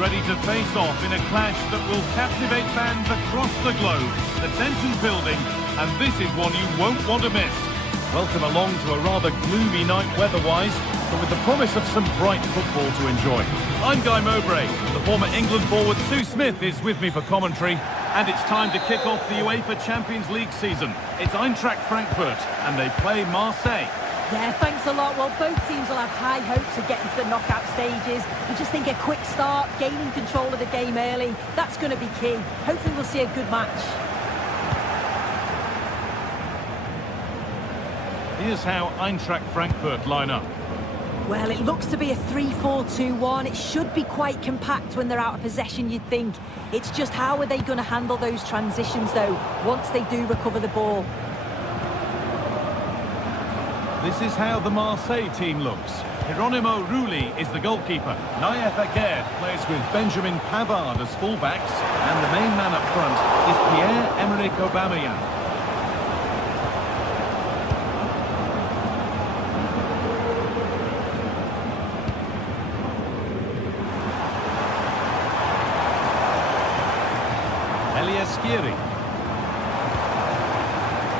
ready to face off in a clash that will captivate fans across the globe. The tension's building, and this is one you won't want to miss. Welcome along to a rather gloomy night weather-wise, but with the promise of some bright football to enjoy. I'm Guy Mowbray. The former England forward Sue Smith is with me for commentary, and it's time to kick off the UEFA Champions League season. It's Eintracht Frankfurt, and they play Marseille. Yeah, thanks a lot. Well, both teams will have high hopes of getting to the knockout stages. We just think a quick start, gaining control of the game early, that's going to be key. Hopefully we'll see a good match. Here's how Eintracht Frankfurt line up. Well, it looks to be a 3-4-2-1. It should be quite compact when they're out of possession, you'd think. It's just how are they going to handle those transitions, though, once they do recover the ball? This is how the Marseille team looks. Hieronymo Rulli is the goalkeeper. Nayef Aguerd plays with Benjamin Pavard as fullbacks, and the main man up front is Pierre-Emerick Aubameyang. Skiri.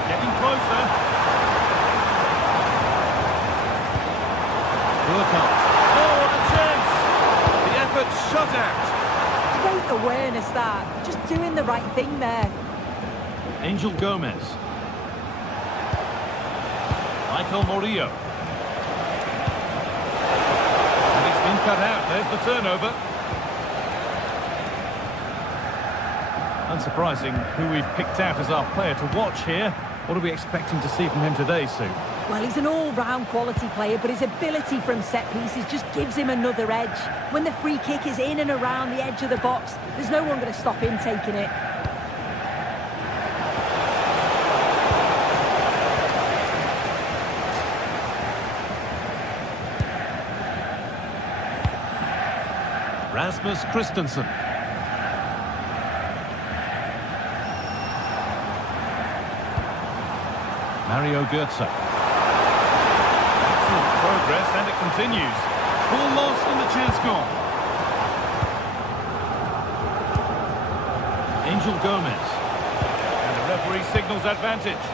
Getting closer. Burkhardt. Oh, what a chance! The effort shut out. Great awareness that. Just doing the right thing there. Angel Gomez. Michael Murillo. And it's been cut out. There's the turnover. Unsurprising who we've picked out as our player to watch here. What are we expecting to see from him today, Sue? Well, he's an all-round quality player, but his ability from set pieces just gives him another edge. When the free kick is in and around the edge of the box, there's no one going to stop him taking it. Rasmus Christensen. Mario Götze. Excellent progress, and it continues. Ball lost and the chance gone. Angel Gomez. And the referee signals advantage.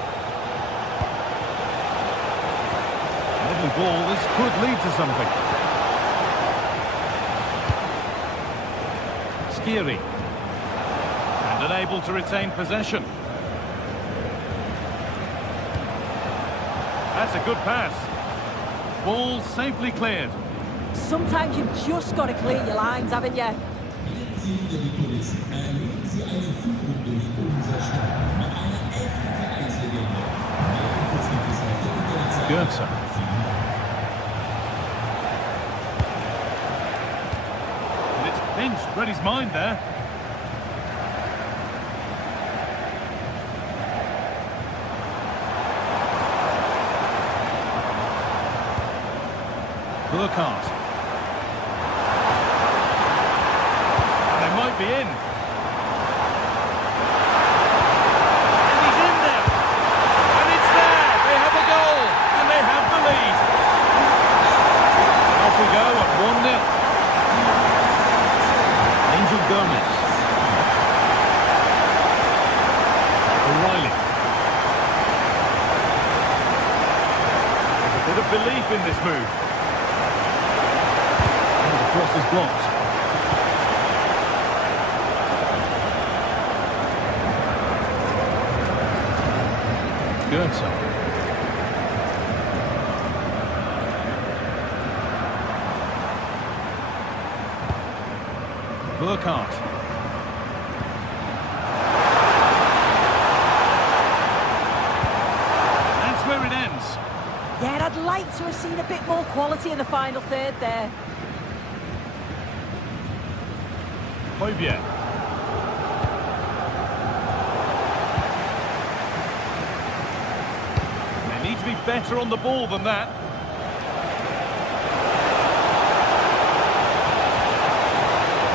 Lovely ball, this could lead to something. Skiri. And unable to retain possession. That's a good pass. Ball safely cleared. Sometimes you've just got to clear your lines, haven't you? Götze. And it's pinched, read his mind there. Burkhardt. They might be in. And he's in there. And it's there. They have a goal. And they have the lead. Off we go at 1-0. Angel Gomez. O'Reilly. There's a bit of belief in this move. Cross is blocked. Götze. Burkhardt. That's where it ends. Yeah, I'd like to have seen a bit more quality in the final third there. Højbjerg. They need to be better on the ball than that.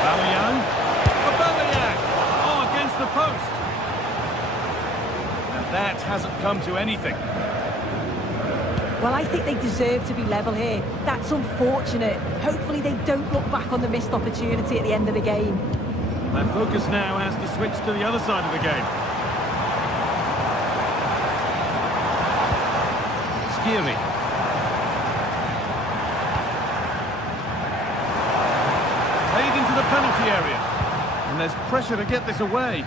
Aubameyang. Oh, against the post. And that hasn't come to anything. Well, I think they deserve to be level here. That's unfortunate. Hopefully they don't look back on the missed opportunity at the end of the game. Their focus now has to switch to the other side of the game. Skiri. Played into the penalty area. And there's pressure to get this away.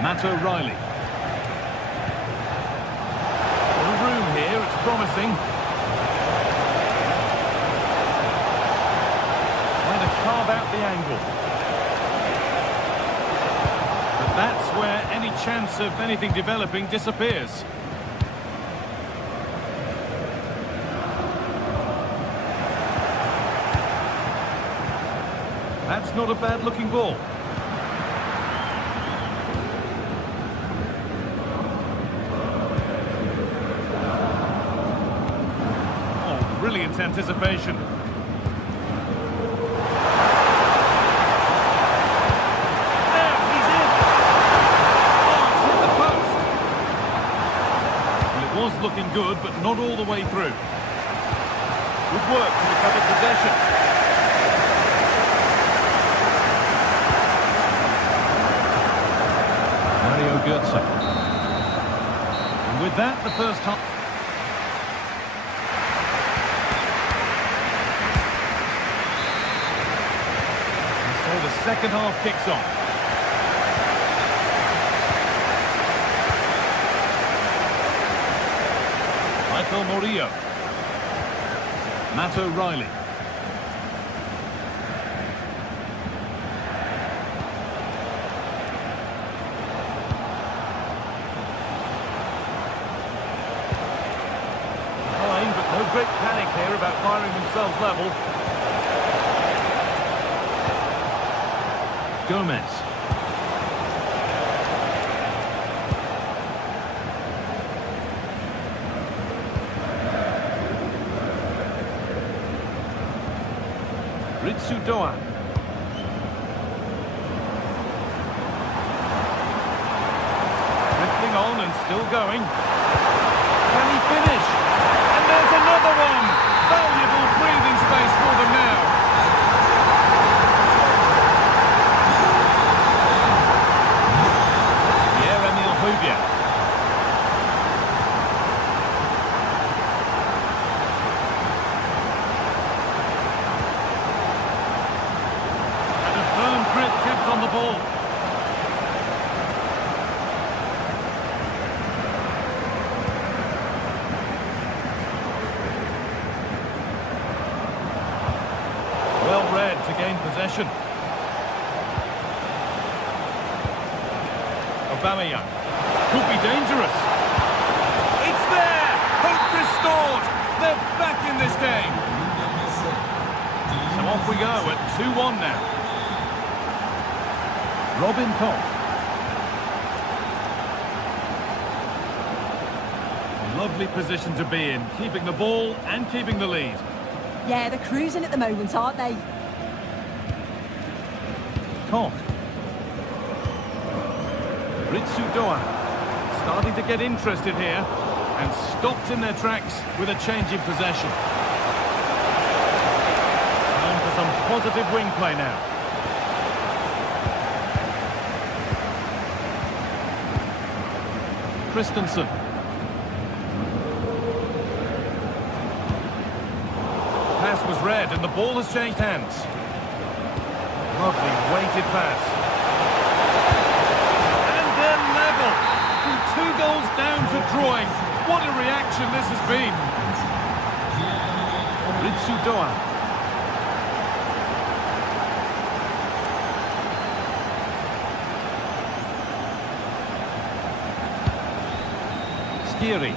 Matt O'Reilly. Little room here, it's promising. Trying to carve out the angle. But that's where any chance of anything developing disappears. That's not a bad-looking ball. Oh, brilliant anticipation. There, he's in. Oh, it's hit the post. Well, it was looking good, but not all the way through. Good work to recover possession. And with that, the first half. And so the second half kicks off. Michael Murillo. Matt O'Reilly. No great panic here about firing themselves level. Gomez. Ritsu Doan. Drifting on and still going. Can he finish? There's another one! Valuable breathing space for them now. Pierre-Emile Houbier. And a firm grip kept on the ball. Well read to gain possession. Aubameyang. Could be dangerous. It's there! Hope restored! They're back in this game. So off we go at 2-1 now. Robin Koch. Lovely position to be in, keeping the ball and keeping the lead. Yeah, they're cruising at the moment, aren't they? Koch. Ritsu Doan. Starting to get interested here. And stopped in their tracks with a change in possession. Time for some positive wing play now. Christensen. Pass was read and the ball has changed hands. Lovely weighted pass. And they're level. From 2 goals down to drawing. What a reaction this has been. Ritsu Doan. Skiri.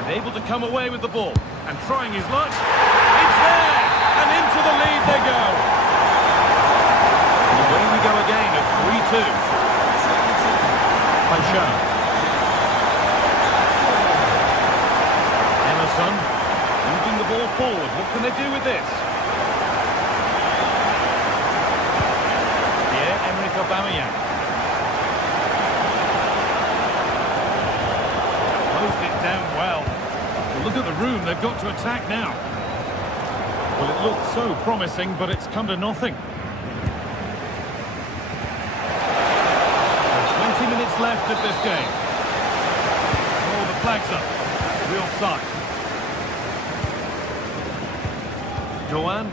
And able to come away with the ball. And trying his luck. It's there! And into the lead they go. And away we go again at 3-2. Paixão. Emerson. Moving the ball forward. What can they do with this? Pierre-Emerick Aubameyang. room. They've got to attack now. Well, it looked so promising, but it's come to nothing. 20 minutes left of this game. Oh, the flag's up. Real side. Doan.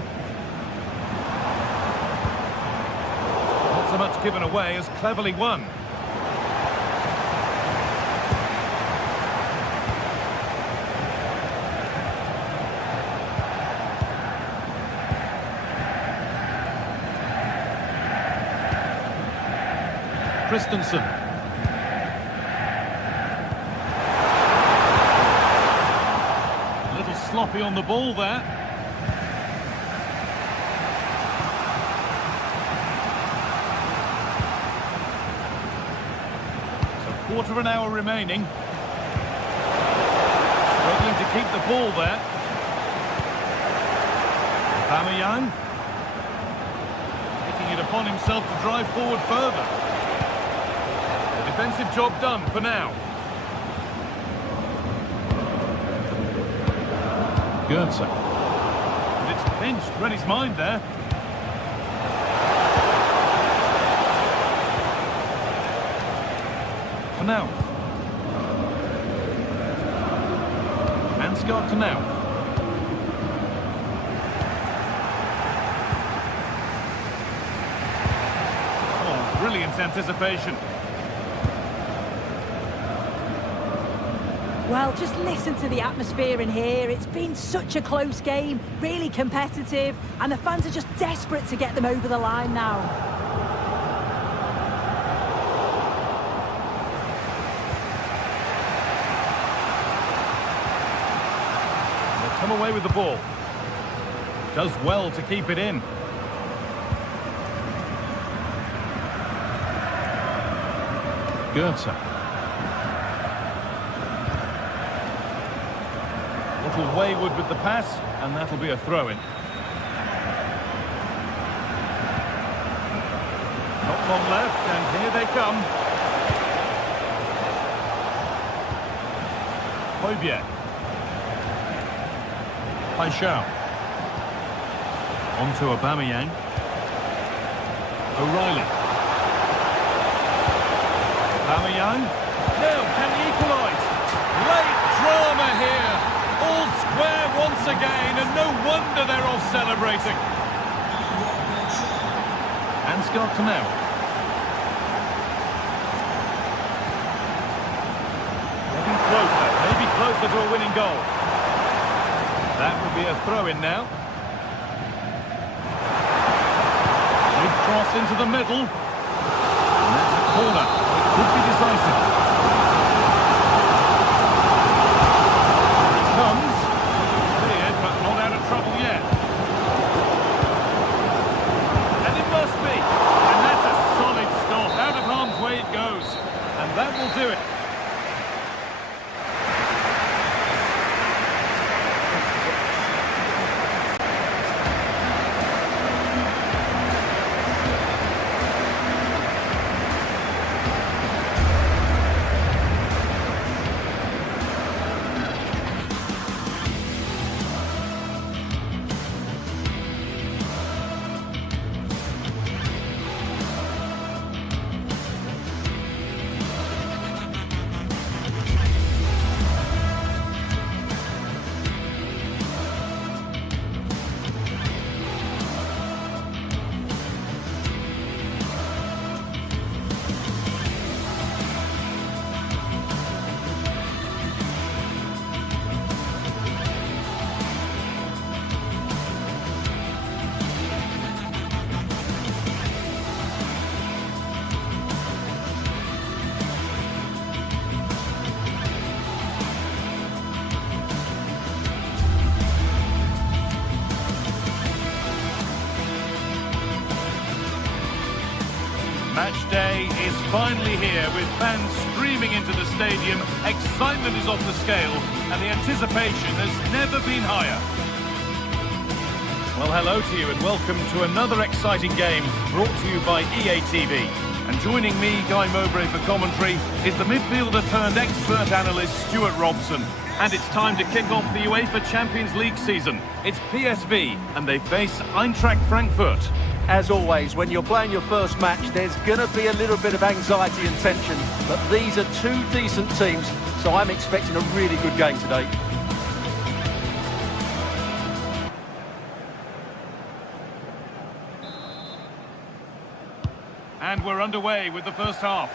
Not so much given away as cleverly won. Christensen. A little sloppy on the ball there. So quarter of an hour remaining. Struggling to keep the ball there. Aubameyang. Taking it upon himself to drive forward further. Defensive job done for now. Goetze. And it's pinched, read his mind there. Knauf. Ansgar Knauf. Oh, brilliant anticipation. Well, just listen to the atmosphere in here. It's been such a close game, really competitive, and the fans are just desperate to get them over the line now. They'll come away with the ball. Does well to keep it in. Goetze. Little wayward with the pass, and that'll be a throw-in. Not long left, and here they come. Højbjerg. Paixão. On to Aubameyang. O'Reilly. Aubameyang. Now, can he equalise? Late drama here. All square once again, and no wonder they're all celebrating. Ansgar Knauf. Getting closer, maybe closer to a winning goal. That would be a throw-in now. Big cross into the middle. And that's a corner. It could be decisive. That will do it. Match day is finally here, with fans streaming into the stadium. Excitement is off the scale, and the anticipation has never been higher. Well, hello to you and welcome to another exciting game brought to you by EA TV. And joining me, Guy Mowbray, for commentary is the midfielder turned expert analyst Stuart Robson. And it's time to kick off the UEFA Champions League season. It's PSV, and they face Eintracht Frankfurt. As always, when you're playing your first match, there's going to be a little bit of anxiety and tension. But these are two decent teams, so I'm expecting a really good game today. And we're underway with the first half.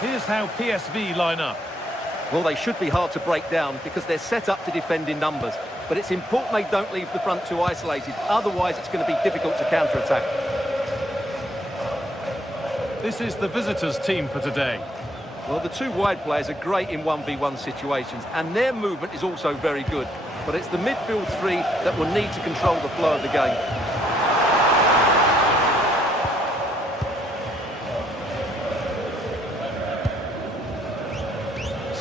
Here's how PSV line up. Well, they should be hard to break down because they're set up to defend in numbers. But it's important they don't leave the front two isolated. Otherwise, it's going to be difficult to counter-attack. This is the visitors' team for today. Well, the two wide players are great in 1v1 situations, and their movement is also very good. But it's the midfield three that will need to control the flow of the game.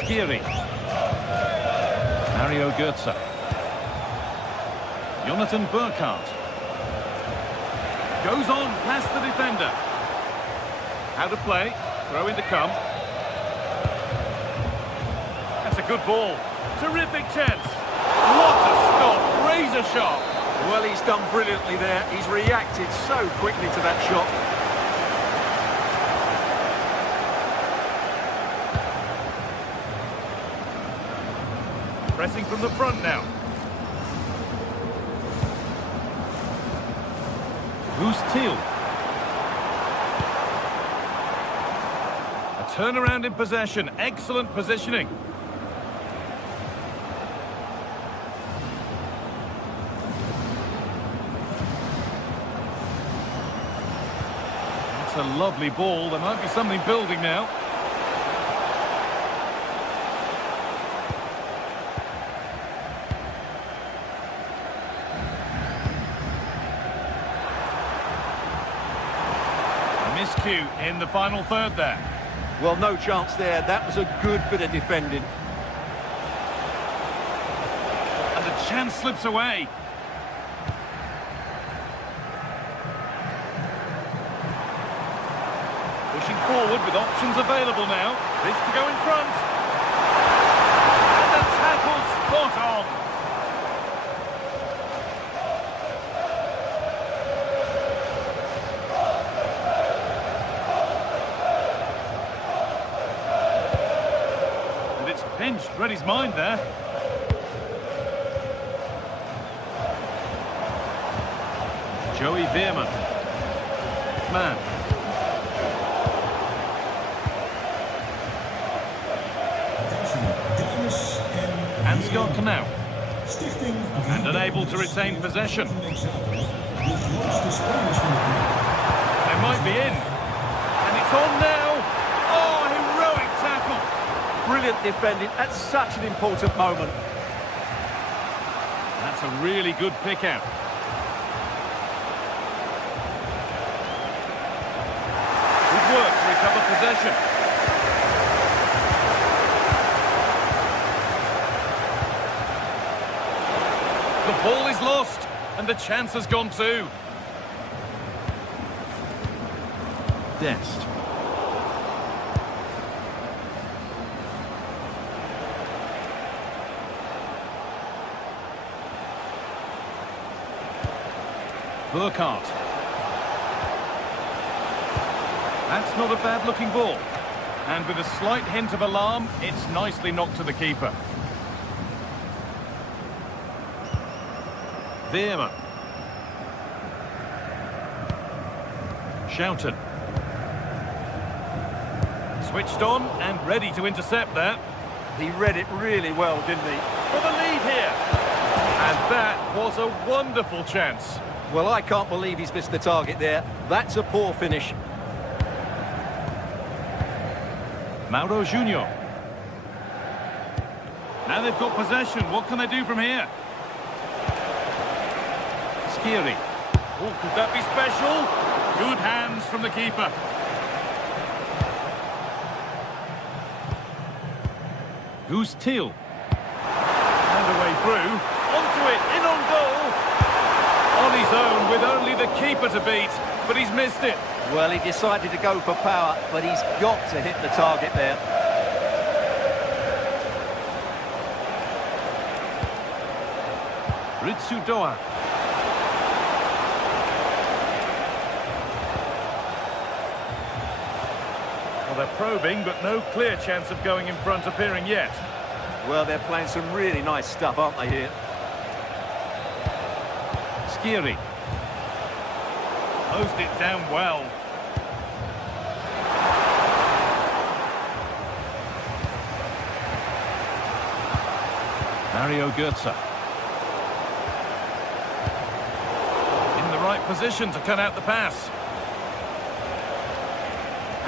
Skiri. Mario Götze. Jonathan Burkhardt. Goes on past the defender. How to play. Throw in to come. That's a good ball. Terrific chance. What a stop. Razor sharp. Well, he's done brilliantly there. He's reacted so quickly to that shot. Pressing from the front now. Who's Thiel? A turnaround in possession. Excellent positioning. That's a lovely ball. There might be something building now. Miscue in the final third there. Well, no chance there. That was a good bit of defending. And the chance slips away. Pushing forward with options available now. This to go in front. And the tackle spot on. Pinched, read his mind there. Joey Veerman. Man. Ansgar Knauff. And unable to retain possession. They might be in. And it's on now. Oh, heroic tackle. Brilliant defending at such an important moment. That's a really good pick out. Good work to recover possession. The ball is lost and the chance has gone too. Dest. Burkhardt. That's not a bad-looking ball. And with a slight hint of alarm, it's nicely knocked to the keeper. Veerman. Schouten. Switched on and ready to intercept that. He read it really well, didn't he? For the lead here. And that was a wonderful chance. Well, I can't believe he's missed the target there. That's a poor finish. Mauro Junior. Now they've got possession. What can they do from here? Skiri. Oh, could that be special? Good hands from the keeper. Who's Thiel? And a way through. Onto it, in on goal. On his own, with only the keeper to beat, but he's missed it. Well, he decided to go for power, but he's got to hit the target there. Ritsudoa. Well, they're probing, but no clear chance of going in front appearing yet. Well, they're playing some really nice stuff, aren't they, here? Skiri. Closed it down well. Mario Götze. In the right position to cut out the pass.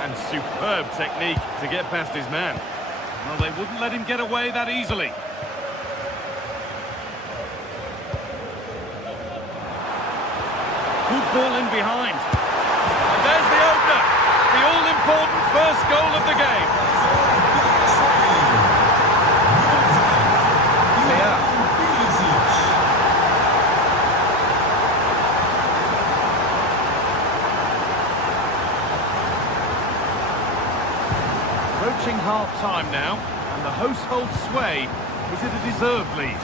And superb technique to get past his man. Well, they wouldn't let him get away that easily. Good ball in behind. And there's the opener. The all-important first goal of the game. Approaching half-time now, and the hosts hold sway. Is it a deserved lead?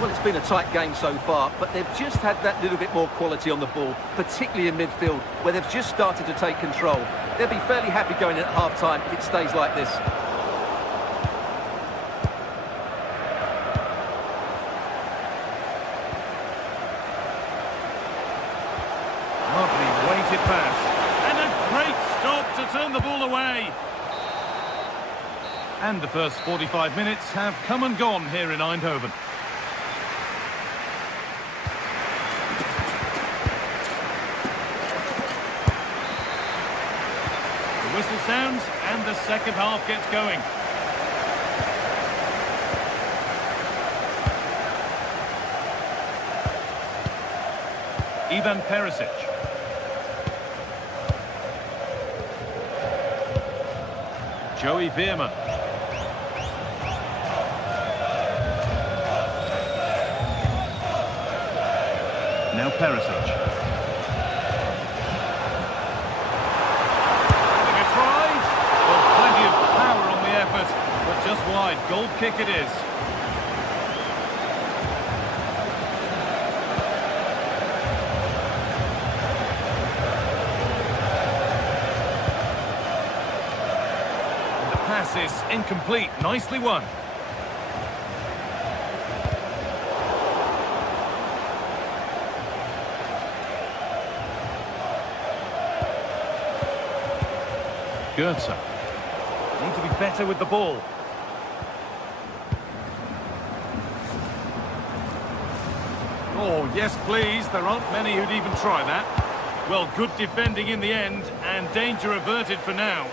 Well, it's been a tight game so far, but they've just had that little bit more quality on the ball, particularly in midfield, where they've just started to take control. They'll be fairly happy going in at half-time if it stays like this. Lovely weighted pass. And a great stop to turn the ball away. And the first 45 minutes have come and gone here in Eindhoven. The whistle sounds and the second half gets going. Ivan Perisic. Joey Veerman. Now Perisic. Having a try. Well, plenty of power on the effort, but just wide. Goal kick it is. And the pass is incomplete. Nicely won. Götze. Need to be better with the ball. Oh, yes, please. There aren't many who'd even try that. Well, good defending in the end, and danger averted for now.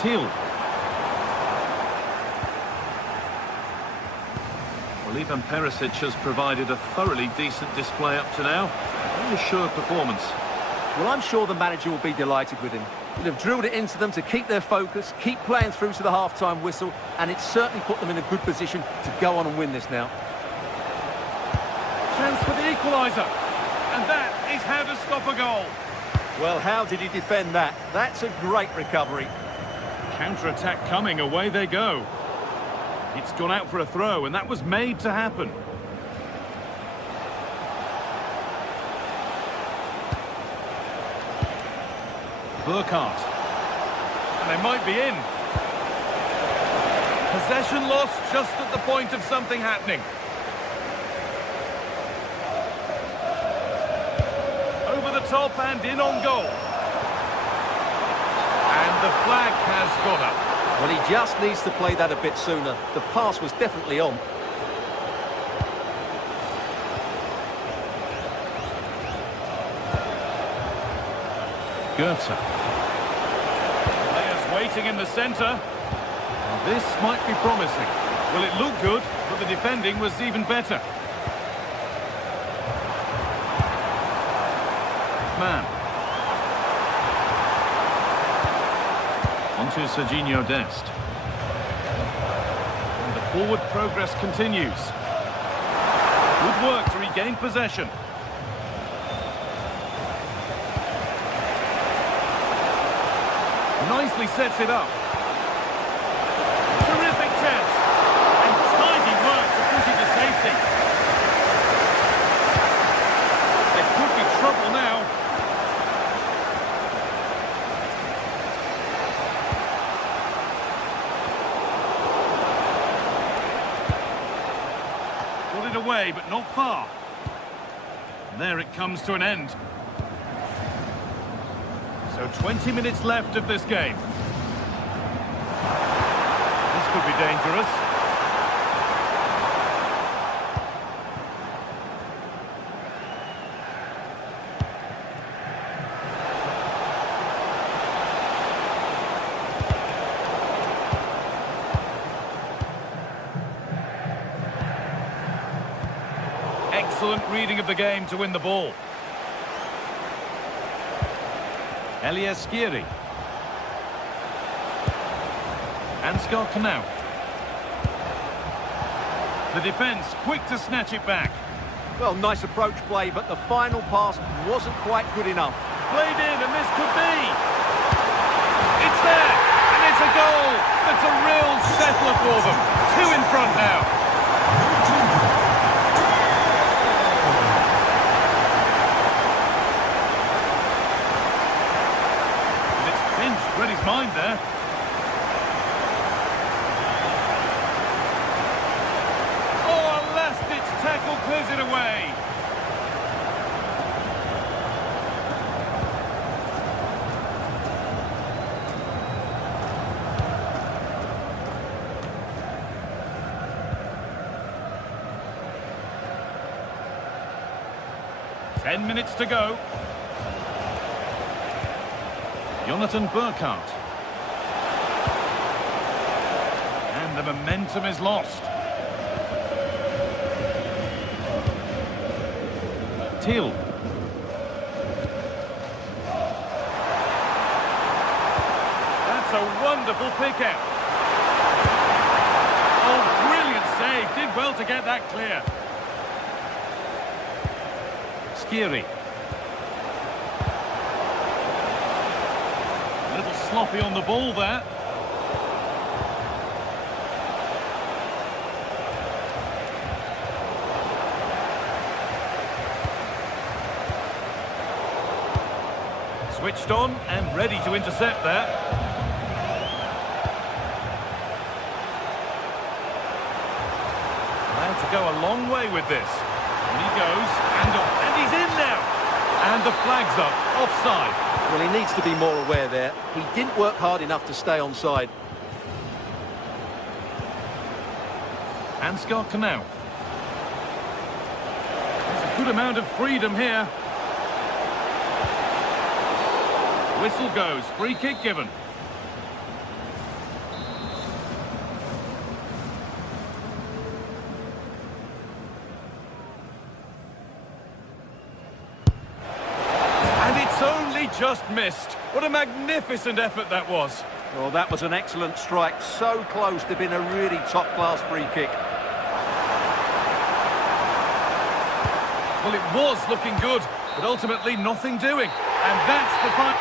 Till. Well, Ivan Perisic has provided a thoroughly decent display up to now. An assured performance. Well, I'm sure the manager will be delighted with him. He'll have drilled it into them to keep their focus, keep playing through to the half-time whistle, and it's certainly put them in a good position to go on and win this now. Chance for the equaliser. And that is how to stop a goal. Well, how did he defend that? That's a great recovery. Counter-attack coming, away they go. It's gone out for a throw, and that was made to happen. Burkhardt. And they might be in. Possession lost just at the point of something happening. Over the top and in on goal. And the flag has got up. Well, he just needs to play that a bit sooner. The pass was definitely on. Götze. Players waiting in the centre. Well, this might be promising. Well, it looked good, but the defending was even better. Man. Onto Serginho Dest. And the forward progress continues. Good work to regain possession. Nicely sets it up. Terrific chance. And time it away, but not far. There it comes to an end. So 20 minutes left of this game. This could be dangerous. Excellent reading of the game to win the ball. Skiri. Ansgar Knauf. The defence quick to snatch it back. Well, nice approach play, but the final pass wasn't quite good enough. Played in, and this could be. It's there, and it's a goal. That's a real settler for them. 2 in front now. Read his mind there. Oh, a last-ditch tackle clears it away. Ten minutes to go. Jonathan Burkhardt. And the momentum is lost. Thiel. That's a wonderful pick-out. Oh, brilliant save. Did well to get that clear. Skiri. A little sloppy on the ball there. Switched on and ready to intercept there. Had to go a long way with this. And he goes, and he's in now. And the flag's up, offside. Well, he needs to be more aware there. He didn't work hard enough to stay onside. Ansgar Knauf. There's a good amount of freedom here. Whistle goes, free kick given. Just missed. What a magnificent effort that was. Well, that was an excellent strike. So close to being a really top-class free kick. Well, it was looking good, but ultimately nothing doing. And that's the final.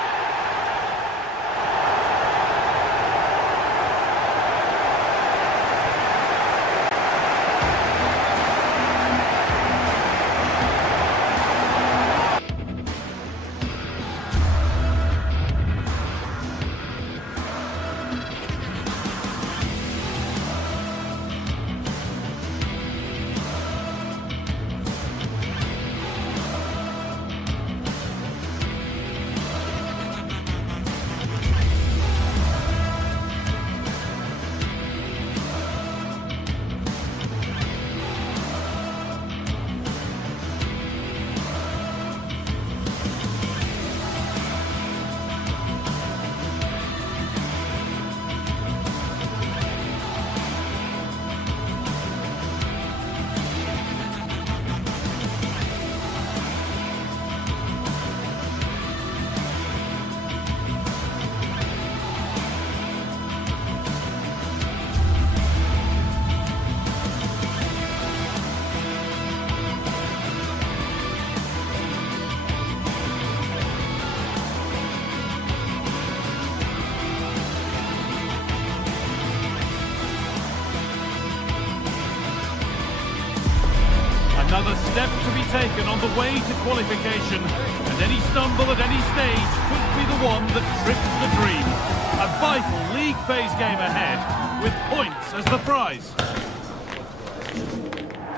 Another step to be taken on the way to qualification, and any stumble at any stage could be the one that trips the dream. A vital league phase game ahead, with points as the prize.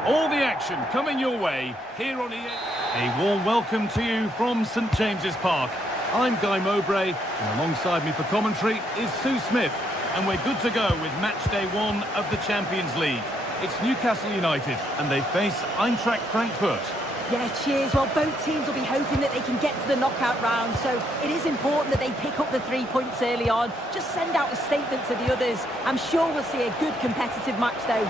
All the action coming your way here on EA. A warm welcome to you from St James's Park. I'm Guy Mowbray, and alongside me for commentary is Sue Smith, and we're good to go with match day 1 of the Champions League. It's Newcastle United, and they face Eintracht Frankfurt. Yeah, cheers. Well, both teams will be hoping that they can get to the knockout round, so it is important that they pick up the 3 points early on. Just send out a statement to the others. I'm sure we'll see a good competitive match, though.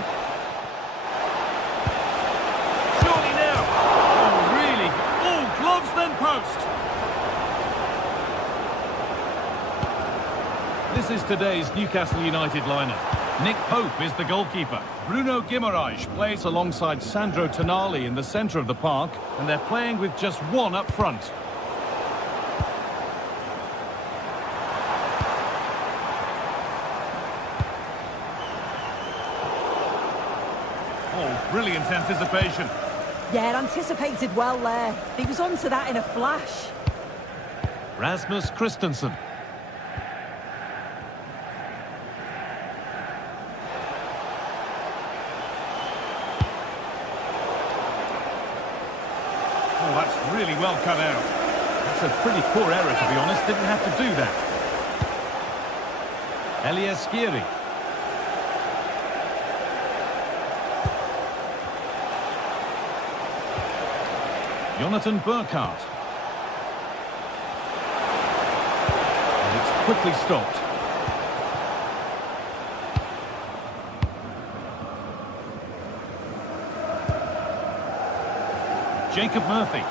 Surely now. Oh, really? Oh, gloves then post. This is today's Newcastle United lineup. Nick Pope is the goalkeeper. Bruno Guimaraes plays alongside Sandro Tonali in the centre of the park, and they're playing with just one up front. Oh, brilliant anticipation. Yeah, anticipated well there. He was onto that in a flash. Rasmus Christensen. Oh, that's really well cut out. That's a pretty poor error, to be honest. Didn't have to do that. Elias Skiri. Jonathan Burkhardt. And it's quickly stopped. Jacob Murphy.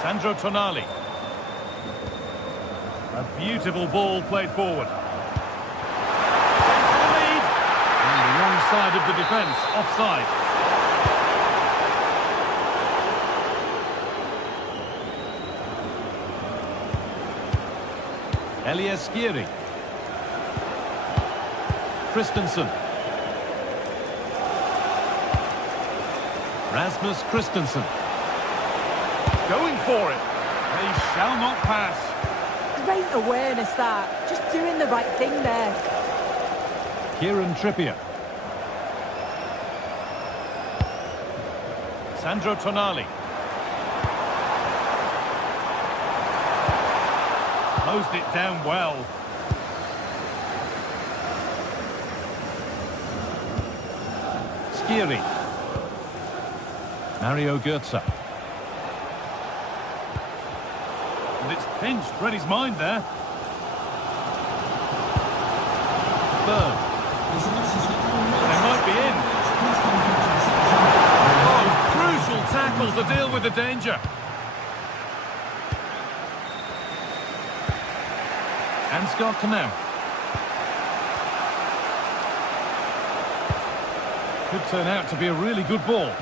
Sandro Tonali. A beautiful ball played forward. Takes the lead. And the wrong side of the defence, offside. Elias Skiri. Christensen. Rasmus Christensen. Going for it. They shall not pass. Great awareness, that. Just doing the right thing there. Kieran Trippier. Sandro Tonali. Closed it down well. Skiri. Mario Götze. And it's pinched, read his mind there. Berg. They might be in. Oh, crucial tackle to deal with the danger. Ansgar Knauff. Could turn out to be a really good ball.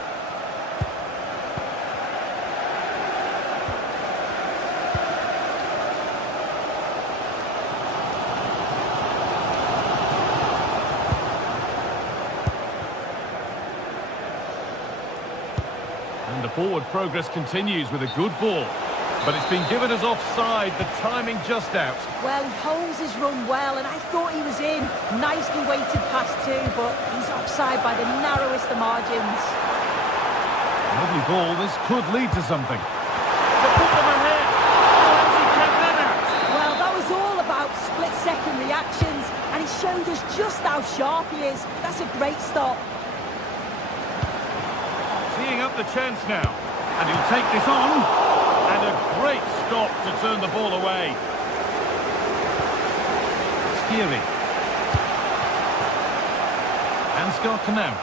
And the forward progress continues with a good ball. But it's been given as offside, the timing just out. Well, he holds his run well, and I thought he was in. Nicely weighted pass too, but he's offside by the narrowest of margins. Lovely ball, this could lead to something. To put them ahead! How has he kept that out? Well, that was all about split-second reactions, and he showed us just how sharp he is. That's a great stop. Teeing up the chance now, and he'll take this on. And a great stop to turn the ball away. Skiri. Ansgar Knauff.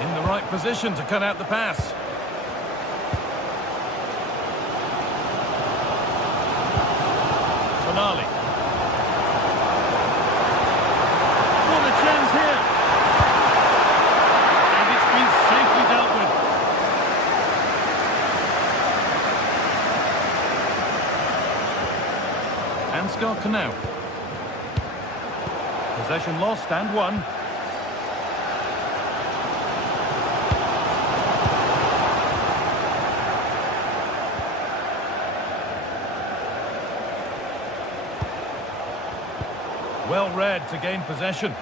In the right position to cut out the pass. Tonali. What a chance here. Safely dealt with. Ansgar Knauff. Possession lost and won. Well read to gain possession.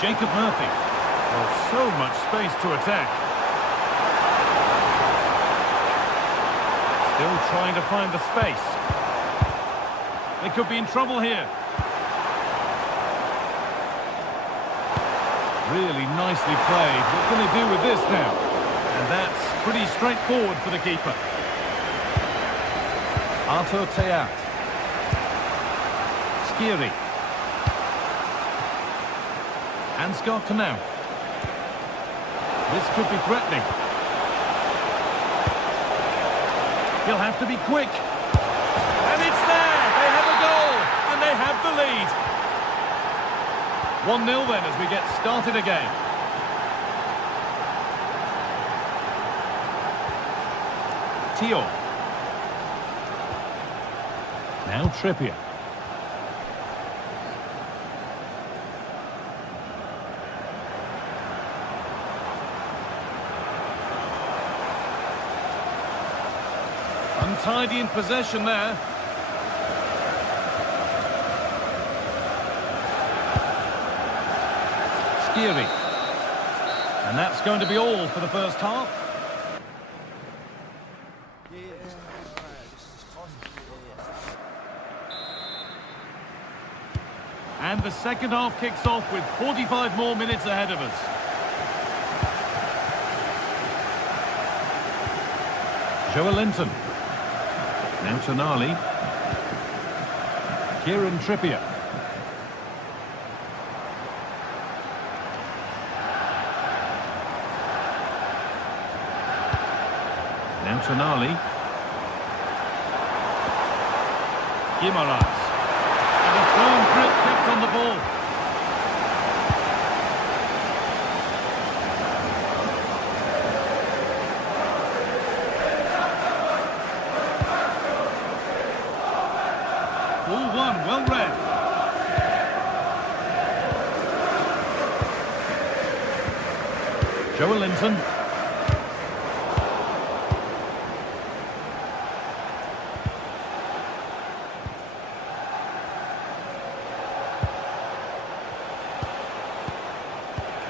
Jacob Murphy. Well, so much space to attack. Still trying to find the space. They could be in trouble here. Really nicely played. What can they do with this now? And that's pretty straightforward for the keeper. Artur Teat. Skiri. Ansgar Knauf. This could be threatening. He'll have to be quick. And it's there! They have a goal! And they have the lead. 1-0 then as we get started again. Tio. Now Trippier. Untidy in possession there. Skiri. And that's going to be all for the first half. And the second half kicks off with 45 more minutes ahead of us. Joelinton. Now Tonali. Kieran Trippier. Now Tonali. Guimaraes. And a firm grip kept on the ball. Ball one, well read. Joelinton.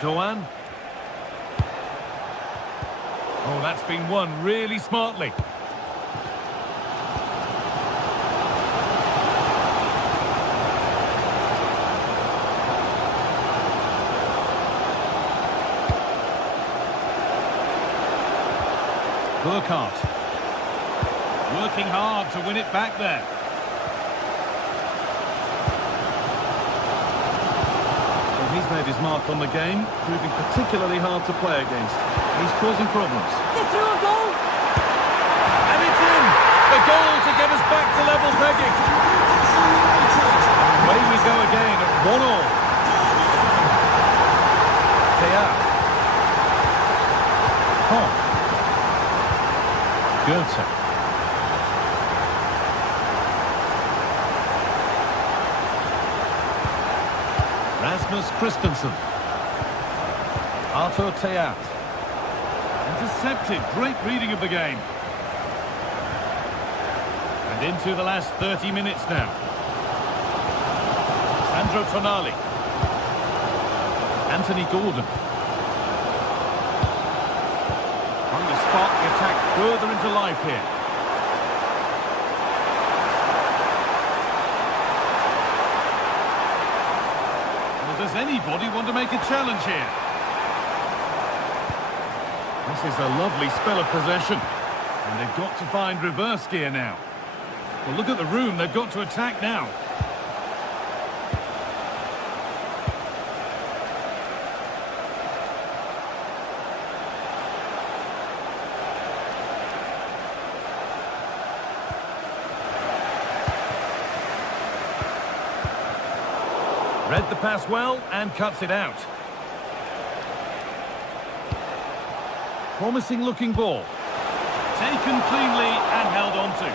Doan. Oh, that's been won really smartly. Burkhardt. Working hard to win it back there. Well, he's made his mark on the game, proving particularly hard to play against. He's causing problems. They're through a goal! And it's in! The goal to get us back to level pegging. Away we go again at 1-1. Teat. Hong. Goethe. Rasmus Christensen. Artur Teat. Intercepted. Great reading of the game. And into the last 30 minutes now. Sandro Tonali. Anthony Gordon. Trying to spark the attack further into life here. Well, does anybody want to make a challenge here? This is a lovely spell of possession. And they've got to find reverse gear now. Well, look at the room. They've got to attack now. Read the pass well and cuts it out. Promising looking ball. Taken cleanly and held on to.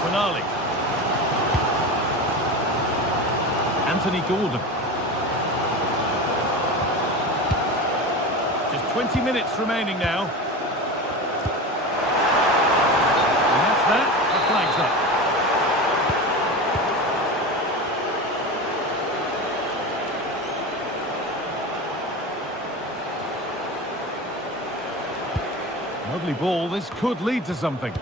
Tonali. Anthony Gordon. Just 20 minutes remaining now. Lovely ball, this could lead to something.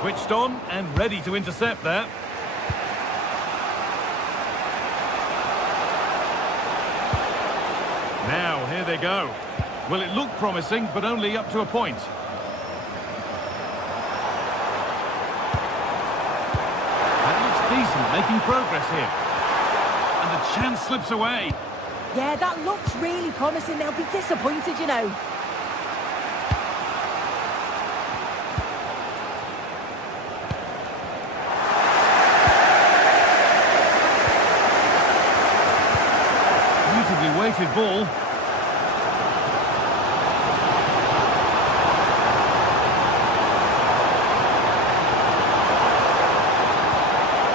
Switched on and ready to intercept there. Now, here they go. Well, it looked promising, but only up to a point. That looks decent, making progress here. And the chance slips away. Yeah, that looks really promising. They'll be disappointed, you know. Beautifully weighted ball.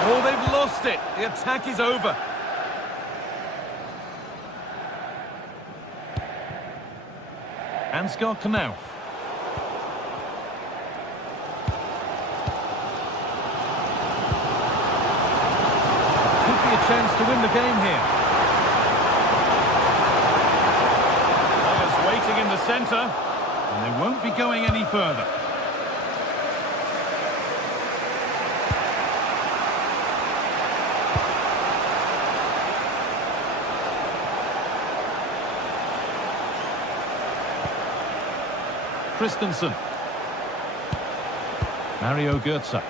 Oh, they've lost it. The attack is over. Ansgar Knauf. Could be a chance to win the game here. Players waiting in the centre, and they won't be going any further. Christensen. Mario Götze.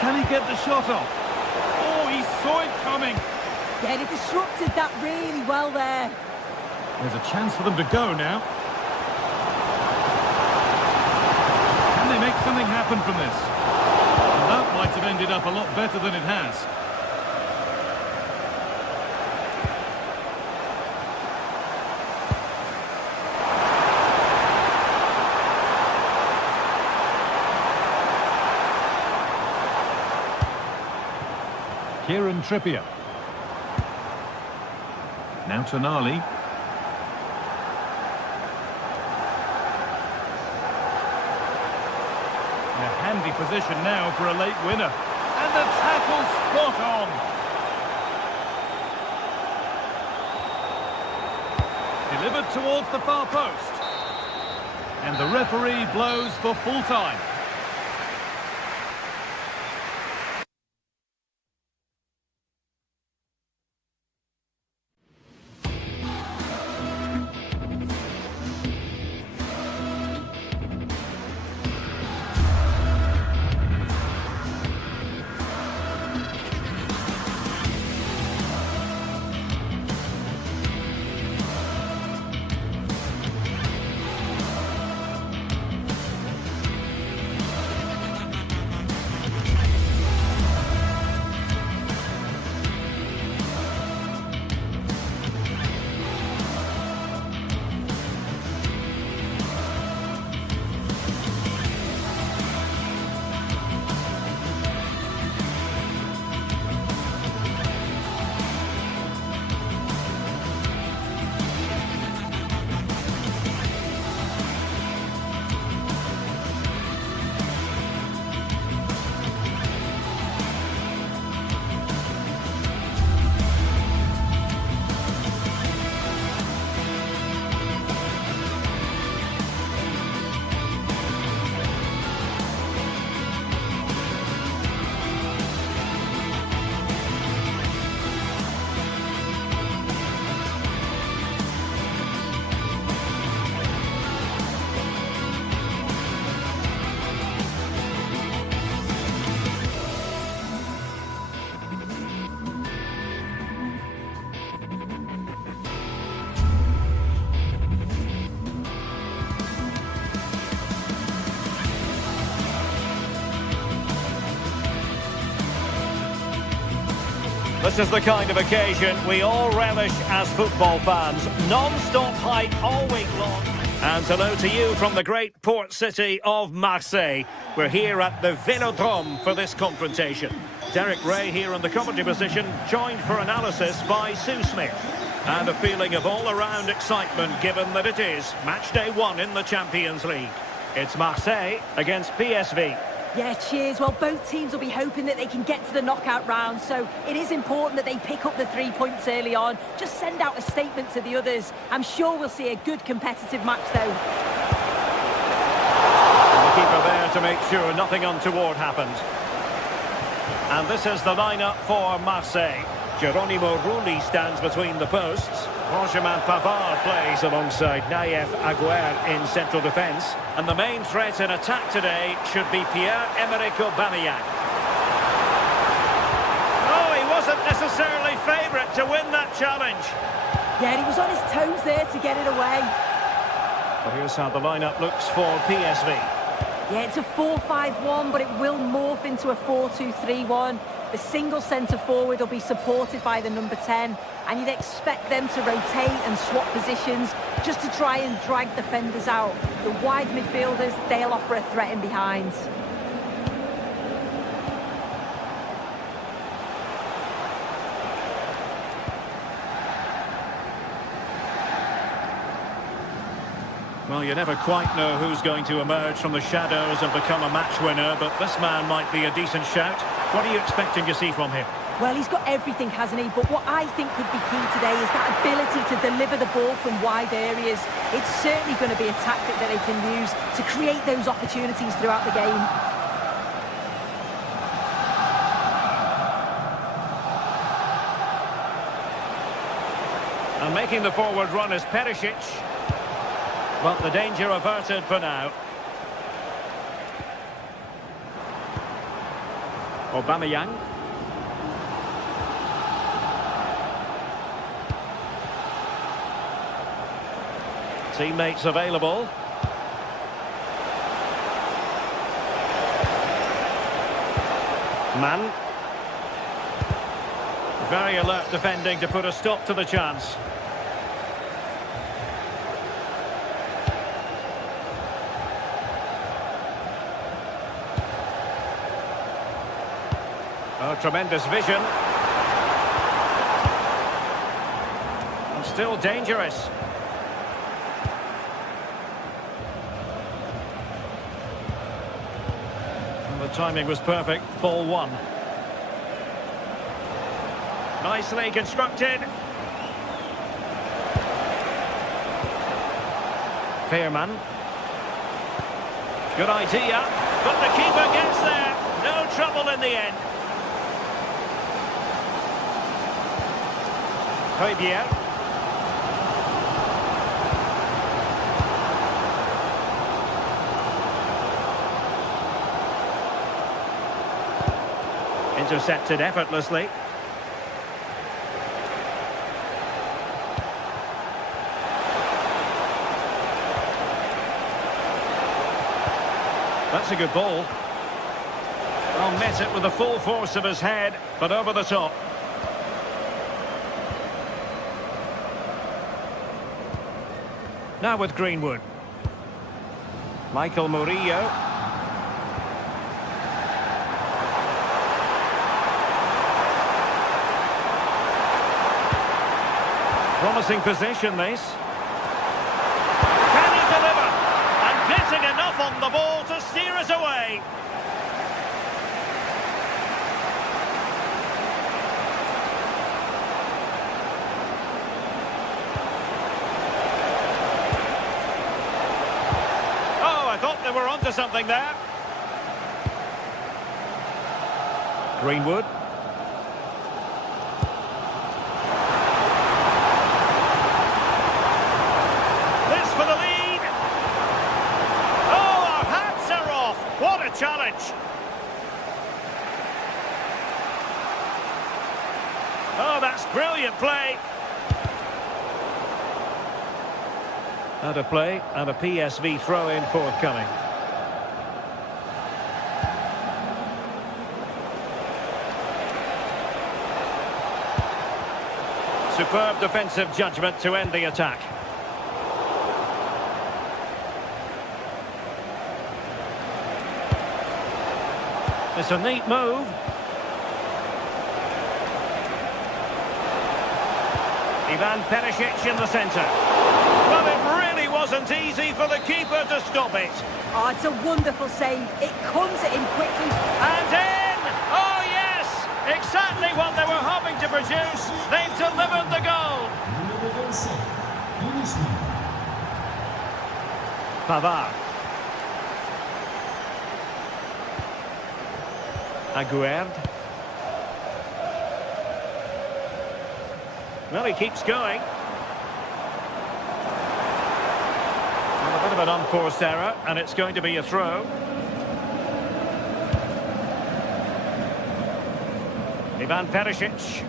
Can he get the shot off? Oh, he saw it coming. Yeah, they disrupted that really well there. There's a chance for them to go now. Can they make something happen from this? Well, that might have ended up a lot better than it has. Kieran Trippier. Now Tonali. In a handy position now for a late winner. And the tackle spot on. Delivered towards the far post. And the referee blows for full time. This is the kind of occasion we all relish as football fans. Non-stop hype all week long. And hello to you from the great port city of Marseille. We're here at the Vélodrome for this confrontation. Derek Ray here in the commentary position, joined for analysis by Sue Smith. And a feeling of all-around excitement given that it is match day 1 in the Champions League. It's Marseille against PSV. Yeah, cheers. Well, both teams will be hoping that they can get to the knockout round, so it is important that they pick up the 3 points early on. Just send out a statement to the others. I'm sure we'll see a good competitive match, though. And the keeper there to make sure nothing untoward happened. And this is the lineup for Marseille. Geronimo Rulli stands between the posts. Benjamin Pavard plays alongside Nayef Aguer in central defence. And the main threat in attack today should be Pierre-Emerick Aubameyang. Oh, he wasn't necessarily favourite to win that challenge. Yeah, he was on his toes there to get it away. Well, here's how the lineup looks for PSV. Yeah, it's a 4-5-1, but it will morph into a 4-2-3-1. The single centre-forward will be supported by the number 10, and you'd expect them to rotate and swap positions just to try and drag defenders out. The wide midfielders, they'll offer a threat in behind. Well, you never quite know who's going to emerge from the shadows and become a match winner, but this man might be a decent shout. What are you expecting to see from him? Well, he's got everything, hasn't he? But what I think could be key today is that ability to deliver the ball from wide areas. It's certainly going to be a tactic that they can use to create those opportunities throughout the game. And making the forward run is Perisic. But the danger averted for now. Aubameyang. Teammates available. Man. Very alert defending to put a stop to the chance. Oh, tremendous vision. And still dangerous. And the timing was perfect. Ball one. Nicely constructed. Fairman. Good idea. But the keeper gets there. No trouble in the end. Højbjerg. Intercepted effortlessly. That's a good ball. Well, met it with the full force of his head, but over the top. Now with Greenwood. Michael Murillo. Promising position, this. Can he deliver? And getting enough on the ball to steer it away. I thought they were onto something there. Greenwood. This for the lead. Oh, our hats are off. What a challenge. Oh, that's brilliant play. Out of play and a PSV throw-in forthcoming. Superb defensive judgment to end the attack. It's a neat move. Ivan Perisic in the centre. Well, it really wasn't easy for the keeper to stop it. Oh, it's a wonderful save. It comes in quickly. And in! Oh, yes! Exactly what they were hoping to produce. They've delivered the goal. Pavard. Aguerd. Well, he keeps going. Well, a bit of an unforced error, and it's going to be a throw. Ivan Perisic.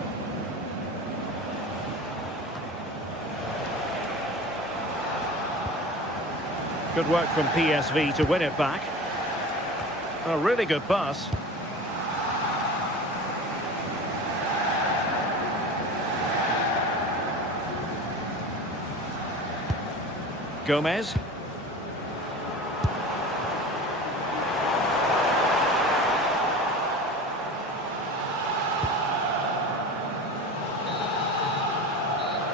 Good work from PSV to win it back. A really good pass. Gomez.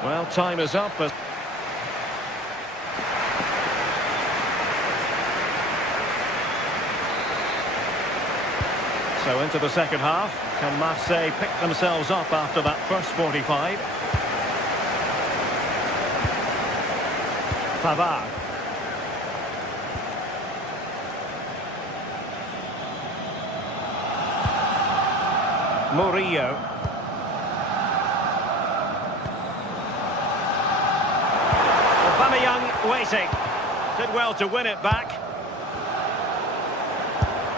Well, time is up. So into the second half. Can Marseille pick themselves up after that first 45? Pavard. Murillo. Aubameyang waiting. Did well to win it back.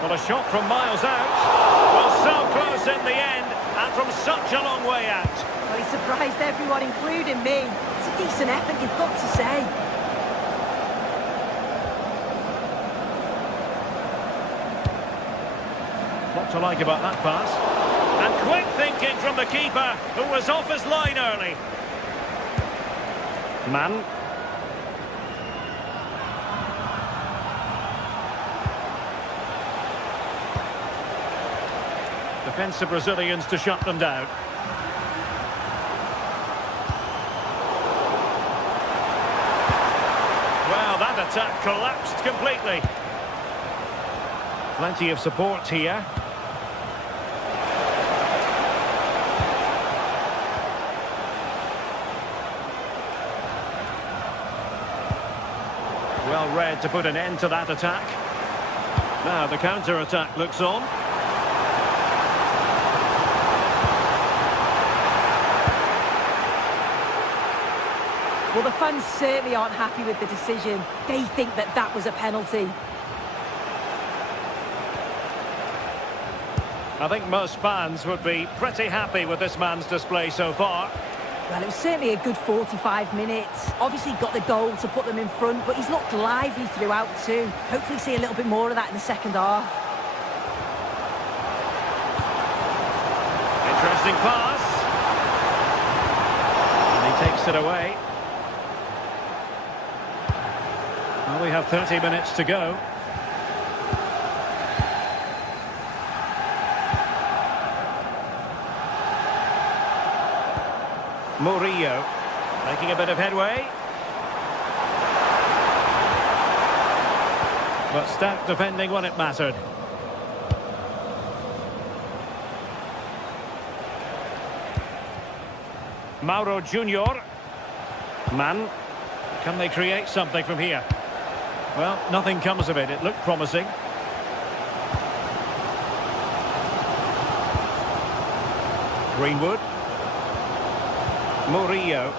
Well, a shot from miles out. Well, so close in the end, and from such a long way out. Well, he surprised everyone, including me. It's a decent effort, you've got to say. What to like about that pass. And quick thinking from the keeper, who was off his line early. Man. Defensive Brazilians to shut them down. Well, that attack collapsed completely. Plenty of support here. Well read to put an end to that attack. Now the counter-attack looks on. Well, the fans certainly aren't happy with the decision. They think that that was a penalty. I think most fans would be pretty happy with this man's display so far. Well, it was certainly a good 45 minutes. Obviously got the goal to put them in front, but he's looked lively throughout too. Hopefully see a little bit more of that in the second half. Interesting pass. And he takes it away. Well, we have 30 minutes to go. Murillo making a bit of headway. But stout defending when it mattered. Mauro Junior. Man. Can they create something from here? Well, nothing comes of it. It looked promising. Greenwood. Murillo.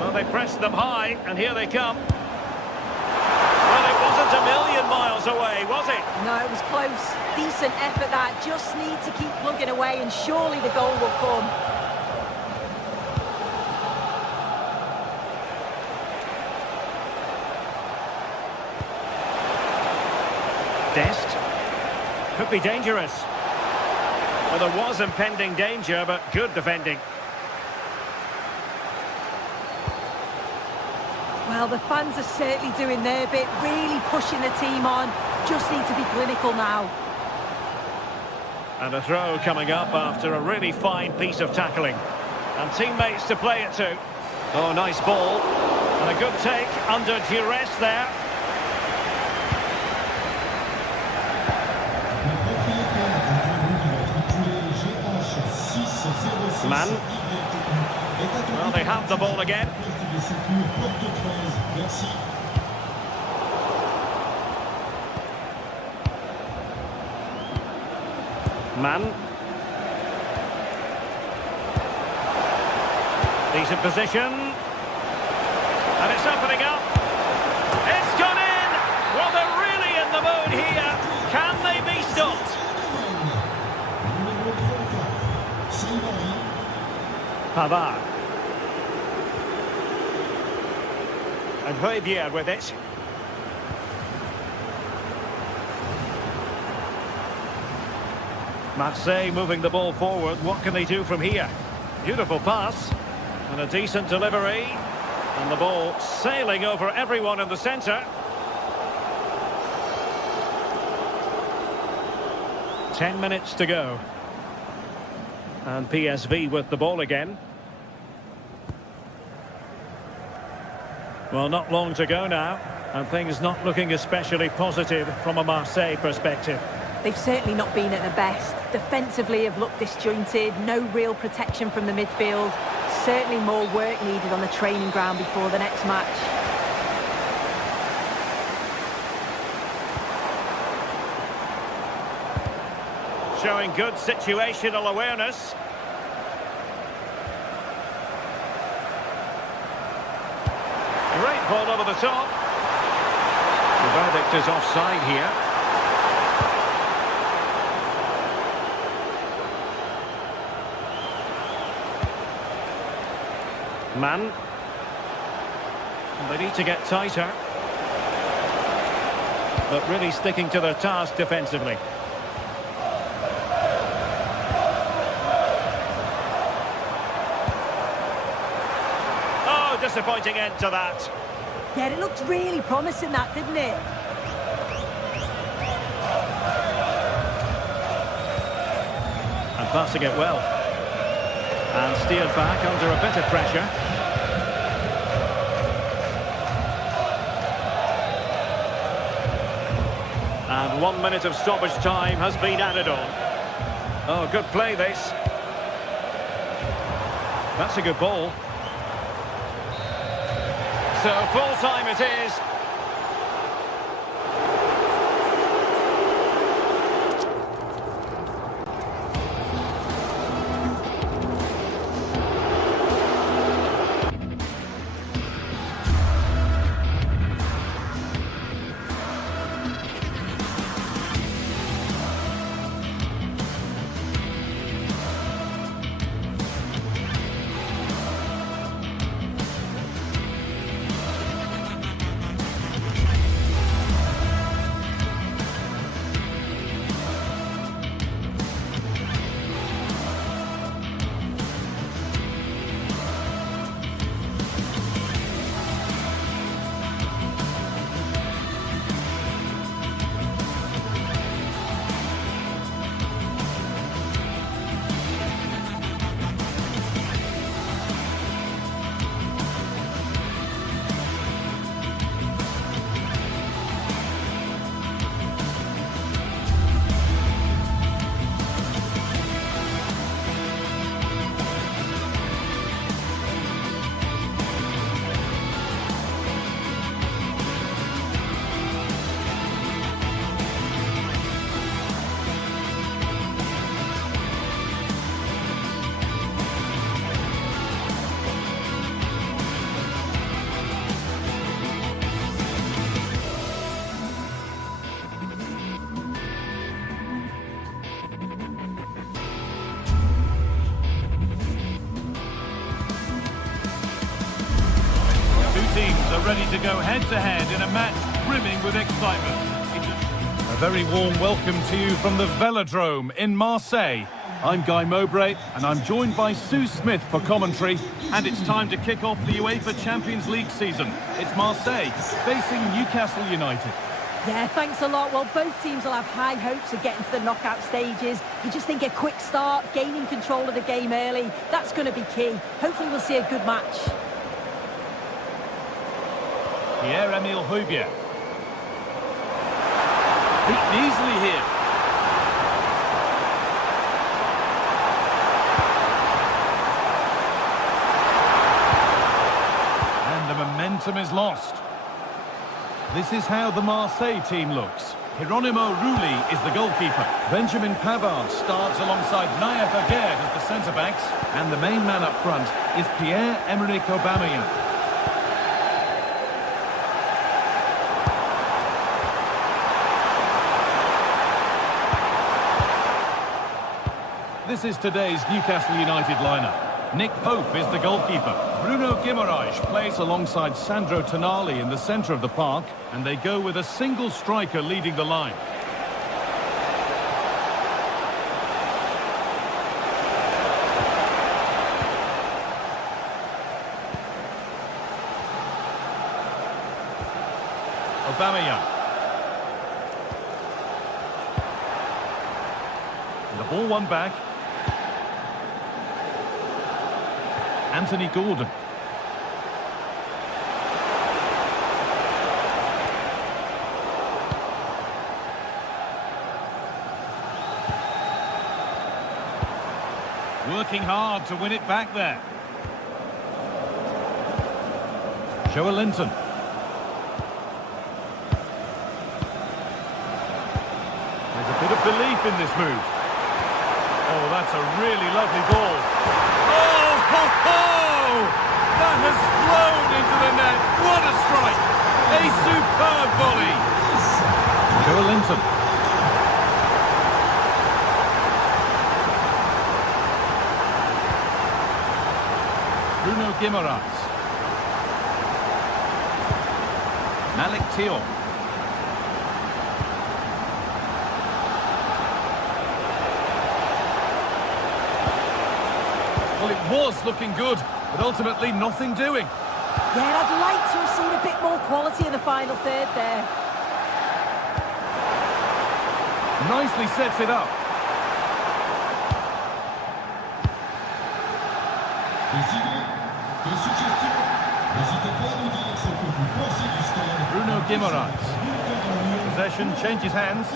Well, they pressed them high, and here they come. Well, it wasn't a million miles away, was it? No, it was close. Decent effort that. Just need to keep plugging away, and surely the goal will come. Dest. Could be dangerous. Well, there was impending danger, but good defending. Well, the fans are certainly doing their bit, really pushing the team on. Just need to be clinical now. And a throw coming up after a really fine piece of tackling. And teammates to play it to. Oh, nice ball. And a good take under duress there. Man. Well, they have the ball again. Man. Decent position. And it's opening up. It's gone in! Well, they're really in the mood here. Can they be stopped? Pavard. And Højbjerg with it. Marseille moving the ball forward. What can they do from here? Beautiful pass. And a decent delivery. And the ball sailing over everyone in the centre. 10 minutes to go. And PSV with the ball again. Well, not long to go now. And things not looking especially positive from a Marseille perspective. They've certainly not been at their best. Defensively have looked disjointed, no real protection from the midfield. Certainly more work needed on the training ground before the next match. Showing good situational awareness. Great ball over the top. The verdict is offside here. Man. They need to get tighter. But really sticking to their task defensively. Oh, disappointing end to that. Yeah, it looked really promising, that, didn't it? And passing it well. And steered back under a bit of pressure. And 1 minute of stoppage time has been added on. Oh, good play this. That's a good ball. So full time it is. Teams are ready to go head-to-head in a match brimming with excitement. A very warm welcome to you from the Velodrome in Marseille. I'm Guy Mowbray, and I'm joined by Sue Smith for commentary. And it's time to kick off the UEFA Champions League season. It's Marseille facing Newcastle United. Yeah, thanks a lot. Well, both teams will have high hopes of getting to the knockout stages. You just think a quick start, gaining control of the game early, that's going to be key. Hopefully we'll see a good match. Pierre-Emile Højbjerg. Beaten easily here. And the momentum is lost. This is how the Marseille team looks. Hieronymo Rulli is the goalkeeper. Benjamin Pavard starts alongside Nayef Aguerd as the centre-backs. And the main man up front is Pierre-Emerick Aubameyang. This is today's Newcastle United lineup. Nick Pope is the goalkeeper. Bruno Guimaraes plays alongside Sandro Tonali in the centre of the park, and they go with a single striker leading the line. Aubameyang. The ball won back. Anthony Gordon. Working hard to win it back there. Joelinton. There's a bit of belief in this move. Oh, that's a really lovely ball. Oh, ho, ho! That has flown into the net. What a strike! A superb volley. Joelinton. Bruno Guimaraes. Malik Thiaw. Well, it was looking good, but ultimately nothing doing. Yeah, I'd like to have seen a bit more quality in the final third there. Nicely sets it up. Bruno Guimaraes. Possession changes hands.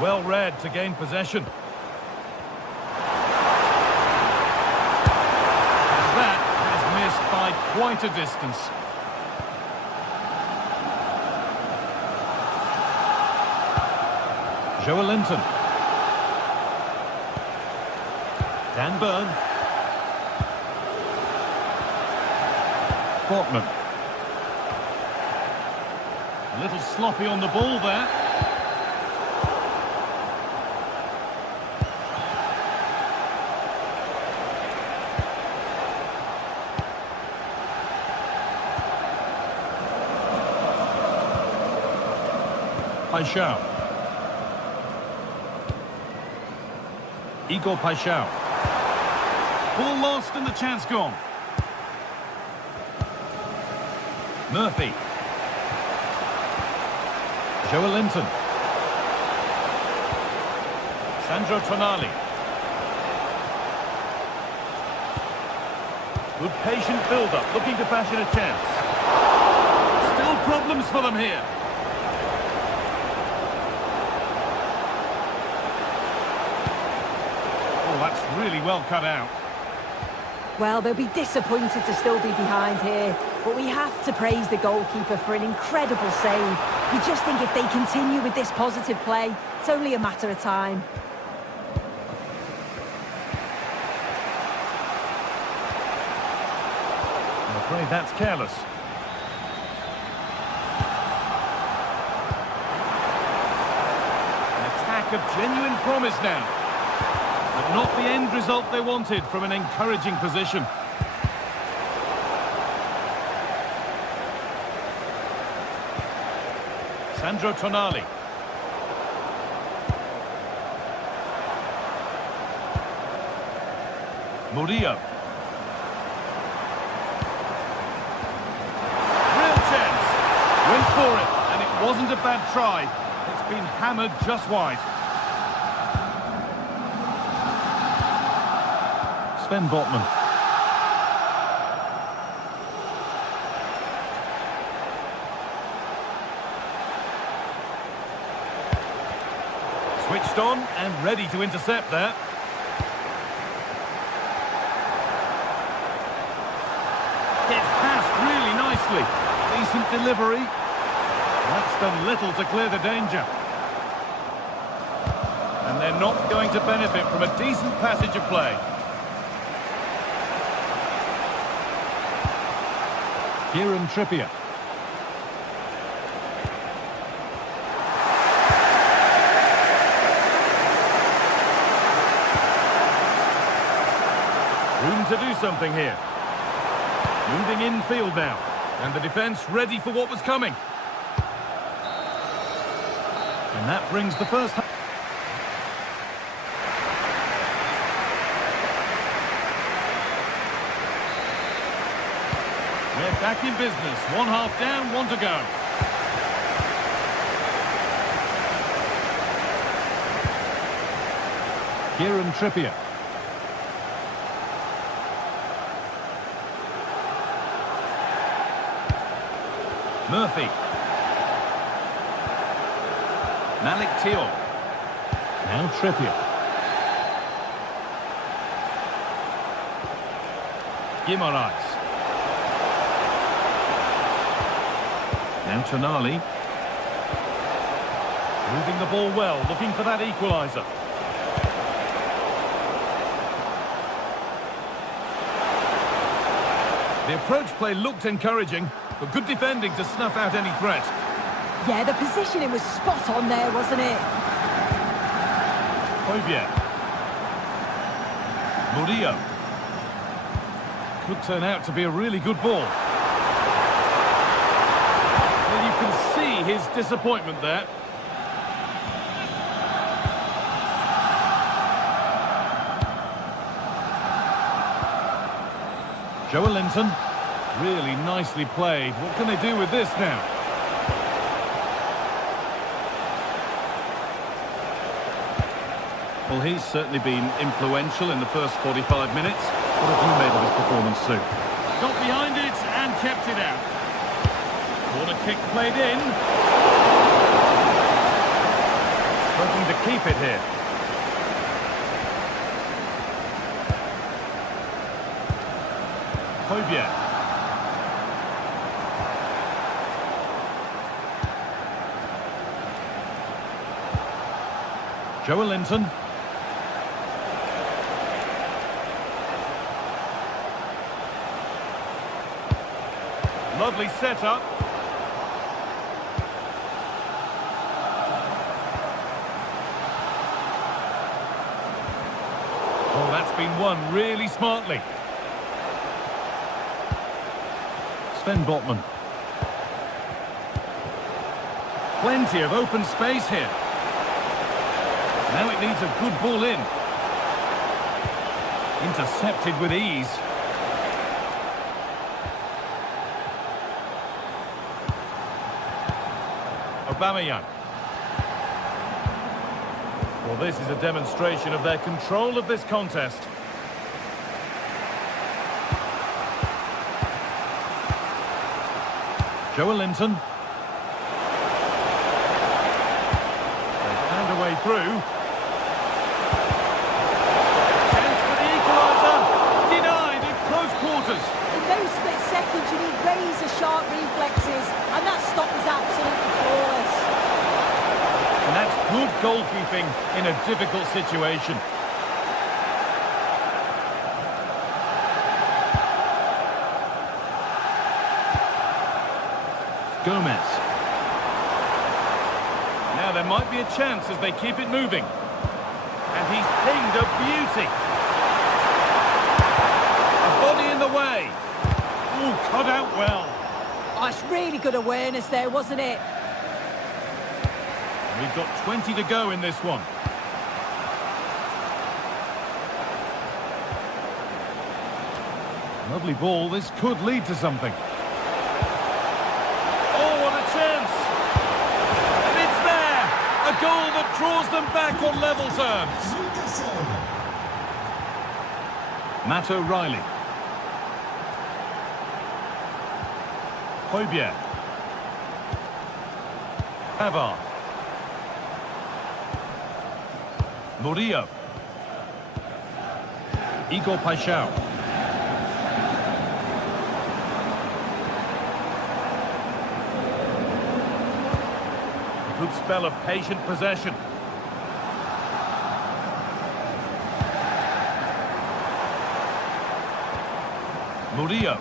Well read to gain possession. That is missed by quite a distance. Joelinton. Dan Burn. Botman. A little sloppy on the ball there. Paixão. Igor Paixão. Ball lost and the chance gone. Murphy. Joelinton. Sandro Tonali. Good patient build-up, looking to fashion a chance. Still problems for them here. Oh, that's really well cut out. Well, they'll be disappointed to still be behind here, but we have to praise the goalkeeper for an incredible save. You just think if they continue with this positive play, it's only a matter of time. I'm afraid that's careless. An attack of genuine promise now. But not the end result they wanted from an encouraging position. Sandro Tonali. Murillo. Real chance. Went for it, and it wasn't a bad try. It's been hammered just wide. Sven Botman. Switched on and ready to intercept there. Gets past really nicely. Decent delivery. That's done little to clear the danger. And they're not going to benefit from a decent passage of play. Kieran Trippier. Room to do something here. Moving infield now. And the defence ready for what was coming. And that brings the first half. We're back in business. One half down, one to go. Kieran Trippier. Murphy. Malik Thiaw. Now Trippier. Guimaraes. Now Tonali. Moving the ball well, looking for that equaliser. The approach play looked encouraging, but good defending to snuff out any threat. Yeah, the positioning was spot on there, wasn't it? Højbjerg. Murillo. Could turn out to be a really good ball. Well, you can see his disappointment there. Joelinton. Really nicely played. What can they do with this now? Well, he's certainly been influential in the first 45 minutes. What have you made of his performance, Sue? Got behind it and kept it out. Corner kick played in. Struggling to keep it here. Højbjerg. Joelinton. Lovely setup. Oh, that's been won really smartly. Sven Botman. Plenty of open space here. Now it needs a good ball in. Intercepted with ease. Aubameyang. Well, this is a demonstration of their control of this contest. Joelinton. They found a way through. Chance for the equaliser. Denied in close quarters. In those split seconds, you need razor-sharp reflexes, and that stop was absolutely flawless. And that's good goalkeeping in a difficult situation. Gomez. Now there might be a chance as they keep it moving. And he's pinged a beauty. A body in the way. Ooh, cut out well. Oh, it's really good awareness there, wasn't it? We've got 20 to go in this one. Lovely ball, this could lead to something. Oh, what a chance! And it's there! A goal that draws them back on level terms. Matt O'Reilly. Højbjerg. Pavard. Murillo. Igor Paixão. A good spell of patient possession. Murillo.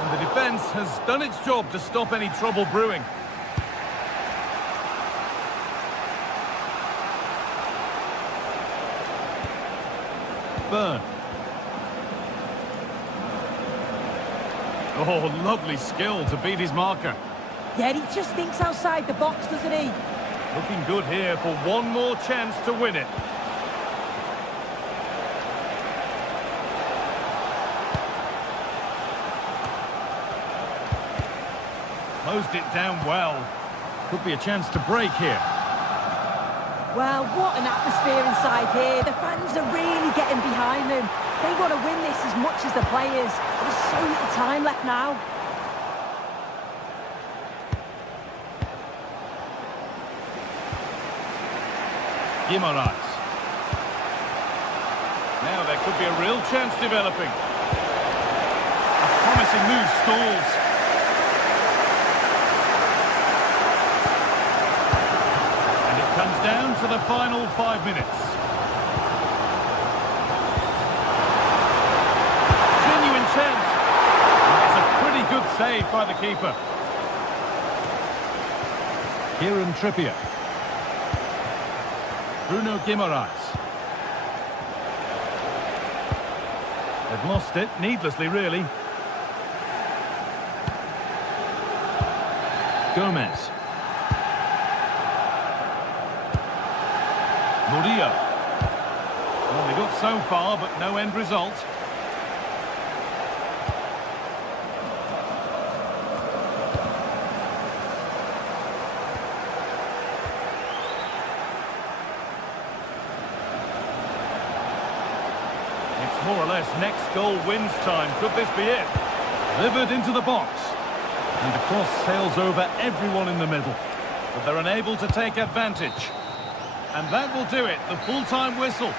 And the defence has done its job to stop any trouble brewing. Burn. Oh, lovely skill to beat his marker. Yeah, he just thinks outside the box, doesn't he? Looking good here for one more chance to win it. Closed it down well. Could be a chance to break here. Well, what an atmosphere inside here. The fans are really getting behind them. They want to win this as much as the players. There's so little time left now. Guimaraes. Now there could be a real chance developing. A promising move stalls. Comes down to the final 5 minutes. Genuine chance. It's a pretty good save by the keeper. Kieran Trippier. Bruno Guimaraes. They've lost it, needlessly really. Gomez. Murillo. Well, they got so far, but no end result. It's more or less next goal wins time. Could this be it? Delivered into the box. And the cross sails over everyone in the middle. But they're unable to take advantage. And that will do it, the full-time whistle.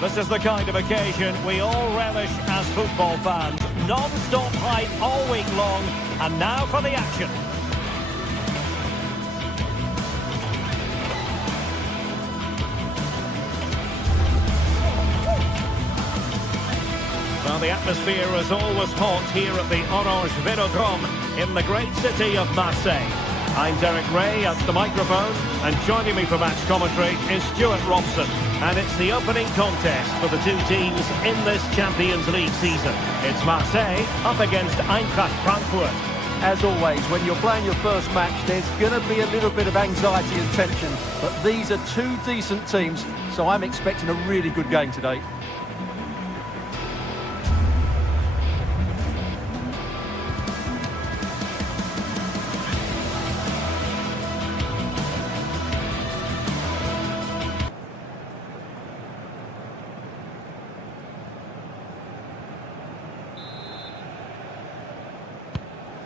This is the kind of occasion we all relish as football fans. Non-stop hype all week long, and now for the action. Well, the atmosphere is always hot here at the Orange Velodrome in the great city of Marseille. I'm Derek Ray at the microphone, and joining me for match commentary is Stuart Robson. And it's the opening contest for the two teams in this Champions League season. It's Marseille up against Eintracht Frankfurt. As always, when you're playing your first match, there's going to be a little bit of anxiety and tension. But these are two decent teams, so I'm expecting a really good game today.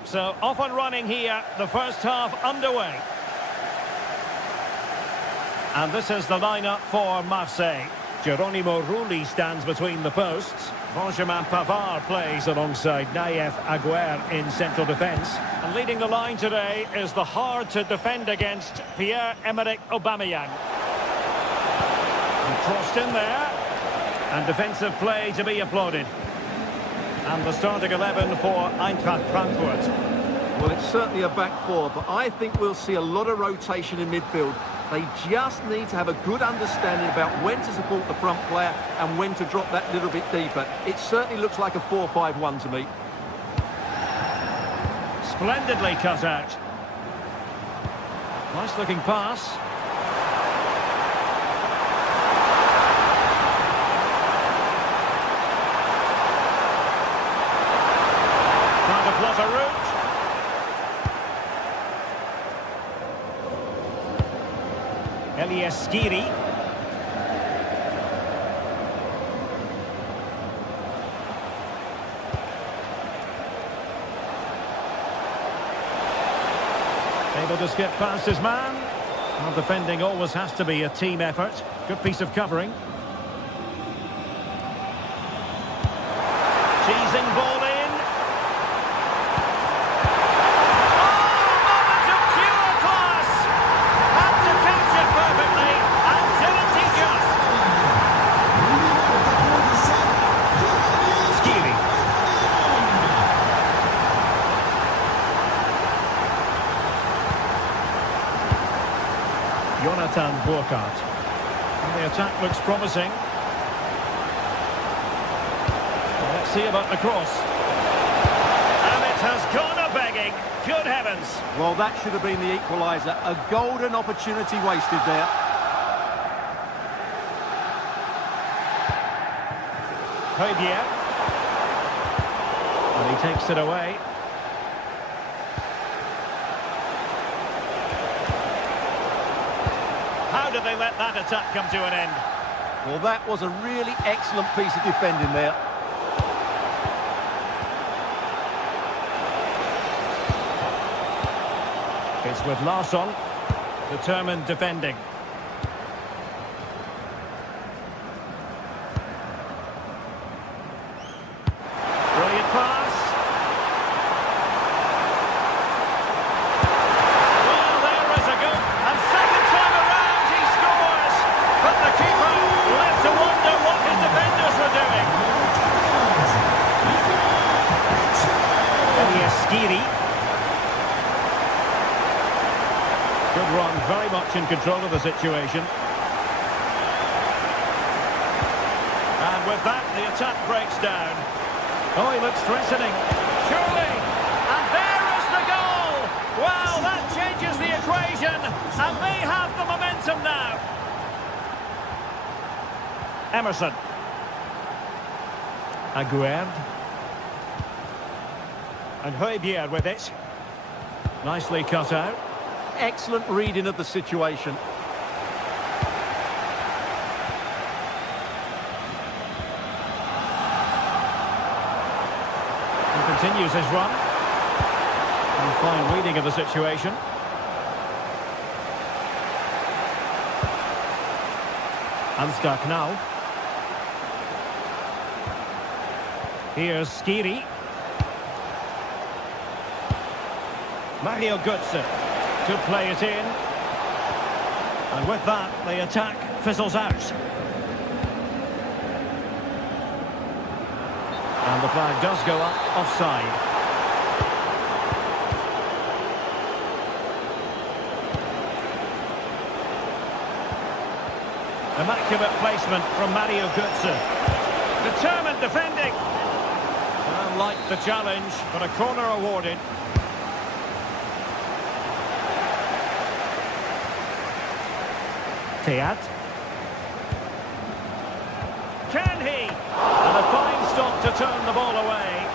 So off and running here, the first half underway. And this is the lineup for Marseille. Geronimo Rulli stands between the posts. Benjamin Pavard plays alongside Naïef Aguer in central defence. And leading the line today is the hard-to-defend against Pierre-Emerick Aubameyang. And crossed in there. And defensive play to be applauded. And the starting 11 for Eintracht Frankfurt. Well, it's certainly a back four, but I think we'll see a lot of rotation in midfield. They just need to have a good understanding about when to support the front player and when to drop that little bit deeper. It certainly looks like a 4-5-1 to me. Splendidly cut out. Nice looking pass. Trying to plot a route. Elias Skiri. Able to skip past his man. Well, defending always has to be a team effort. Good piece of covering. Teasing ball in. Jonathan Burkhardt. And the attack looks promising. Let's see about the cross. And it has gone a-begging. Good heavens. Well, that should have been the equaliser. A golden opportunity wasted there. Højbjerg. And he takes it away. How did they let that attack come to an end? Well, that was a really excellent piece of defending there. It's with Larsson. Determined defending. Brilliant pass. Well, there is a goal. And second time around, he scores. But the keeper left to wonder what his defenders were doing. Elias Skiri. Good run, very much in control of the situation. And with that, the attack breaks down. Oh, he looks threatening. Surely! And there is the goal! Well, that changes the equation, and they have the momentum now. Emerson. Aguerd. And Højbjerg with it. Nicely cut out. Excellent reading of the situation. He continues his run. And fine reading of the situation. Ansgar Knauf. Here's Skiri. Mario Götze. Could play it in. And with that, the attack fizzles out. And the flag does go up offside. Immaculate placement from Mario Götze. Determined defending. And like the challenge, but a corner awarded. Teat. Can he? And a fine stop to turn the ball away.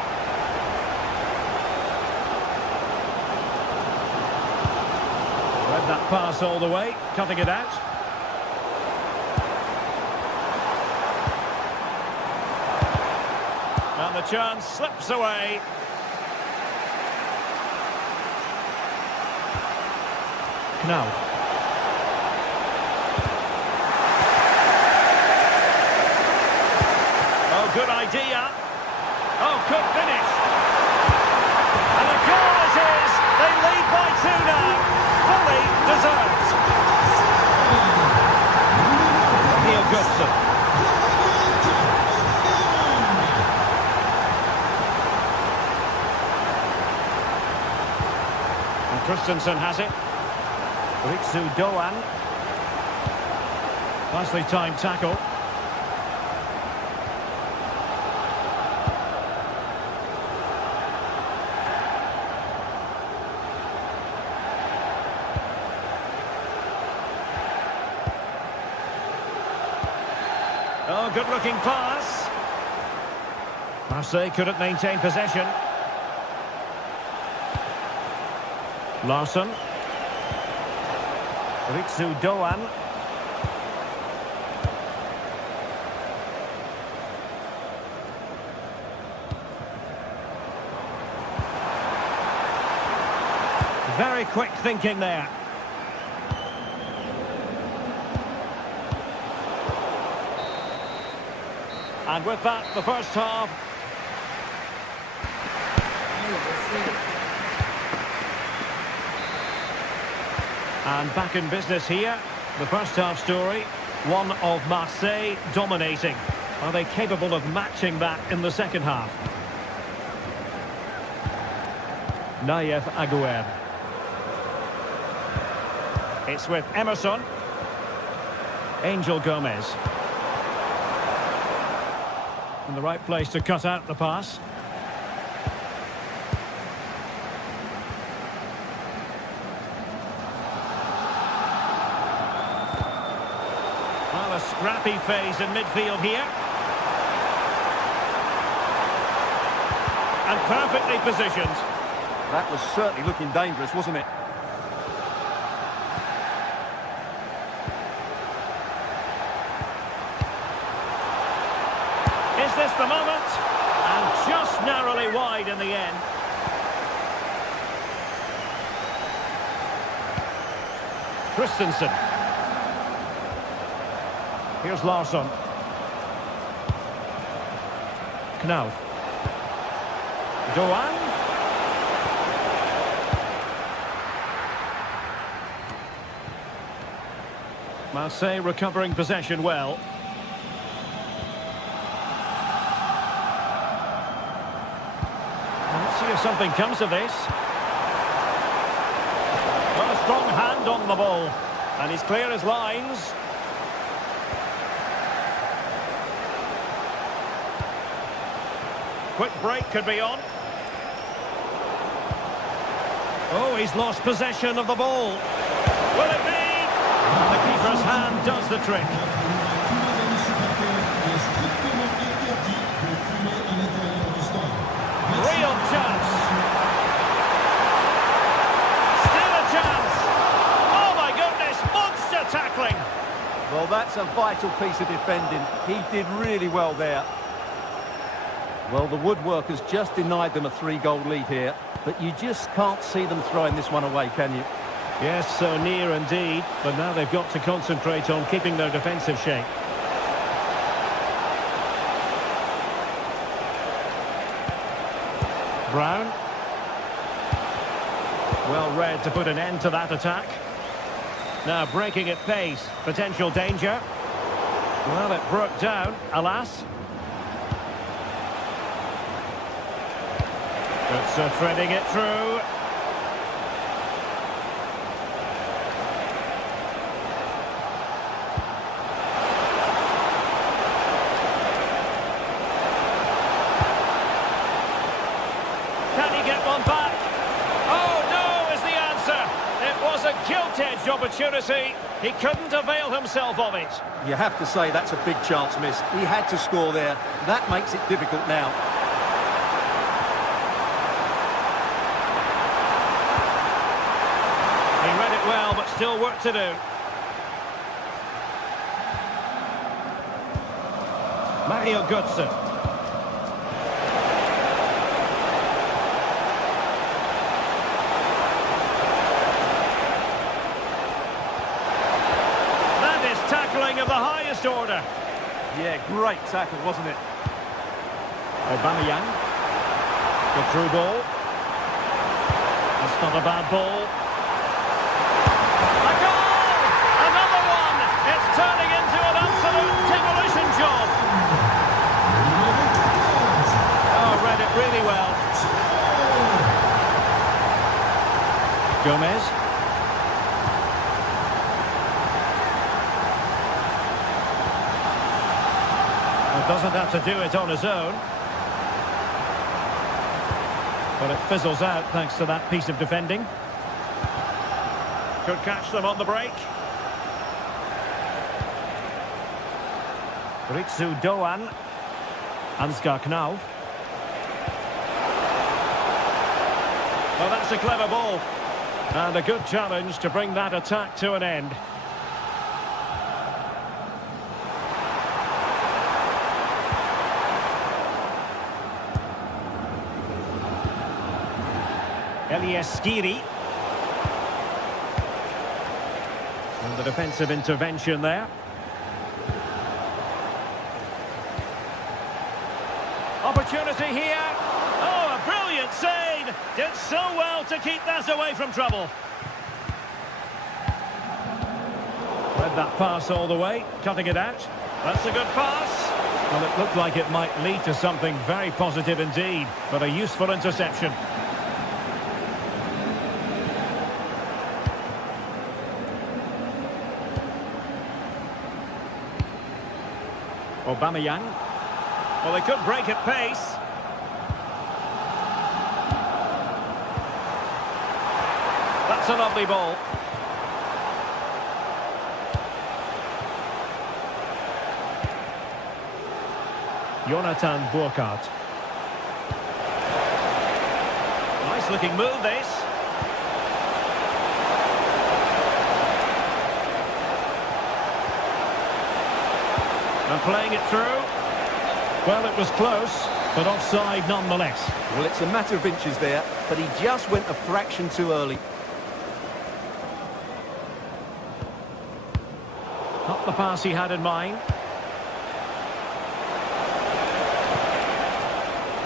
Read that pass all the way, cutting it out. And the chance slips away. Knauf. good idea. Oh, good finish. And the goal it is. They lead by 2 now. Fully deserved. Neil Goodson. And Christensen has it. Ritsu Doan. Nicely timed tackle. Oh, good-looking pass. Marseille couldn't maintain possession. Larsson. Ritsu Doan. Very quick thinking there. And with that, the first half. And back in business here. The first half story, one of Marseille dominating. Are they capable of matching that in the second half? Nayef Aguerd. It's with Emerson. Angel Gomez. In the right place to cut out the pass. Well, a scrappy phase in midfield here. And perfectly positioned. That was certainly looking dangerous, wasn't it? Is this the moment? And just narrowly wide in the end. Christensen. Here's Larsson. Knauf. Doan. Marseille recovering possession well. Let's see if something comes of this. Well, a strong hand on the ball. And he's clear as lines. Quick break could be on. Oh, he's lost possession of the ball. Will it be? And the keeper's hand does the trick. Real chance. Still a chance. Oh my goodness, monster tackling. Well, that's a vital piece of defending. He did really well there. Well, the woodworkers just denied them a 3-goal lead here, but you just can't see them throwing this one away, can you? Yes, so near indeed, but now they've got to concentrate on keeping their defensive shape. Brown. Well read to put an end to that attack. Now breaking at pace, potential danger. Well, it broke down, alas. It's threading it through. Can he get one back? Oh, no, is the answer. It was a gilt-edged opportunity. He couldn't avail himself of it. You have to say that's a big chance missed. He had to score there. That makes it difficult now. He read it well, but still work to do. Mario Götze. That is tackling of the highest order. Yeah, great tackle, wasn't it? Aubameyang. The through ball. That's not a bad ball. A goal! Another one! It's turning into an absolute demolition job. Oh, read it really well. Gomez. Well, doesn't have to do it on his own. But it fizzles out thanks to that piece of defending. Could catch them on the break. Ritsu Doan. Ansgar Knauf. Well, that's a clever ball. And a good challenge to bring that attack to an end. Elias Skiri. And the defensive intervention there. Opportunity here. Oh, a brilliant save. Did so well to keep that away from trouble. Read that pass all the way, cutting it out. That's a good pass. Well, it looked like it might lead to something very positive indeed, but a useful interception. Aubameyang. Well, they could break at pace. That's a lovely ball. Jonathan Burkhardt. Nice looking move, this. And playing it through. Well, it was close, but offside nonetheless. Well, it's a matter of inches there, but he just went a fraction too early. Not the pass he had in mind.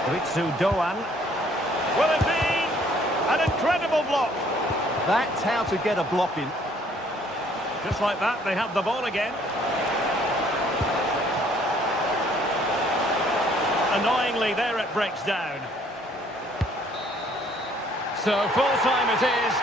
Ritsu Doan. Will it be an incredible block? That's how to get a block in. Just like that, they have the ball again. Annoyingly, there it breaks down. So full time it is.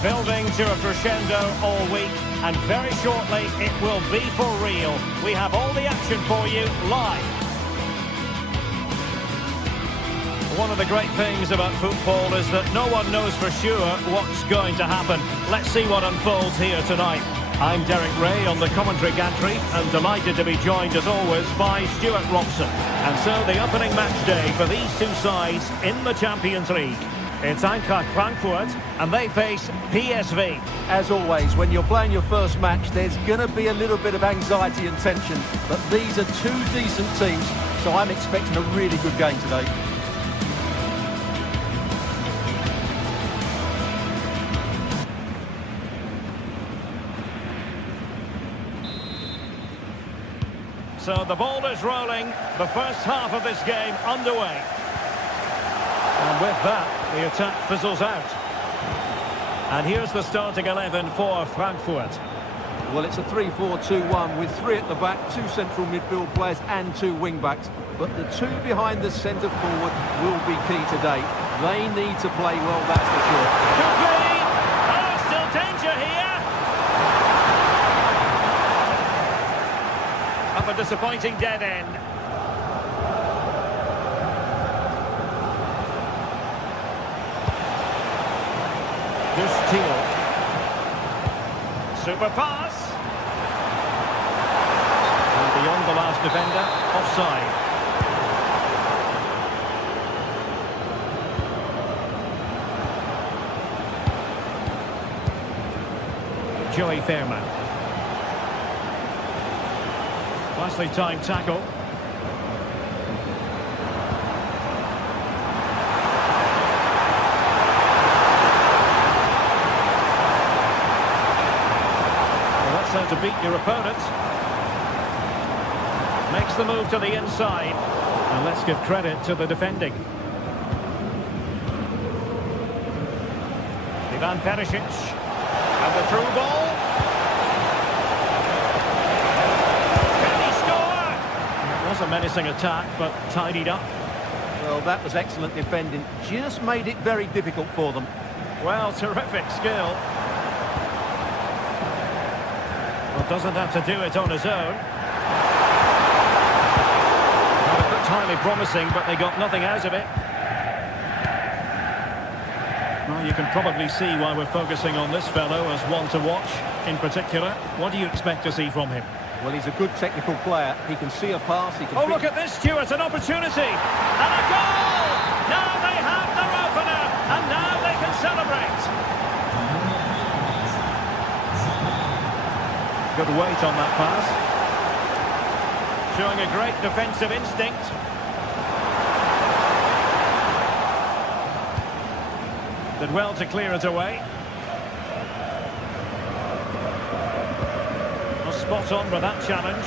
Building to a crescendo all week, and very shortly it will be for real. We have all the action for you live. One of the great things about football is that no one knows for sure what's going to happen. Let's see what unfolds here tonight. I'm Derek Ray on the commentary gantry, and delighted to be joined as always by Stuart Robson. And so the opening match day for these two sides in the Champions League. It's Eintracht Frankfurt, and they face PSV. As always, when you're playing your first match, there's going to be a little bit of anxiety and tension. But these are two decent teams, so I'm expecting a really good game today. So the ball is rolling, the first half of this game underway. And with that, the attack fizzles out. And here's the starting 11 for Frankfurt. Well, it's a 3-4-2-1 with 3 at the back, 2 central midfield players and 2 wing-backs. But the 2 behind the centre forward will be key today. They need to play well, that's for sure. Could be! Oh, still danger here! Up a disappointing dead end. Teal. Super pass. And beyond the last defender, offside. Joey Fairman. Nicely timed tackle. So to beat your opponent. Makes the move to the inside. And let's give credit to the defending. Ivan Perisic. And the through ball. Can he score? It was a menacing attack, but tidied up. Well, that was excellent defending. Just made it very difficult for them. Well, terrific skill. Doesn't have to do it on his own. Well, it looked highly promising, but they got nothing out of it. Well, you can probably see why we're focusing on this fellow as one to watch in particular. What do you expect to see from him? Well, he's a good technical player. He can see a pass. He can. Oh, look at this, Stuart, an opportunity. And a goal! Now they have their opener, and now they can celebrate. Good weight on that pass. Showing a great defensive instinct. Did well to clear it away. Well, spot on with that challenge.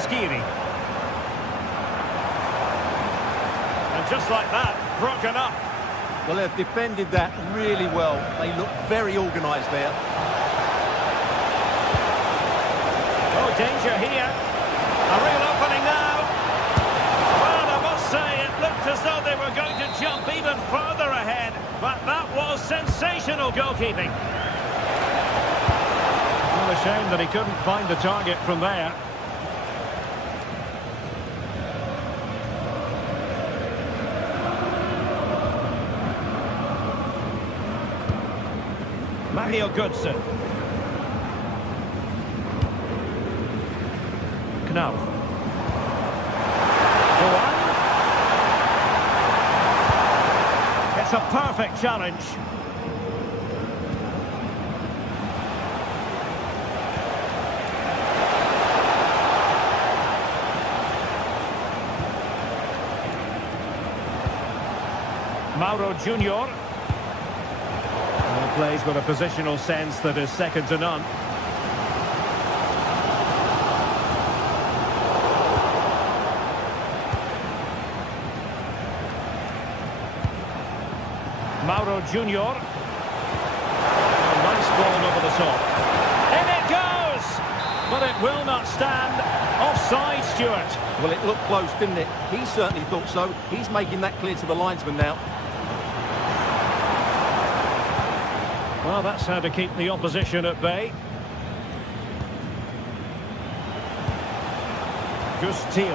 Skiri. Just like that, broken up. Well, they've defended that really well. They look very organised there. Oh, danger here. A real opening now. Well, I must say, it looked as though they were going to jump even further ahead. But that was sensational goalkeeping. Well, a shame that he couldn't find the target from there. Mario Götze. Knauf. Go on. It's a perfect challenge. Mauro Junior. Plays with a positional sense that is second to none. Mauro Junior. A nice ball over the top. In it goes! But it will not stand. Offside, Stuart. Well, it looked close, didn't it? He certainly thought so. He's making that clear to the linesman now. Well, that's how to keep the opposition at bay. Teal.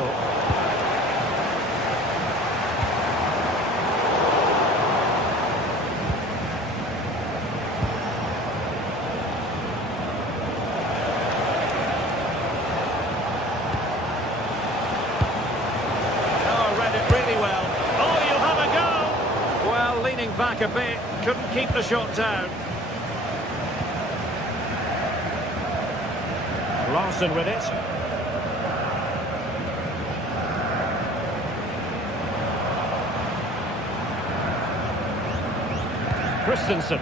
Oh, read it really well. Oh, you'll have a go. Well, leaning back a bit, couldn't keep the shot down. Larson with it. Christensen.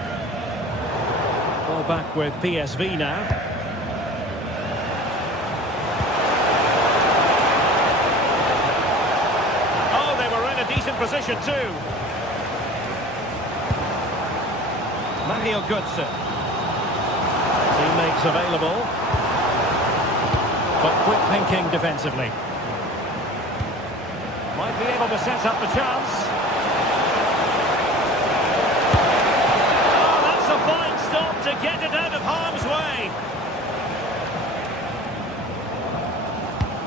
Ball back with PSV now. position too. Mario Götze. Teammates available. But quick thinking defensively. Might be able to set up the chance. Oh, that's a fine stop to get it out of harm's way.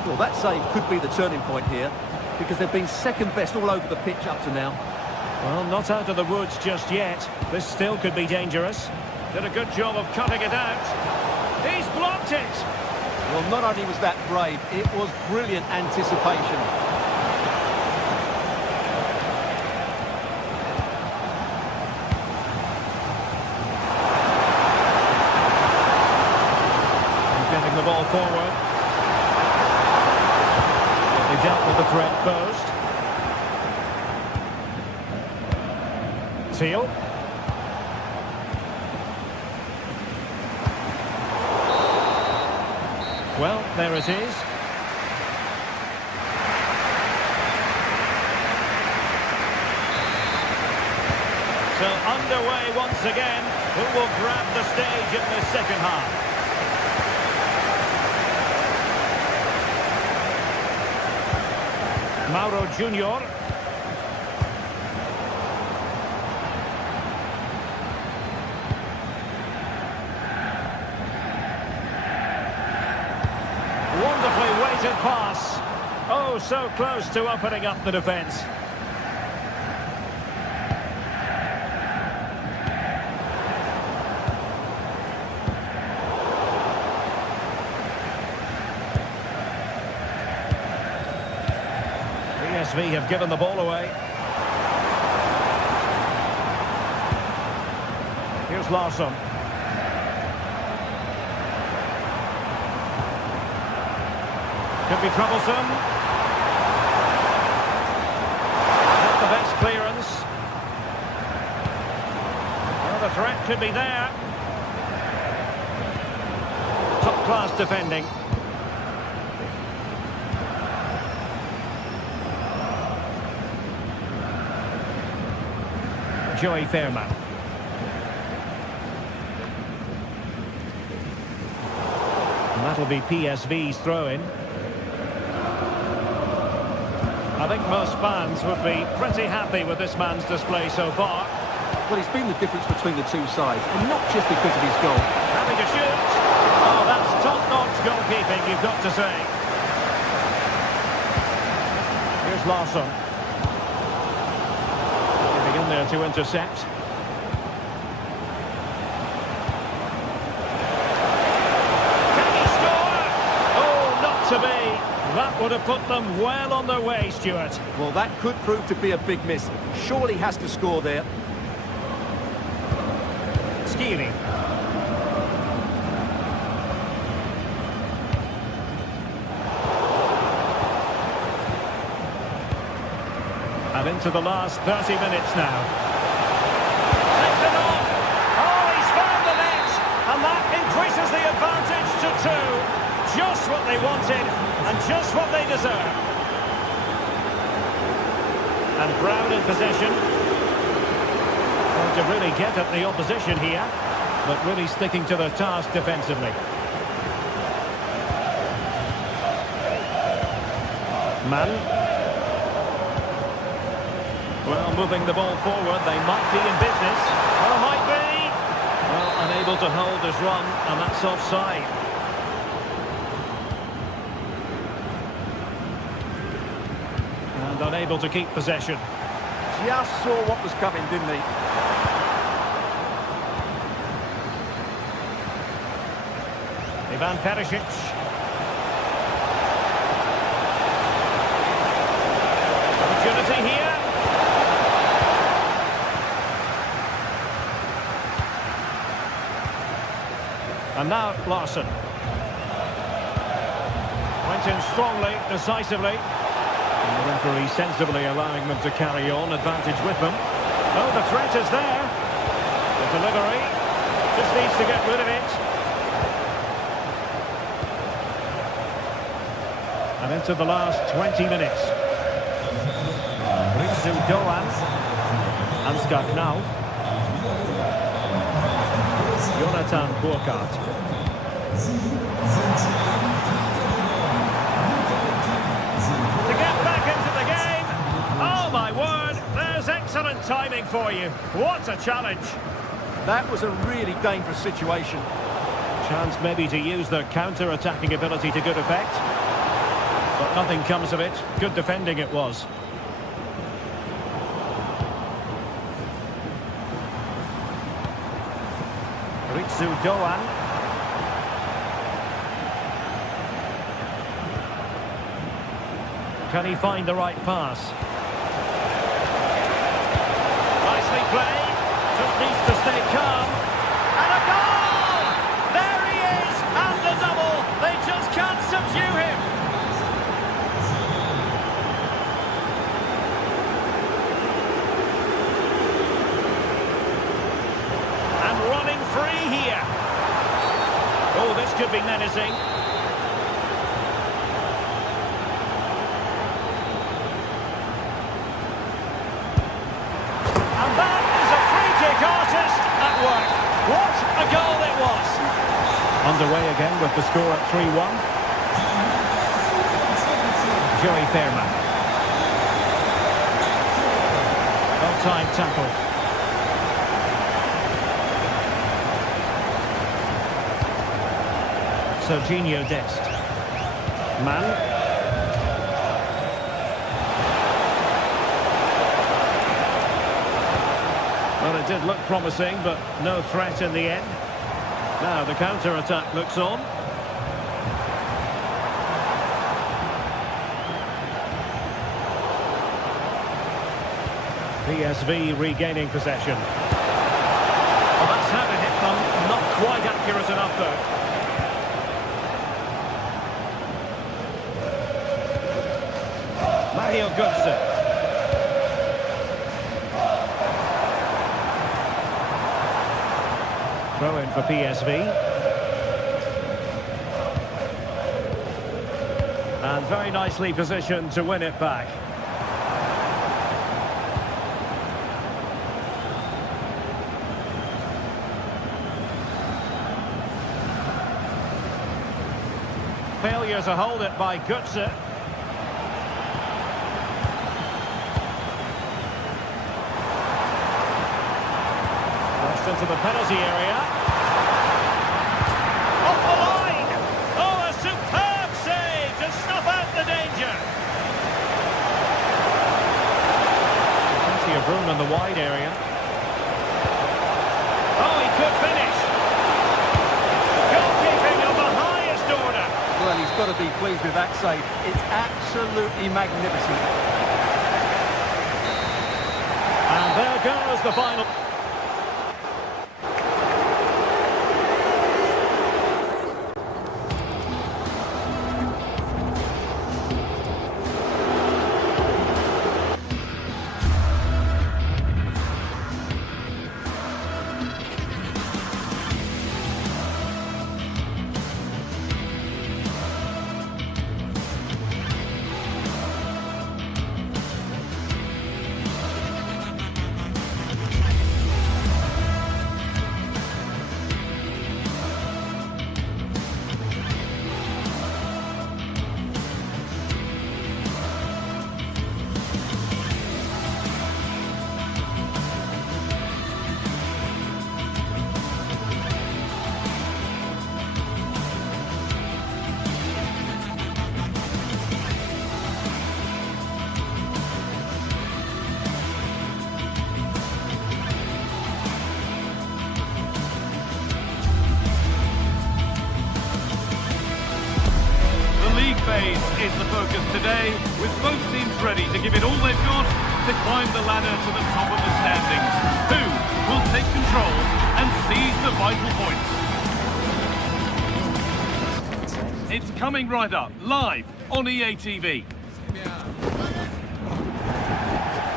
Well, that save could be the turning point here, because they've been second best all over the pitch up to now. Well, not out of the woods just yet. This still could be dangerous. Did a good job of cutting it out. He's blocked it. Well, not only was that brave, it was brilliant anticipation. And getting the ball forward. They dealt with the threat posed. Teal. Well, there it is. So underway once again. Who will grab the stage in the second half? Mauro Junior. Wonderfully weighted pass. Oh, so close to opening up the defence. PSV have given the ball away. Here's Larsson. Could be troublesome. Not the best clearance. Well, the threat could be there. Top-class defending. Joey Fairman. And that'll be PSV's throw-in. I think most fans would be pretty happy with this man's display so far. Well, he's been the difference between the two sides, and not just because of his goal. Having to shoot. Oh, that's top-notch goalkeeping, you've got to say. Here's Larsson. Getting in there to intercept. Can he score? Oh, not to be. That would have put them well on their way, Stuart. Well, that could prove to be a big miss. Surely has to score there. Skiri. And into the last 30 minutes now. Takes it on. Oh, he's found the net. And that increases the advantage to 2. Just what they wanted and just what they deserve. And Brown in possession. Trying to really get at the opposition here, but really sticking to their task defensively. Mann. Well, moving the ball forward, they might be in business. Well, might be. Well, unable to hold his run, and that's offside. And unable to keep possession. Just saw what was coming, didn't he? Ivan Perisic. Opportunity here. And now Larsson. Went in strongly, decisively. And the referee sensibly allowing them to carry on, advantage with them. Oh, the threat is there. The delivery just needs to get rid of it. And into the last 20 minutes. Brings Ritsu Doan. Ansgar Knauf. Jonathan Burkhardt. To get back into the game. Oh my word, there's excellent timing for you. What a challenge. That was a really dangerous situation. Chance maybe to use their counter-attacking ability to good effect. But nothing comes of it. Good defending it was. Ritsu Doan. Can he find the right pass? Nicely played. Just needs to stay calm. And a goal! There he is! And the double! They just can't subdue him! And running free here. Oh, this could be menacing. And that is a free-kick artist at work. What a goal it was. Underway again with the score at 3-1. Joey Fairman. Well-timed tackle. Serginho Dest. Mann. Well, it did look promising, but no threat in the end. Now the counter-attack looks on. PSV regaining possession. Well, that's how to hit them. Not quite accurate enough, though. Mario Götze. Throw in for PSV. And very nicely positioned to win it back. Failure to hold it by Götze. Into the penalty area. Off the line! Oh, a superb save to snuff out the danger. Plenty of room in the wide area. Oh, he could finish. Goalkeeping of the highest order. Well, he's got to be pleased with that save. It's absolutely magnificent. And there goes the final. Phase is the focus today, with both teams ready to give it all they've got to climb the ladder to the top of the standings. Who will take control and seize the vital points? It's coming right up, live on EA TV.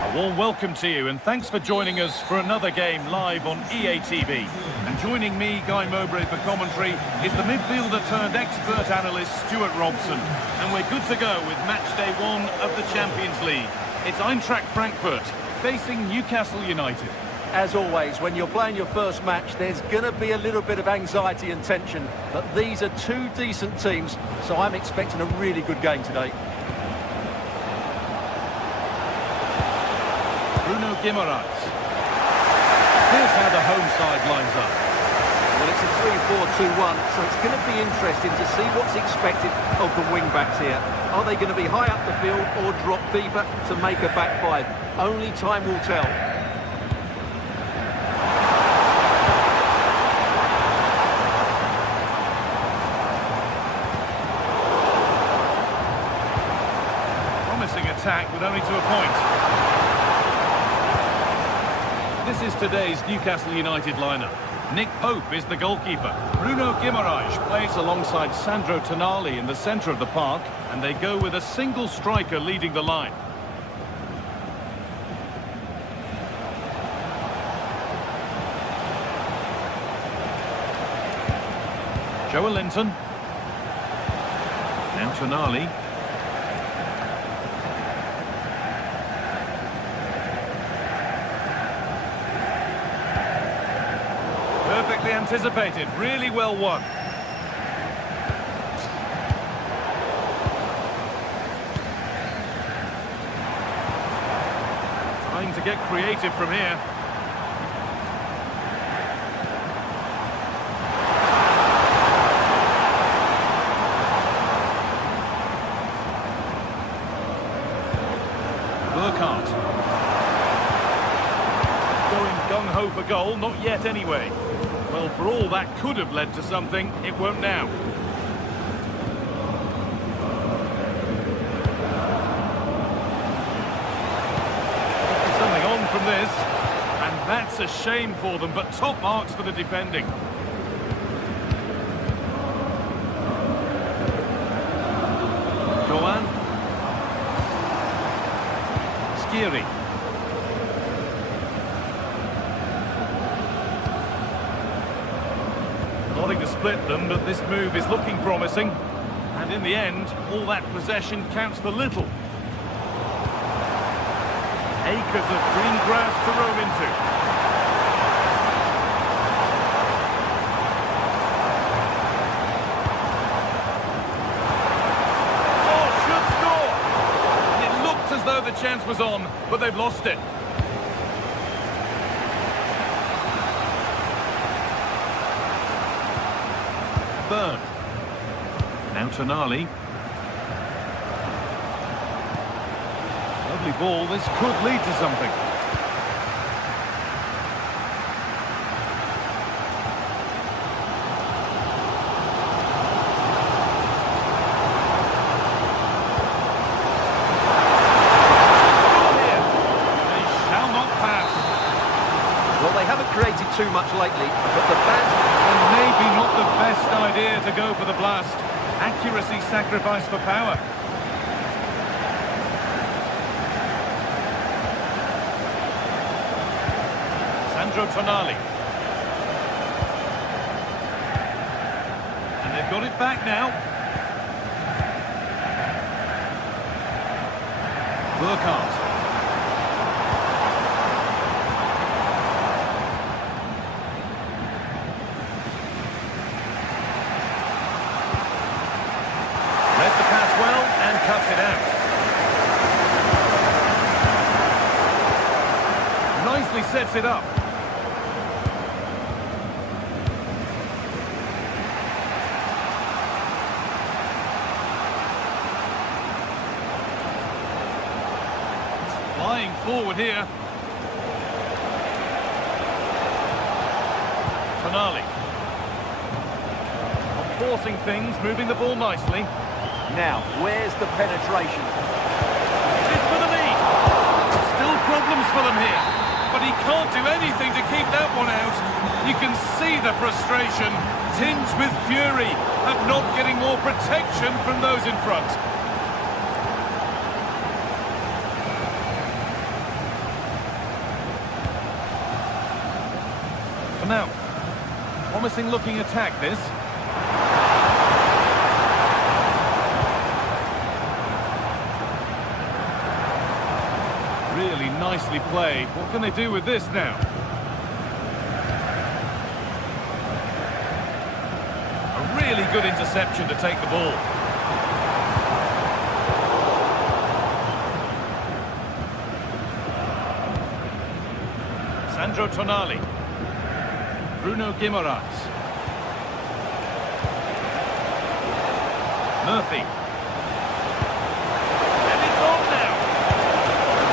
A warm welcome to you, and thanks for joining us for another game live on EA TV. And joining me, Guy Mowbray, for commentary is the midfielder turned expert analyst Stuart Robson. And we're good to go with match day 1 of the Champions League. It's Eintracht Frankfurt facing Newcastle United. As always, when you're playing your first match, there's going to be a little bit of anxiety and tension. But these are two decent teams, so I'm expecting a really good game today. Bruno Guimaraes. Here's how the home side lines up. Well, it's a 3-4-2-1, so it's going to be interesting to see what's expected of the wing-backs here. Are they going to be high up the field or drop deeper to make a back five? Only time will tell. Promising attack, but only to a point. This is today's Newcastle United lineup. Nick Pope is the goalkeeper. Bruno Guimaraes plays alongside Sandro Tonali in the centre of the park, and they go with a single striker leading the line. Joelinton. And Tonali. Perfectly anticipated, really well won. Time to get creative from here. Burkhardt. Going gung-ho for goal, not yet anyway. Well, for all that could have led to something, it won't now. There's something on from this, and that's a shame for them, but top marks for the defending. Coan. Skiri. Nothing to split them, but this move is looking promising. And in the end, all that possession counts for little. Acres of green grass to roam into. Oh, should score! And it looked as though the chance was on, but they've lost it. Burn. Now Tonali. Lovely ball, this could lead to something. Still here. They shall not pass. Well, they haven't created too much lately, but the fans... And maybe not the best idea to go for the blast. Accuracy sacrificed for power. Sandro Tonali. And they've got it back now. Burkhardt. Read the pass well and cuts it out. Nicely sets it up. Flying forward here. Tonali. Forcing things, moving the ball nicely. Now, where's the penetration? This for the lead. Still problems for them here. But he can't do anything to keep that one out. You can see the frustration, tinged with fury, at not getting more protection from those in front. Now, promising looking attack this. nicely played. What can they do with this now? A really good interception to take the ball. Sandro Tonali. Bruno Guimaraes. Murphy. And it's on now.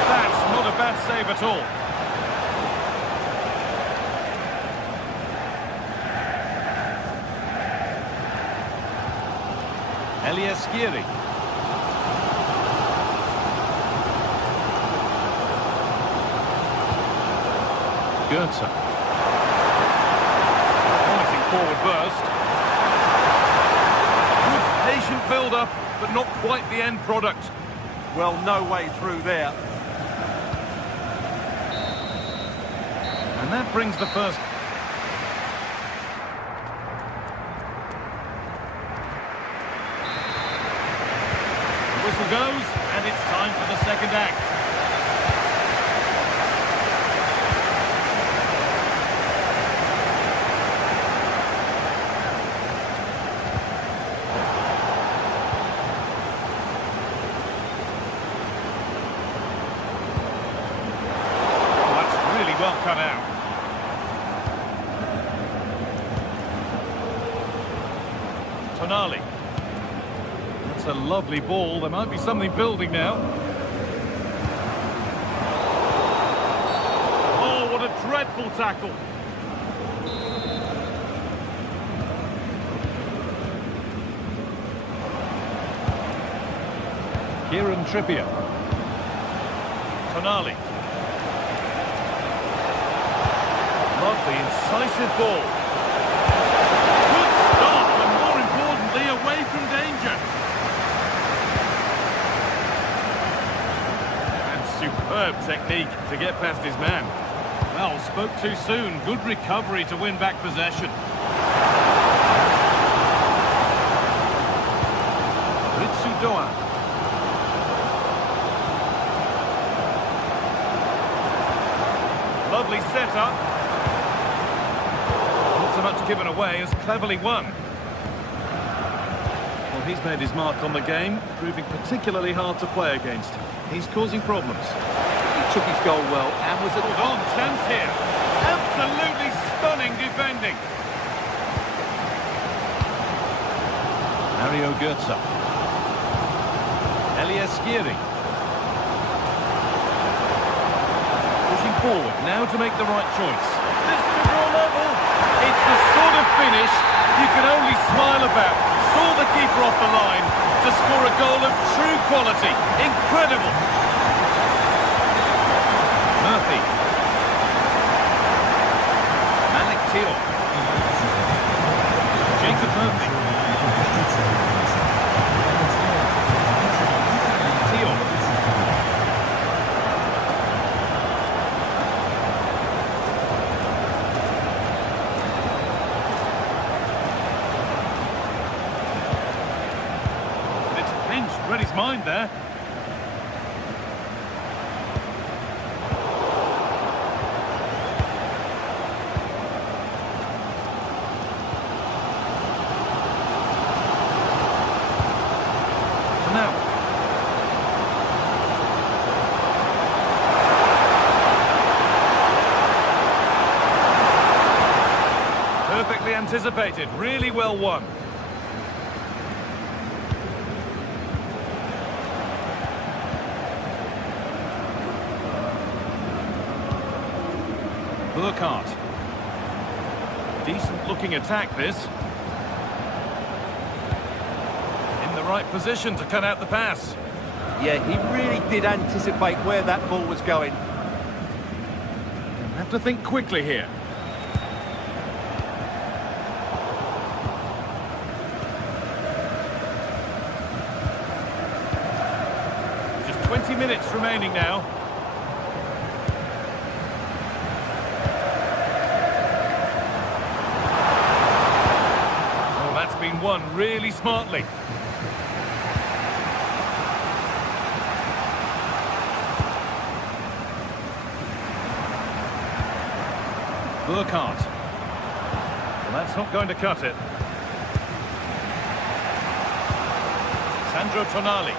That's not a bad save at all. Elias Skiri. Goetze. Promising forward burst. Good patient build-up, but not quite the end product. Well, no way through there. And that brings the first. The whistle goes, and it's time for the second act. Well cut out. Tonali. That's a lovely ball. There might be something building now. Oh, what a dreadful tackle. Kieran Trippier. Tonali. Lovely, incisive ball. Good stop, and more importantly, away from danger. And superb technique to get past his man. Well, spoke too soon. Good recovery to win back possession. Ritsu Doan. Lovely setup. So much given away as cleverly won. Well, he's made his mark on the game, proving particularly hard to play against. He's causing problems. He took his goal well and was Hold on, chance here. Absolutely stunning defending. Mario Götze. Elias Skiri. Pushing forward, now to make the right choice. This to draw level. It's the sort of finish you can only smile about. Saw the keeper off the line to score a goal of true quality. Incredible. Murphy. Malik Teo. Jacob Murphy. Teo. Read his mind there. Now. Perfectly anticipated, really well won. Burkhardt. Decent looking attack this. In the right position to cut out the pass. Yeah, he really did anticipate where that ball was going. Have to think quickly here. Just 20 minutes remaining now. Been won really smartly. Burkhardt. Well, that's not going to cut it. Sandro Tonali.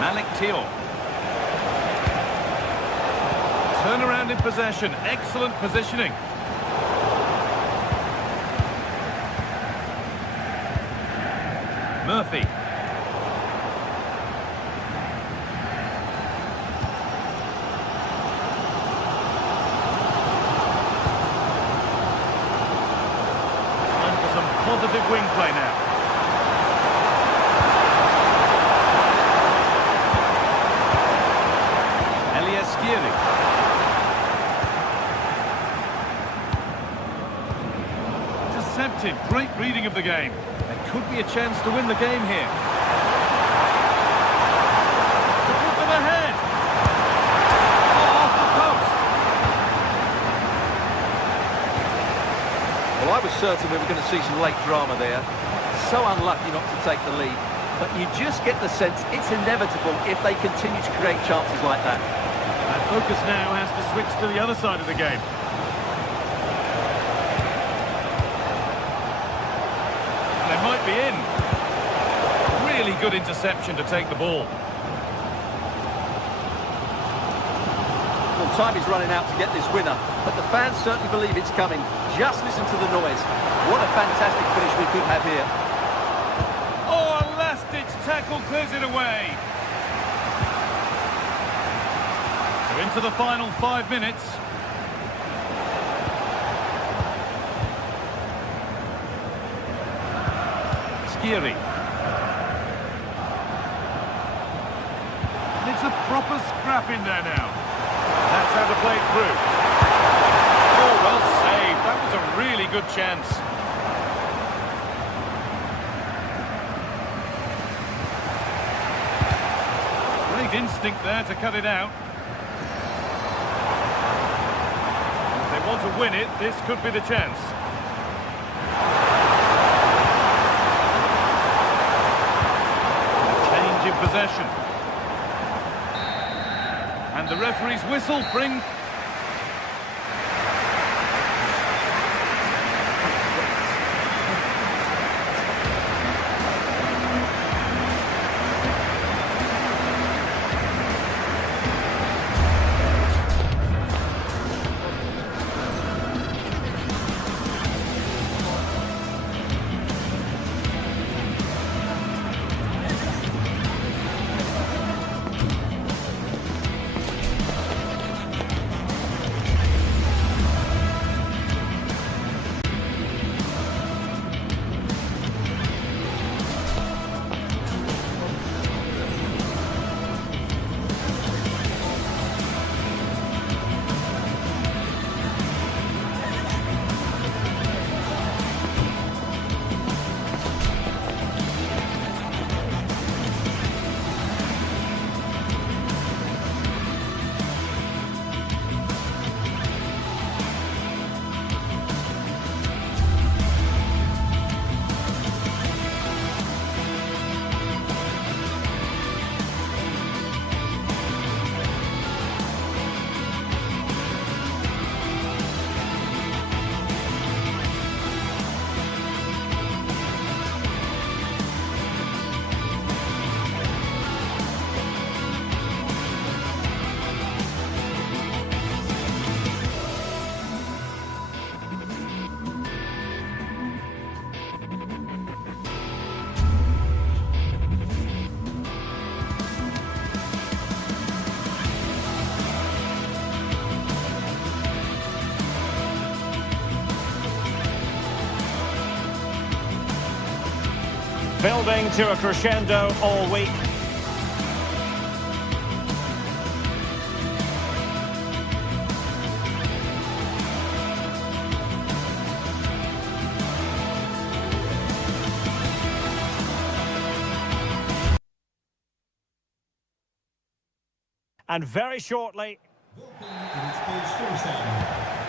Malik Thiaw. Turn around in possession. Excellent positioning. Murphy. Time for some positive wing play now. Intercepted. Great reading of the game. There could be a chance to win the game here. To put them ahead. Oh, off the post. Well, I was certain we were going to see some late drama there. So unlucky not to take the lead. But you just get the sense it's inevitable if they continue to create chances like that. And focus now has to switch to the other side of the game. They might be in. Really good interception to take the ball. Well, time is running out to get this winner, but the fans certainly believe it's coming. Just listen to the noise. What a fantastic finish we could have here. Oh, a last-ditch tackle clears it away. So into the final 5 minutes. Skiri. And it's a proper scrap in there now. That's how to play it through. Oh, well saved. That was a really good chance. Great instinct there to cut it out. If they want to win it, this could be the chance. In possession. And the referee's whistle brings... Building to a crescendo all week. And very shortly,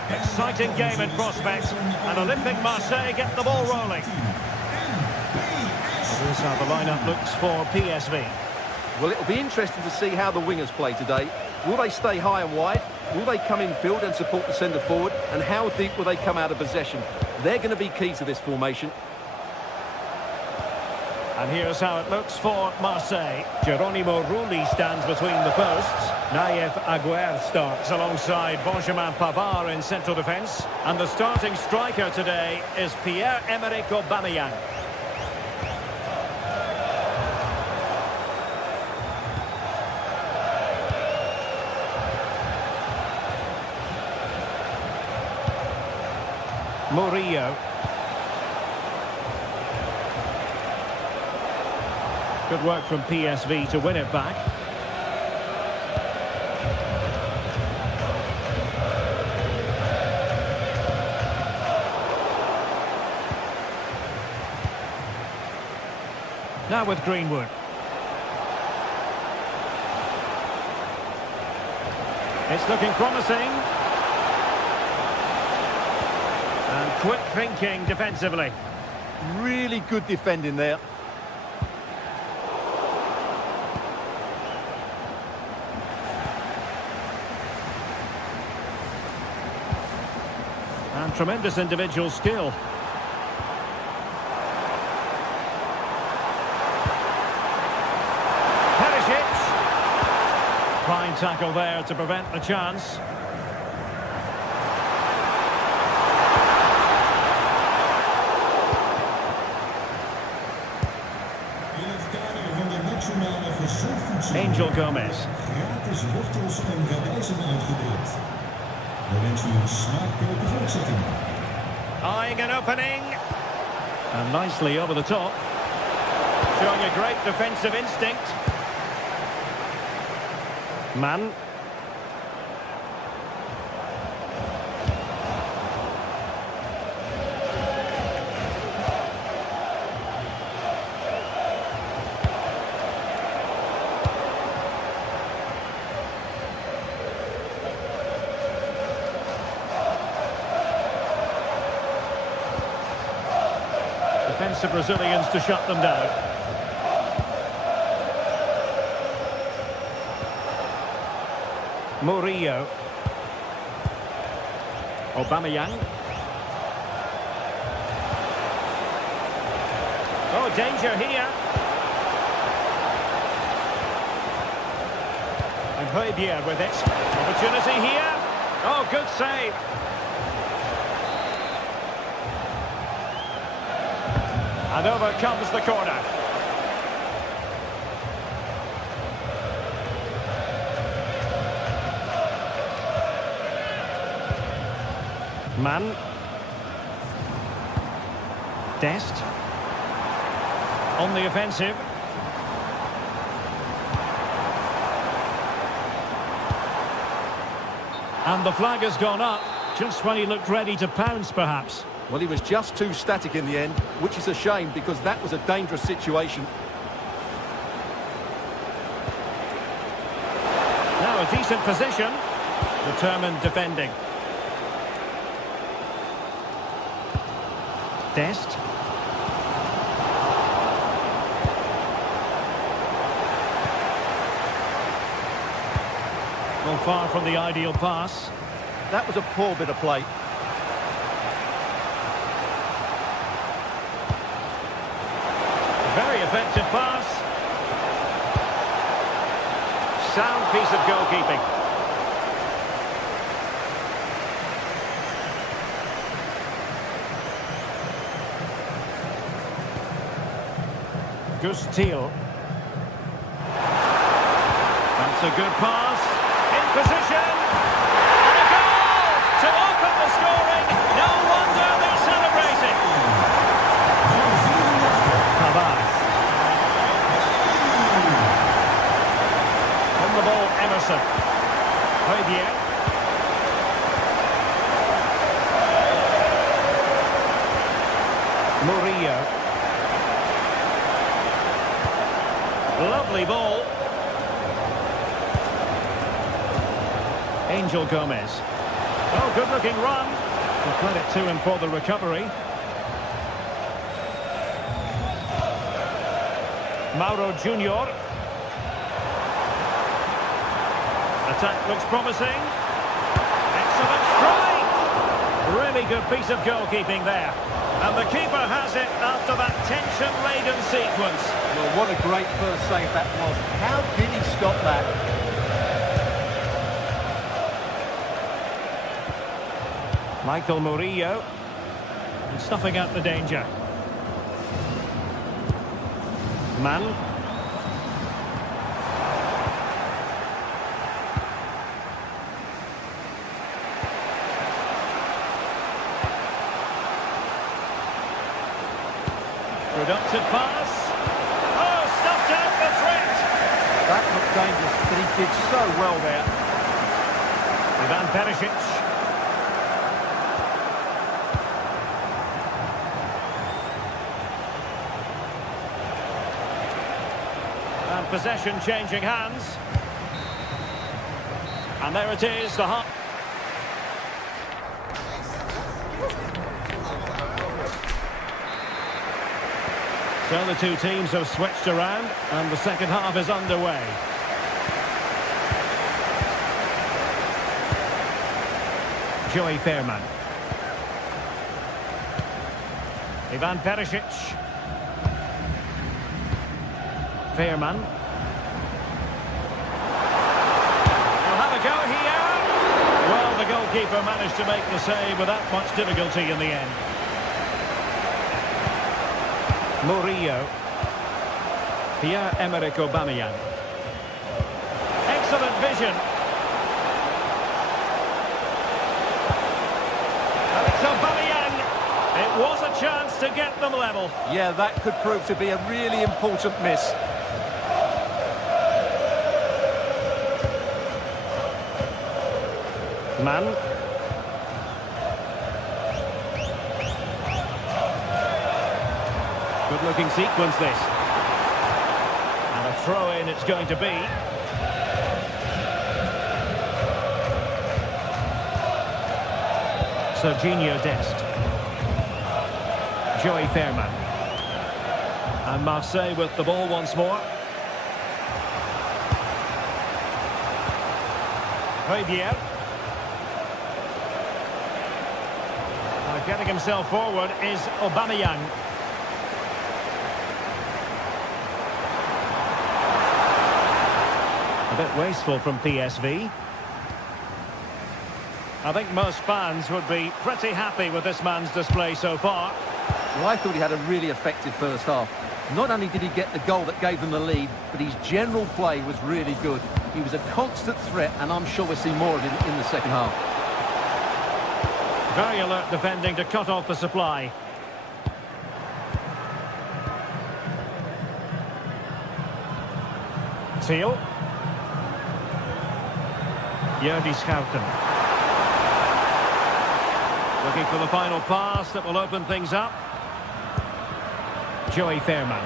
exciting game in prospect, and Olympique Marseille get the ball rolling. Here's how the lineup looks for PSV. Well, it'll be interesting to see how the wingers play today. Will they stay high and wide? Will they come in field and support the centre forward? And how deep will they come out of possession? They're going to be key to this formation. And here's how it looks for Marseille. Geronimo Rulli stands between the posts. Naïef Aguerd starts alongside Benjamin Pavard in central defence. And the starting striker today is Pierre-Emerick Aubameyang. Murillo. Good work from PSV to win it back. Now with Greenwood. It's looking promising. And quick thinking defensively. Really good defending there. And tremendous individual skill. Perisic. Fine tackle there to prevent the chance. Angel Gomez. Gratis wortels en radijzen uitgedeeld. We wensen u een smaakrijke voortzetting. Eyeing an opening. And nicely over the top. Showing a great defensive instinct. Man. Defensive Brazilians to shut them down. Murillo. Aubameyang. Oh, danger here. And Højbjerg with it. Opportunity here. Oh, good save. And over comes the corner. Man. Dest. On the offensive. And the flag has gone up, just when he looked ready to pounce, perhaps. Well, he was just too static in the end, which is a shame because that was a dangerous situation. Now a decent position. Determined defending. Dest. Well, far from the ideal pass. That was a poor bit of play. Very effective pass. Sound piece of goalkeeping. Gustil. That's a good pass. In position. And a goal to open the scoring. No wonder they're celebrating. Pavard. On the ball, Emerson. Højbjerg. Murillo. Lovely ball. Angel Gomez. Oh, good-looking run. And credit to him for the recovery. Mauro Junior. Attack looks promising. Excellent strike! Really good piece of goalkeeping there. And the keeper has it after that tension-laden sequence. Well, what a great first save that was. How did he stop that? Michael Murillo. And snuffing out the danger. Man. Productive pass. Oh, stuffed out the threat. That looked dangerous, but he did so well there. Ivan Perisic. And possession changing hands. And there it is, the half. So the two teams have switched around, and the second half is underway. Joey Fairman. Ivan Perisic. Fairman. He'll have a go here. Well, the goalkeeper managed to make the save without much difficulty in the end. Murillo. Pierre-Emerick Aubameyang. Excellent vision. And it's Aubameyang. It was a chance to get them level. Yeah, that could prove to be a really important miss. Man. Good-looking sequence, this. And a throw-in it's going to be. Serginho Dest. Joey Fairman. And Marseille with the ball once more. Fabier. Getting himself forward is Aubameyang. A bit wasteful from PSV. I think most fans would be pretty happy with this man's display so far. Well, I thought he had a really effective first half. Not only did he get the goal that gave them the lead, but his general play was really good. He was a constant threat, and I'm sure we'll see more of him in the second half. Very alert defending to cut off the supply. Seal. Jordi Schouten. Looking for the final pass that will open things up. Joey Fairman.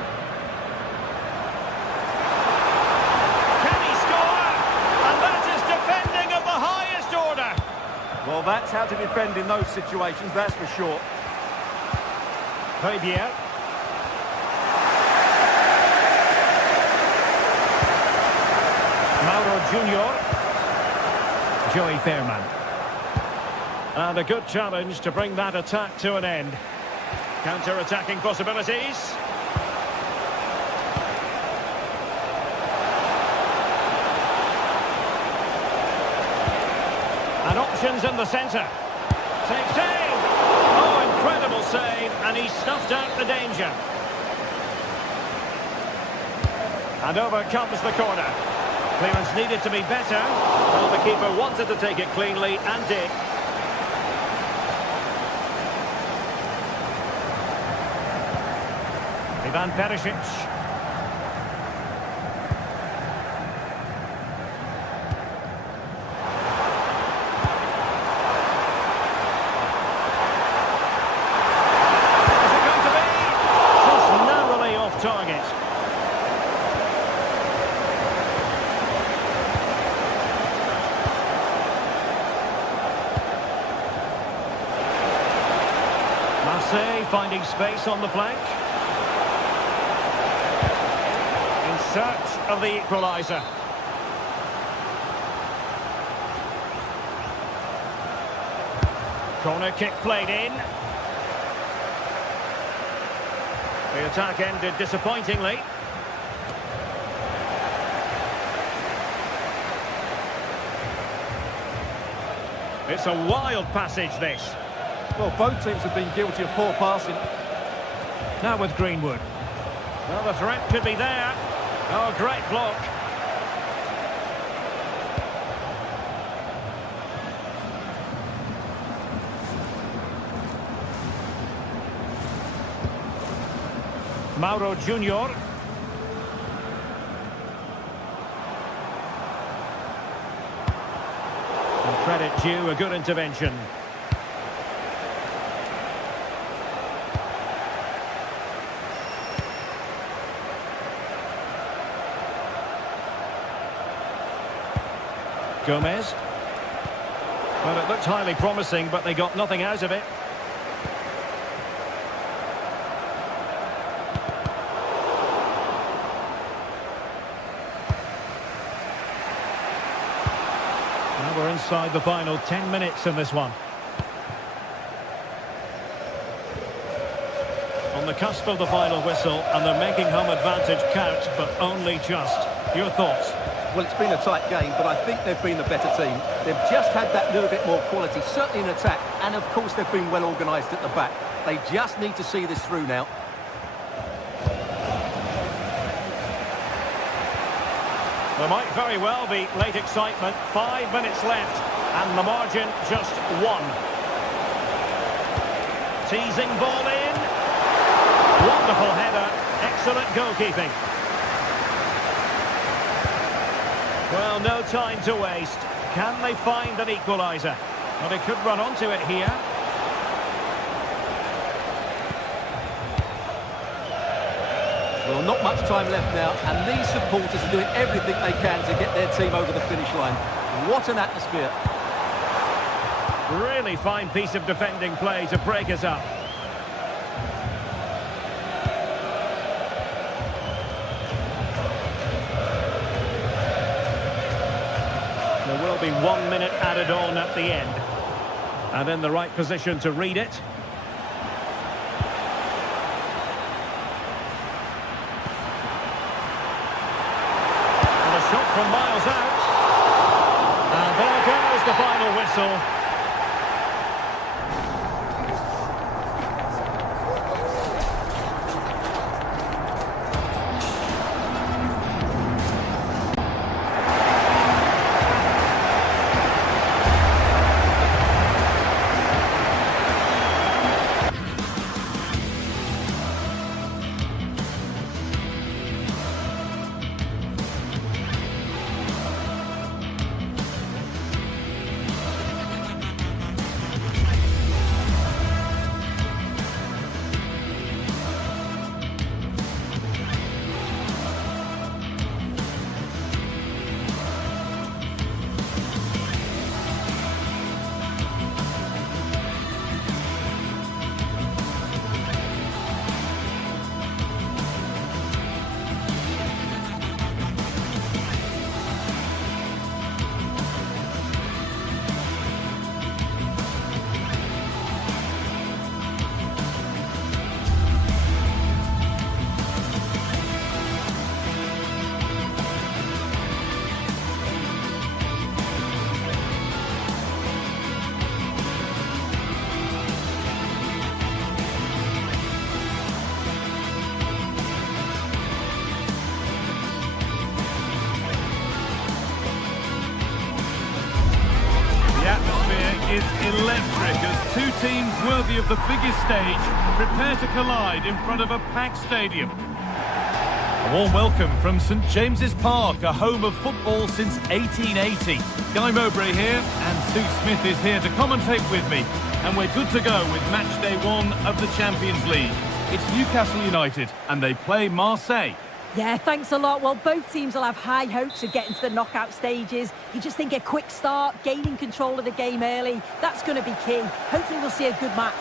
Can he score? And that is defending of the highest order. Well, that's how to defend in those situations, that's for sure. Fabier. Mauro Junior. Joey Fairman. And a good challenge to bring that attack to an end. Counter-attacking possibilities. And options in the centre. Takes aim. Oh, incredible save. And he stuffed out the danger. And over comes the corner. Clearance needed to be better. Well, the keeper wanted to take it cleanly and did. Ivan Perisic. Target. Marseille finding space on the flank. In search of the equaliser. Corner kick played in. The attack ended disappointingly. It's a wild passage, this. Well, both teams have been guilty of poor passing. Now with Greenwood. Well, the threat could be there. Oh, great block. Mauro Junior. And credit due, a good intervention. Gomez. Well, it looked highly promising, but they got nothing out of it. Now we're inside the final 10 minutes in this one. On the cusp of the final whistle, and they're making home advantage count, but only just. Your thoughts? Well, it's been a tight game, but I think they've been the better team. They've just had that little bit more quality, certainly in attack, and of course they've been well organised at the back. They just need to see this through now. There might very well be late excitement. 5 minutes left, and the margin just 1. Teasing ball in. Wonderful header. Excellent goalkeeping. Well, no time to waste. Can they find an equaliser? Well, they could run onto it here. Well, not much time left now, and these supporters are doing everything they can to get their team over the finish line. What an atmosphere. Really fine piece of defending play to break us up. There will be 1 minute added on at the end. And in the right position to read it. And a shot from miles out. And there goes the final whistle. Is electric as two teams worthy of the biggest stage prepare to collide in front of a packed stadium. A warm welcome from St James's Park, a home of football since 1880. Guy Mowbray here, and Sue Smith is here to commentate with me. And we're good to go with match day 1 of the Champions League. It's Newcastle United, and they play Marseille. Yeah, thanks a lot. Well, both teams will have high hopes of getting to the knockout stages. You just think a quick start, gaining control of the game early, that's going to be key. Hopefully we'll see a good match.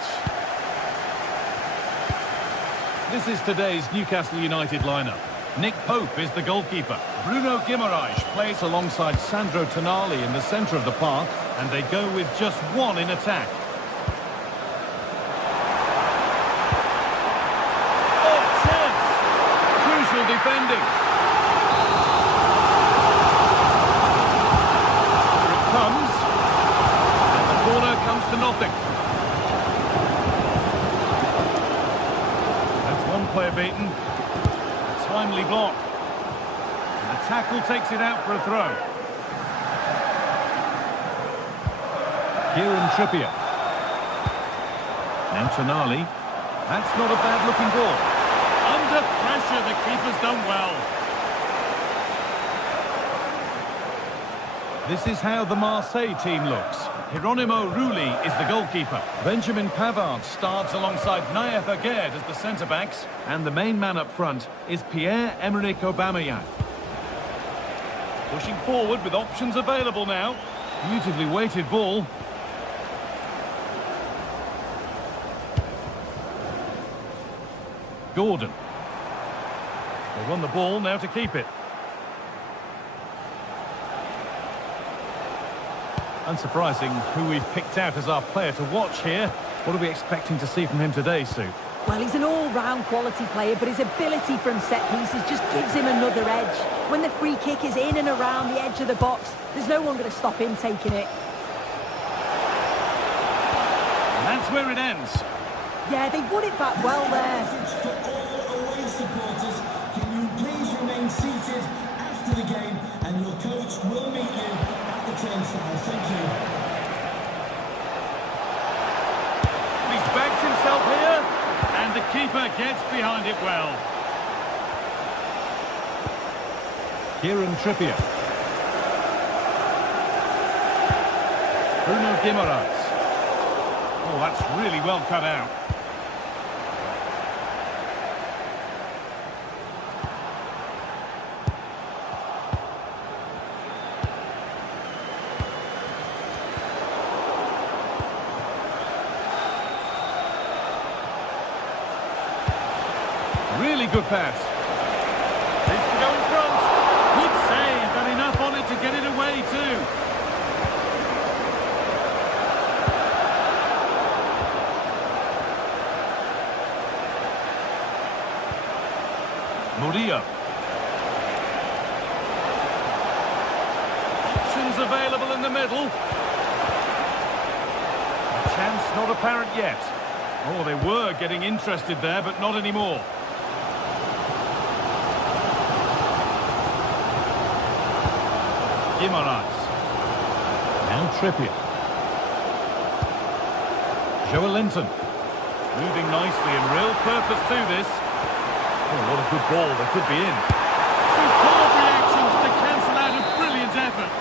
This is today's Newcastle United lineup. Nick Pope is the goalkeeper. Bruno Guimaraes plays alongside Sandro Tonali in the centre of the park, and they go with just one in attack. The tackle takes it out for a throw. Kieran Trippier. Now Tonali. That's not a bad-looking ball. Under pressure, the keeper's done well. This is how the Marseille team looks. Hieronymo Rulli is the goalkeeper. Benjamin Pavard starts alongside Nayef Aguerd as the centre-backs. And the main man up front is Pierre-Emerick Aubameyang. Pushing forward with options available now. Beautifully weighted ball. Gordon. They won the ball, now to keep it. Unsurprising who we've picked out as our player to watch here. What are we expecting to see from him today, Sue? Well, he's an all-round quality player, but his ability from set pieces just gives him another edge. When the free kick is in and around the edge of the box, there's no one going to stop him taking it. And that's where it ends. Yeah, they won it back well there. For all away supporters, can you please remain seated after the game, and your coach will meet you at the turnstile. Thank you. He's backed himself here, and the keeper gets behind it well. Kieran Trippier. Bruno Guimaraes. Oh, that's really well cut out. Really good pass. This to go in front. Good save, and enough on it to get it away too. Murillo. Options available in the middle. A chance not apparent yet. Oh, they were getting interested there, but not anymore. Guimaraes. Now Trippier. Joelinton. Moving nicely and real purpose to this. Oh, what a good ball. They could be in. Superb reactions to cancel out a brilliant effort.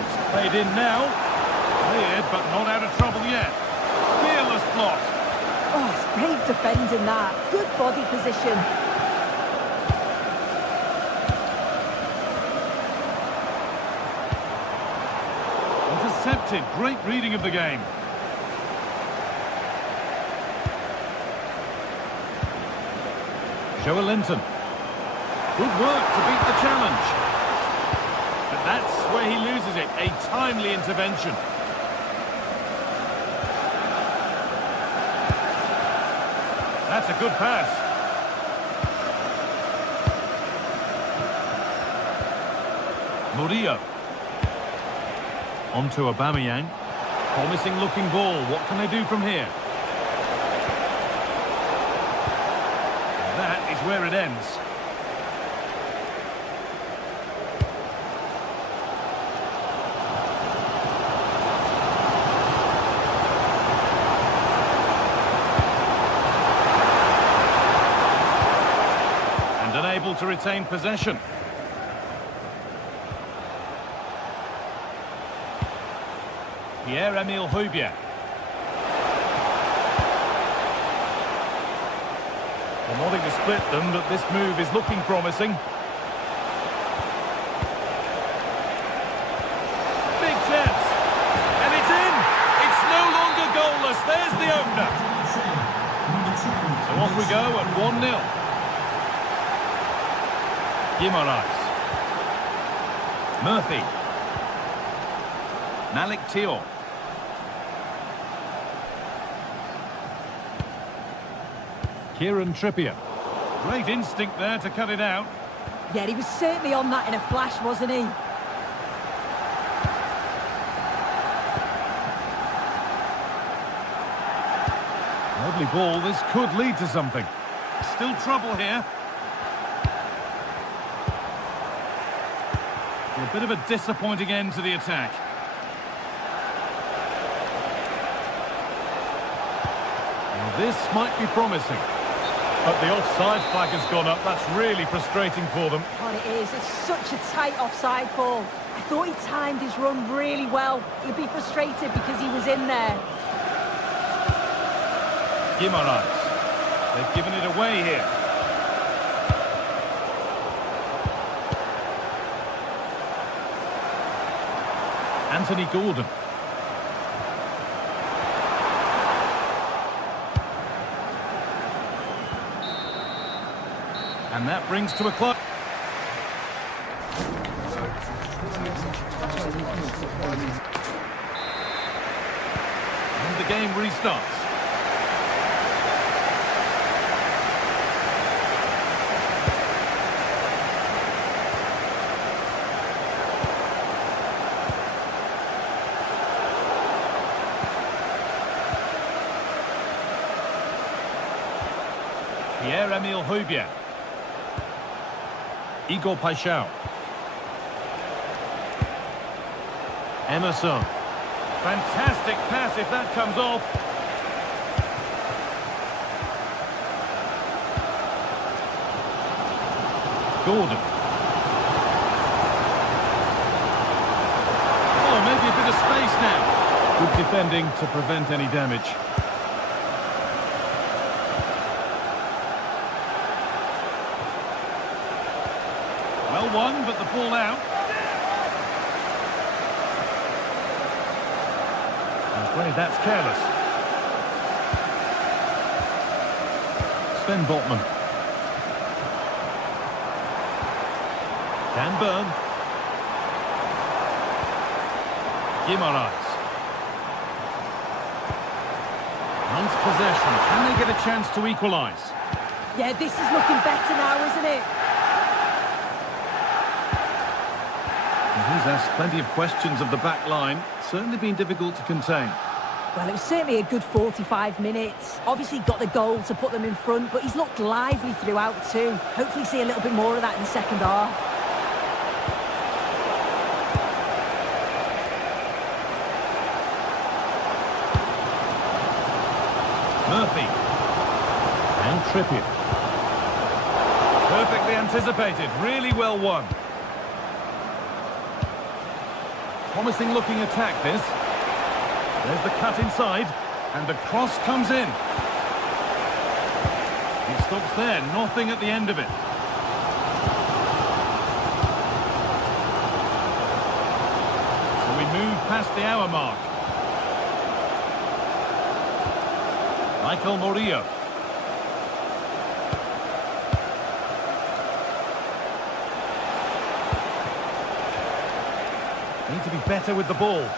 It's played in now. Cleared, but not out of trouble yet. Fearless block. Oh, it's brave defending that. Good body position. Intercepted. Great reading of the game. Joelinton. Good work to beat the challenge. But that's where he loses it. A timely intervention. That's a good pass. Murillo. On to Aubameyang. Promising looking ball. What can they do from here? And that is where it ends. And unable to retain possession. Pierre-Emile Højbjerg. Well, wanting to split them, but this move is looking promising. Big chance. And it's in. It's no longer goalless. There's the opener. So off we go at 1-0. Guimaraes. Murphy. Malik Thiaw. Kieran Trippier. Great instinct there to cut it out. Yeah, he was certainly on that in a flash, wasn't he? Lovely ball. This could lead to something. Still trouble here. A bit of a disappointing end to the attack. Now this might be promising. But the offside flag has gone up. That's really frustrating for them. God, it is. It's such a tight offside call. I thought he timed his run really well. He'd be frustrated because he was in there. Guimaraes. They've given it away here. Anthony Gordon. And that brings to a close. And the game restarts. Pierre-Emile Højbjerg. Igor Paixão. Emerson. Fantastic pass if that comes off. Gordon. Oh, maybe a bit of space now. Good defending to prevent any damage. Well won, but the ball out. I'm afraid that's careless. Sven Botman. Can burn. Guimaraes. Runs possession. Can they get a chance to equalise? Yeah, this is looking better now, isn't it? He's asked plenty of questions of the back line. Certainly been difficult to contain. Well, it was certainly a good 45 minutes. Obviously got the goal to put them in front, but he's looked lively throughout too. Hopefully see a little bit more of that in the second half. Murphy. And Trippier. Perfectly anticipated. Really well won. Promising looking attack, this. There's the cut inside, and the cross comes in. It stops there, nothing at the end of it. So we move past the hour mark. Michael Murillo. Need to be better with the ball.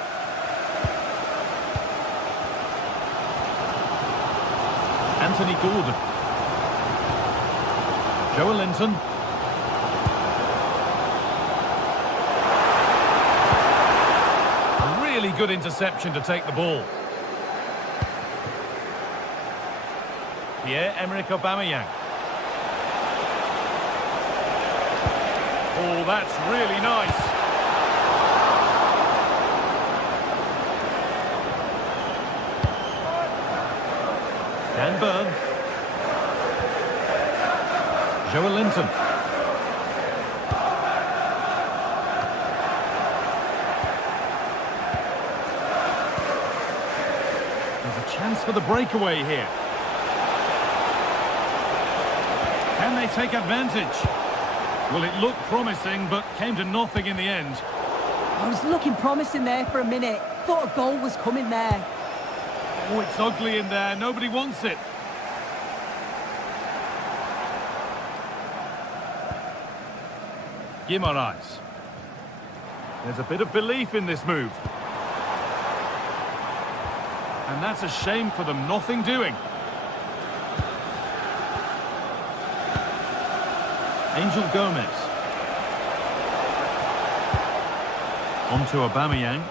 Anthony Gordon. Joelinton. A really good interception to take the ball. Pierre-Emerick Aubameyang. Oh, that's really nice. Can burn. Joelinton. There's a chance for the breakaway here. Can they take advantage? Well, it looked promising, but came to nothing in the end. I was looking promising there for a minute. Thought a goal was coming there. Oh, it's ugly in there. Nobody wants it. Guimaraes. There's a bit of belief in this move. And that's a shame for them. Nothing doing. Angel Gomez. On to Aubameyang.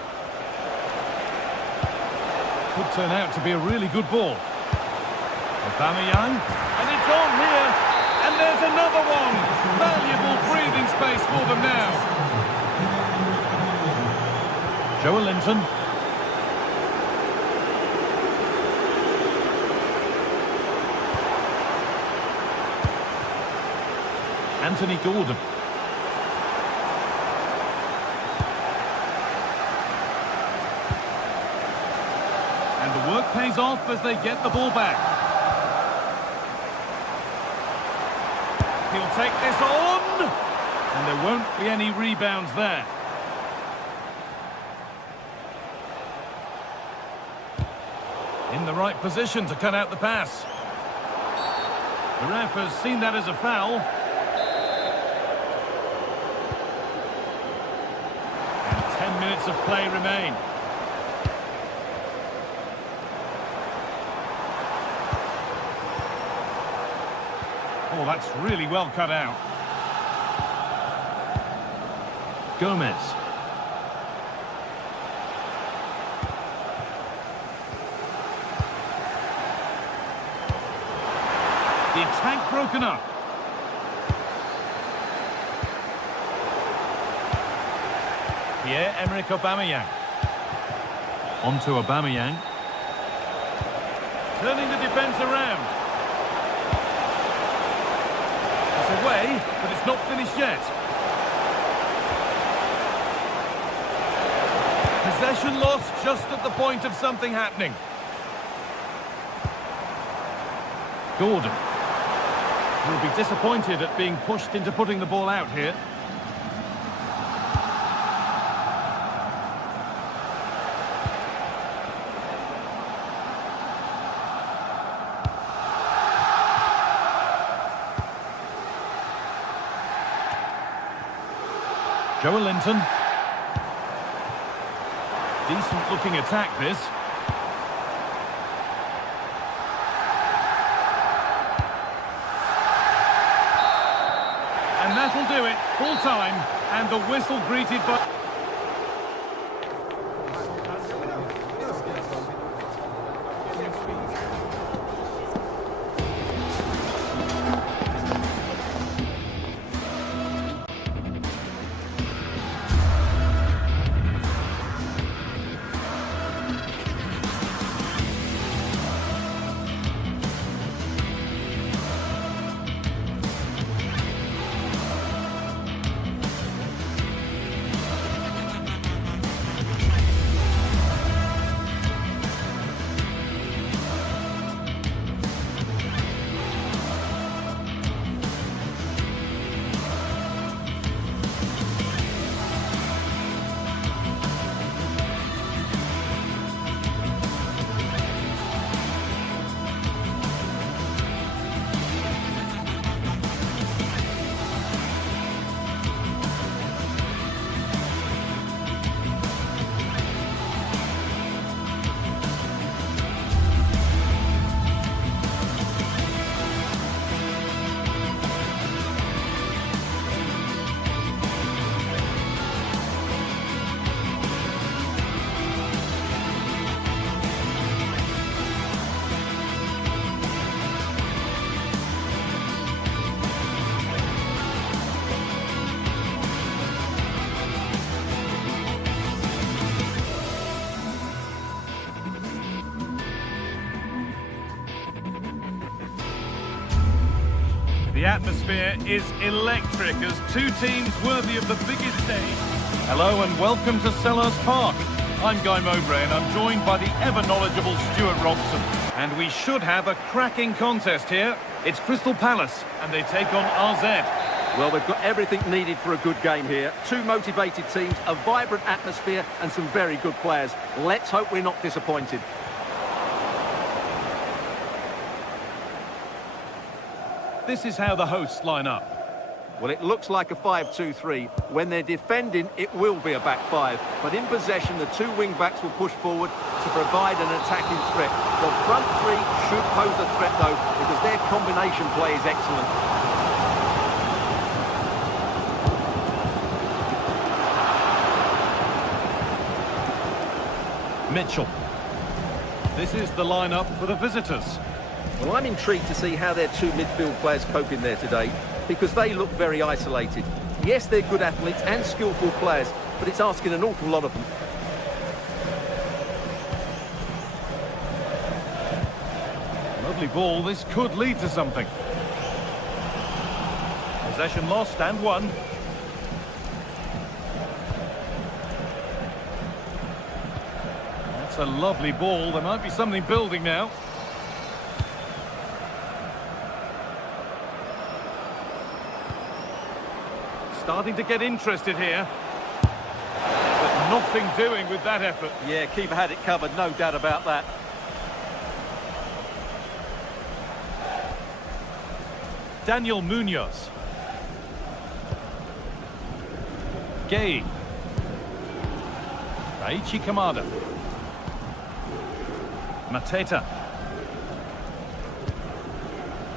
Could turn out to be a really good ball. Aubameyang, and it's on here, and there's another one. Valuable breathing space for them now. Joe Linton. Anthony Gordon. And the work pays off as they get the ball back. He'll take this on! And there won't be any rebounds there. In the right position to cut out the pass. The ref has seen that as a foul. And 10 minutes of play remain. Oh, that's really well cut out. Gomez. The attack broken up. Pierre-Emerick Aubameyang. On to Aubameyang. Turning the defence around. It's away, but it's not finished yet. Possession lost just at the point of something happening. Gordon. He'll be disappointed at being pushed into putting the ball out here. Joe Linton. Decent looking attack this. And that'll do it, full time, and the whistle greeted by... The atmosphere is electric as two teams worthy of the biggest stage. Hello and welcome to Selhurst Park. I'm Guy Mowbray and I'm joined by the ever-knowledgeable Stuart Robson. And we should have a cracking contest here. It's Crystal Palace and they take on RZ. Well, we've got everything needed for a good game here. Two motivated teams, a vibrant atmosphere and some very good players. Let's hope we're not disappointed. This is how the hosts line up. Well, it looks like a 5-2-3. When they're defending, it will be a back five. But in possession, the two wing-backs will push forward to provide an attacking threat. The front three should pose a threat, though, because their combination play is excellent. Mitchell. This is the lineup for the visitors. Well, I'm intrigued to see how their two midfield players cope in there today, because they look very isolated. Yes, they're good athletes and skillful players, but it's asking an awful lot of them. Lovely ball, this could lead to something. Possession lost and won. That's a lovely ball, there might be something building now. Starting to get interested here. But nothing doing with that effort. Yeah, keeper had it covered, no doubt about that. Daniel Munoz. Gay. Daichi Kamada. Mateta.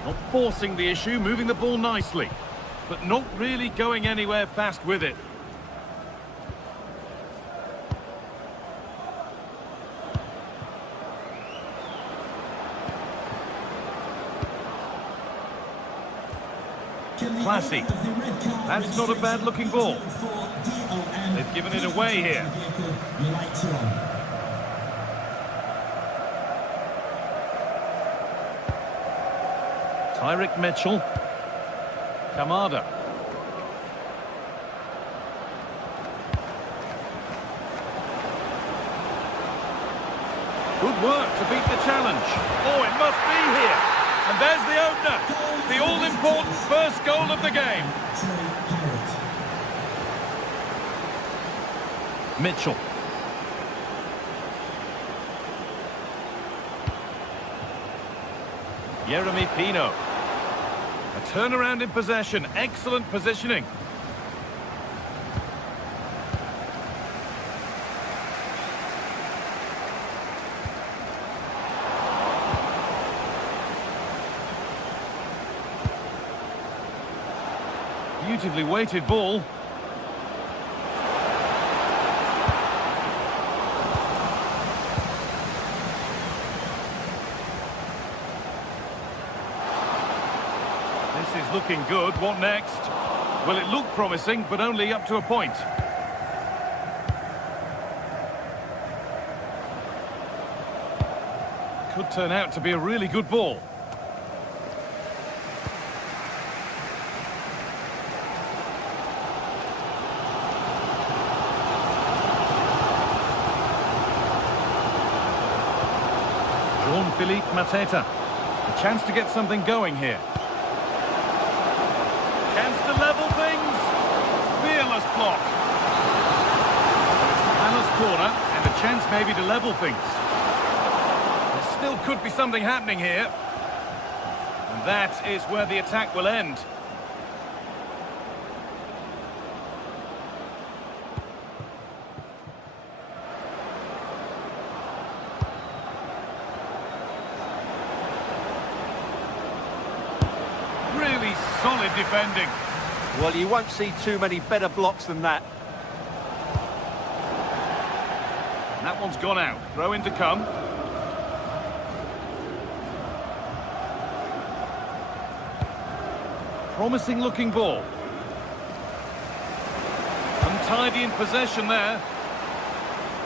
Not forcing the issue, moving the ball nicely, but not really going anywhere fast with it. Classy. That's not a bad looking ball. They've given it away here. Tyrick Mitchell. Kamada. Good work to beat the challenge. Oh, it must be here. And there's the opener. The all-important first goal of the game. Mitchell. Jeremy Pino. A turnaround in possession. Excellent positioning. Beautifully weighted ball. This is looking good. What next? Well, it looked promising, but only up to a point. Could turn out to be a really good ball. Philippe Mateta. A chance to get something going here. Chance to level things. Fearless block. Palace corner and a chance maybe to level things. There still could be something happening here. And that is where the attack will end. Solid defending. Well, you won't see too many better blocks than that. And that one's gone out. Throw in to come. Promising looking ball. Untidy in possession there.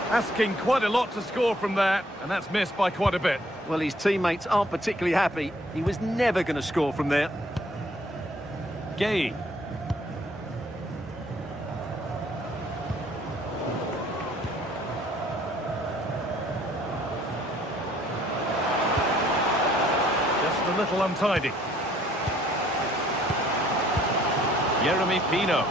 Asking quite a lot to score from that, and that's missed by quite a bit. Well, his teammates aren't particularly happy. He was never going to score from there. Gay. Just a little untidy. Jeremy Pino.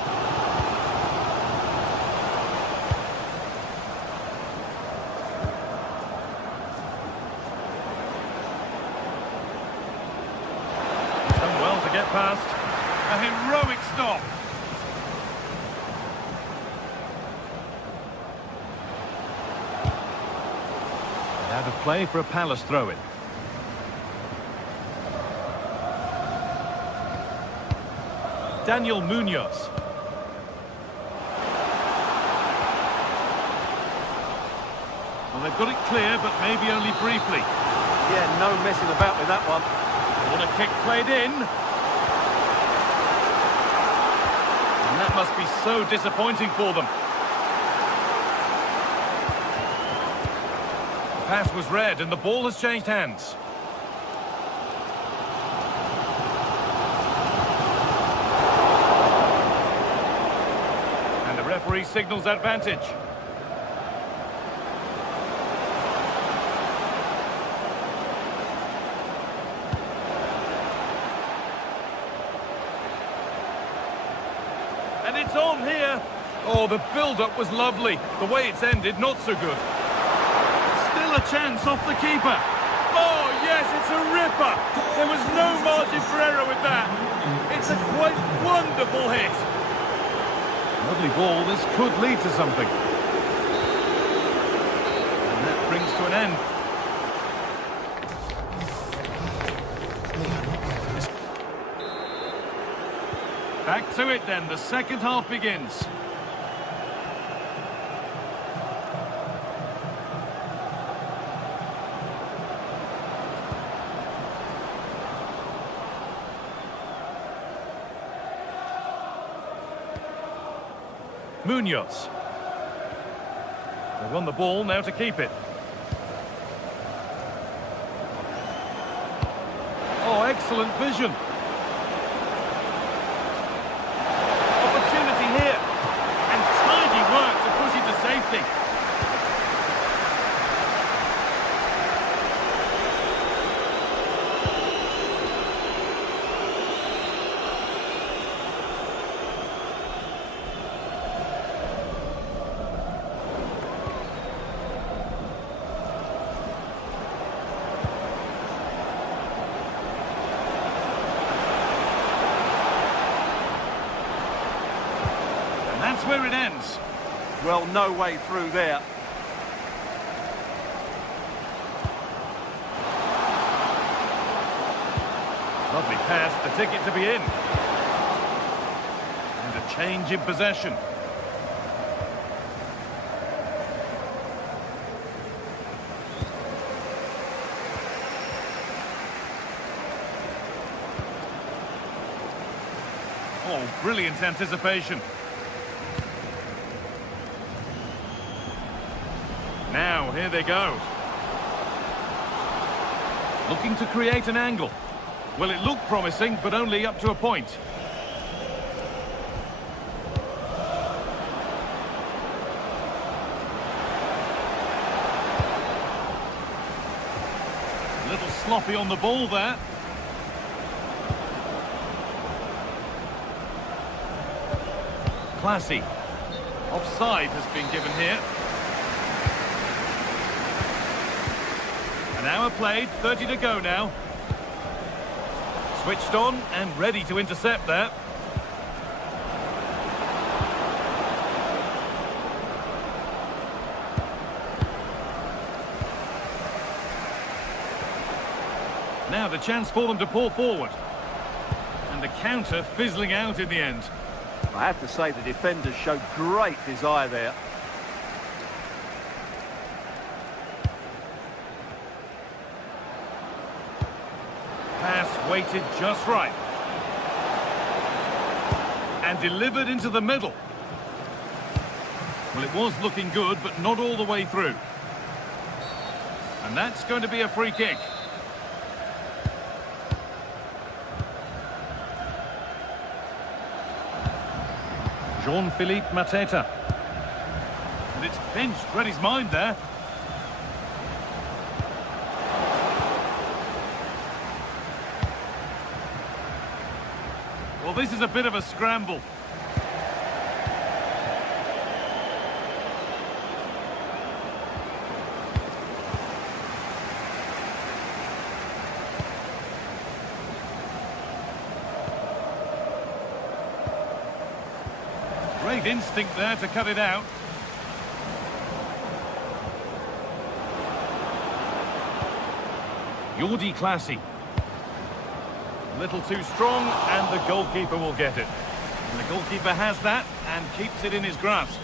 He's done well to get past. A heroic stop. Out of play for a Palace throw-in. Daniel Munoz. Well, they've got it clear, but maybe only briefly. Yeah, no messing about with that one. What a kick played in. And that must be so disappointing for them. The pass was read and the ball has changed hands. referee signals advantage. And it's on here. Oh, the build-up was lovely. The way it's ended, not so good. Still a chance off the keeper. Oh, yes, it's a ripper. There was no margin for error with that. It's a quite wonderful hit. Lovely ball. This could lead to something. And that brings to an end. Back to it then. The second half begins. Munoz. They won the ball, now to keep it. Oh, excellent vision. Opportunity here. And tidy work to push it to safety. That's where it ends. Well, no way through there. Lovely pass, the ticket to be in. And a change in possession. Oh, brilliant anticipation. Now, here they go. Looking to create an angle. Well, it looked promising, but only up to a point. A little sloppy on the ball there. Classy. Offside has been given here. An hour played, 30 to go now. Switched on and ready to intercept there. Now the chance for them to pull forward. And the counter fizzling out in the end. I have to say the defenders showed great desire there. Pass weighted just right. And delivered into the middle. Well, it was looking good, but not all the way through. And that's going to be a free kick. Jean-Philippe Mateta. And it's pinched, read his mind there. Well, this is a bit of a scramble. Great instinct there to cut it out. Jordi Classy. A little too strong, and the goalkeeper will get it. And the goalkeeper has that and keeps it in his grasp.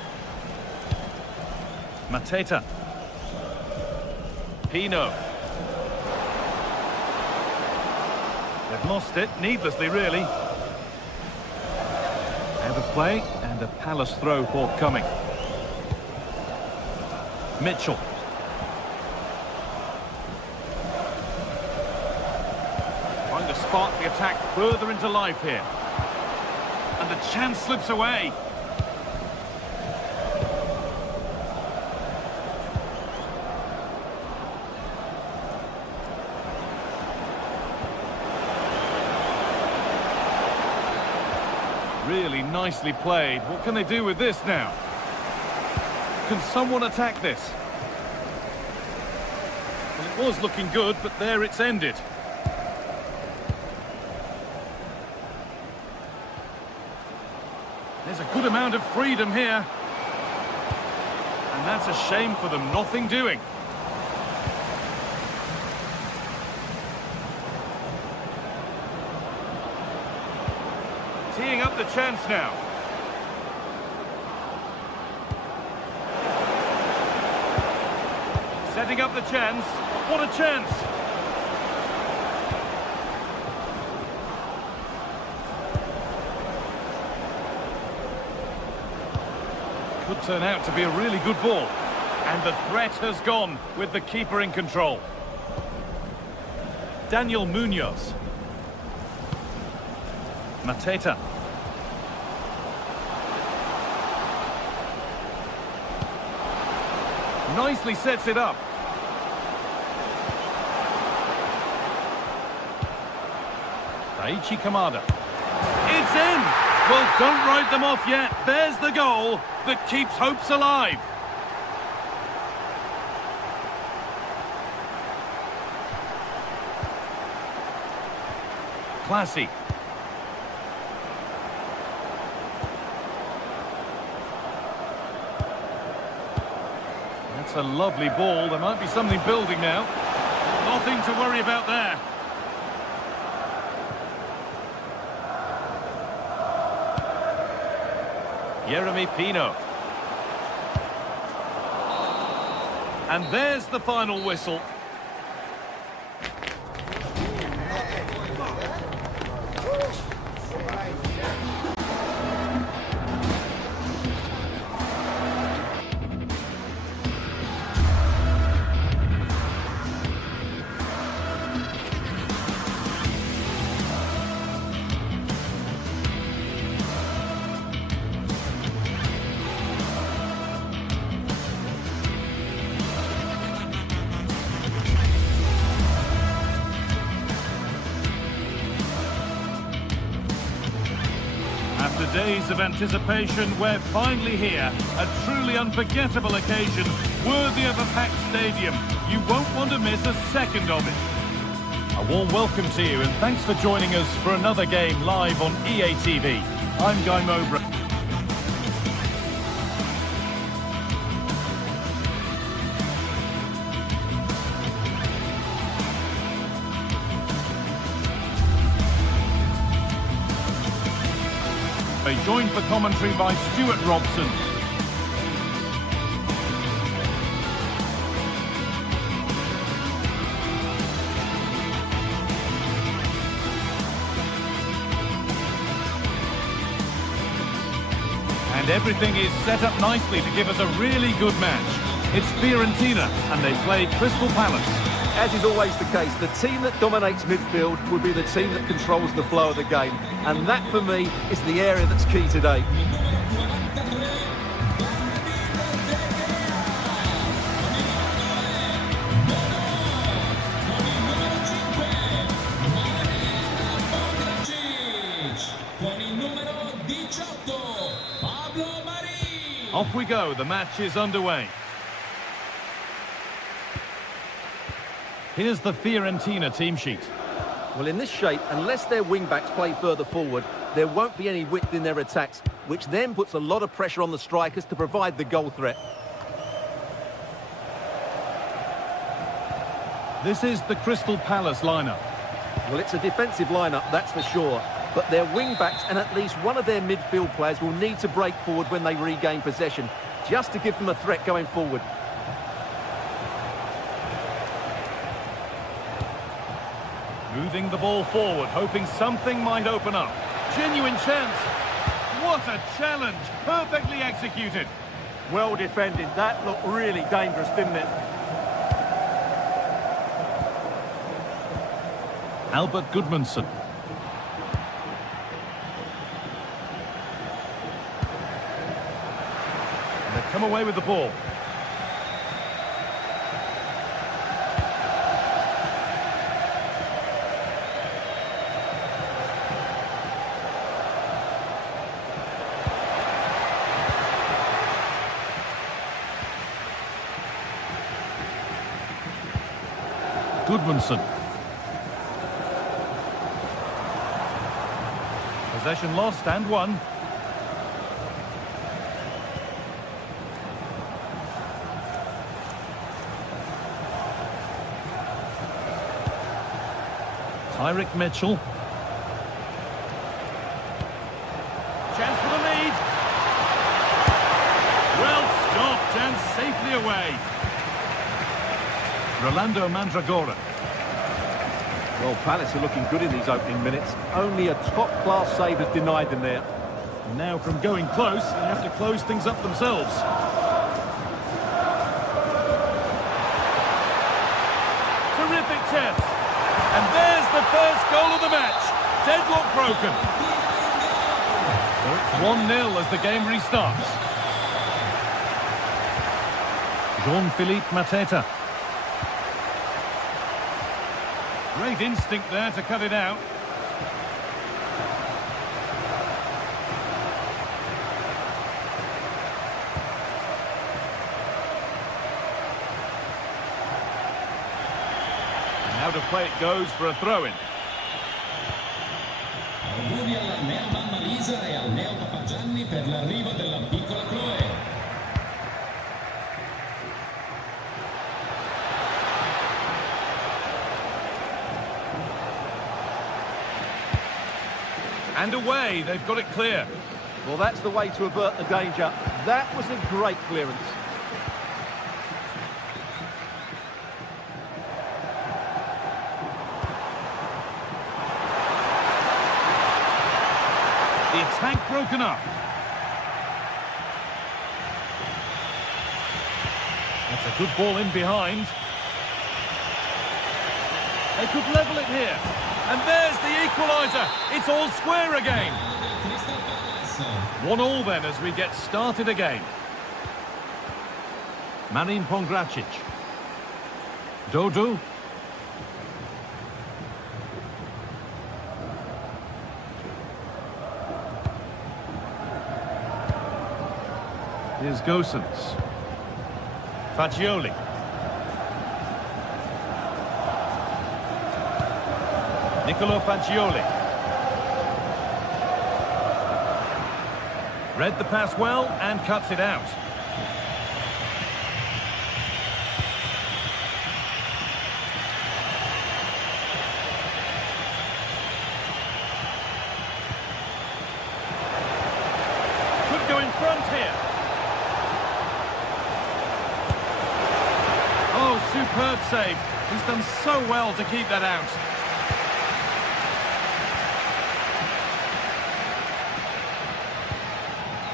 Mateta. Pino. They've lost it, needlessly really. Out of play, and a Palace throw forthcoming. Mitchell. Trying to spark the attack further into life here. And the chance slips away. Really nicely played. What can they do with this now? Can someone attack this? Well, it was looking good, but there it's ended. There's a good amount of freedom here. And that's a shame for them, nothing doing. Teeing up the chance now. Setting up the chance. What a chance! Could turn out to be a really good ball. And the threat has gone with the keeper in control. Daniel Munoz. Mateta. Nicely sets it up. Daichi Kamada. It's in! Well, don't write them off yet. There's the goal that keeps hopes alive. Classy. That's a lovely ball. There might be something building now. Nothing to worry about there. Jeremy Pino. And there's the final whistle. After days of anticipation, we're finally here. A truly unforgettable occasion, worthy of a packed stadium. You won't want to miss a second of it. A warm welcome to you, and thanks for joining us for another game live on EA TV. I'm Guy Mowbray. Joined for commentary by Stuart Robson. And everything is set up nicely to give us a really good match. It's Fiorentina and they play Crystal Palace. As is always the case, the team that dominates midfield will be the team that controls the flow of the game. And that, for me, is the area that's key today. Off we go, the match is underway. Here's the Fiorentina team sheet. Well, in this shape, unless their wing-backs play further forward, there won't be any width in their attacks, which then puts a lot of pressure on the strikers to provide the goal threat. This is the Crystal Palace lineup. Well, it's a defensive lineup, that's for sure. But their wing-backs and at least one of their midfield players will need to break forward when they regain possession, just to give them a threat going forward. Moving the ball forward, hoping something might open up. Genuine chance. What a challenge. Perfectly executed. Well defended. That looked really dangerous, didn't it? Albert Gudmundsson. They've come away with the ball. Goodmanson. Possession lost and won. Tyrick Mitchell. Chance for the lead. Well stopped and safely away. Rolando Mandragora. Well, Palace are looking good in these opening minutes. Only a top-class save has denied them there. And now from going close, they have to close things up themselves. Terrific chance. And there's the first goal of the match. Deadlock broken. So it's 1-0 as the game restarts. Jean-Philippe Mateta. Great instinct there to cut it out. And now to play it goes for a throw-in. Auguri alla Nea Mamma Lisa e al Neo Papa Gianni per l'arrivo della piccola Chloe. And away, they've got it clear. Well, that's the way to avert the danger. That was a great clearance. The attack broken up. That's a good ball in behind. They could level it here. And there's the equaliser. It's all square again. 1-1 then as we get started again. Marin Pongracic. Dodu. Here's Gosens. Fagioli. Nicolo Fagioli. Read the pass well and cuts it out. Could go in front here. Oh, superb save. He's done so well to keep that out.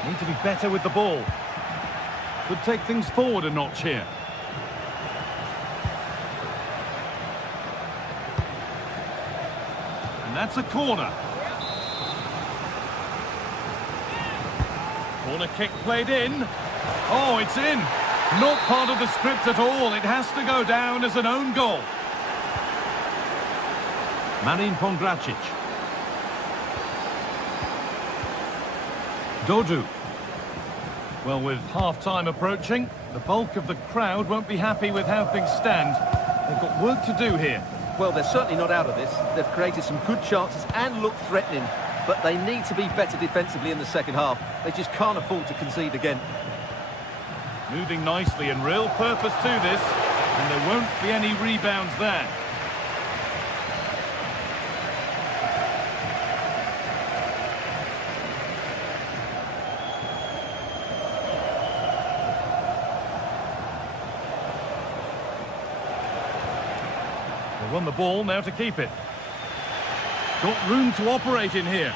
Need to be better with the ball. Could take things forward a notch here. And that's a corner. Corner kick played in. Oh, it's in. Not part of the script at all. It has to go down as an own goal. Marin Pongracic. Dodu. Well, with half-time approaching, the bulk of the crowd won't be happy with how things stand. They've got work to do here. Well, they're certainly not out of this. They've created some good chances and looked threatening, but they need to be better defensively in the second half. They just can't afford to concede again. Moving nicely and real purpose to this, and there won't be any rebounds there. They won the ball, now to keep it. Got room to operate in here.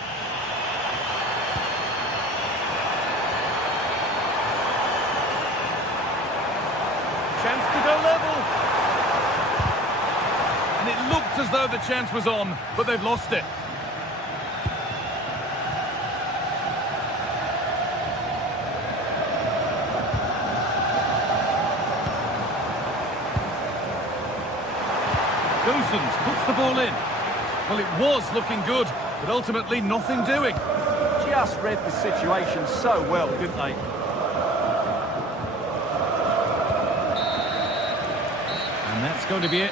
Chance to go level. And it looked as though the chance was on, but they've lost it. Gosens puts the ball in. Well, it was looking good, but ultimately nothing doing. Just read the situation so well, didn't they? And that's going to be it.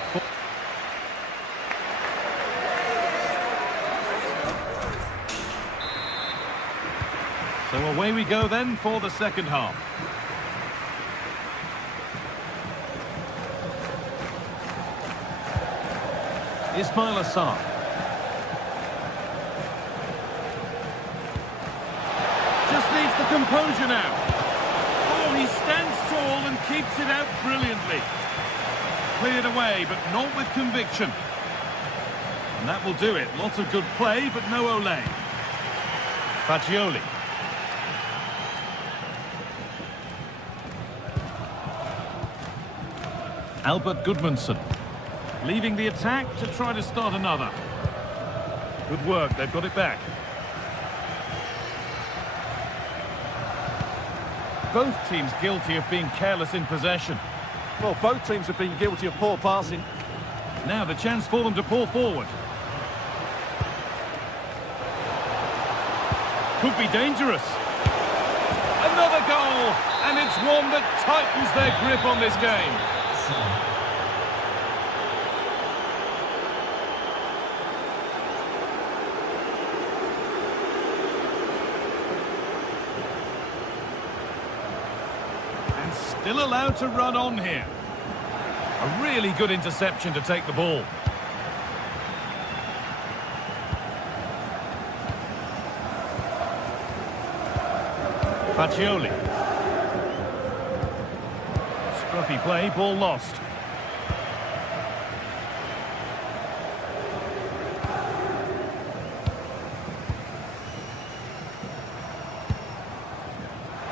So away we go then for the second half. Ismail Assar. Just needs the composure now. Oh, he stands tall and keeps it out brilliantly. Cleared away, but not with conviction. And that will do it. Lots of good play, but no Olé. Fagioli. Albert Gudmundsson. Leaving the attack to try to start another. Good work, they've got it back. Both teams guilty of being careless in possession. Well, both teams have been guilty of poor passing. Now the chance for them to pull forward. Could be dangerous. Another goal, and it's one that tightens their grip on this game. And still allowed to run on here. A really good interception to take the ball. Fagioli. Scruffy play, ball lost.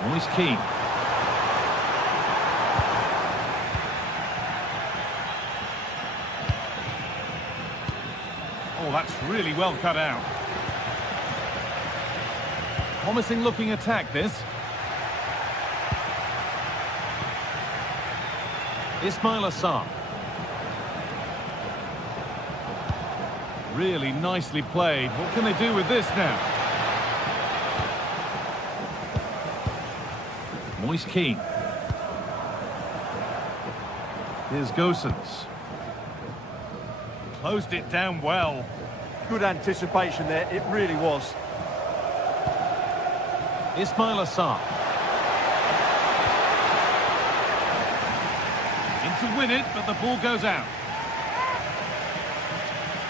Moise Kean. Oh, that's really well cut out. Promising looking attack, this. Ismail Assar. Really nicely played. What can they do with this now? Moise Kean. Here's Gosens. Closed it down well. Good anticipation there, it really was. Ismail Assar. In to win it, but the ball goes out.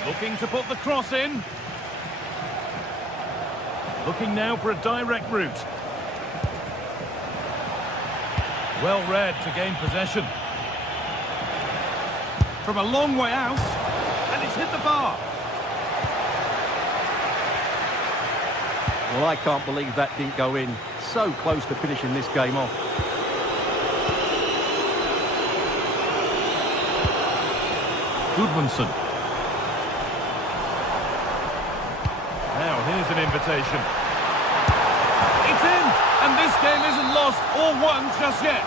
Looking to put the cross in. Looking now for a direct route. Well read to gain possession. From a long way out, and it's hit the bar. Well, I can't believe that didn't go in. So close to finishing this game off. Gudmundsson. Now here's an invitation. It's in, and this game isn't lost or won just yet.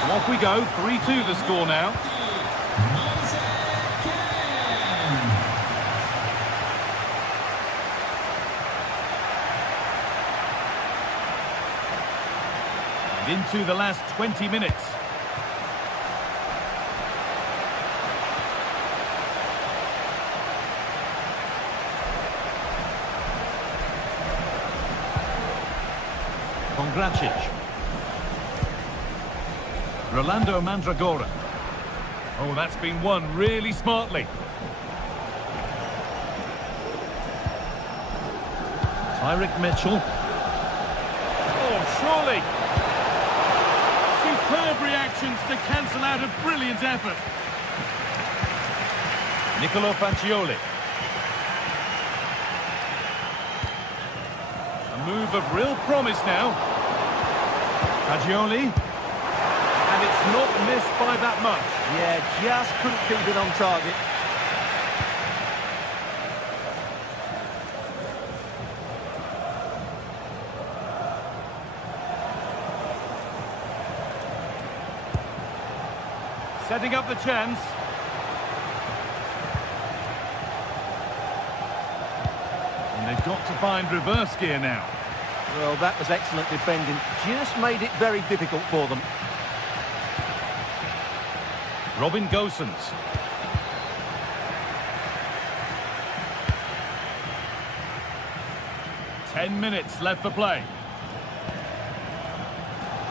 So off we go, 3-2 the score now. And into the last 20 minutes. Kongracic. Rolando Mandragora. Oh, that's been won really smartly. Tyrick Mitchell. Oh, surely. Superb reactions to cancel out a brilliant effort. Nicolo Fagioli. A move of real promise now. Fagioli. And it's not missed by that much. Yeah, just couldn't keep it on target. Setting up the chance. And they've got to find reverse gear now. Well, that was excellent defending. Just made it very difficult for them. Robin Gosens. 10 minutes left for play.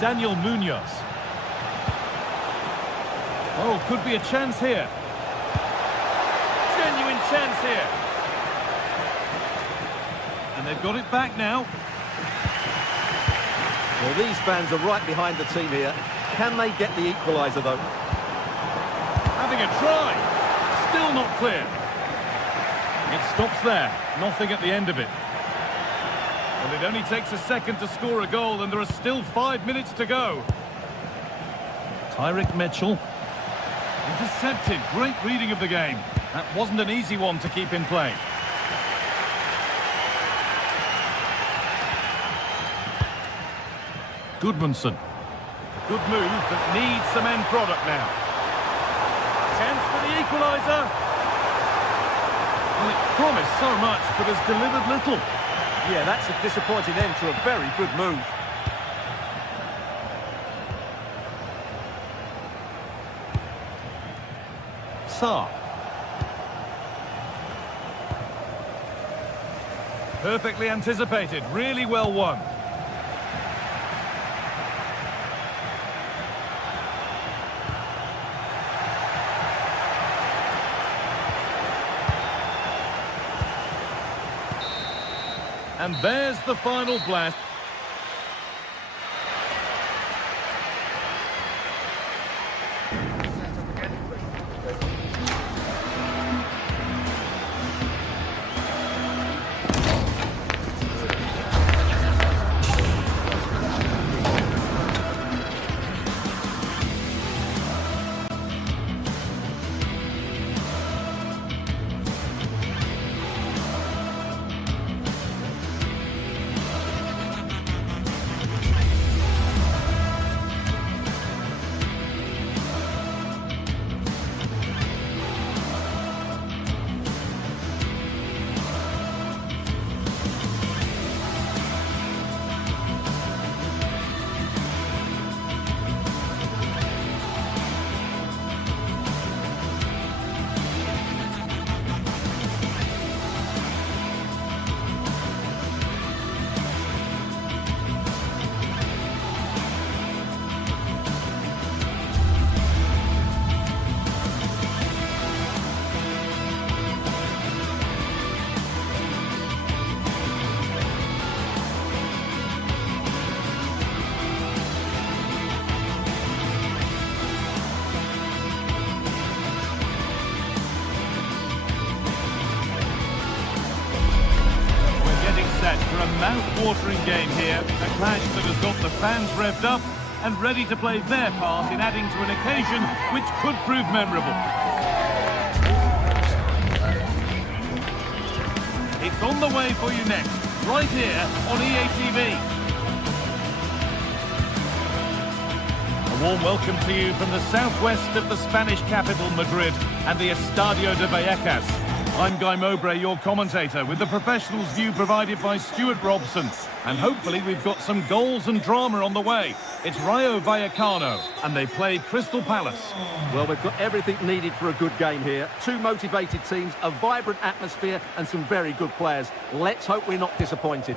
Daniel Munoz. Oh, could be a chance here. Genuine chance here. And they've got it back now. Well, these fans are right behind the team here. Can they get the equaliser, though? Having a try. Still not clear. It stops there. Nothing at the end of it. Well, it only takes a second to score a goal, and there are still 5 minutes to go. Tyrick Mitchell. Intercepted. Great reading of the game. That wasn't an easy one to keep in play. Goodmanson. Good move, but needs some end product now. Chance for the equaliser. Well, it promised so much, but has delivered little. Yeah, that's a disappointing end to a very good move. Sarr. Perfectly anticipated, really well won. And there's the final blast. For a mouth-watering game here, a clash that has got the fans revved up and ready to play their part in adding to an occasion which could prove memorable. It's on the way for you next, right here on EA TV. A warm welcome to you from the southwest of the Spanish capital, Madrid, and the Estadio de Vallecas. I'm Guy Mowbray, your commentator, with the professionals' view provided by Stuart Robson. And hopefully we've got some goals and drama on the way. It's Rayo Vallecano, and they play Crystal Palace. Well, we've got everything needed for a good game here. Two motivated teams, a vibrant atmosphere, and some very good players. Let's hope we're not disappointed.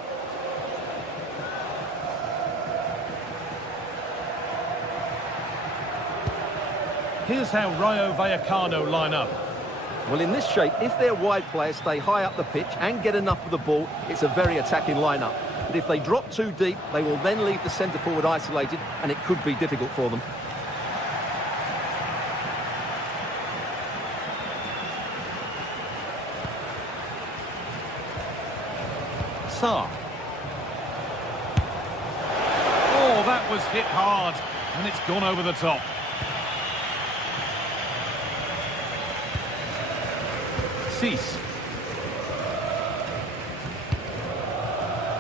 Here's how Rayo Vallecano line up. Well, in this shape, if their wide players stay high up the pitch and get enough of the ball, it's a very attacking lineup. But if they drop too deep, they will then leave the centre-forward isolated, and it could be difficult for them. Sarr. Oh, that was hit hard, and it's gone over the top. Cease.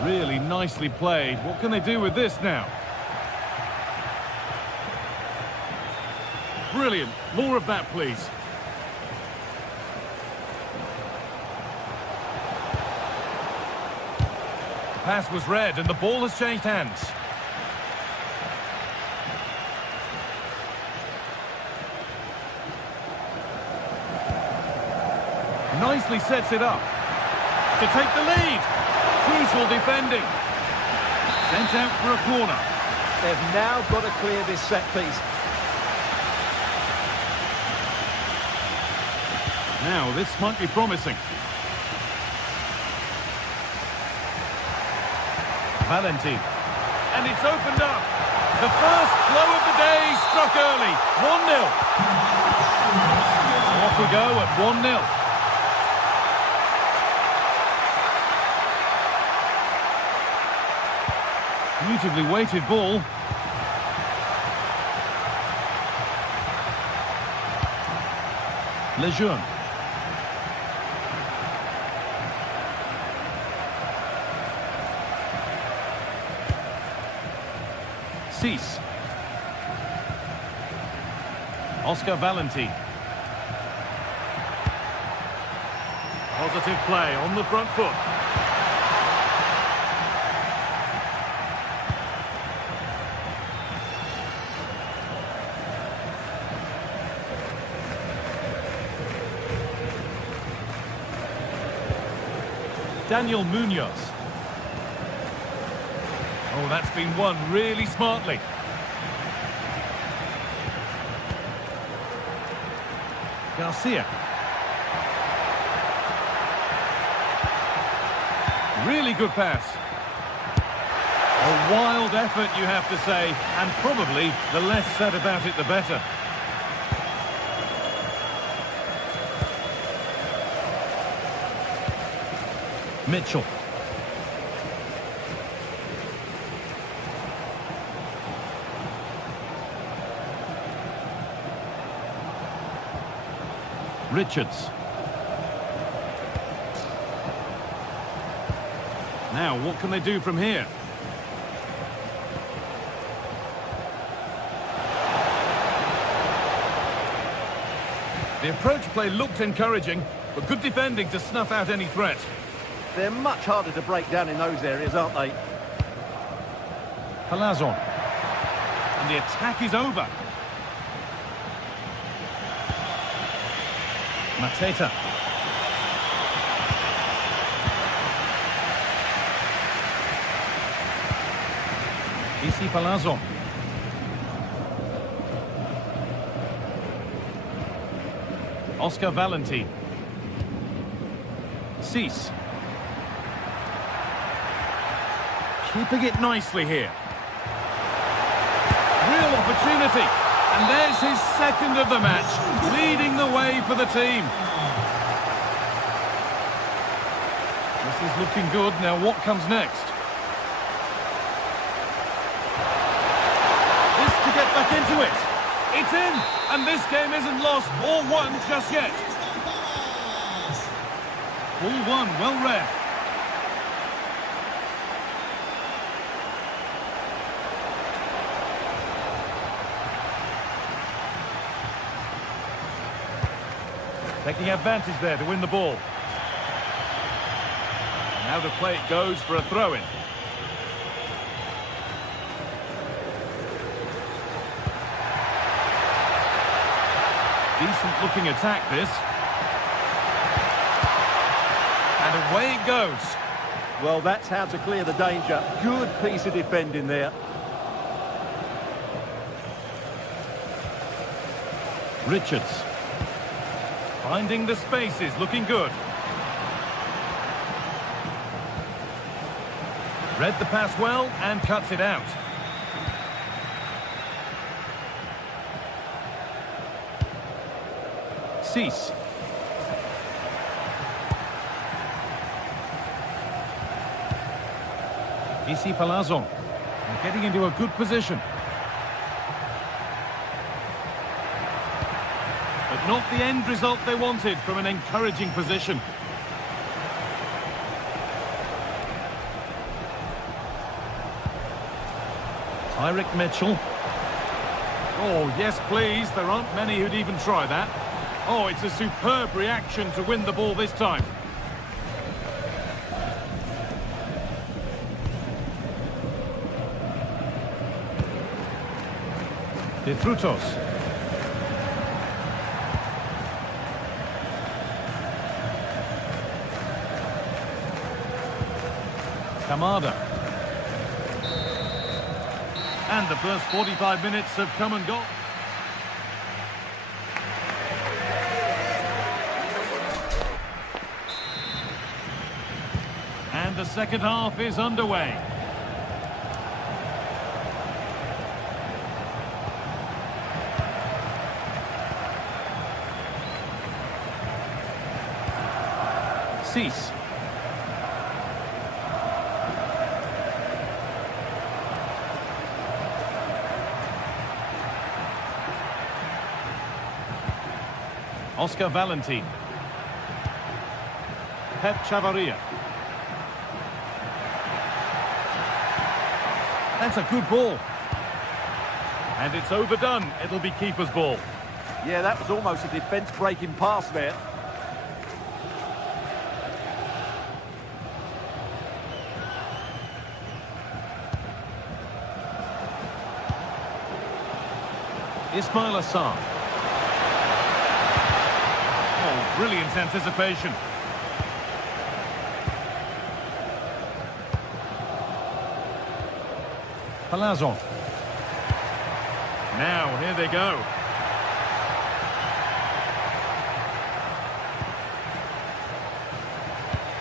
Really nicely played. What can they do with this now? Brilliant. More of that, please. The pass was read and the ball has changed hands. Nicely sets it up to take the lead. Crucial defending. Sent out for a corner. They've now got to clear this set piece. Now, this might be promising. Valentin. And it's opened up. The first blow of the day struck early. 1-0. Off we go at 1-0. Beautifully weighted ball. Lejeune. Cease. Oscar Valentin. Positive play on the front foot. Daniel Munoz. Oh, that's been won really smartly. Garcia. Really good pass. A wild effort, you have to say, and probably the less said about it, the better. Mitchell. Richards. Now, what can they do from here? The approach play looked encouraging, but good defending to snuff out any threat. They're much harder to break down in those areas, aren't they? Palazon. And the attack is over. Mateta. Isi Palazon. Oscar Valentin. Cease. Keeping it nicely here. Real opportunity. And there's his second of the match, leading the way for the team. This is looking good. Now what comes next? This to get back into it. It's in, and this game isn't lost or won just yet. Ball one, well read. Taking advantage there to win the ball. Now the play it goes for a throw-in. Decent looking attack this. And away it goes. Well, that's how to clear the danger. Good piece of defending there. Richards. Finding the spaces, looking good. Read the pass well and cuts it out. Cease. Isi Palazon. They're getting into a good position. But not the end result they wanted from an encouraging position. Tyrick Mitchell. Oh, yes, please. There aren't many who'd even try that. Oh, it's a superb reaction to win the ball this time. De Frutos. Yamada. And the first 45 minutes have come and gone. And the second half is underway. Cease. Oscar Valentin. Pep Chavaria. That's a good ball. And it's overdone. It'll be keeper's ball. Yeah, that was almost a defence-breaking pass there. Ismail Assar. Oh, brilliant anticipation. Palazzo. Now, here they go.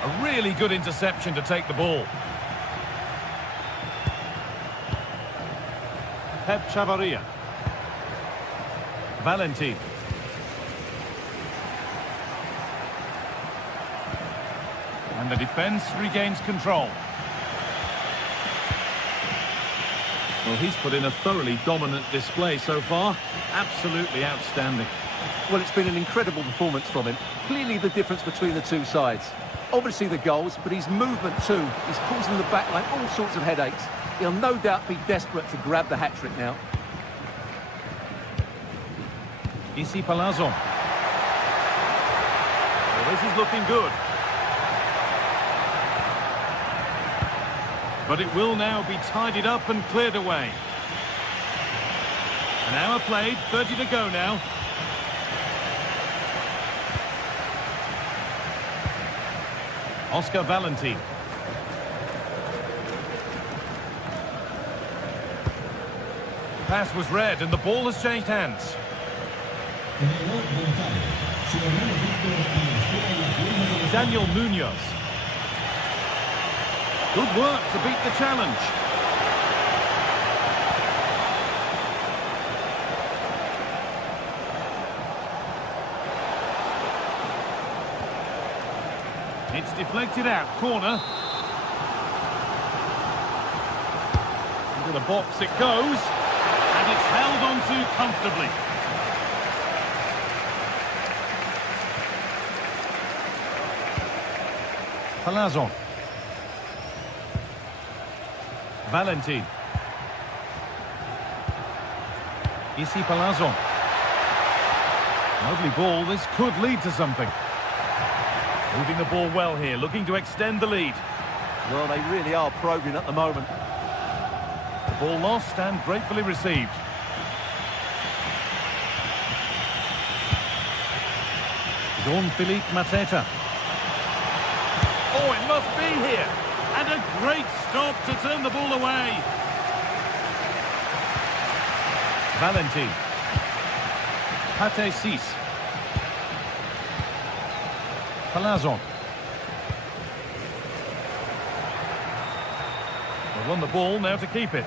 A really good interception to take the ball. Pep Chavaria. Valentin. And the defence regains control. Well, he's put in a thoroughly dominant display so far. Absolutely outstanding. Well, it's been an incredible performance from him. Clearly the difference between the two sides. Obviously the goals, but his movement too is causing the backline all sorts of headaches. He'll no doubt be desperate to grab the hat-trick now. Isi Palazzo. Well, this is looking good. But it will now be tidied up and cleared away. An hour played, 30 to go now. Oscar Valentin. Pass was read and the ball has changed hands. Daniel Munoz. Good work to beat the challenge. It's deflected out, corner. Into the box it goes, and it's held onto comfortably. Palazzo. Valentin. Isi Palazzo. Lovely ball, this could lead to something. Moving the ball well here, looking to extend the lead. Well, they really are probing at the moment. The ball lost and gratefully received. Jean-Philippe Mateta. Oh, it must be here. And a great stop to turn the ball away. Valentin. Pate Cis. Palazzo. They won the ball, now to keep it.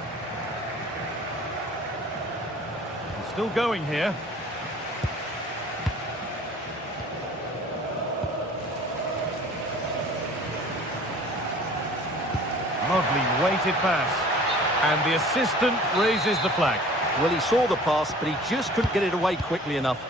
It's still going here. Lovely weighted pass. And the assistant raises the flag. Well, he saw the pass, but he just couldn't get it away quickly enough.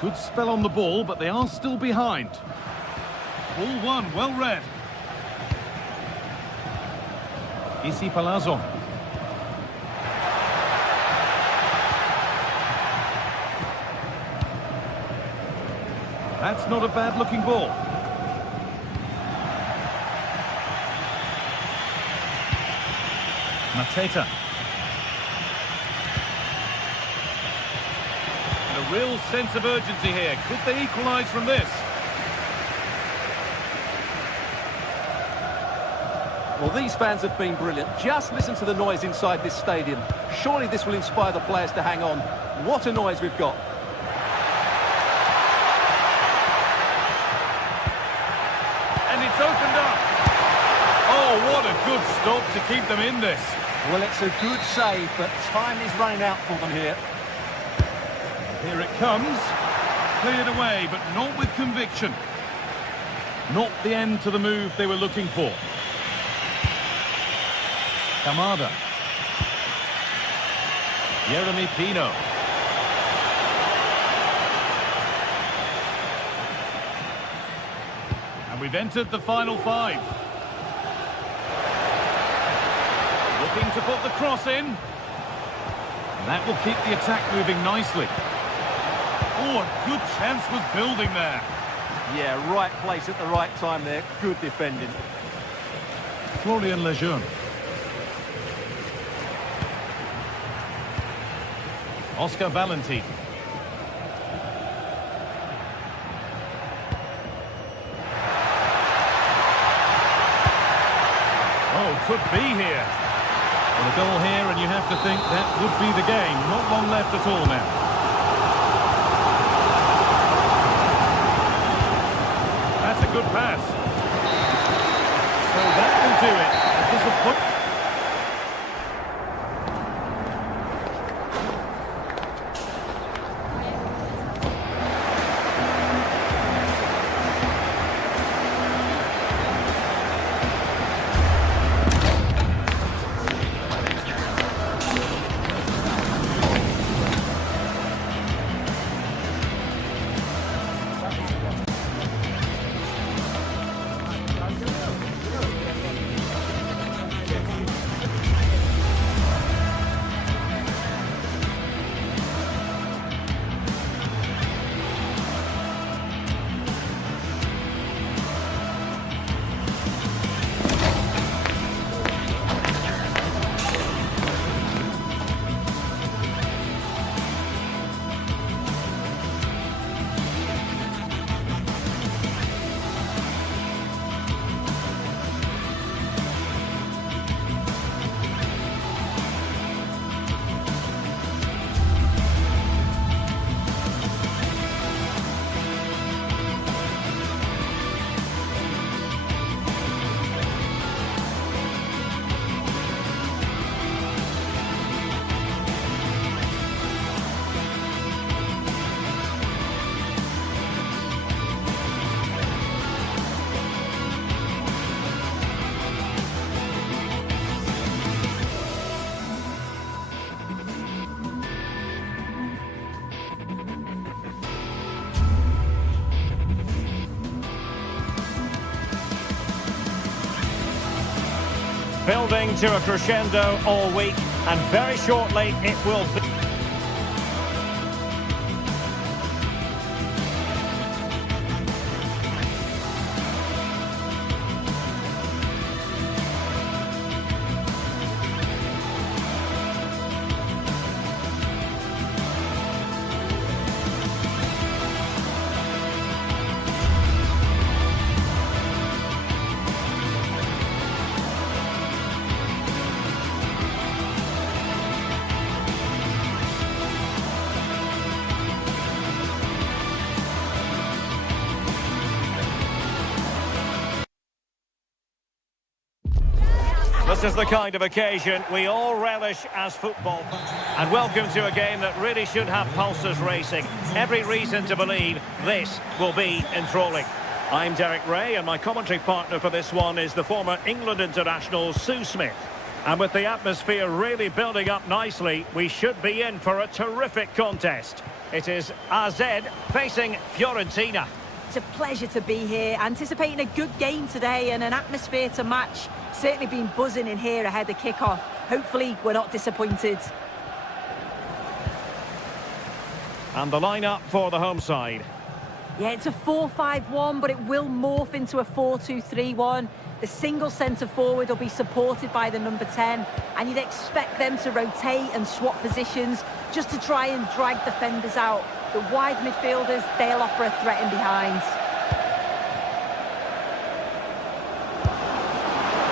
Good spell on the ball, but they are still behind. Ball one, well read. Isi Palazzo. That's not a bad-looking ball. Mateta. Real sense of urgency here. Could they equalise from this? Well, these fans have been brilliant. Just listen to the noise inside this stadium. Surely this will inspire the players to hang on. What a noise we've got. And it's opened up. Oh, what a good stop to keep them in this. Well, it's a good save, but time is running out for them here. Here it comes. Cleared away, but not with conviction. Not the end to the move they were looking for. Kamada. Jeremy Pino. And we've entered the final 5. Looking to put the cross in. And that will keep the attack moving nicely. Oh, a good chance was building there. Yeah, right place at the right time there. Good defending. Florian Lejeune. Oscar Valentin. Oh, could be here. Well, a goal here, and you have to think that would be the game. Not long left at all now. That's a good pass. So that will do it. Disappointing. Building to a crescendo all week, and very shortly it will be. This is the kind of occasion we all relish as football. And welcome to a game that really should have pulses racing. Every reason to believe this will be enthralling. I'm Derek Ray, and my commentary partner for this one is the former England international Sue Smith. And with the atmosphere really building up nicely, we should be in for a terrific contest. It is AZ facing Fiorentina. It's a pleasure to be here, anticipating a good game today and an atmosphere to match. Certainly been buzzing in here ahead of kick-off. Hopefully we're not disappointed. And the lineup for the home side. Yeah, it's a 4-5-1, but it will morph into a 4-2-3-1. The single centre-forward will be supported by the number 10, and you'd expect them to rotate and swap positions just to try and drag defenders out. The wide midfielders, they'll offer a threat in behind.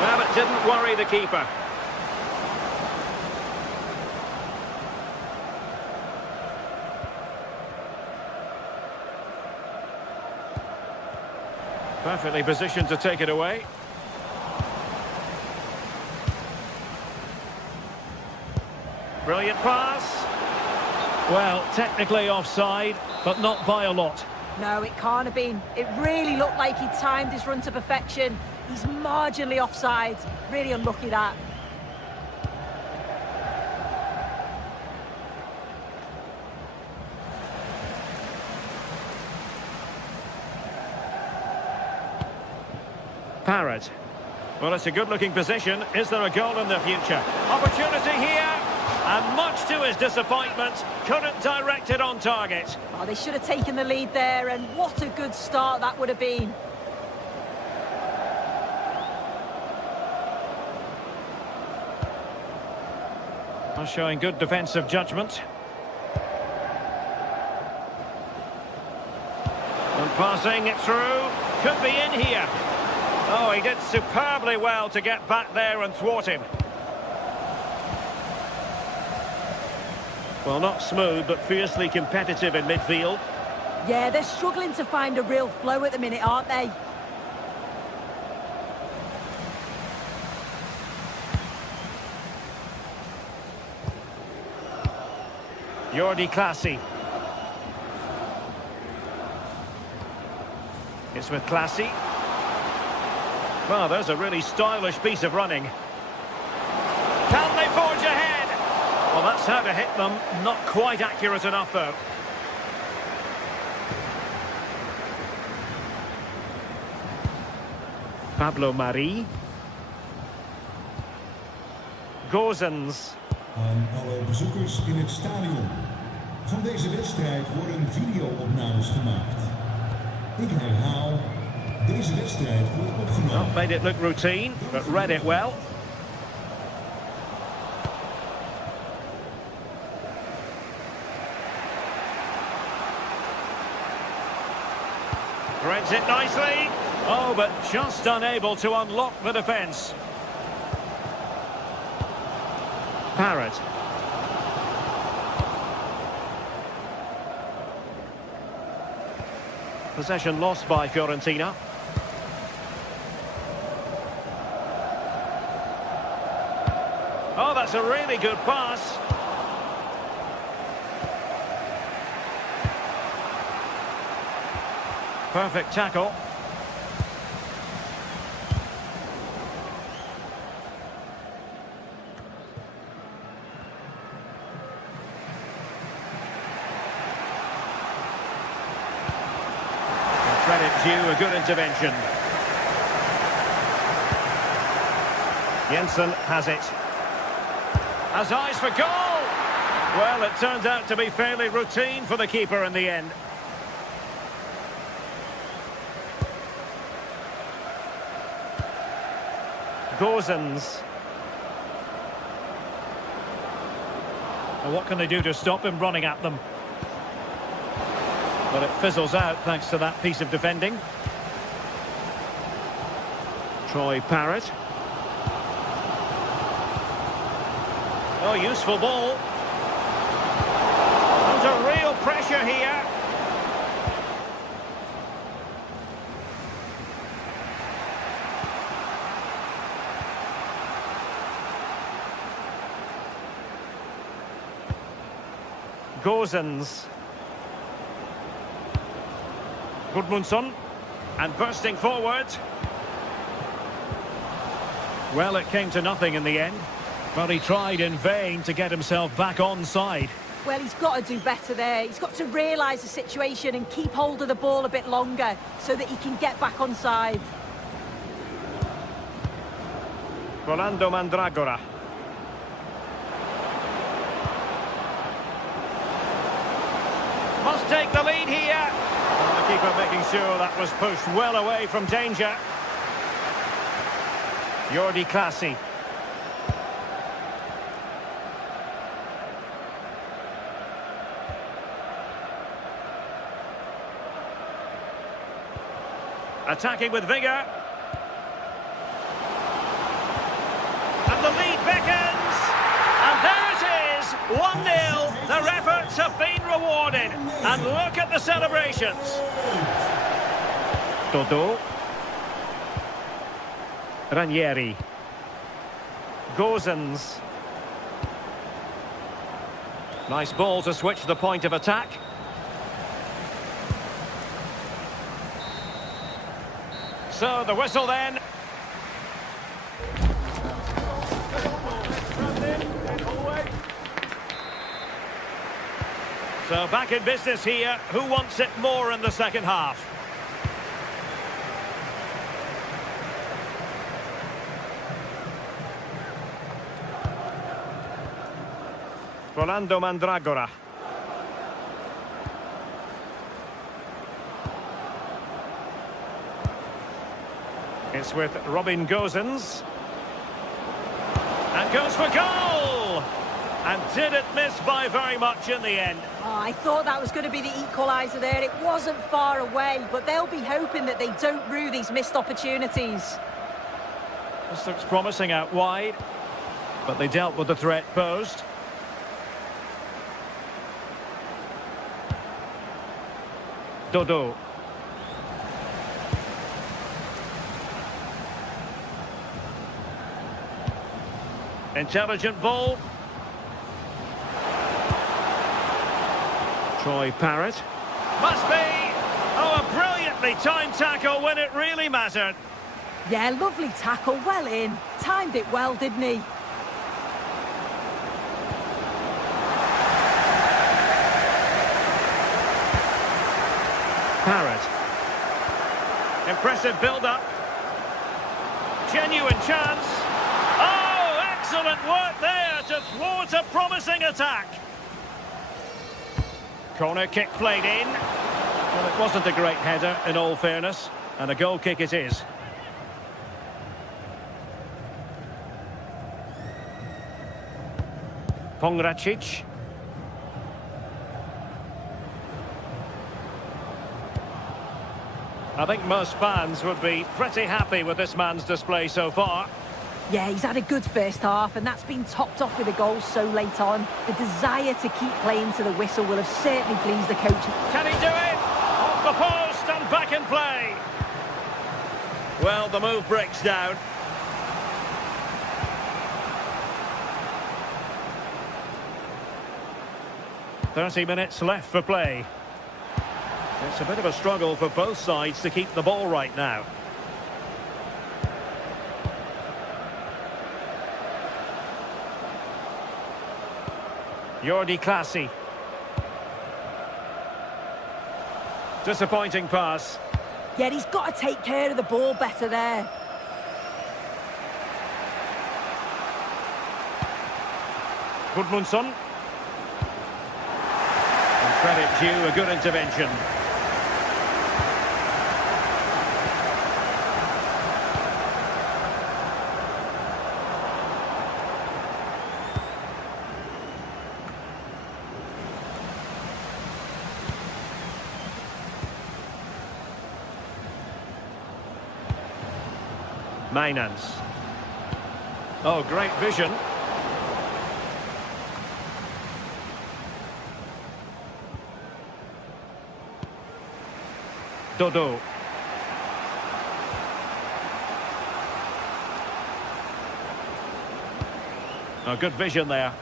Well, it didn't worry the keeper. Perfectly positioned to take it away. Brilliant pass. Well, technically offside, but not by a lot. No, it can't have been. It really looked like he timed his run to perfection. He's marginally offside. Really unlucky that. Parrott. Well, it's a good-looking position. Is there a goal in the future? Opportunity here, and much to his disappointment, couldn't direct it on target. Oh, they should have taken the lead there, and what a good start that would have been. Well, showing good defensive judgment. And passing it through, could be in here. Oh, he did superbly well to get back there and thwart him. Well, not smooth, but fiercely competitive in midfield. Yeah, they're struggling to find a real flow at the minute, aren't they? Jordi Classy. It's with Classy. Well, there's a really stylish piece of running. Can they forge ahead? Well, that's how to hit them. Not quite accurate enough, though. Pablo Mari. Gozens. Aan alle bezoekers in het stadion. Van deze wedstrijd worden video-opnames gemaakt. Ik herhaal, deze wedstrijd wordt opgenomen. Made it look routine, but read it well. Threads it nicely. Oh, but just unable to unlock the defence. Parrott. Possession lost by Fiorentina. Oh, that's a really good pass. Perfect tackle. Credit due, a good intervention. Jensen has it. Has eyes for goal! Well, it turned out to be fairly routine for the keeper in the end. Gozens. Well, what can they do to stop him running at them? But it fizzles out thanks to that piece of defending. Troy Parrott. Oh, useful ball. Under real pressure here. Gozens. Gudmundsson. And bursting forward. Well, it came to nothing in the end. But he tried in vain to get himself back on side. Well, he's got to do better there. He's got to realise the situation and keep hold of the ball a bit longer so that he can get back on side. Rolando Mandragora. Must take the lead here. And the keeper making sure that was pushed well away from danger. Jordi Clasie. Attacking with vigour. And the lead beckons. And there it is, 1-0. Their efforts have been rewarded. And look at the celebrations. Dodo. Ranieri. Gozens. Nice ball to switch the point of attack. So the whistle then. So back in business here. Who wants it more in the second half? Rolando Mandragora. It's with Robin Gozens. And goes for goal! And didn't miss by very much in the end. Oh, I thought that was going to be the equaliser there. It wasn't far away, but they'll be hoping that they don't rue these missed opportunities. This looks promising out wide, but they dealt with the threat posed. Dodo. Intelligent ball. Troy Parrott. Must be! Oh, a brilliantly timed tackle when it really mattered. Yeah, lovely tackle, well in. Timed it well, didn't he? Parrott. Impressive build-up. Genuine chance. Oh, excellent work there to thwart a promising attack. Corner kick played in. Well, it wasn't a great header, in all fairness, and a goal kick it is. Pongracic. I think most fans would be pretty happy with this man's display so far. Yeah, he's had a good first half, and that's been topped off with a goal so late on. The desire to keep playing to the whistle will have certainly pleased the coach. Can he do it? Off the post and back in play. Well, the move breaks down. "30 minutes left for play. It's a bit of a struggle for both sides to keep the ball right now. Jordi Clasie. Disappointing pass. Yeah, he's got to take care of the ball better there. Gudmundsson. And credit due, a good intervention. Mainans. Oh, great vision. Dodo. Oh, good vision there.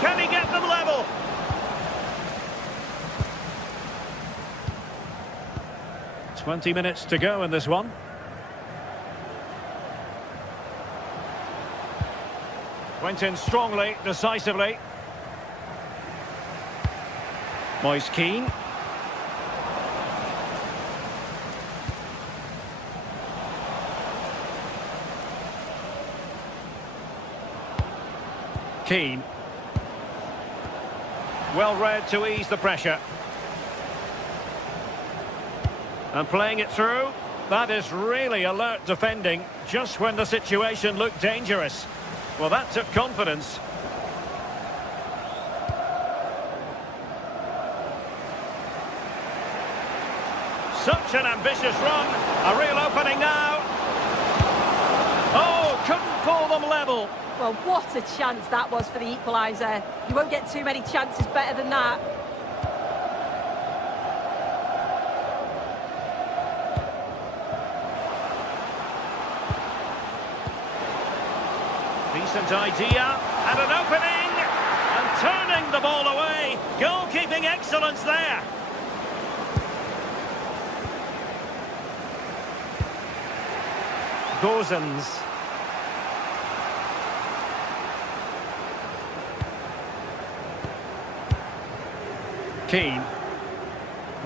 Can he get them level? "20 minutes to go in this one. Went in strongly, decisively. Moise Keane. Keane. Well read to ease the pressure. And playing it through. That is really alert defending, just when the situation looked dangerous. Well, that took confidence. Such an ambitious run. A real opening now. Oh, couldn't pull them level. Well, what a chance that was for the equaliser. You won't get too many chances better than that. Decent idea, and an opening, and turning the ball away. Goalkeeping excellence there. Gozens. Keane.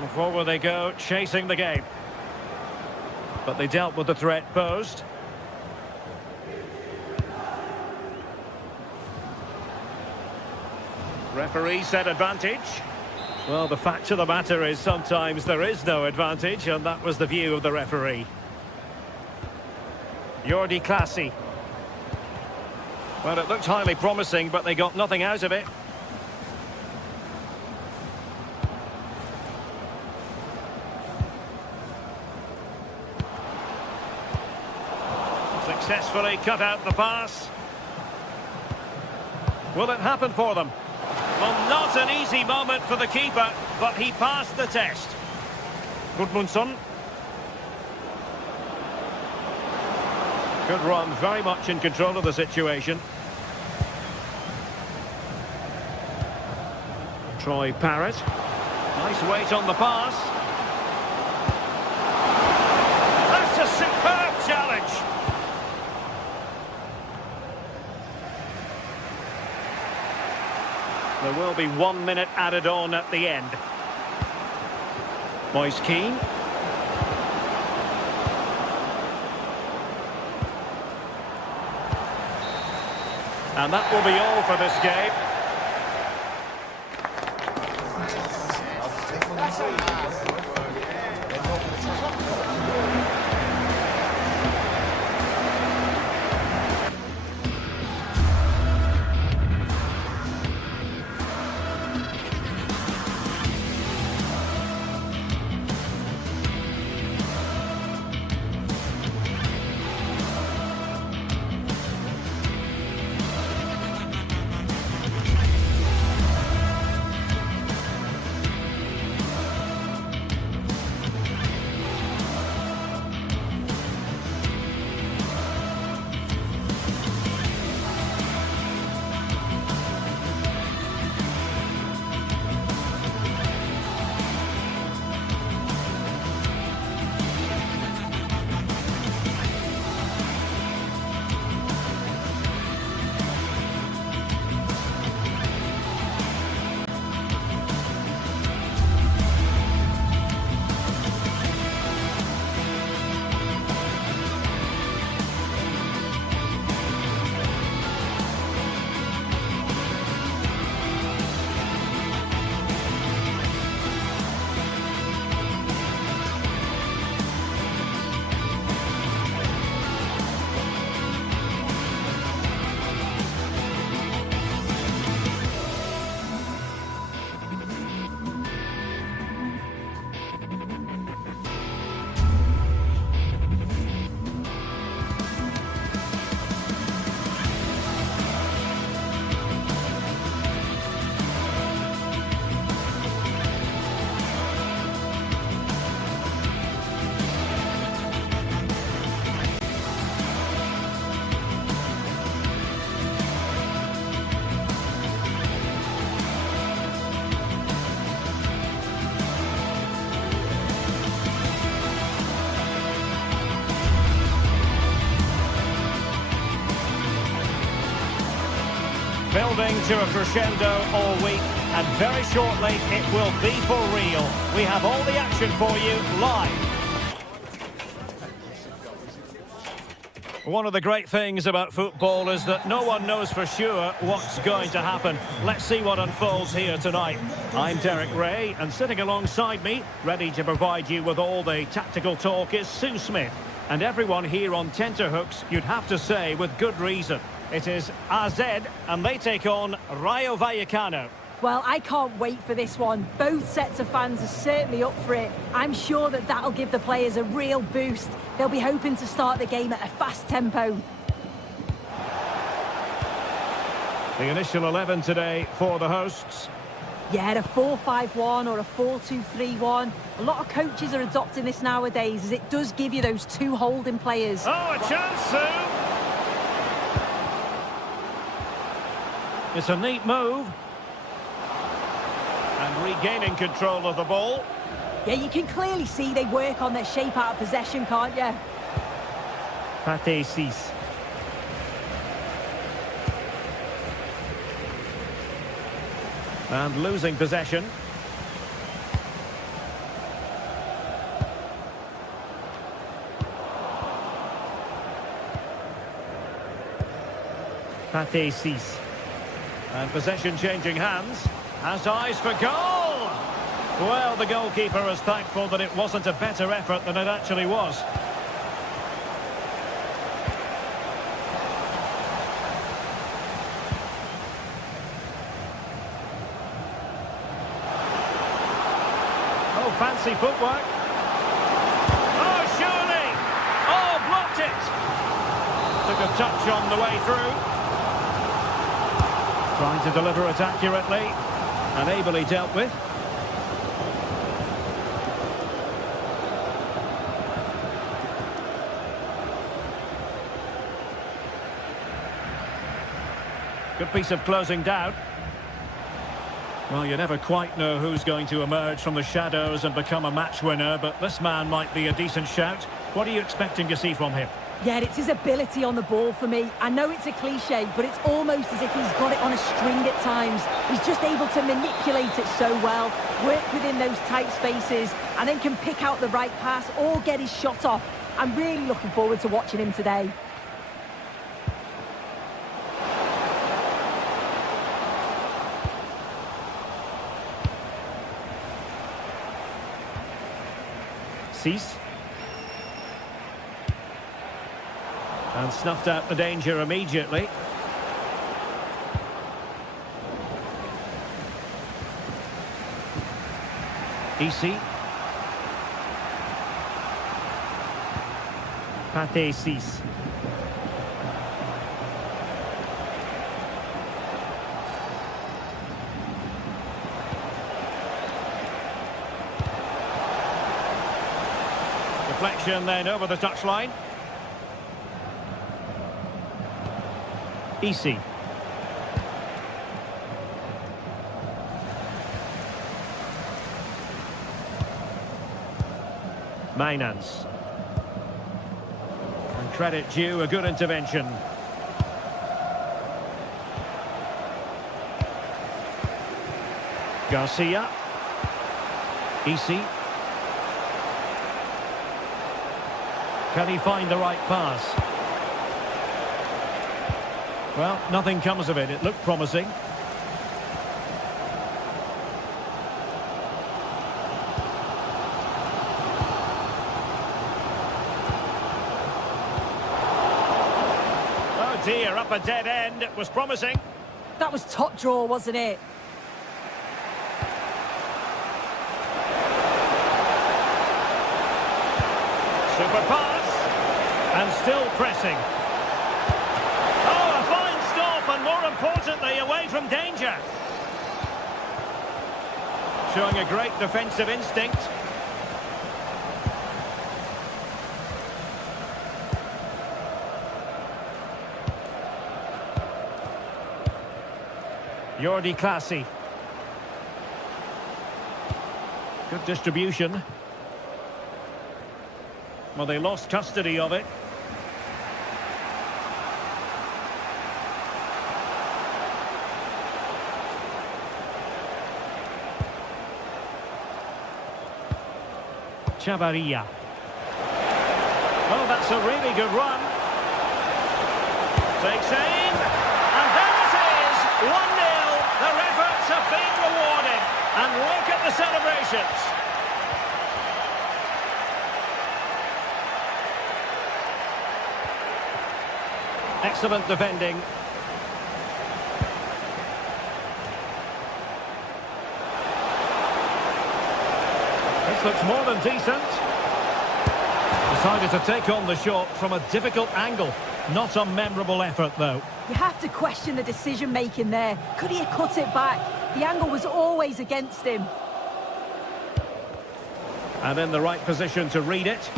And forward they go, chasing the game. But they dealt with the threat posed. Referee said advantage. Well, the fact of the matter is sometimes there is no advantage, and that was the view of the referee. Jordi Clasie. Well, it looked highly promising, but they got nothing out of it. Successfully cut out the pass. Will it happen for them? Well, not an easy moment for the keeper, but he passed the test. Gudmundsson. Good run, very much in control of the situation. Troy Parrott. Nice weight on the pass. That's a superb challenge. There will be 1 minute added on at the end. Moise Keane. And that will be all for this game. Building to a crescendo all week, and very shortly it will be for real. We have all the action for you live. One of the great things about football is that no one knows for sure what's going to happen. Let's see what unfolds here tonight. I'm Derek Ray, and sitting alongside me, ready to provide you with all the tactical talk, is Sue Smith. And everyone here on tenterhooks, you'd have to say with good reason. It is AZ, and they take on Rayo Vallecano. Well, I can't wait for this one. Both sets of fans are certainly up for it. I'm sure that that'll give the players a real boost. They'll be hoping to start the game at a fast tempo. The initial 11 today for the hosts. Yeah, a 4-5-1 or a 4-2-3-1. A lot of coaches are adopting this nowadays, as it does give you those two holding players. Oh, a chance, Sue! It's a neat move. And regaining control of the ball. Yeah, you can clearly see they work on their shape out of possession, can't you? Pate 6. And losing possession. Pate 6. And possession changing hands. Has eyes for goal! Well, the goalkeeper is thankful that it wasn't a better effort than it actually was. Oh, fancy footwork. Oh, surely! Oh, blocked it! Took a touch on the way through. Trying to deliver it accurately. And ably dealt with. Good piece of closing down. Well, you never quite know who's going to emerge from the shadows and become a match winner, but this man might be a decent shout. What are you expecting to see from him? Yeah, it's his ability on the ball for me. I know it's a cliche, but it's almost as if he's got it on a string at times. He's just able to manipulate it so well, work within those tight spaces, and then can pick out the right pass or get his shot off. I'm really looking forward to watching him today. Cease. And snuffed out the danger immediately. Ici. Pate 6. Deflection then over the touchline. Easy. Mainans. And credit due, a good intervention. Garcia. Easy. Can he find the right pass? Well, nothing comes of it. It looked promising. Oh dear, up a dead end. It was promising. That was top draw, wasn't it? Super pass. And still pressing. And more importantly, away from danger. Showing a great defensive instinct. Jordi Classy. Good distribution. Well, they lost custody of it. Chavarria. Oh, that's a really good run. Takes aim, and there it is, 1-0. Their efforts have been rewarded, and look at the celebrations. Excellent defending. This looks more than decent. Decided to take on the shot from a difficult angle. Not a memorable effort, though. You have to question the decision-making there. Could he have cut it back? The angle was always against him. And in the right position to read it.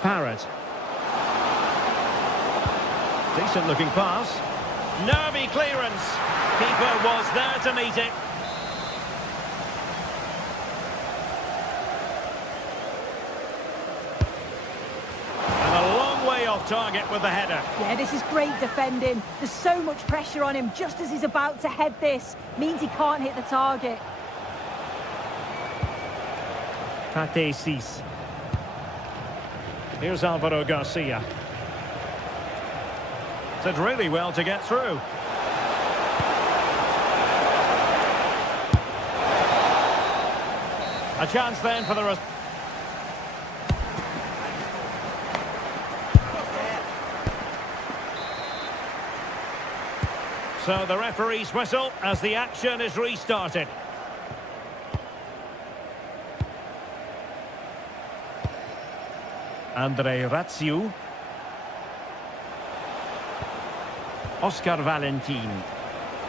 Parrott. Decent looking pass. Nervy clearance. Keeper was there to meet it. And a long way off target with the header. Yeah, this is great defending. There's so much pressure on him just as he's about to head this. Means he can't hit the target. Pate Cis. Here's Alvaro Garcia. Did really well to get through. A chance then for the... So the referee's whistle as the action is restarted. Andre Ratsiu. Oscar Valentin.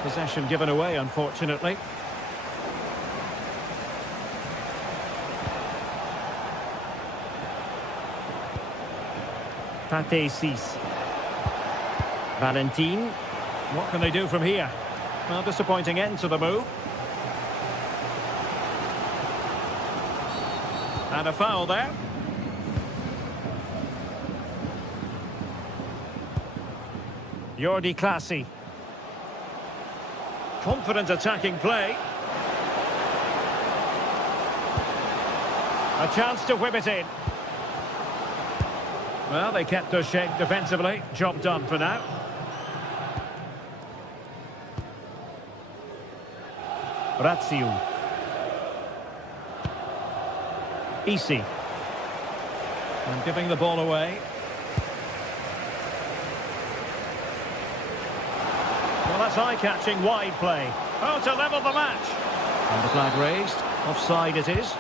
Possession given away, unfortunately. Pate Cis. Valentin. What can they do from here? Well, disappointing end to the move. And a foul there. Jordi Clasie. Confident attacking play. A chance to whip it in. Well, they kept their shape defensively. Job done for now. Ratsiu. Isi. And giving the ball away. Well, that's eye-catching wide play. Oh, to level the match. And the flag raised. Offside it is.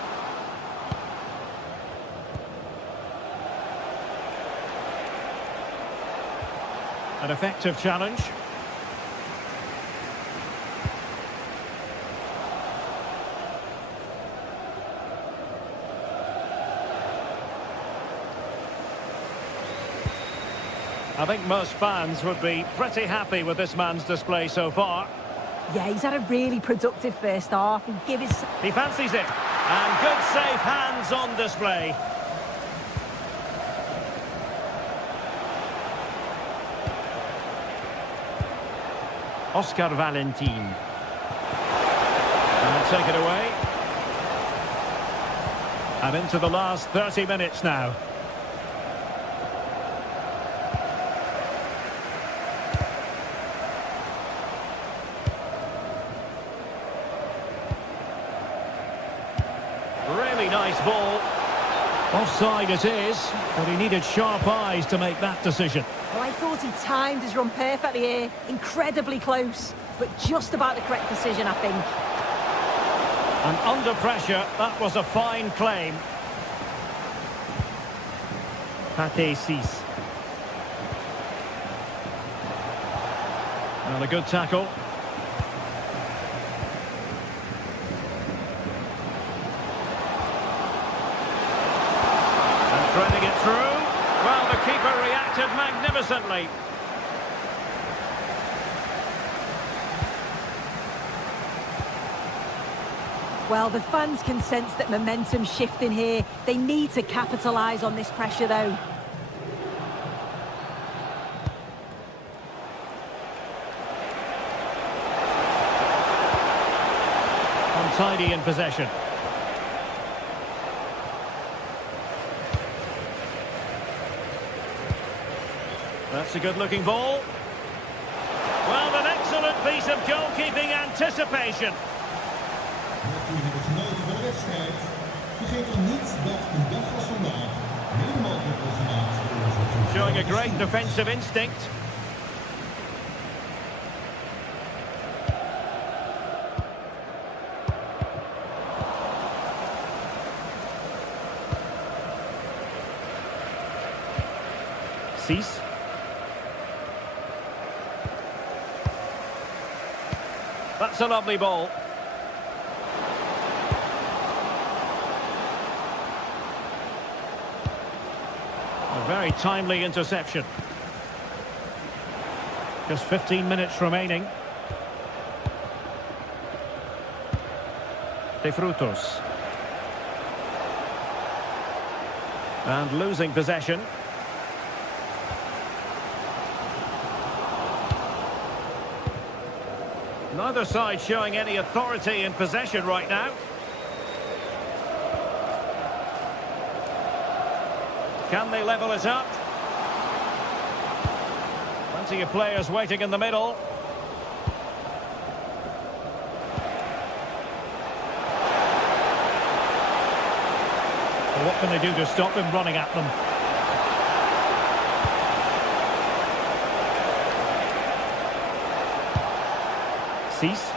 An effective challenge. I think most fans would be pretty happy with this man's display so far. Yeah, he's had a really productive first half. He fancies it. And good safe hands on display. Oscar Valentin. And take it away. And into the last 30 minutes now. Really nice ball. Offside it is, but he needed sharp eyes to make that decision. Well, I thought he timed his run perfectly here. Incredibly close, but just about the correct decision, I think. And under pressure, that was a fine claim. Pate Cis. Well, a good tackle. Threading it through. Well, the keeper reacted magnificently. Well, the fans can sense that momentum's shifting here. They need to capitalise on this pressure, though. tidy in possession. That's a good-looking ball. Well, an excellent piece of goalkeeping anticipation. Mocht u hebben genoten van de wedstrijd, vergeet dan niet dat een dag als vandaag mede mogelijk wordt gemaakt door onze Showing a great defensive instinct. Cease. That's a lovely ball. A very timely interception. Just 15 minutes remaining. De Frutos. And losing possession. Neither side showing any authority in possession right now. Can they level it up? Plenty of players waiting in the middle. Well, what can they do to stop him running at them? Cease.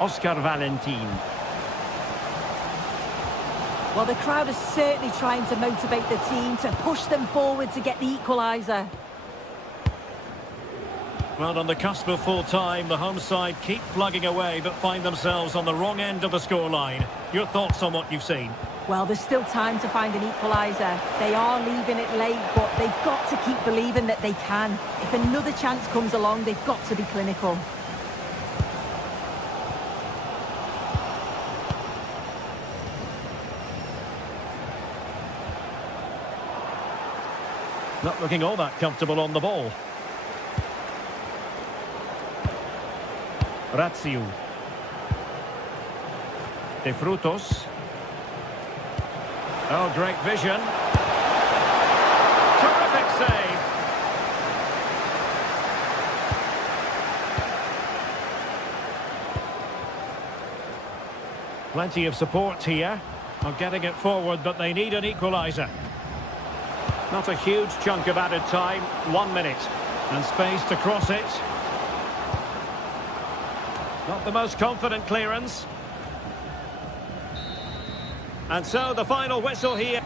Oscar Valentin. Well, the crowd is certainly trying to motivate the team to push them forward to get the equaliser. Well, on the cusp of full time, the home side keep plugging away but find themselves on the wrong end of the scoreline. Your thoughts on what you've seen? Well, there's still time to find an equaliser. They are leaving it late, but they've got to keep believing that they can. If another chance comes along, they've got to be clinical. Not looking all that comfortable on the ball. Razziu. De Frutos. Oh, great vision. Terrific save. Plenty of support here. Not getting it forward, but they need an equaliser. Not a huge chunk of added time. 1 minute. And space to cross it. Not the most confident clearance. And so the final whistle here.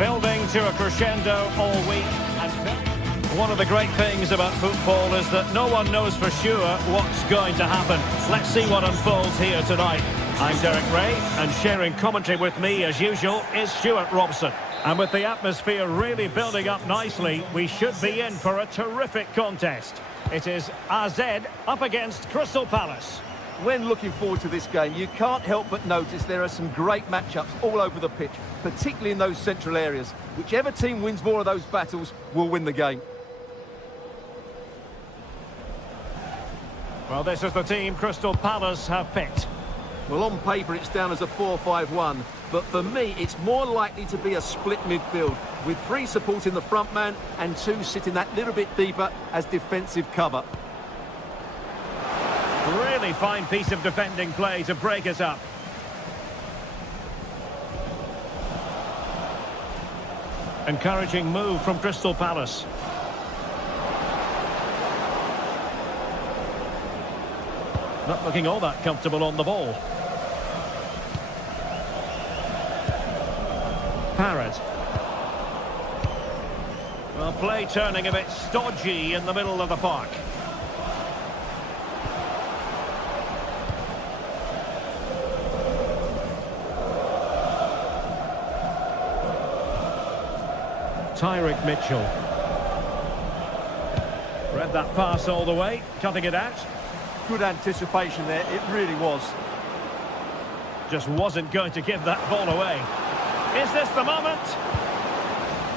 Building to a crescendo all week. And one of the great things about football is that no one knows for sure what's going to happen. Let's see what unfolds here tonight. I'm Derek Ray, and sharing commentary with me, as usual, is Stuart Robson. And with the atmosphere really building up nicely, we should be in for a terrific contest. It is AZ up against Crystal Palace. When looking forward to this game, you can't help but notice there are some great matchups all over the pitch, particularly in those central areas. Whichever team wins more of those battles will win the game. Well, this is the team Crystal Palace have picked. Well, on paper, it's down as a 4-5-1, but for me, it's more likely to be a split midfield, with 3 supporting the front man and 2 sitting that little bit deeper as defensive cover. Really fine piece of defending play to break it up. Encouraging move from Crystal Palace. Not looking all that comfortable on the ball. Parrott. Well, play turning a bit stodgy in the middle of the park. Tyrick Mitchell. Read that pass all the way, cutting it out. Good anticipation there, it really was. Just wasn't going to give that ball away. Is this the moment?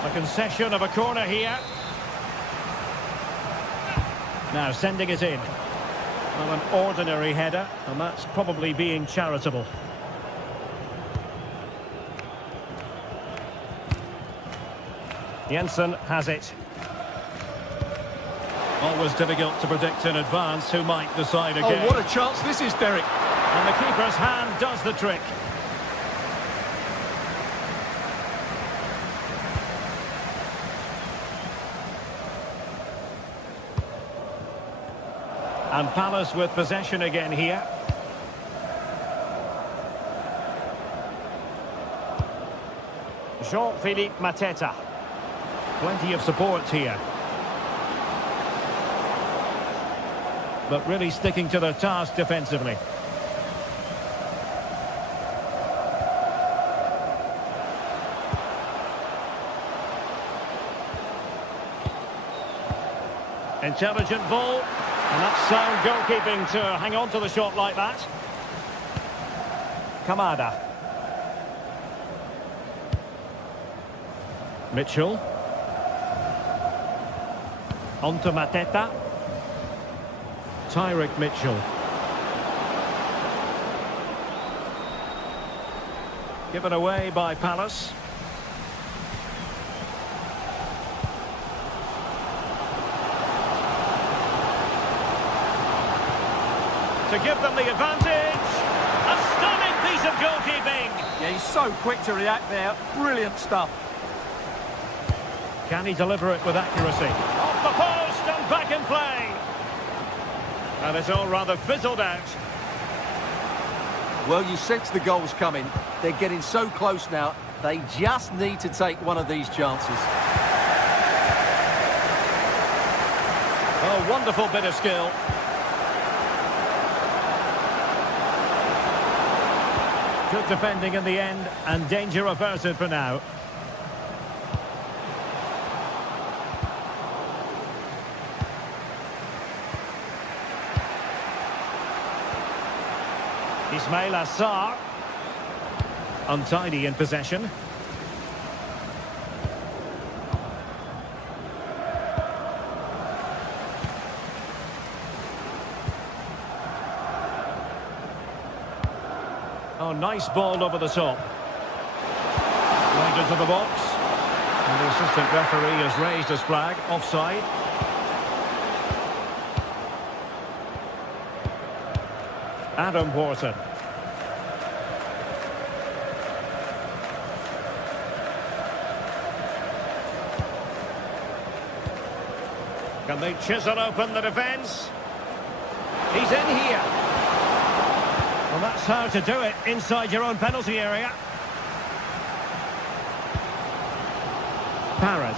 A concession of a corner here. Now sending it in. Well, an ordinary header, and that's probably being charitable. Jensen has it. Always difficult to predict in advance who might decide again. Oh, what a chance this is, Derek. And the keeper's hand does the trick. And Palace with possession again here. Jean-Philippe Mateta. Plenty of support here. But really sticking to their task defensively. Intelligent ball. And that's sound goalkeeping to hang on to the shot like that. Kamada. Mitchell. On to Mateta. Tyrick Mitchell. Given away by Palace. To give them the advantage. A stunning piece of goalkeeping. Yeah, he's so quick to react there. Brilliant stuff. Can he deliver it with accuracy? Off the post and back in play. And it's all rather fizzled out. Well, you sense the goals coming. They're getting so close now. They just need to take one of these chances. Oh, wonderful bit of skill. Good defending in the end, and danger averted for now. Ismail Assar. Untidy in possession. Oh, nice ball over the top. Right into the box. And the assistant referee has raised his flag. Offside. Adam Wharton. Can they chisel open the defence? He's in here. Well, that's how to do it inside your own penalty area. Parrott.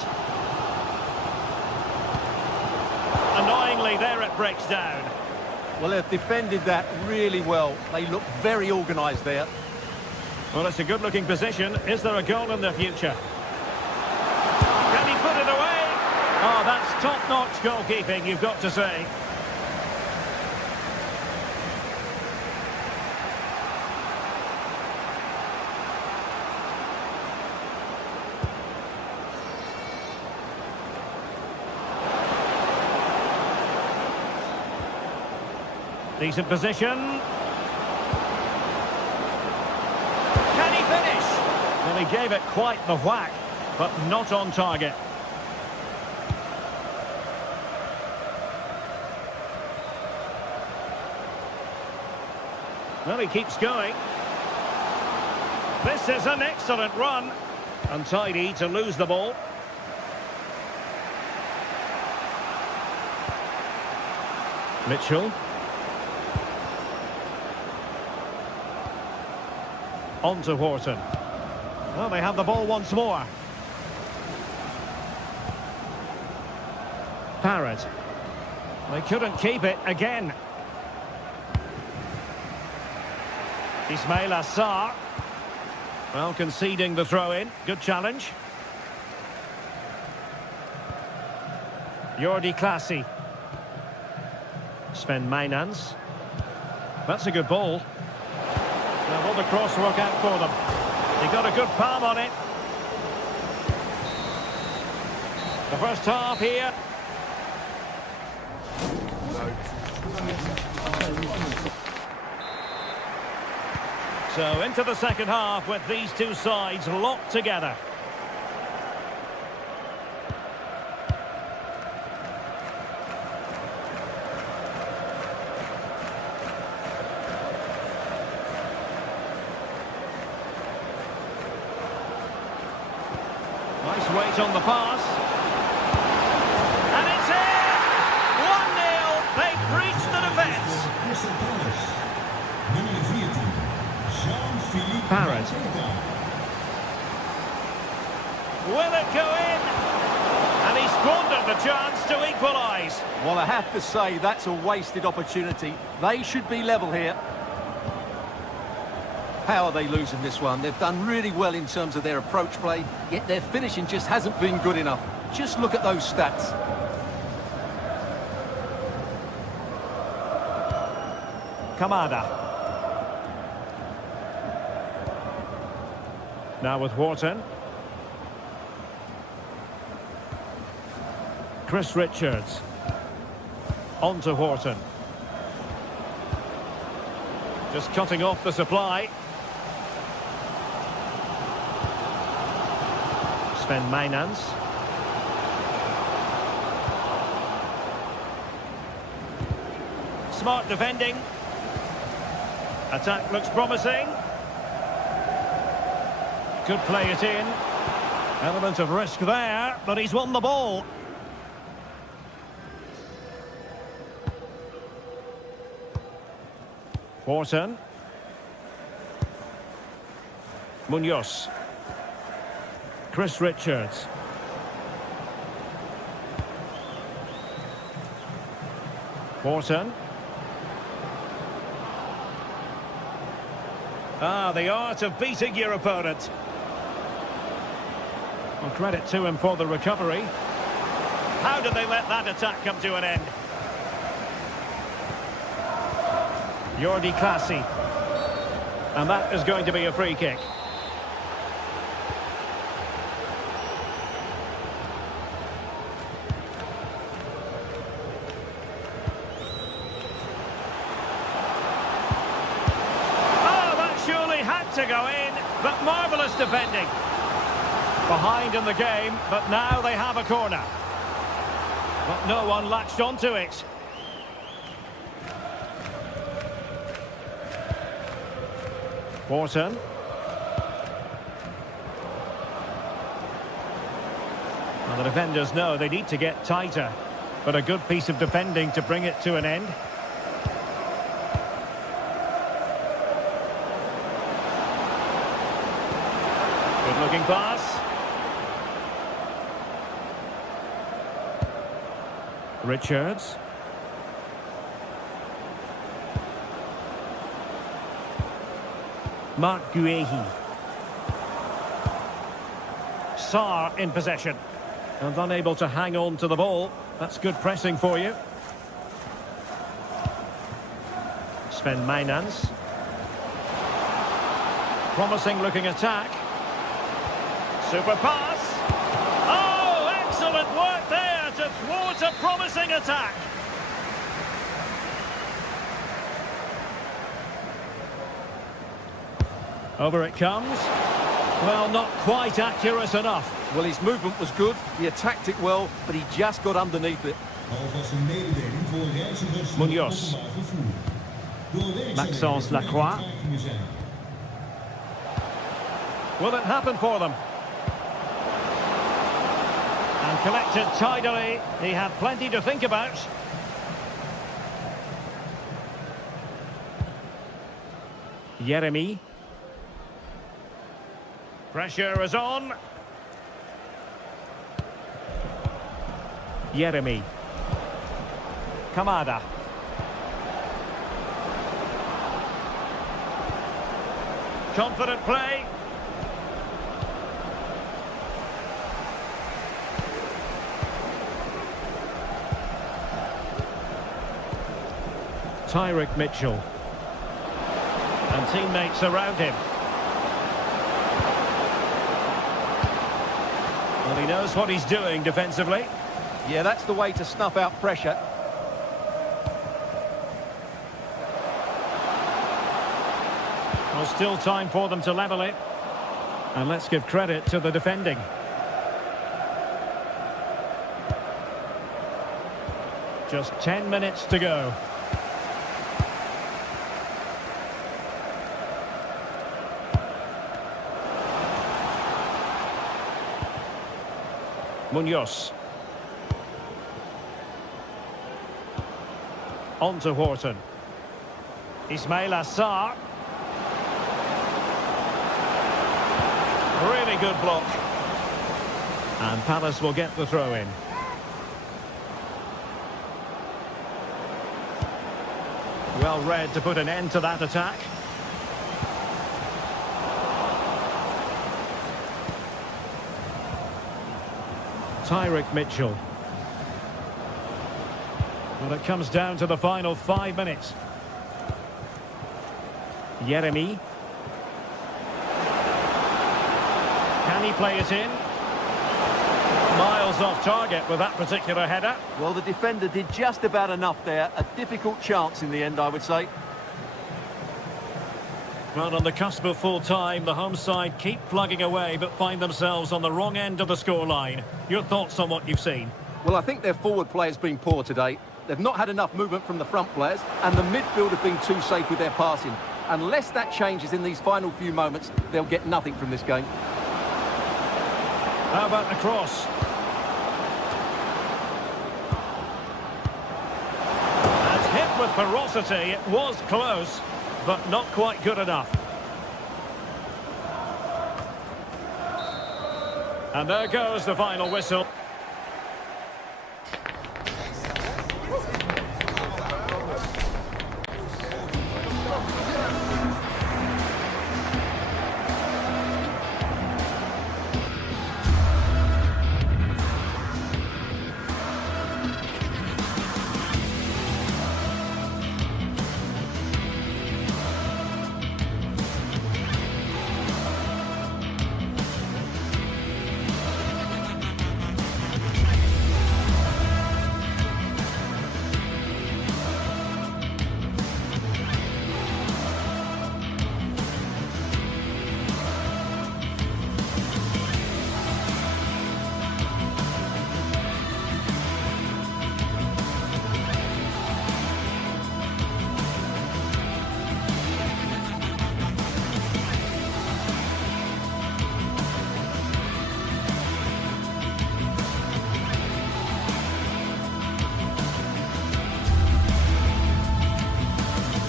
Annoyingly, there it breaks down. Well, they've defended that really well. They look very organised there. Well, it's a good-looking position. Is there a goal in the future? Can he put it away? Oh, that's top-notch goalkeeping, you've got to say. Decent position. Can he finish? Well, he gave it quite the whack, but not on target. Well, he keeps going. This is an excellent run. Untidy to lose the ball. Mitchell. On to Wharton. Well, they have the ball once more. Parrott. They couldn't keep it again. Ismail Assar. Well, conceding the throw-in. Good challenge. Jordi Clasie. Sven Mijnans. That's a good ball. Now, will the cross work out for them? He got a good palm on it. The first half here. So into the second half with these two sides locked together. Nice weight on the pass. And it's in! 1-0. They've breached the defence. Crystal Palace. Nummer 14. Jean-Philippe Parrott. Will it go in? And he squandered the chance to equalise. Well, I have to say, that's a wasted opportunity. They should be level here. How are they losing this one? They've done really well in terms of their approach play, yet their finishing just hasn't been good enough. Just look at those stats. Kamada. Now with Wharton. Chris Richards. On to Wharton. Just cutting off the supply. Sven Mijnans. Smart defending. Attack looks promising. Could play it in. Element of risk there, but he's won the ball. Wharton. Munoz. Chris Richards. Wharton. Ah, the art of beating your opponent. Well, credit to him for the recovery. How did they let that attack come to an end? Jordi Clasie. And that is going to be a free kick. To go in, but marvellous defending. Behind in the game, but now they have a corner. But no one latched onto it. Wharton. Well, the defenders know they need to get tighter, but a good piece of defending to bring it to an end. Good looking pass. Richards. Mark Guehi. Sarr in possession. And unable to hang on to the ball. That's good pressing for you. Sven Mainans. Promising looking attack. Super pass. Oh, excellent work there to thwart a promising attack. Over it comes. Well, not quite accurate enough. Well, his movement was good, he attacked it well, but he just got underneath it. Alvast een mededeling voor reizigers met Munoz. openbaar vervoer. Door werkzaamheden Maxence kunnen er Lacroix. vertragingen zijn. Will it happen for them? And collected tidily. He had plenty to think about. Jeremy. Pressure is on. Jeremy. Kamada. Confident play. Tyrick Mitchell. And teammates around him. Well, he knows what he's doing defensively. Yeah, that's the way to snuff out pressure. Well, still time for them to level it. And let's give credit to the defending. Just 10 minutes to go. Munoz. On to Horton. Ismail Assar. Really good block. And Palace will get the throw in. Well read to put an end to that attack. Tyrick Mitchell. Well, it comes down to the final 5 minutes. Jeremy. Can he play it in? Miles off target with that particular header. Well, the defender did just about enough there. A difficult chance in the end, I would say. Well, on the cusp of full time, the home side keep plugging away but find themselves on the wrong end of the scoreline. Your thoughts on what you've seen? Well, I think their forward play has been poor today. They've not had enough movement from the front players, and the midfield have been too safe with their passing. Unless that changes in these final few moments, they'll get nothing from this game. How about the cross? And hit with ferocity. It was close, but not quite good enough. And there goes the final whistle.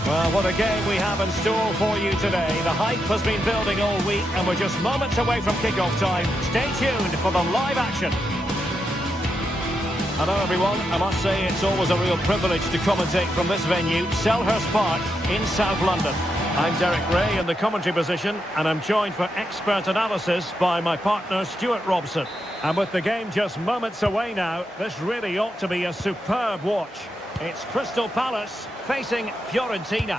Well, what a game we have in store for you today. The hype has been building all week and we're just moments away from kick-off time. Stay tuned for the live action. Hello everyone, I must say it's always a real privilege to commentate from this venue, Selhurst Park in South London. I'm Derek Ray in the commentary position, and I'm joined for expert analysis by my partner Stuart Robson. And with the game just moments away now, this really ought to be a superb watch. It's Crystal Palace facing Fiorentina.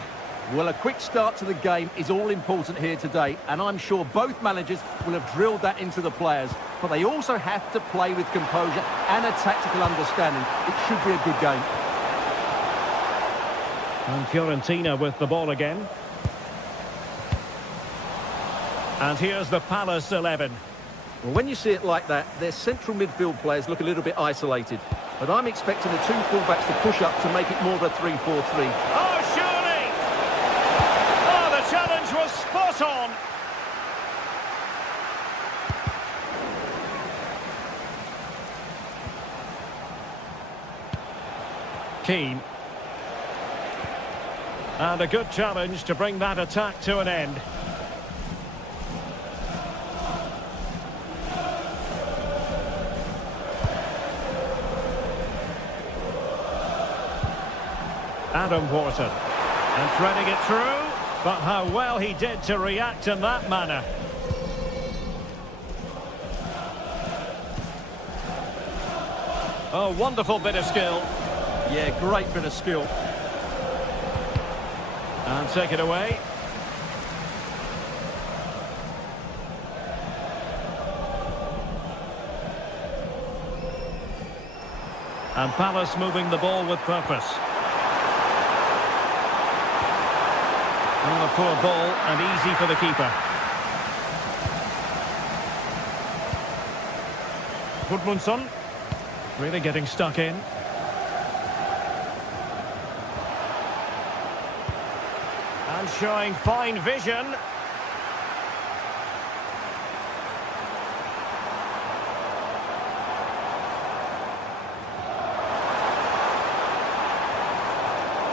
Well, a quick start to the game is all important here today, and I'm sure both managers will have drilled that into the players. But they also have to play with composure and a tactical understanding. It should be a good game. And Fiorentina with the ball again. And here's the Palace 11. Well, when you see it like that, their central midfield players look a little bit isolated. But I'm expecting the two fullbacks to push up to make it more of a 3-4-3. Oh, surely! Oh, the challenge was spot on! Keane. And a good challenge to bring that attack to an end. Adam Wharton. And threading it through, but how well he did to react in that manner. Oh, wonderful bit of skill. Yeah, great bit of skill. And take it away. And Palace moving the ball with purpose. Oh, a poor ball and easy for the keeper. Gudmundsson really getting stuck in. And showing fine vision.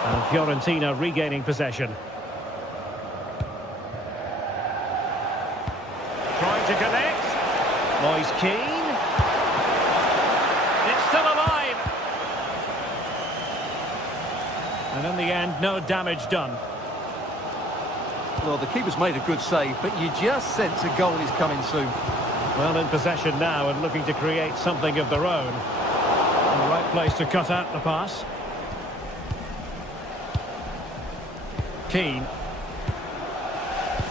And Fiorentina regaining possession. Trying to connect. Moise Keane. It's still alive. And in the end, no damage done. Well, the keeper's made a good save, but you just sense a goal is coming soon. Well, in possession now and looking to create something of their own. And the right place to cut out the pass. Keane.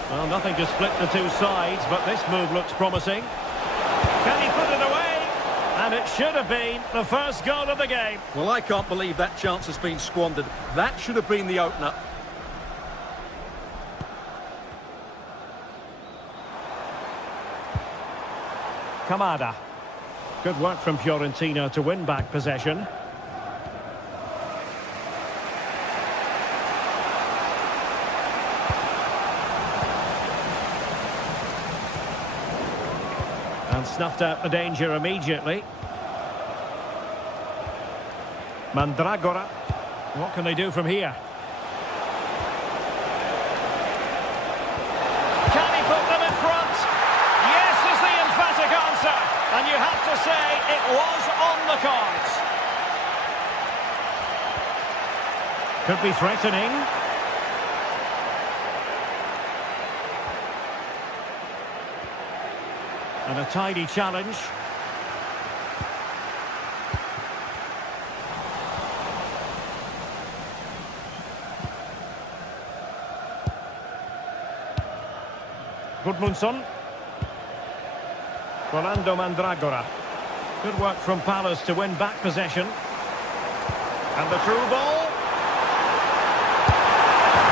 Well, nothing to split the two sides, but this move looks promising. Can he put it away? And it should have been the first goal of the game. Well, I can't believe that chance has been squandered. That should have been the opener. Kamada. Good work from Fiorentina to win back possession. And snuffed out the danger immediately. Mandragora. What can they do from here? Can he put them in front? Yes is the emphatic answer. And you have to say it was on the cards. Could be threatening. And a tidy challenge. Gudmundsson. Rolando Mandragora. Good work from Palace to win back possession. And the through ball.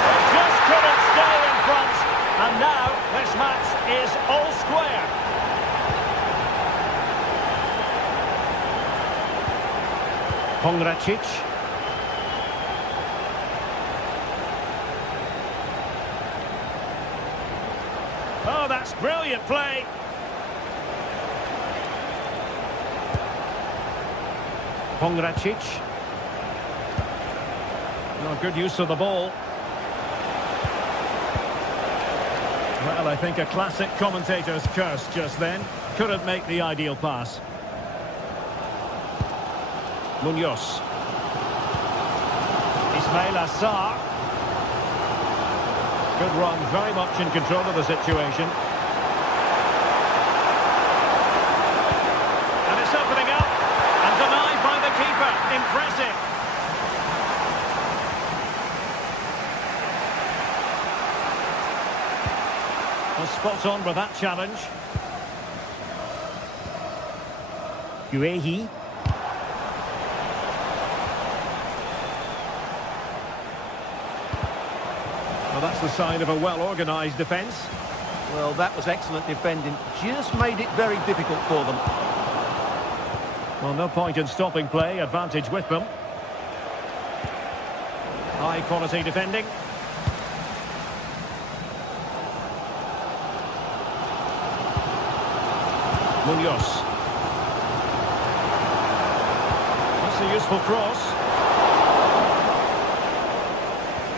They just couldn't stay in front. And now this match is all square. Pongracic. Oh, that's brilliant play. Pongracic. Oh, good use of the ball. Well, I think a classic commentator's curse just then. Couldn't make the ideal pass. Munoz. Ismail Assar. Good run, very much in control of the situation. And it's opening up, and denied by the keeper. Impressive. Well, spot on with that challenge. Guehi. Well, that's the sign of a well-organised defence. Well, that was excellent defending. Just made it very difficult for them. Well, no point in stopping play. Advantage with them. High-quality defending. Munoz. That's a useful cross.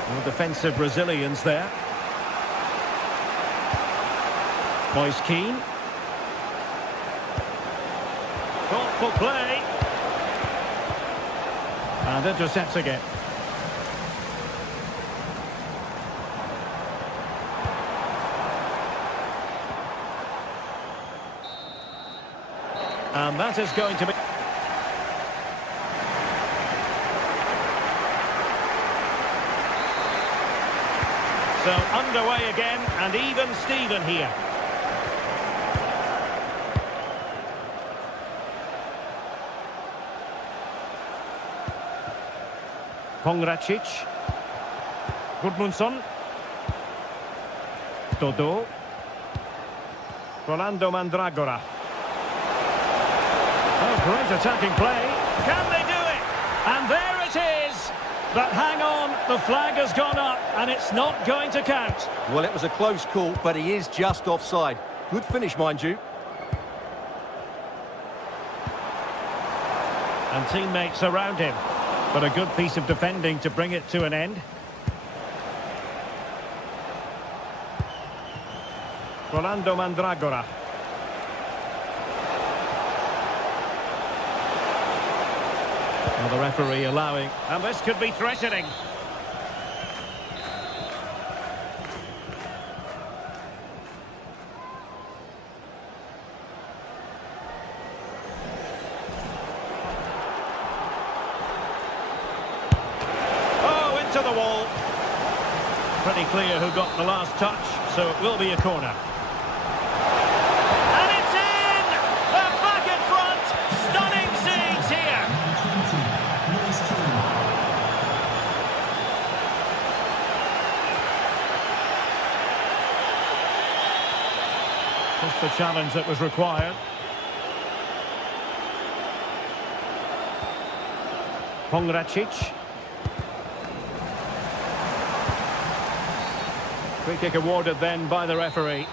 No defensive resilience there. Moise Keane. Thoughtful play. And intercepts again. And that is going to be... So underway again, and even Steven here. Pongracic. Gudmundsson. Dodo. Rolando Mandragora. Oh, great attacking play. Can they do it? And there it is. But hang on, the flag has gone up, and it's not going to count. Well, it was a close call, but he is just offside. Good finish, mind you. And teammates around him. But a good piece of defending to bring it to an end. Rolando Mandragora. Well, the referee allowing, and this could be threatening. Oh, into the wall. Pretty clear who got the last touch, so it will be a corner. Just the challenge that was required. Pongracic. Free kick awarded then by the referee.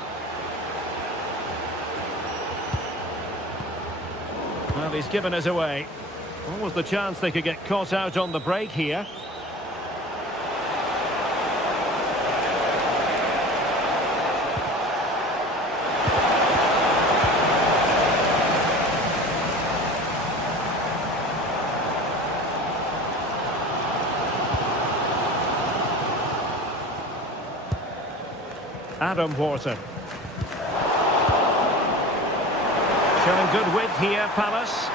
Well, he's given us away. What was the chance they could get caught out on the break here? Adam Wharton. Showing good width here, Palace.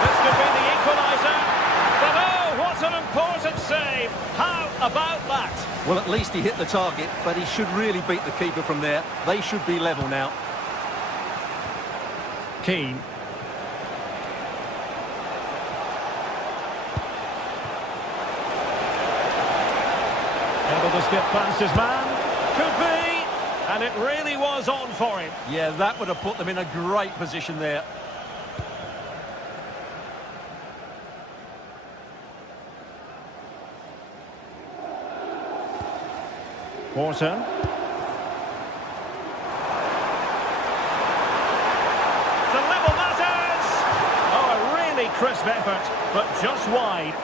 This could be the equaliser. But oh, what an important save. How about that? Well, at least he hit the target, but he should really beat the keeper from there. They should be level now. Keane. Able to skip past his man. Could be. And it really was on for him. Yeah, that would have put them in a great position there. Wharton. The level matters! Oh, a really crisp effort, but just wide.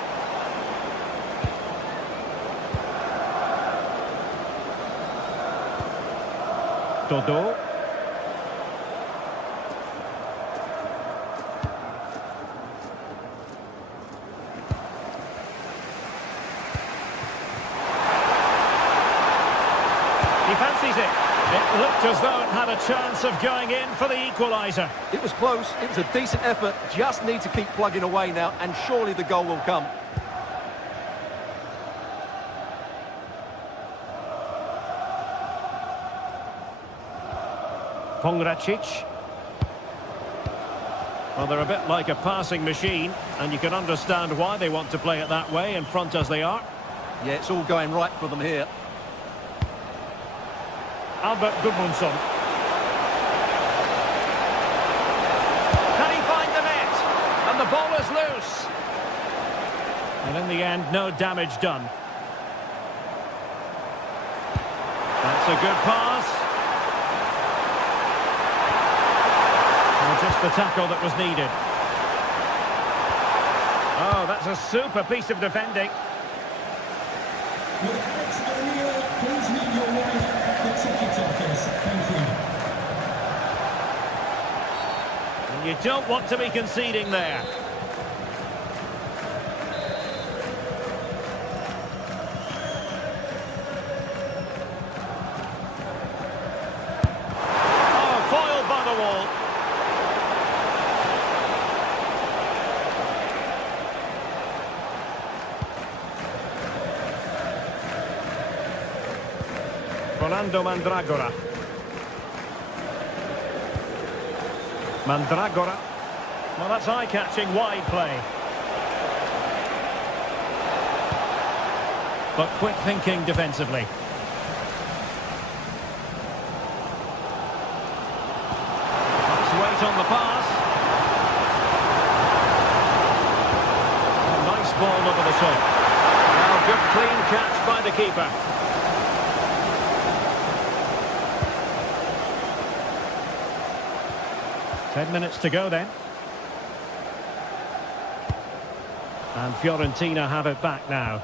Dodo. Looked as though it had a chance of going in for the equaliser. It was close, it was a decent effort, just need to keep plugging away now, and surely the goal will come. Pongracic. Well, they're a bit like a passing machine, and you can understand why they want to play it that way, in front as they are. Yeah, it's all going right for them here. Albert Gudmundsson. Can he find the net? And the ball is loose. And in the end, no damage done. That's a good pass. Well, just the tackle that was needed. Oh, that's a super piece of defending. Would Alex O'Neill please meet your wife at the ticket office? Thank you. And you don't want to be conceding there. Oh, foiled by the wall. Rolando Mandragora. Mandragora. Well, that's eye-catching wide play. But quick thinking defensively. Nice weight on the pass. Oh, nice ball over the top. Now, good clean catch by the keeper. Ten minutes to go then. And Fiorentina have it back now.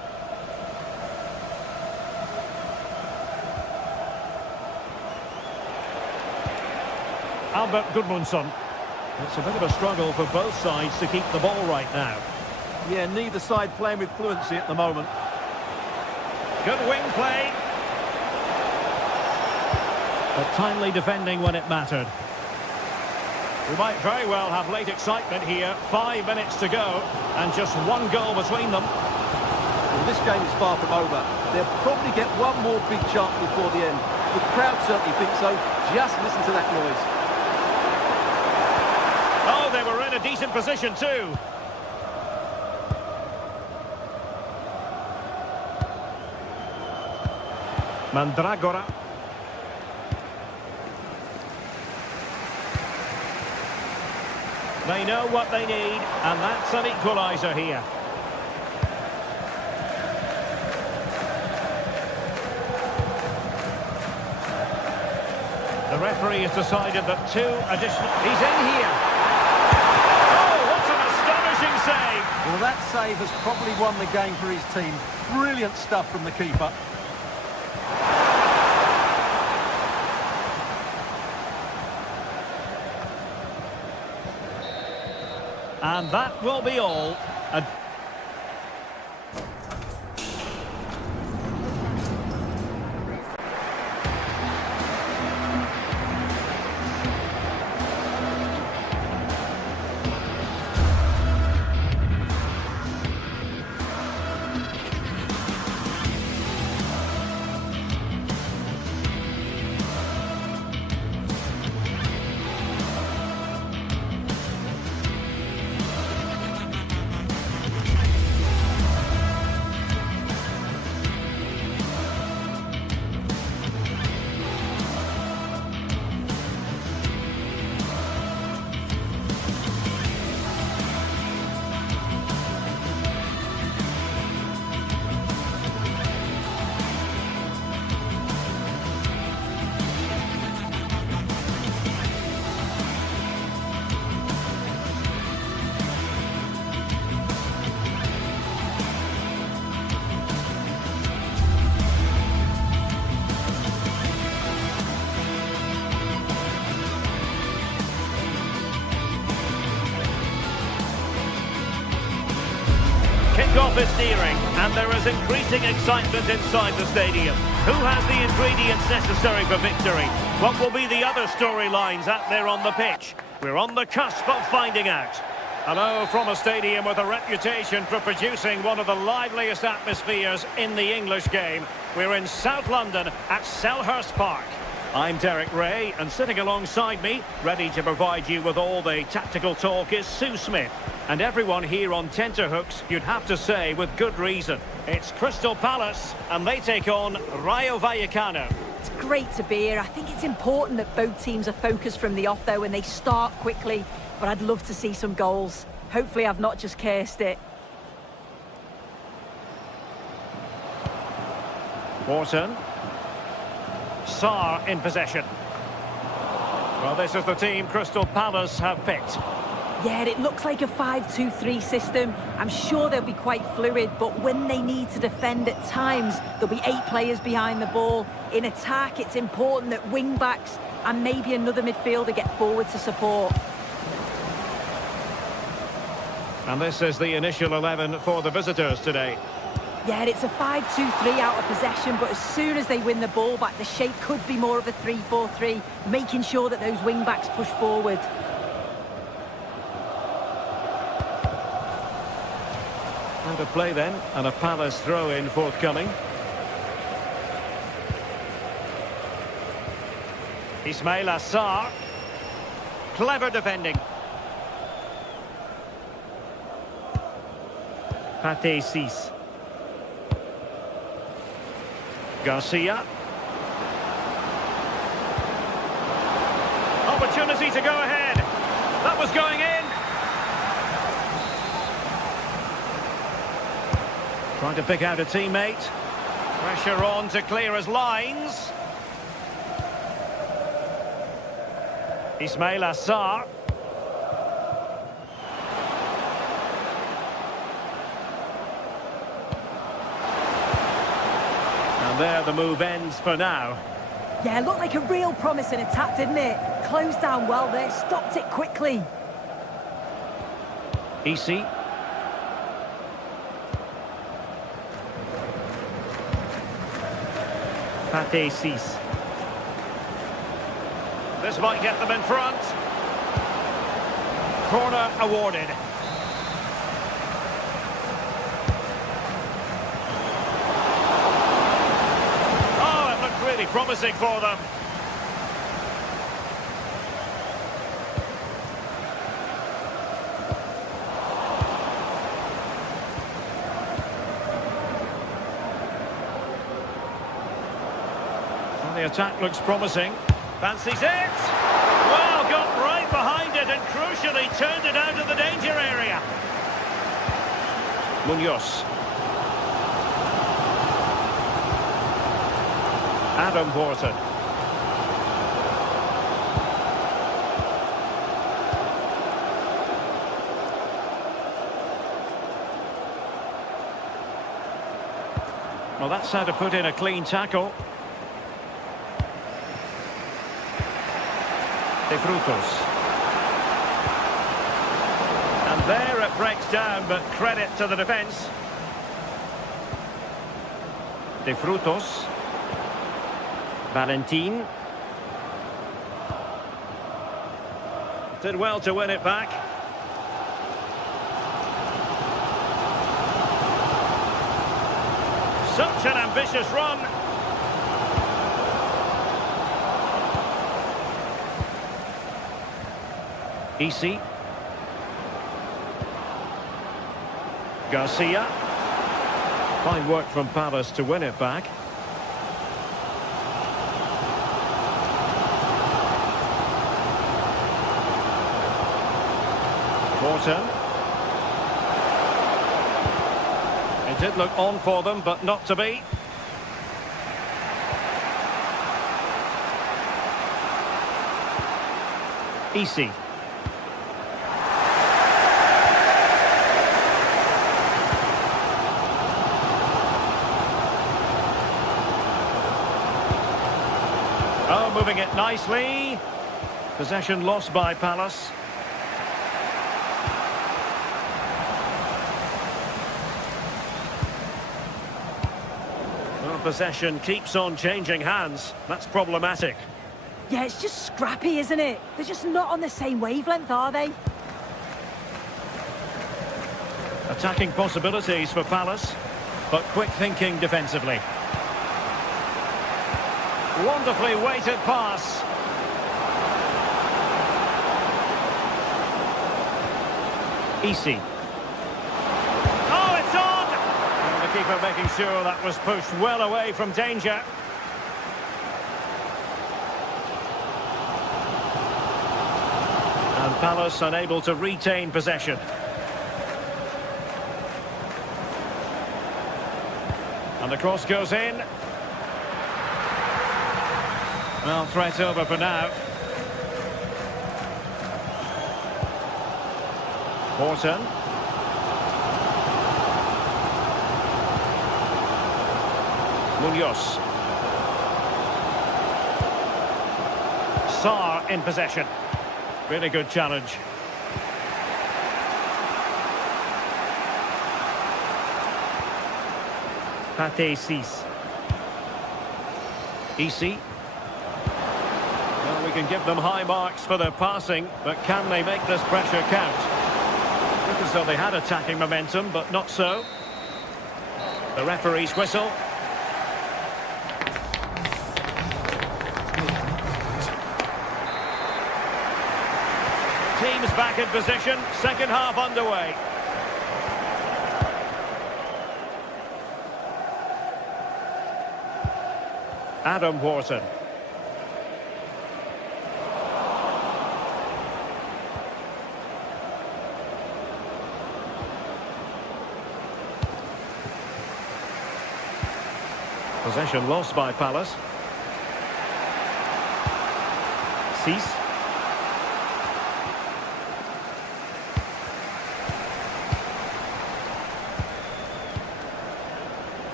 Albert Gudmundsson. It's a bit of a struggle for both sides to keep the ball right now. Yeah, neither side playing with fluency at the moment. Good wing play. But timely defending when it mattered. We might very well have late excitement here. 5 minutes to go, and just one goal between them. Well, this game is far from over. They'll probably get one more big chance before the end. The crowd certainly think so. Just listen to that noise. Oh, they were in a decent position too. Mandragora. They know what they need, and that's an equaliser here. The referee has decided that 2 additional... He's in here! Oh, what an astonishing save! Well, that save has probably won the game for his team. Brilliant stuff from the keeper. And that will be all. of this steering, and there is increasing excitement inside the stadium. Who has the ingredients necessary for victory? What will be the other storylines out there on the pitch? We're on the cusp of finding out. Hello from a stadium with a reputation for producing one of the liveliest atmospheres in the English game. We're in South London at Selhurst Park. I'm Derek Ray, and sitting alongside me, ready to provide you with all the tactical talk, is Sue Smith. And everyone here on tenterhooks, you'd have to say with good reason. It's Crystal Palace, and they take on Rayo Vallecano. It's great to be here. I think it's important that both teams are focused from the off, though, and they start quickly. But I'd love to see some goals. Hopefully I've not just cursed it. Wharton. Sarr in possession. Well, this is the team Crystal Palace have picked. Yeah, it looks like a 5-2-3 system. I'm sure they'll be quite fluid, but when they need to defend at times, there'll be 8 players behind the ball. In attack, it's important that wing-backs and maybe another midfielder get forward to support. And this is the initial 11 for the visitors today. Yeah, it's a 5-2-3 out of possession, but as soon as they win the ball back, the shape could be more of a 3-4-3, making sure that those wing-backs push forward. Out of play then, and a Palace throw-in forthcoming. Ismaila Sarr. Clever defending. Pate Cis. Garcia. Opportunity to go ahead. That was going in. Trying to pick out a teammate. Pressure on to clear his lines. Ismaila Sarr. And there the move ends for now. Yeah, looked like a real promising attack, didn't it? Closed down well there, stopped it quickly. Isi. Pate Cis. This might get them in front. Corner awarded. Oh, it looked really promising for them. And the attack looks promising. Fancies it. Well, got right behind it and crucially turned it out of the danger area. Munoz. Adam Wharton. Well, that's how to put in a clean tackle. De Frutos. And there it breaks down, but credit to the defence. De Frutos. Valentin. Did well to win it back. Such an ambitious run. Isi. Garcia. Fine work from Palace to win it back. Wharton. It did look on for them, but not to be. Isi. Oh, moving it nicely. Possession lost by Palace. possession keeps on changing hands. That's problematic. Yeah, it's just scrappy, isn't it? They're just not on the same wavelength, are they? Attacking possibilities for Palace, but quick thinking defensively. Wonderfully weighted pass. Easy. Oh, it's on! And the keeper making sure that was pushed well away from danger. And Palace unable to retain possession. And the cross goes in. Well, threat over for now. Horton. Munoz. Sarr in possession. Really good challenge. Pate Cis. Easy. Well, we can give them high marks for their passing, but can they make this pressure count? Look as though they had attacking momentum, but not so. The referee's whistle. Teams back in position, second half underway. Adam Horton. Possession lost by Palace. Cis.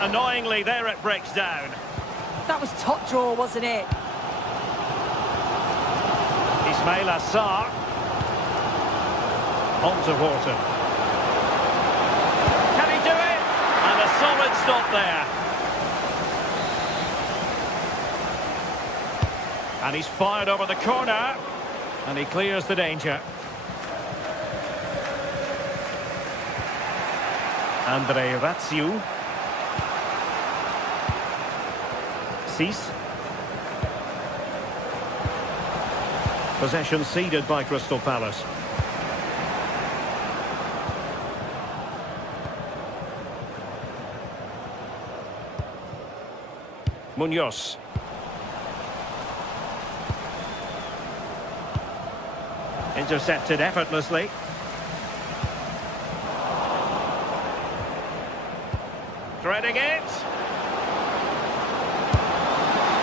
Annoyingly, there it breaks down. That was top draw, wasn't it? Ismail Assar. On to Horton. Can he do it? And a solid stop there. And he's fired over the corner. And he clears the danger. Andre Ratsiu. Cis. Possession ceded by Crystal Palace. Munoz. Intercepted effortlessly. Threading it.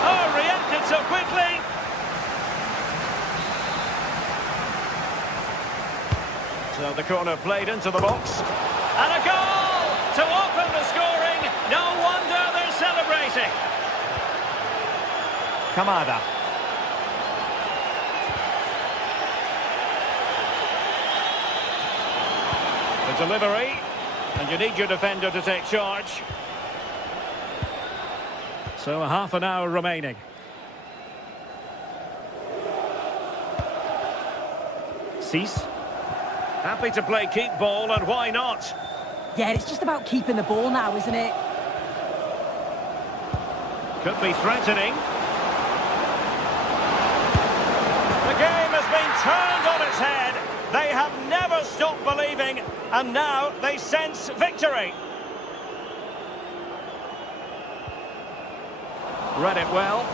Oh, reacted so quickly. So the corner played into the box. And a goal to open the scoring. No wonder they're celebrating. Kamada. The delivery. And you need your defender to take charge. So a half an hour remaining. Cis. Happy to play keep ball, and why not? Yeah, it's just about keeping the ball now, isn't it? Could be threatening. The game has been turned on its head. They have never stopped believing, and now they sense victory. Read it well.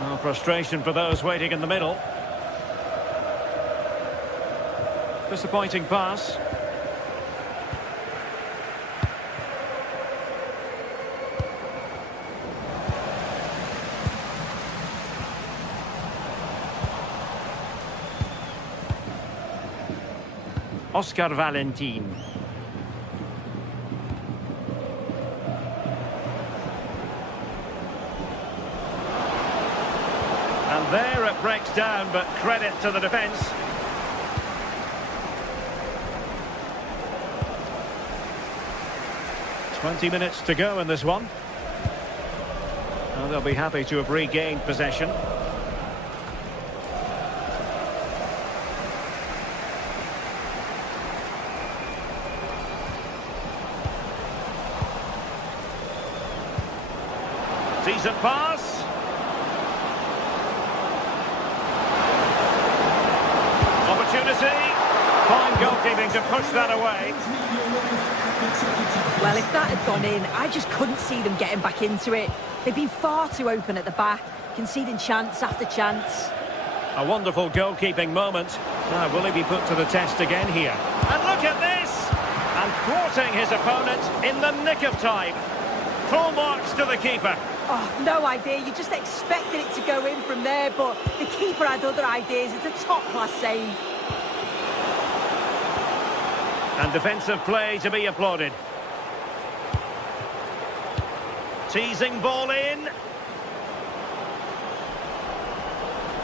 No frustration for those waiting in the middle. Disappointing pass. Oscar Valentin. There it breaks down, but credit to the defence. "20 minutes to go in this one. And they'll be happy to have regained possession. Decent pass. Opportunity. Fine goalkeeping to push that away. Well, if that had gone in, I just couldn't see them getting back into it. They've been far too open at the back, conceding chance after chance. A wonderful goalkeeping moment. Now, will he be put to the test again here? And look at this! And thwarting his opponent in the nick of time. Full marks to the keeper. Oh, no idea. You just expected it to go in from there, but the keeper had other ideas. It's a top-class save. And defensive play to be applauded. Teasing ball in.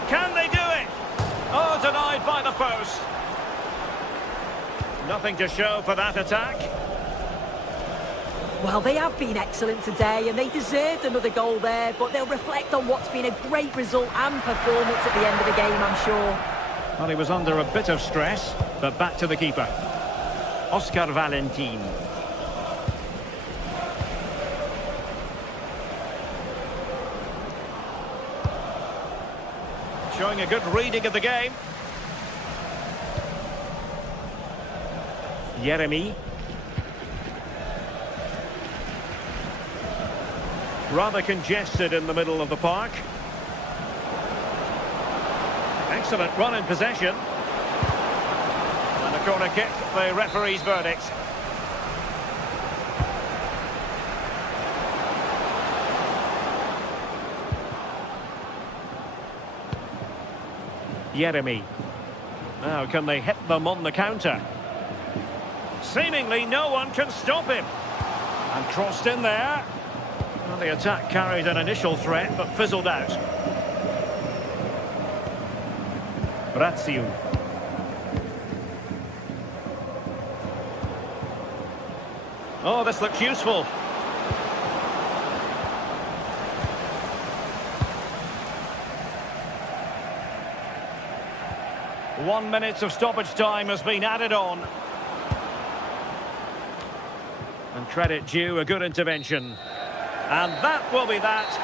Can they do it? Oh, denied by the post. Nothing to show for that attack. Well, they have been excellent today, and they deserved another goal there, but they'll reflect on what's been a great result and performance at the end of the game, I'm sure. Well, he was under a bit of stress, but back to the keeper. Oscar Valentin. Showing a good reading of the game. Jeremy. Rather congested in the middle of the park. Excellent run in possession. And a corner kick, the referee's verdict. Jeremy. Now, can they hit them on the counter? Seemingly no one can stop him. And crossed in there. Well, the attack carried an initial threat, but fizzled out. Braziu. Oh, this looks useful. One minute of stoppage time has been added on. And credit due, a good intervention. And that will be that.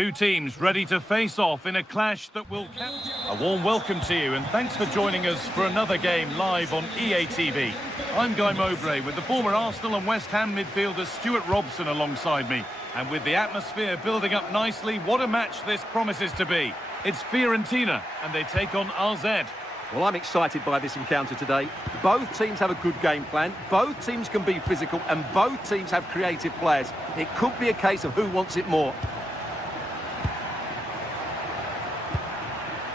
Two teams ready to face off in a clash that will capture. A warm welcome to you and thanks for joining us for another game live on EA TV. I'm Guy Mowbray with the former Arsenal and West Ham midfielder Stuart Robson alongside me. And with the atmosphere building up nicely, what a match this promises to be. It's Fiorentina and they take on RZ. Well, I'm excited by this encounter today. Both teams have a good game plan, both teams can be physical, and both teams have creative players. It could be a case of who wants it more.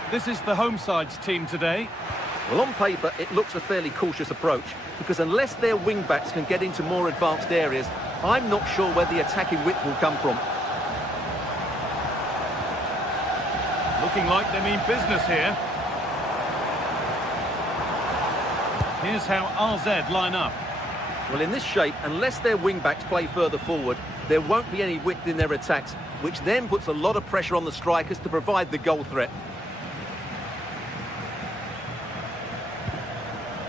This is the home side's team today. Well, on paper, it looks a fairly cautious approach, because unless their wing-backs can get into more advanced areas, I'm not sure where the attacking width will come from. Looking like they mean business here. Here's how RZ line up. Well, in this shape, unless their wing-backs play further forward, there won't be any width in their attacks, which then puts a lot of pressure on the strikers to provide the goal threat.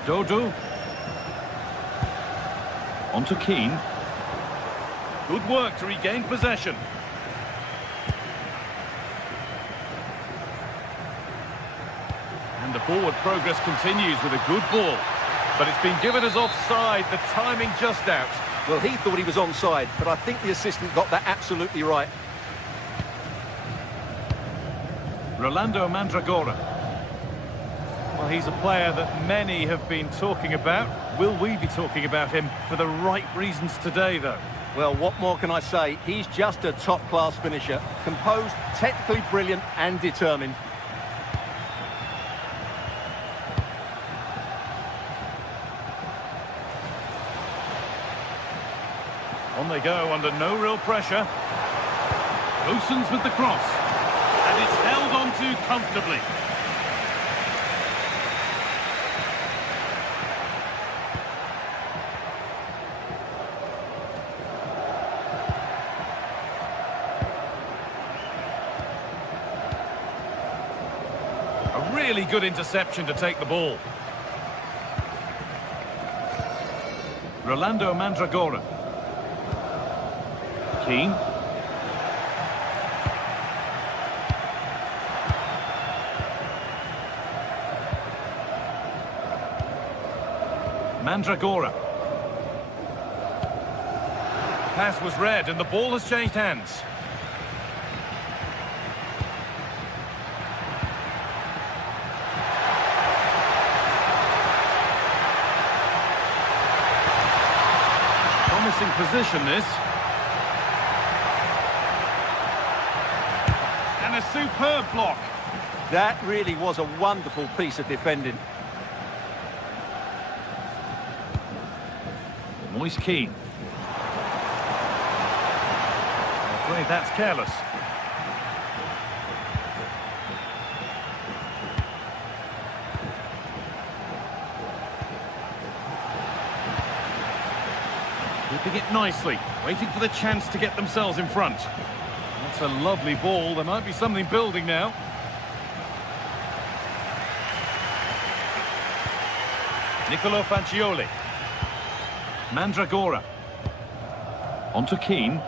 Dodo. On to Keane. Good work to regain possession. And the forward progress continues with a good ball. But it's been given as offside, the timing just out. Well, he thought he was onside, but I think the assistant got that absolutely right. Rolando Mandragora. Well, he's a player that many have been talking about. Will we be talking about him for the right reasons today, though? Well, what more can I say? He's just a top-class finisher. Composed, technically brilliant and determined. On they go under no real pressure. Goossens with the cross. And it's held on to comfortably. A really good interception to take the ball. Rolando Mandragora. Keane. Mandragora. Pass was read and the ball has changed hands. Promising position this. A superb block. That really was a wonderful piece of defending. Moise Keane. I'm afraid that's careless. Keeping it nicely, waiting for the chance to get themselves in front. That's a lovely ball. There might be something building now. Nicolo Fagioli. Mandragora. On to Keane.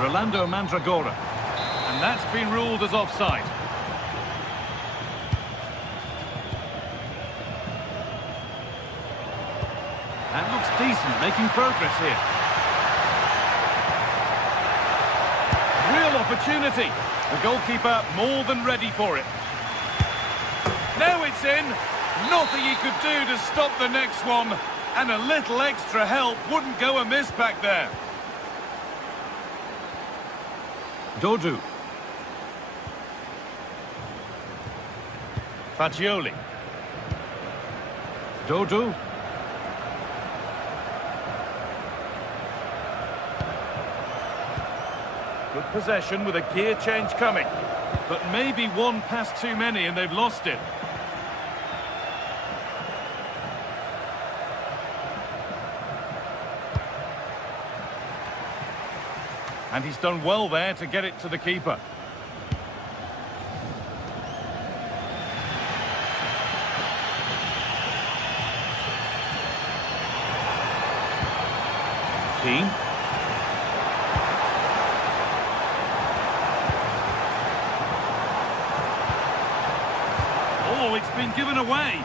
Rolando Mandragora. And that's been ruled as offside. That looks decent, making progress here. Real opportunity. The goalkeeper more than ready for it. Now it's in. Nothing he could do to stop the next one. And a little extra help wouldn't go amiss back there. Dodo. Fagioli. Dodo. Good possession with a gear change coming. But maybe one pass too many and they've lost it. And he's done well there to get it to the keeper. Keane. Oh, it's been given away.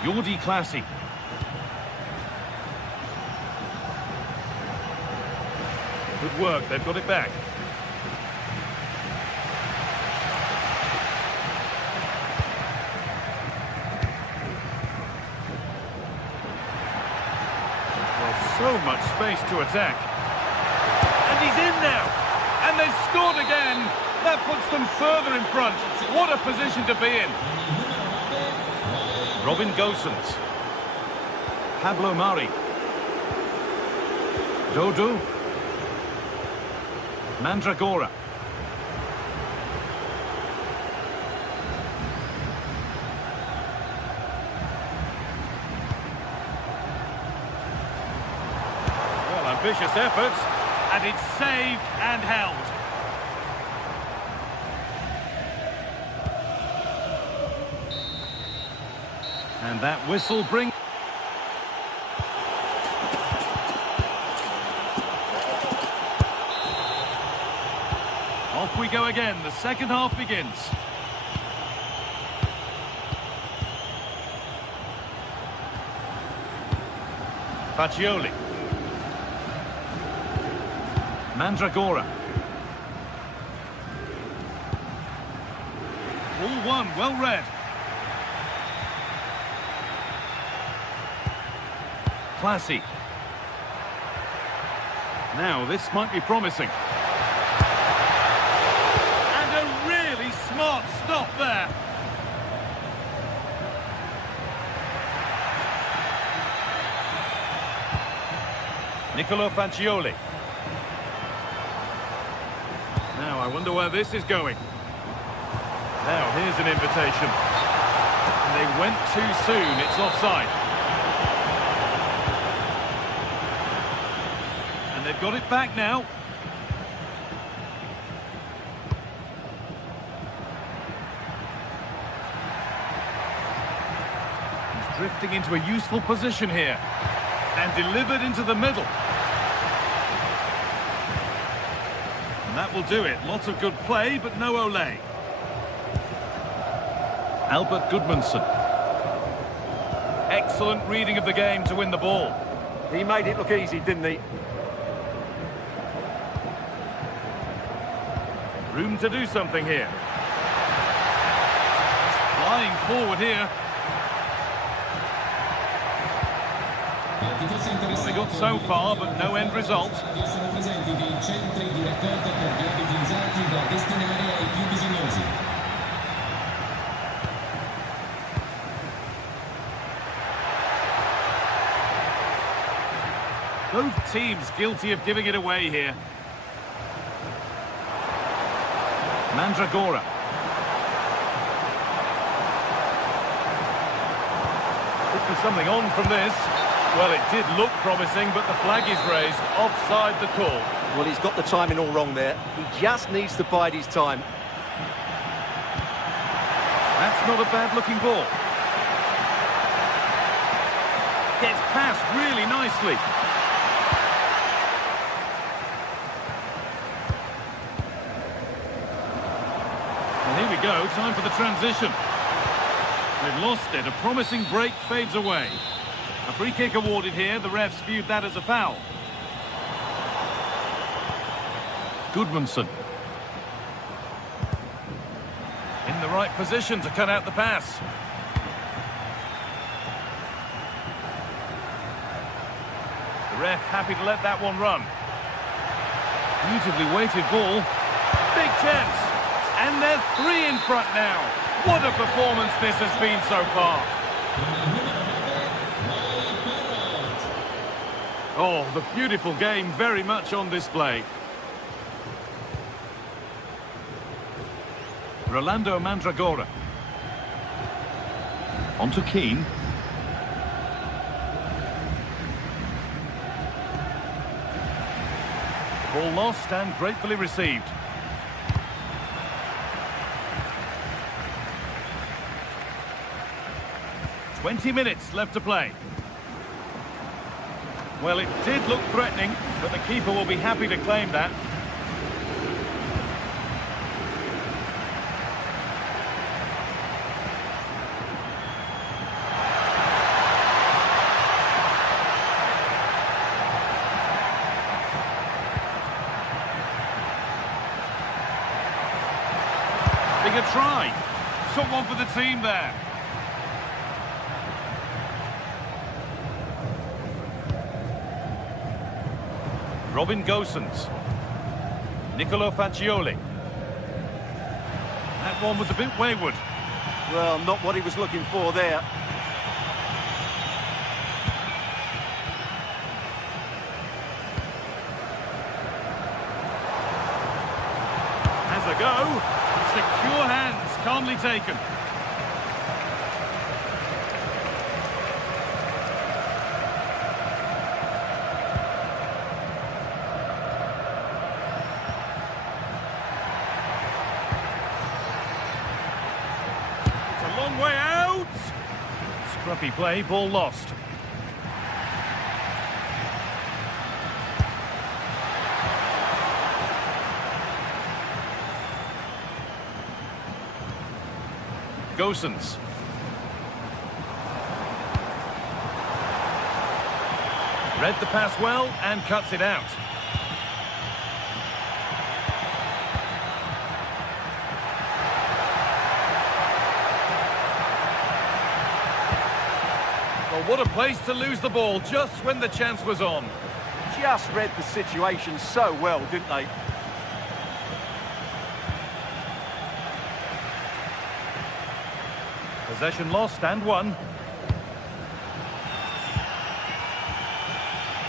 Jordi Classy. Good work, they've got it back. Well, so much space to attack. And he's in now. And they've scored again. That puts them further in front. What a position to be in. Robin Gosens. Pablo Mari. Dodo. Mandragora. Well, ambitious efforts, and it's saved and held. And that whistle brings... Off we go again, the second half begins. Faccioli. Mandragora. All one, well read. Classy. Now, this might be promising. And a really smart stop there. Nicolo Faccioli. Now, I wonder where this is going. Now, here's an invitation. And they went too soon. It's offside. And they've got it back now. He's drifting into a useful position here. And delivered into the middle. And that will do it. Lots of good play, but no Olé. Albert Gudmundsson. Excellent reading of the game to win the ball. He made it look easy, didn't he? Room to do something here. Flying forward here. Well, they got so far, but no end result. Both teams guilty of giving it away here. Mandragora. Could be something on from this. Well, it did look promising, but the flag is raised. Offside the call. Well, he's got the timing all wrong there. He just needs to bide his time. That's not a bad-looking ball. Gets passed really nicely. Well, here we go. Time for the transition. They've lost it. A promising break fades away. A free kick awarded here. The refs viewed that as a foul. Gudmundsson. In the right position to cut out the pass. The ref happy to let that one run. Beautifully weighted ball. Big chance. And they're 3 in front now. What a performance this has been so far. Oh, the beautiful game very much on display. Rolando Mandragora. On to Keane. Ball lost and gratefully received. 20 minutes left to play. Well, it did look threatening, but the keeper will be happy to claim that. Big a try. Took one for the team there. Robin Gosens. Nicolo Fagioli. That one was a bit wayward. Well, not what he was looking for there. Has a go. Secure hands, calmly taken. Long way out. Scruffy play, ball lost. Gosens. Read the pass well and cuts it out. Well, what a place to lose the ball just when the chance was on. Just read the situation so well, didn't they? Possession lost and won.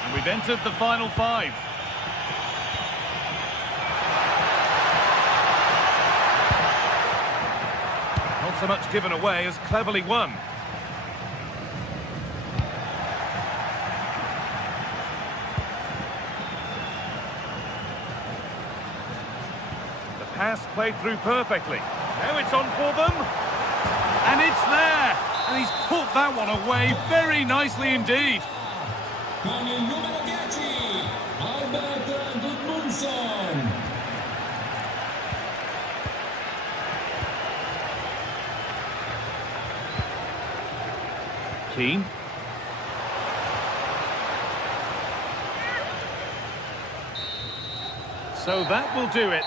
And we've entered the final 5. Not so much given away as cleverly won. Pass played through perfectly. Now it's on for them. And it's there. And he's put that one away very nicely indeed. Con il numero 10, Albert Gudmundsson. Keane. So that will do it.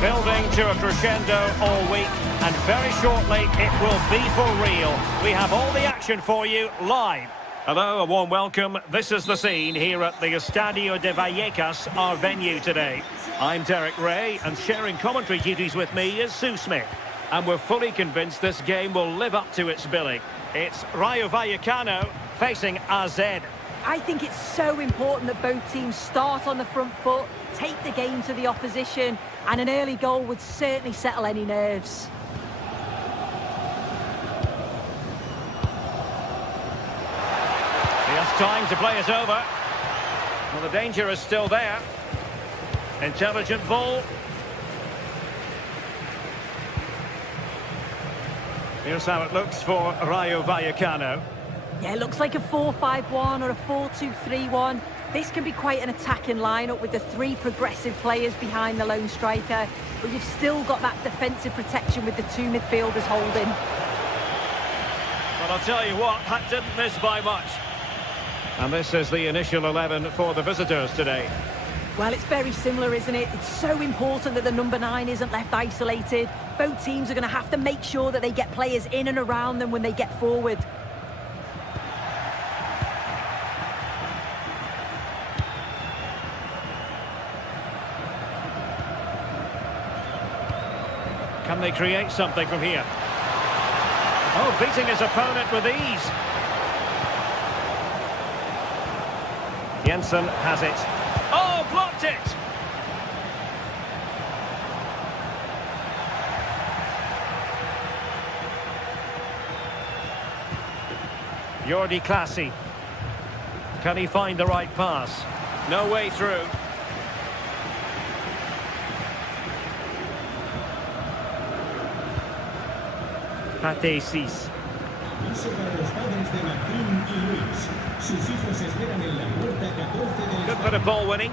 Building to a crescendo all week, and very shortly it will be for real. We have all the action for you live. Hello, a warm welcome. This is the scene here at the Estadio de Vallecas, our venue today. I'm Derek Ray, and sharing commentary duties with me is Sue Smith. And we're fully convinced this game will live up to its billing. It's Rayo Vallecano facing AZ. I think it's so important that both teams start on the front foot, take the game to the opposition, and an early goal would certainly settle any nerves. He has time to play it over. Well, the danger is still there. Intelligent ball. Here's how it looks for Rayo Vallecano. Yeah, it looks like a 4-5-1 or a 4-2-3-1. This can be quite an attacking lineup with the three progressive players behind the lone striker, but you've still got that defensive protection with the two midfielders holding. Well, I'll tell you what, that didn't miss by much. And this is the initial 11 for the visitors today. Well, it's very similar, isn't it? It's so important that the number 9 isn't left isolated. Both teams are going to have to make sure that they get players in and around them when they get forward. Can they create something from here? Oh, beating his opponent with ease. Jensen has it. Oh, blocked it! Jordi Clasie. Can he find the right pass? No way through. Pate 6. Good bit of ball winning.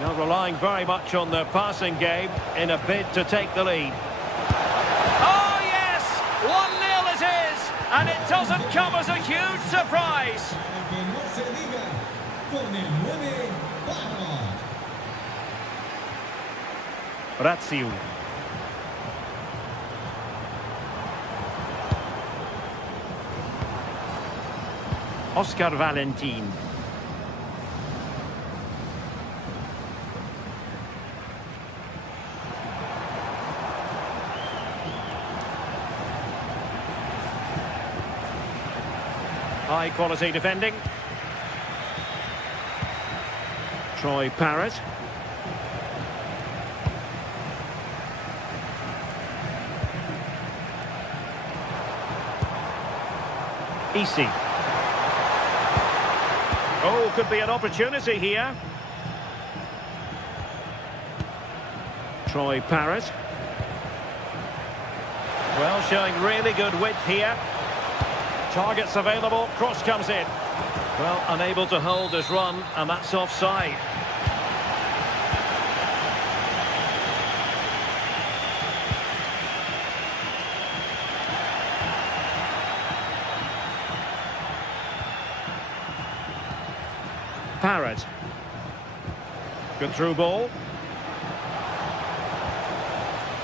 Now relying very much on their passing game in a bid to take the lead. Oh yes! 1-0 it is! And it doesn't come as a huge surprise. Razziu. Oscar Valentin. High quality defending. Troy Parrott. Easy. Oh, could be an opportunity here. Troy Parrott. Well, showing really good width here. Targets available, cross comes in. Well, unable to hold his run, and that's offside. Parrott. Good through ball.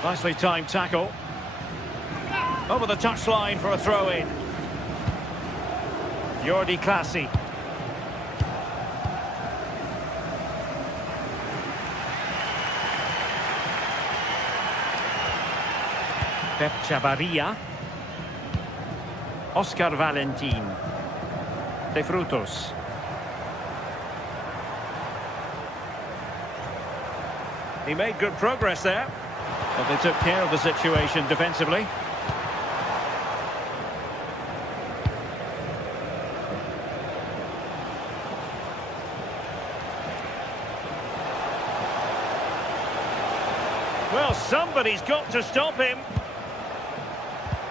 Nicely timed tackle. Over the touchline for a throw-in. Jordi Clasie. Pep Chavarria. Oscar Valentin. De Frutos. He made good progress there, but they took care of the situation defensively. Well, somebody's got to stop him.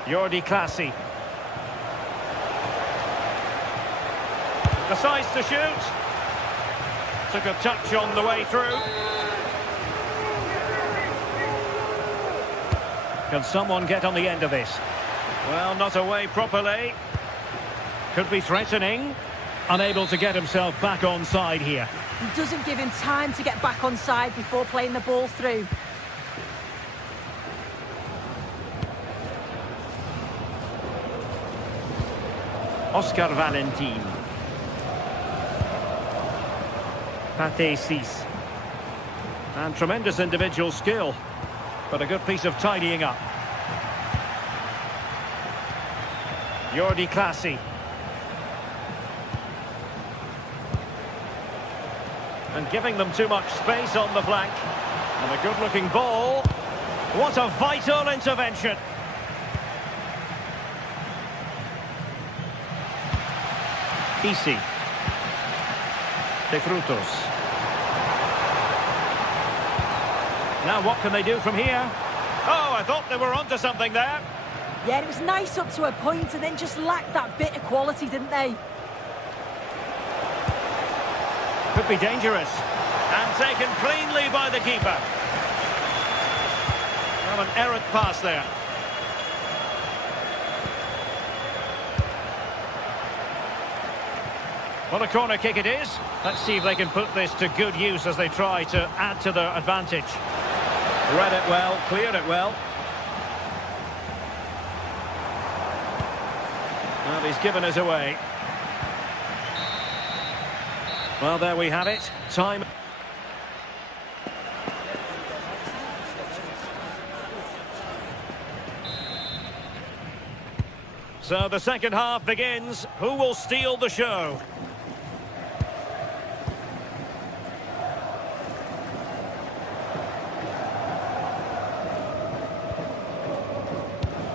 Jordi Clasie. Decides to shoot. Took a touch on the way through. Can someone get on the end of this? Well, not away properly. Could be threatening. Unable to get himself back on side here. He doesn't give him time to get back on side before playing the ball through. Oscar Valentin. Pate 6. And tremendous individual skill, but a good piece of tidying up. Jordi Clasie. And giving them too much space on the flank. And a good-looking ball. What a vital intervention. Easy. De Frutos. Now what can they do from here? Oh, I thought they were onto something there. Yeah, it was nice up to a point and then just lacked that bit of quality, didn't they? Could be dangerous. And taken cleanly by the keeper. Well, an errant pass there. What a corner kick it is. Let's see if they can put this to good use as they try to add to their advantage. Read it well, cleared it well. Well, he's given us away. Well, there we have it. Time. So the second half begins. Who will steal the show?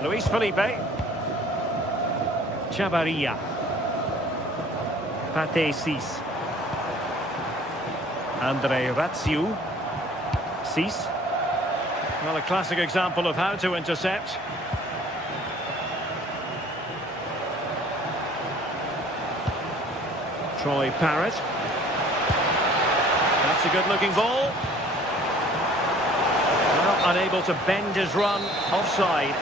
Luis Felipe. Chavarria. Pate 6. Andre Ratsiu. 6. Well, a classic example of how to intercept. Troy Parrott. That's a good-looking ball. Well, unable to bend his run. Offside.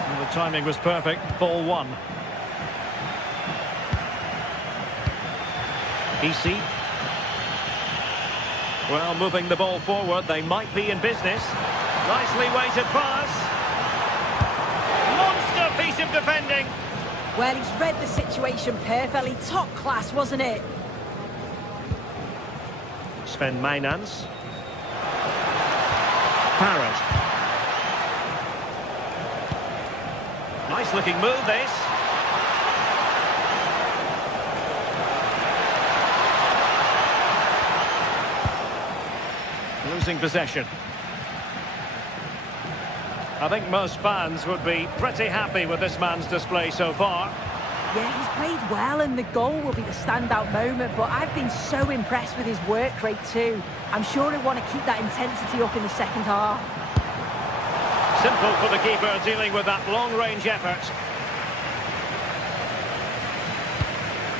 Well, the timing was perfect. Ball one. Easy. Well, moving the ball forward, they might be in business. Nicely weighted pass. Monster piece of defending. Well, he's read the situation perfectly. Top class, wasn't it? Sven Mijnans. Parrott. Nice looking move, this. Losing possession. I think most fans would be pretty happy with this man's display so far. Yeah, he's played well and the goal will be the standout moment, but I've been so impressed with his work rate too. I'm sure he'll want to keep that intensity up in the second half. Simple for the keeper dealing with that long-range effort.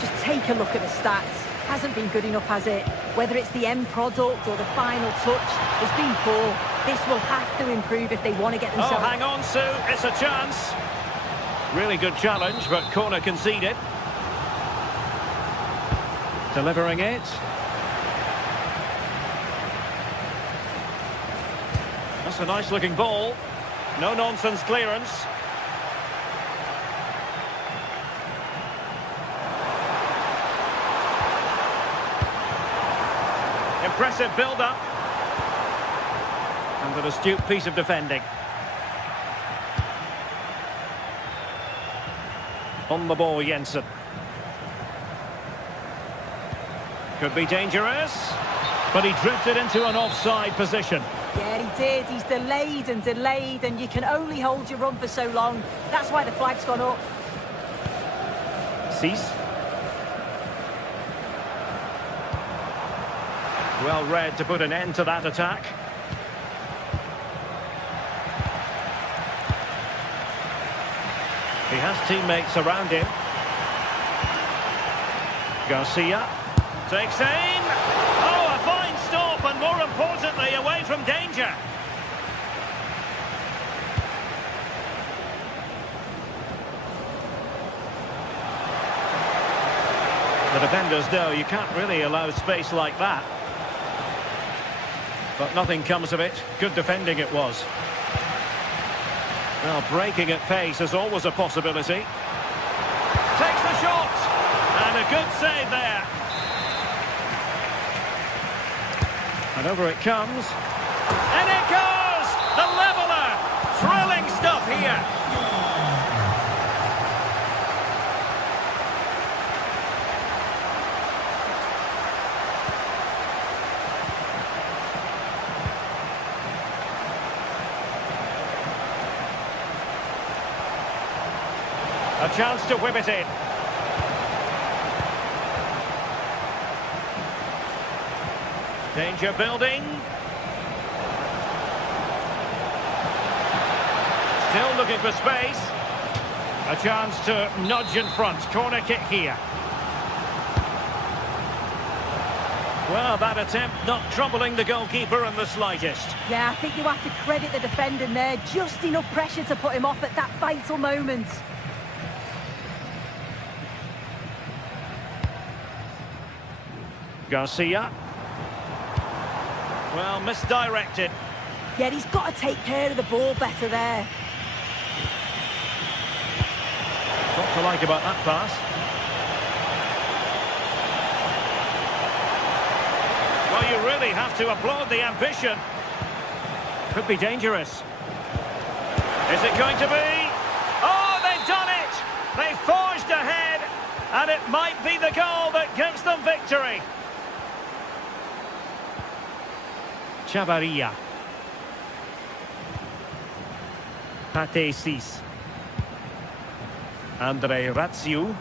Just take a look at the stats. Hasn't been good enough, has it? Whether it's the end product or the final touch, it's been poor. This will have to improve if they want to get themselves... Oh, hang on, Sue. It's a chance. Really good challenge, but corner conceded. Delivering it. That's a nice-looking ball. No-nonsense clearance. Impressive build-up. And an astute piece of defending. On the ball, Jensen. Could be dangerous. But he drifted into an offside position. Yeah, he did. He's delayed, and you can only hold your run for so long. That's why the flag's gone up. Cease. Well read to put an end to that attack. He has teammates around him. Garcia takes aim. Oh, a fine stop, and more importantly, away from danger. The defenders know you can't really allow space like that. But nothing comes of it. Good defending it was. Well, breaking at pace is always a possibility. Takes the shot! And a good save there. And over it comes. And it goes! The leveller! Thrilling stuff here. A chance to whip it in. Danger building. Still looking for space. A chance to nudge in front. Corner kick here. Well, that attempt not troubling the goalkeeper in the slightest. Yeah, I think you have to credit the defender there. Just enough pressure to put him off at that vital moment. Garcia. Well, misdirected. Yeah, he's got to take care of the ball better there. What to like about that pass? Well, you really have to applaud the ambition. Could be dangerous. Is it going to be? Oh, they've done it! They forged ahead, and it might be the goal that gives them victory. Chavarria. Pate Cis. Andre Ratsiu.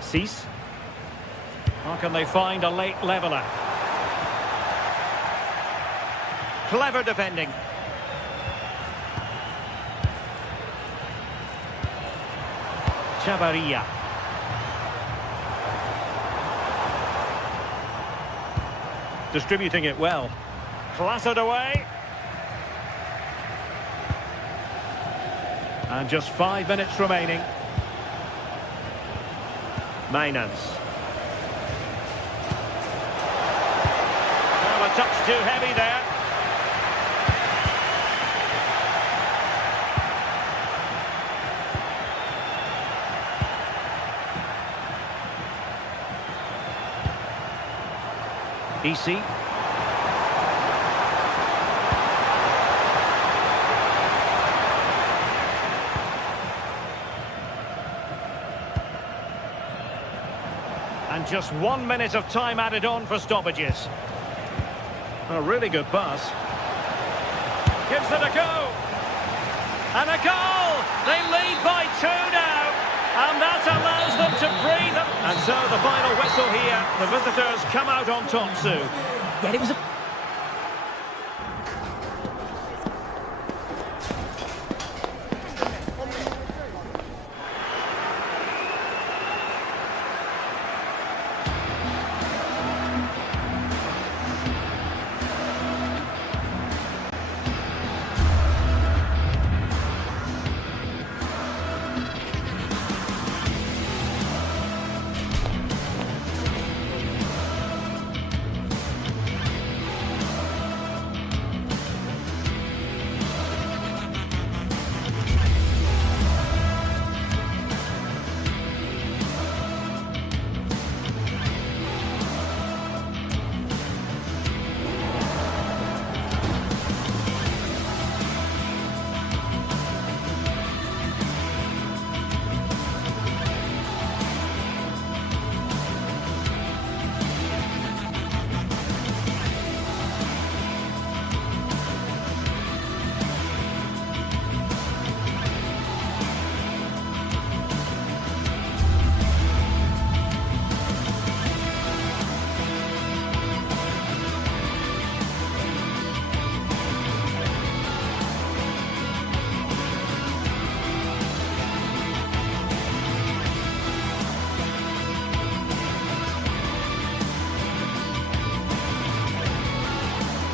Cis. How can they find a late leveller? Clever defending. Chavarria. Distributing it well. Clattered away. And just 5 minutes remaining. Mainans. Well, a touch too heavy there. EC. And just 1 minute of time added on for stoppages. A really good pass. Gives it a go. And a goal! They lead by 2 now. And that allows them to breathe. And so the final whistle here. The visitors come out on top, Sue. Yeah, it was a...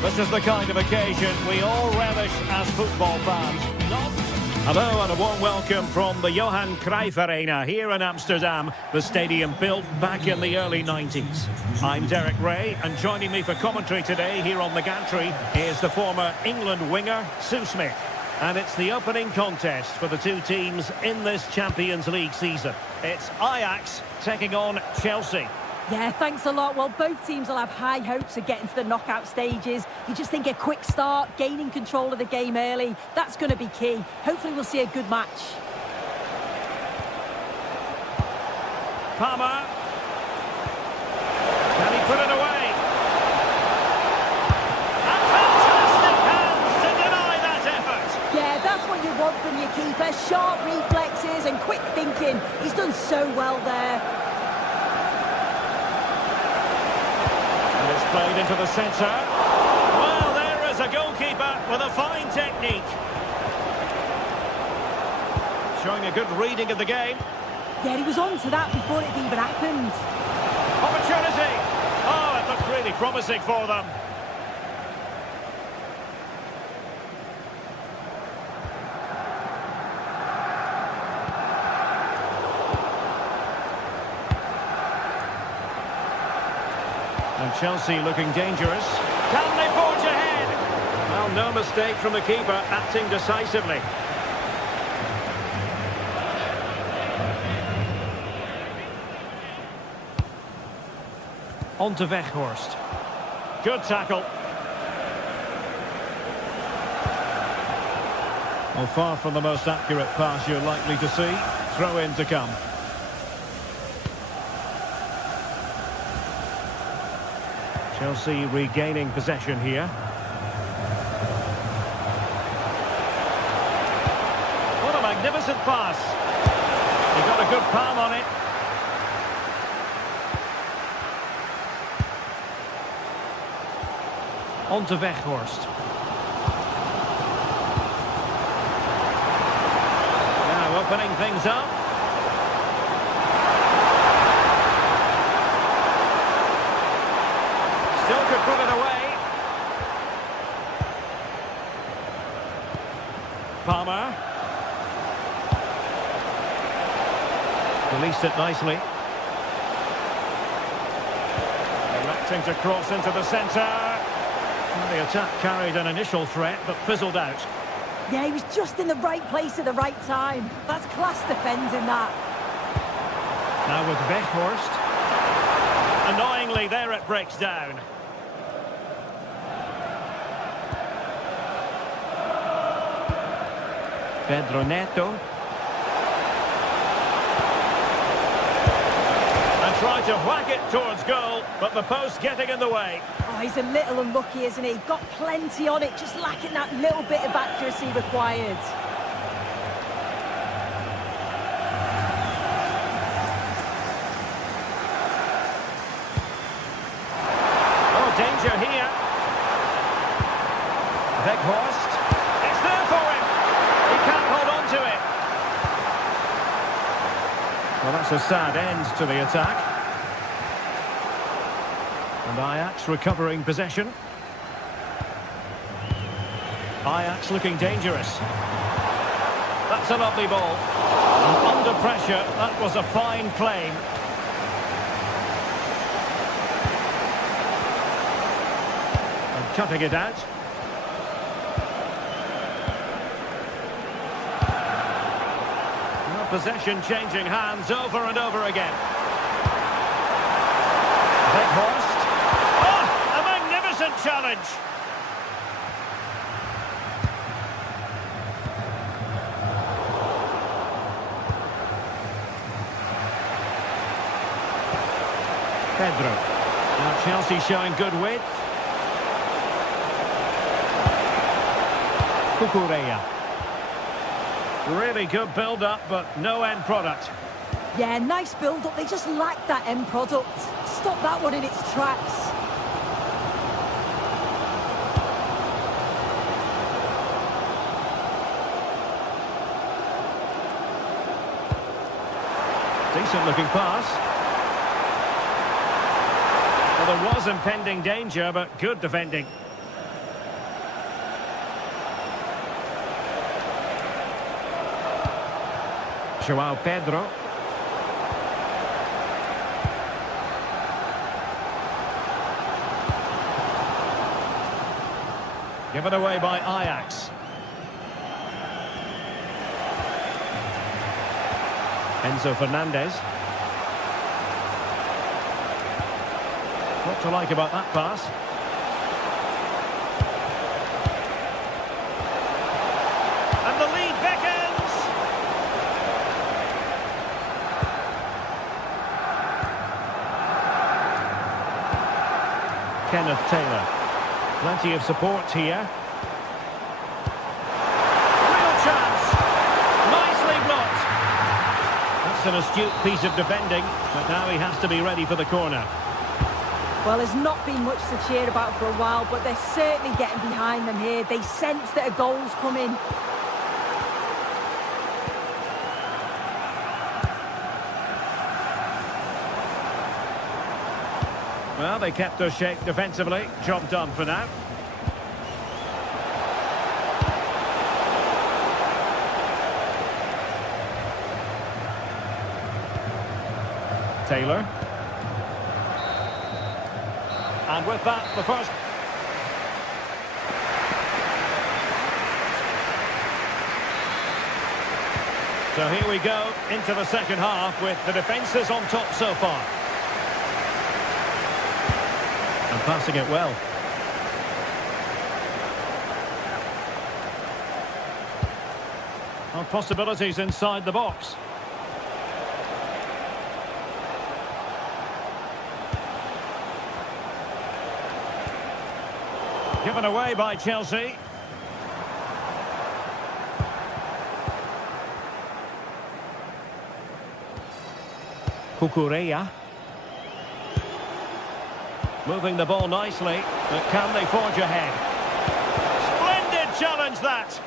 This is the kind of occasion we all relish as football fans. Not Hello and a warm welcome from the Johan Cruyff Arena here in Amsterdam, the stadium built back in the early 90s. I'm Derek Ray, and joining me for commentary today here on the gantry is the former England winger, Sue Smith. And it's the opening contest for the two teams in this Champions League season. It's Ajax taking on Chelsea. Yeah, thanks a lot. Well, both teams will have high hopes of getting to the knockout stages. You just think a quick start, gaining control of the game early, that's going to be key. Hopefully we'll see a good match. Palmer. Can he put it away? And fantastic hands to deny that effort. Yeah, that's what you want from your keeper. Sharp reflexes and quick thinking. He's done so well there. Played into the centre. Well, there is a goalkeeper with a fine technique. Showing a good reading of the game. Yeah, he was on to that before it even happened. Opportunity. Oh, it looked really promising for them. And Chelsea looking dangerous. Can they forge ahead? Well, no mistake from the keeper, acting decisively. On to Weghorst. Good tackle. Well, far from the most accurate pass you're likely to see. Throw in to come. Chelsea regaining possession here. What a magnificent pass. He got a good palm on it. On to Weghorst. Now opening things up. Still could put it away. Palmer. Released it nicely. Electing to cross into the centre. The attack carried an initial threat, but fizzled out. Yeah, he was just in the right place at the right time. That's class defending, that. Now with Weghorst. Annoyingly, there it breaks down. Pedro Neto. And tried to whack it towards goal, but the post getting in the way. Oh, he's a little unlucky, isn't he? Got plenty on it, just lacking that little bit of accuracy required. Oh, danger here. Weghorst. It's there for him. He can't hold on to it. Well, that's a sad end to the attack. And Ajax recovering possession. Ajax looking dangerous. That's a lovely ball. And under pressure, that was a fine claim. And cutting it out. Possession changing hands over and over again. Weghorst. Oh, a magnificent challenge. Pedro. Now Chelsea showing good width. Cucurella. Really good build-up, but no end product. Yeah, nice build-up. They just lack that end product. Stop that one in its tracks. Decent-looking pass. Well, there was impending danger, but good defending. Joao Pedro. Given away by Ajax. Enzo Fernandez. What to like about that pass? And the lead beckons. Kenneth Taylor. Plenty of support here. Real chance. Nicely blocked. That's an astute piece of defending, but now he has to be ready for the corner. Well, there's not been much to cheer about for a while, but they're certainly getting behind them here. They sense that a goal's coming. Well, they kept their shape defensively. Job done for now. Taylor. And with that, the first... So here we go into the second half with the defences on top so far. And passing it well. Well, possibilities inside the box. Given away by Chelsea. Cucurella. Moving the ball nicely, but can they forge ahead? Splendid challenge that!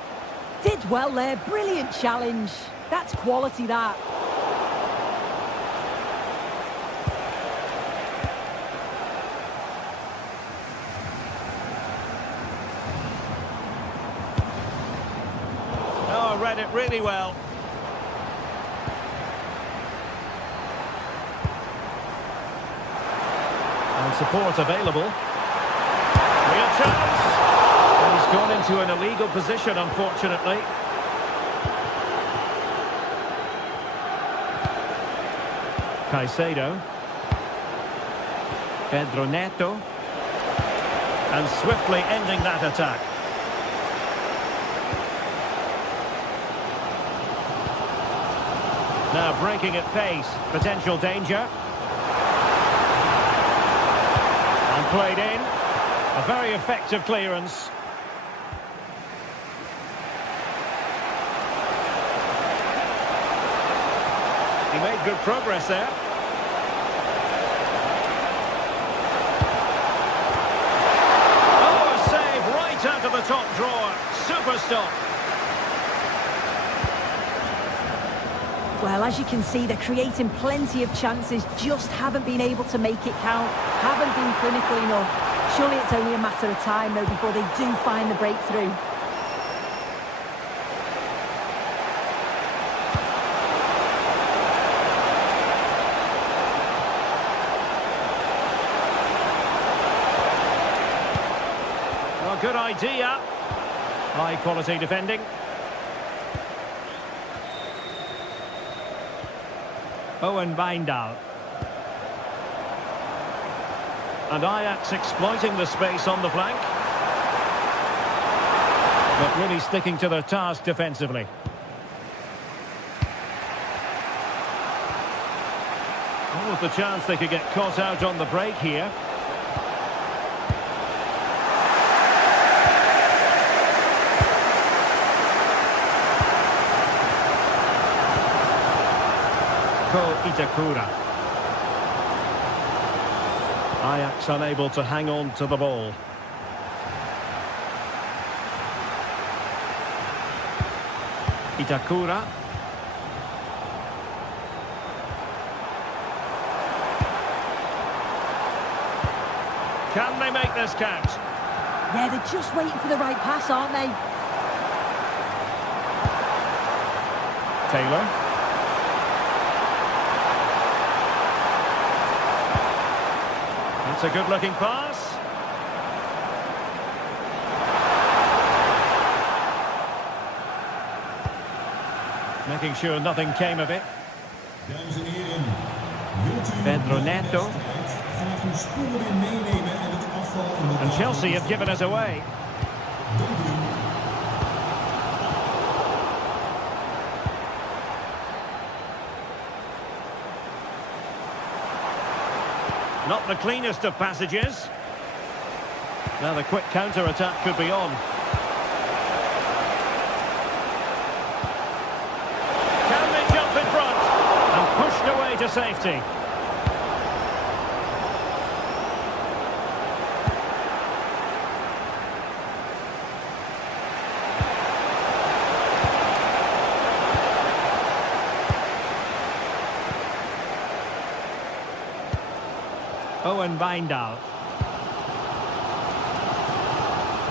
Did well there, brilliant challenge. That's quality, that. Oh, read it really well. And support available. Real chance! And he's gone into an illegal position, unfortunately. Caicedo. Pedro Neto. And swiftly ending that attack. Now breaking at pace. Potential danger. And played in. A very effective clearance. He made good progress there. Oh, a save right out of the top drawer. Super stop. Well, as you can see, they're creating plenty of chances, just haven't been able to make it count, haven't been clinical enough. Surely it's only a matter of time, though, before they do find the breakthrough. Well, good idea. High quality defending. Owen Wijndal. And Ajax exploiting the space on the flank. But really sticking to their task defensively. What was the chance they could get caught out on the break here? Itakura. Ajax unable to hang on to the ball. Itakura. Can they make this count? Yeah, they're just waiting for the right pass, aren't they? Taylor. That's a good-looking pass. Making sure nothing came of it. Dames en heren, wilt u Pedro na de Neto. wedstrijd graag uw spullen weer meenemen en het afval in de And wagen Chelsea have given us away. Dank u. Not the cleanest of passages. Now the quick counter-attack could be on. Can they jump in front? And pushed away to safety. Owen Wijndal.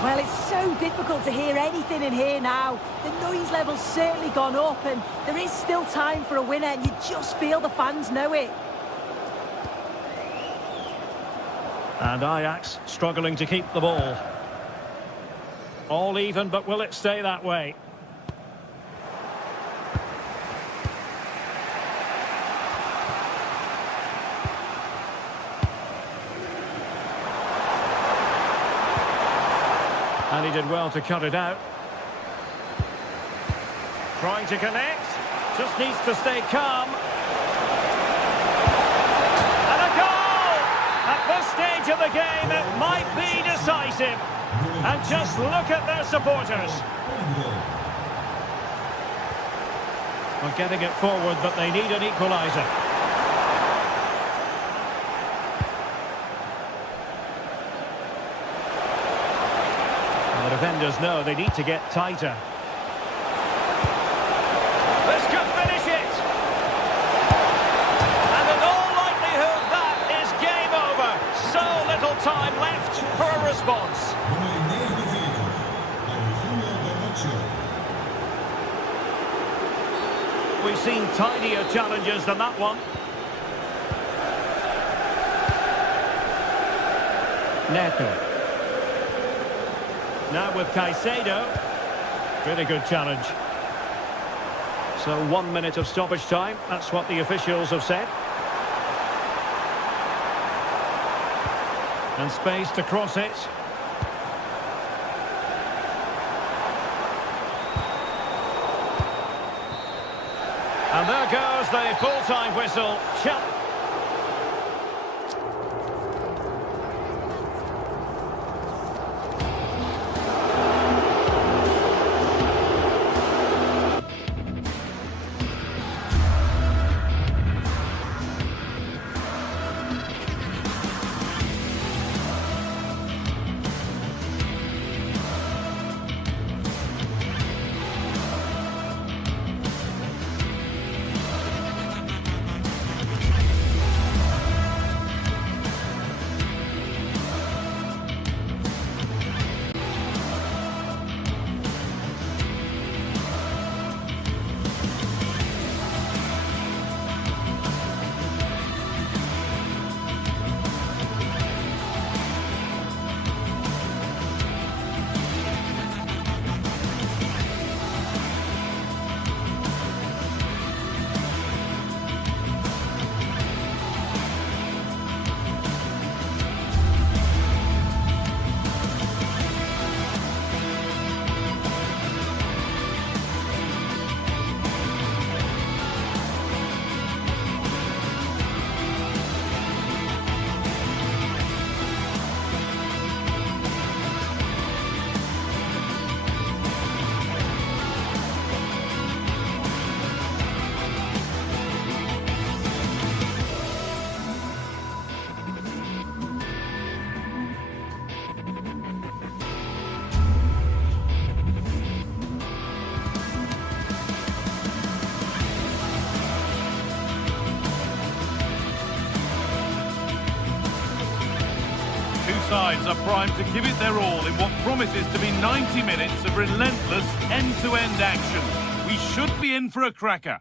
Well, it's so difficult to hear anything in here now. The noise level's certainly gone up and there is still time for a winner and you just feel the fans know it. And Ajax struggling to keep the ball. All even, but will it stay that way? And he did well to cut it out. Trying to connect. Just needs to stay calm. And a goal! At this stage of the game, it might be decisive. And just look at their supporters. Well, getting it forward, but they need an equaliser. The defenders know they need to get tighter. This could finish it! And in all likelihood, that is game over. So little time left for a response. Nummer 49, Alejandro Garnacho. We've seen tidier challenges than that one. Neto. Now with Caicedo. Really good challenge. So 1 minute of stoppage time. That's what the officials have said. And space to cross it. And there goes the full-time whistle. Sides are primed to give it their all in what promises to be 90 minutes of relentless end-to-end action. We should be in for a cracker.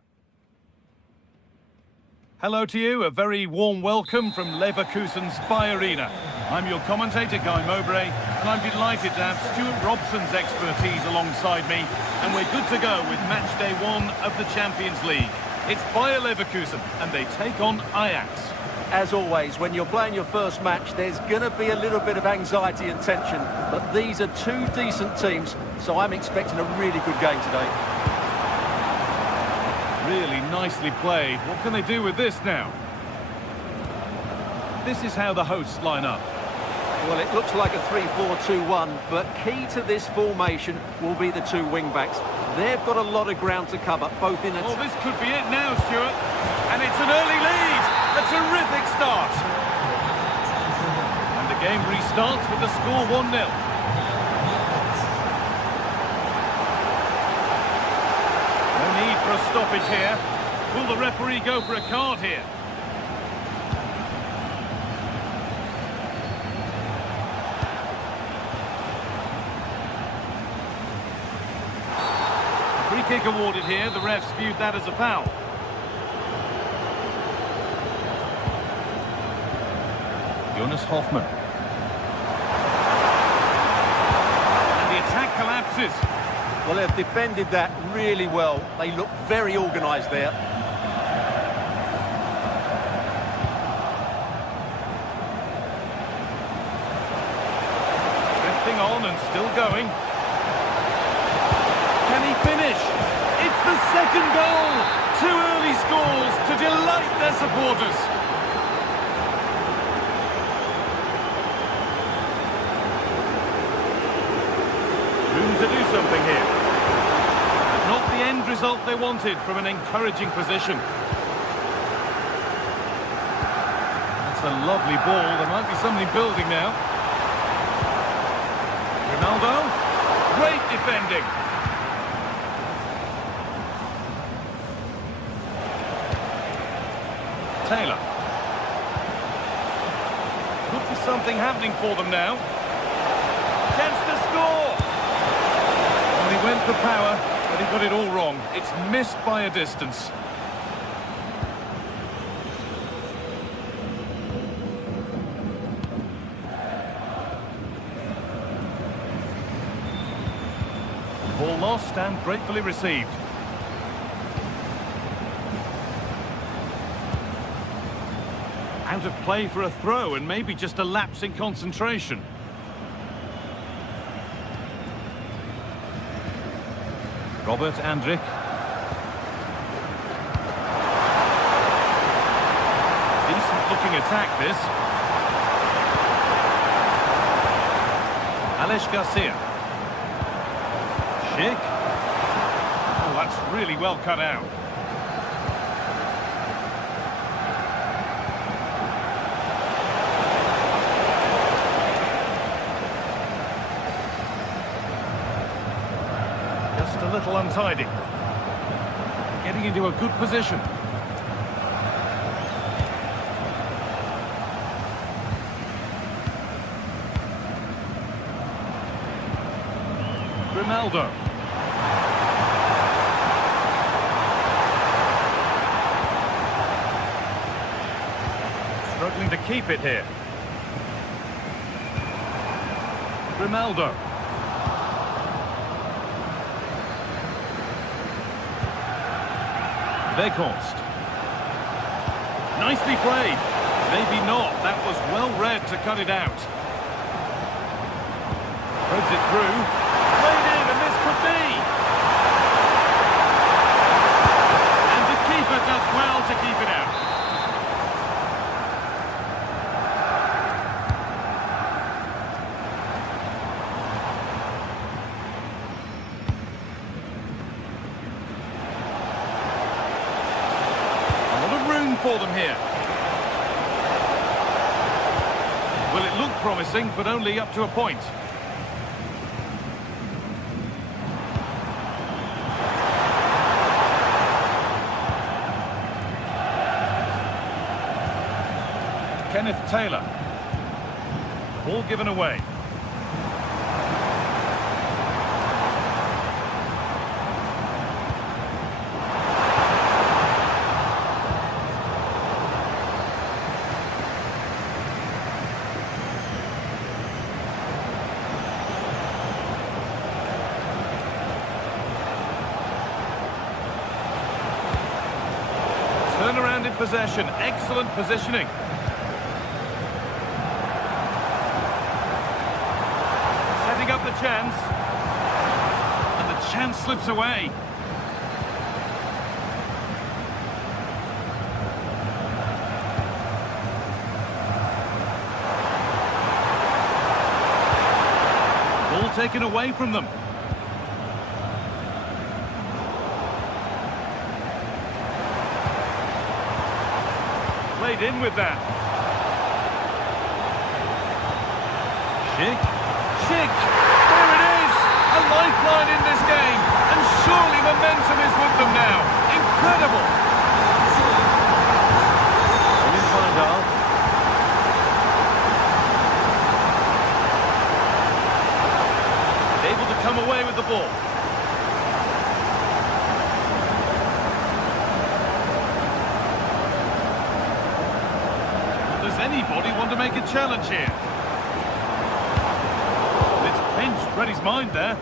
Hello to you, a very warm welcome from Leverkusen's Spy Arena. I'm your commentator, Guy Mowbray, and I'm delighted to have Stuart Robson's expertise alongside me, and we're good to go with match day 1 of the Champions League. It's Bayer Leverkusen, and they take on Ajax. As always, when you're playing your first match, there's going to be a little bit of anxiety and tension, but these are two decent teams, so I'm expecting a really good game today. Really nicely played. What can they do with this now? This is how the hosts line up. Well, it looks like a 3-4-2-1, but key to this formation will be the two wing-backs. They've got a lot of ground to cover, both in... Oh, this could be it now, Stuart. And it's an early lead. A terrific start. And the game restarts with the score 1-0. For a stoppage here. Will the referee go for a card here? Free kick awarded here. The refs viewed that as a foul. Jonas Hoffmann. And the attack collapses. Well, they've defended that really well. They look very organised there. Drifting on and still going. Can he finish? It's the second goal! 2 early scores to delight their supporters. Room to do something here. Not the end result they wanted from an encouraging position. That's a lovely ball. There might be something building now. Ronaldo. Great defending. Taylor. Could be something happening for them now. Chance to score. Well, he went for power. But he got it all wrong. It's missed by a distance. Ball lost and gratefully received. Out of play for a throw and maybe just a lapse in concentration. Robert Andrich. Decent looking attack this. Alex Garcia. Schick. Oh, that's really well cut out. A little untidy. Getting into a good position. Ronaldo. Struggling to keep it here. Ronaldo. Weghorst. Nicely played. Maybe not. That was well read to cut it out. Threads it through. Played in, and this could be. And the keeper does well to keep it out. For them here. Well, it looked promising, but only up to a point. Kenneth Taylor. Ball given away. possession. Excellent positioning. Setting up the chance. And the chance slips away. Ball taken away from them. Played in with that. Schick. Schick! There it is! A lifeline in this game. And surely momentum is with them now. Incredible! Able to come away with the ball. Does anybody want to make a challenge here? It's pinched, read his mind there.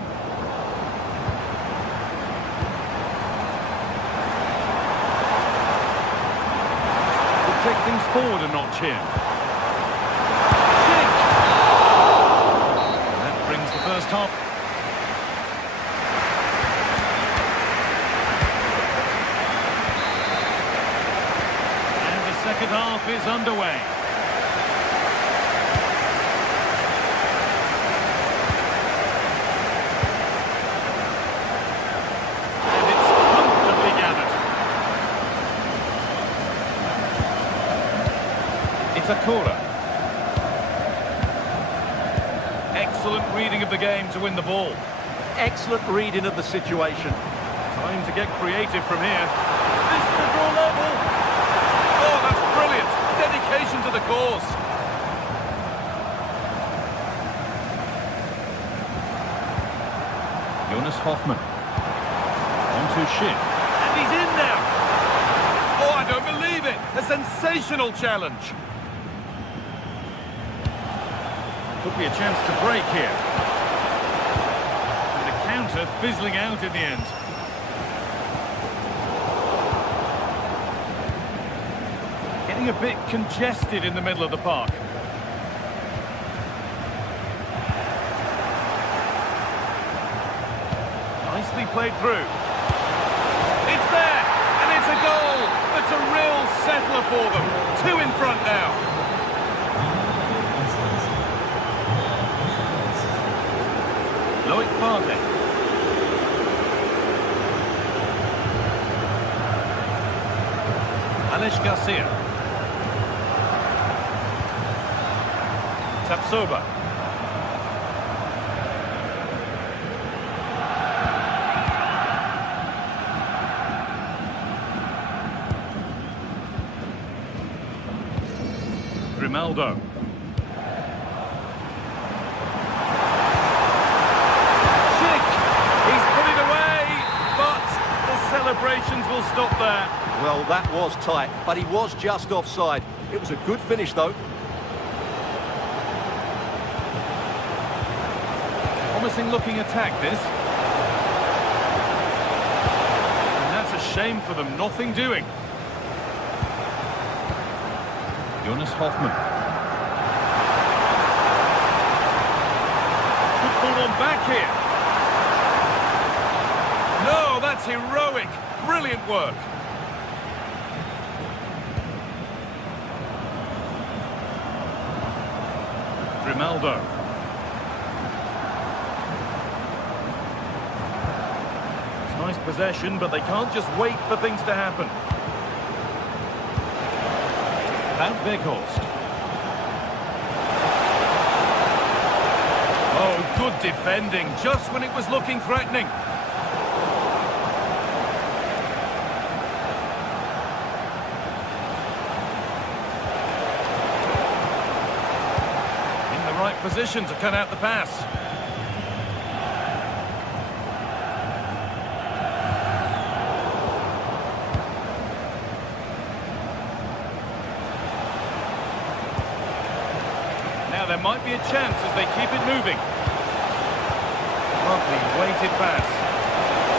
We'll take things forward a notch here. Kick! That brings the first half. And the second half is underway. Sakura. Excellent reading of the game to win the ball. Excellent reading of the situation. Time to get creative from here. This to draw level. Oh, that's brilliant. Dedication to the cause. Jonas Hoffmann. On to Schick. And he's in now. Oh, I don't believe it. A sensational challenge. Could be a chance to break here. And the counter fizzling out in the end. Getting a bit congested in the middle of the park. Nicely played through. It's there! And it's a goal! That's a real settler for them. 2 in front now. Loic Partey. Alex Garcia. Tapsoba. Grimaldo. Celebrations will stop there. Well, that was tight, but he was just offside. It was a good finish, though. Promising looking attack, this. And that's a shame for them. Nothing doing. Jonas Hoffmann. Good ball on back here. No, that's heroic. Brilliant work. Grimaldo. It's nice possession, but they can't just wait for things to happen. Van Weghorst. Oh, good defending, just when it was looking threatening. Position to cut out the pass. Now there might be a chance as they keep it moving. Lovely weighted pass.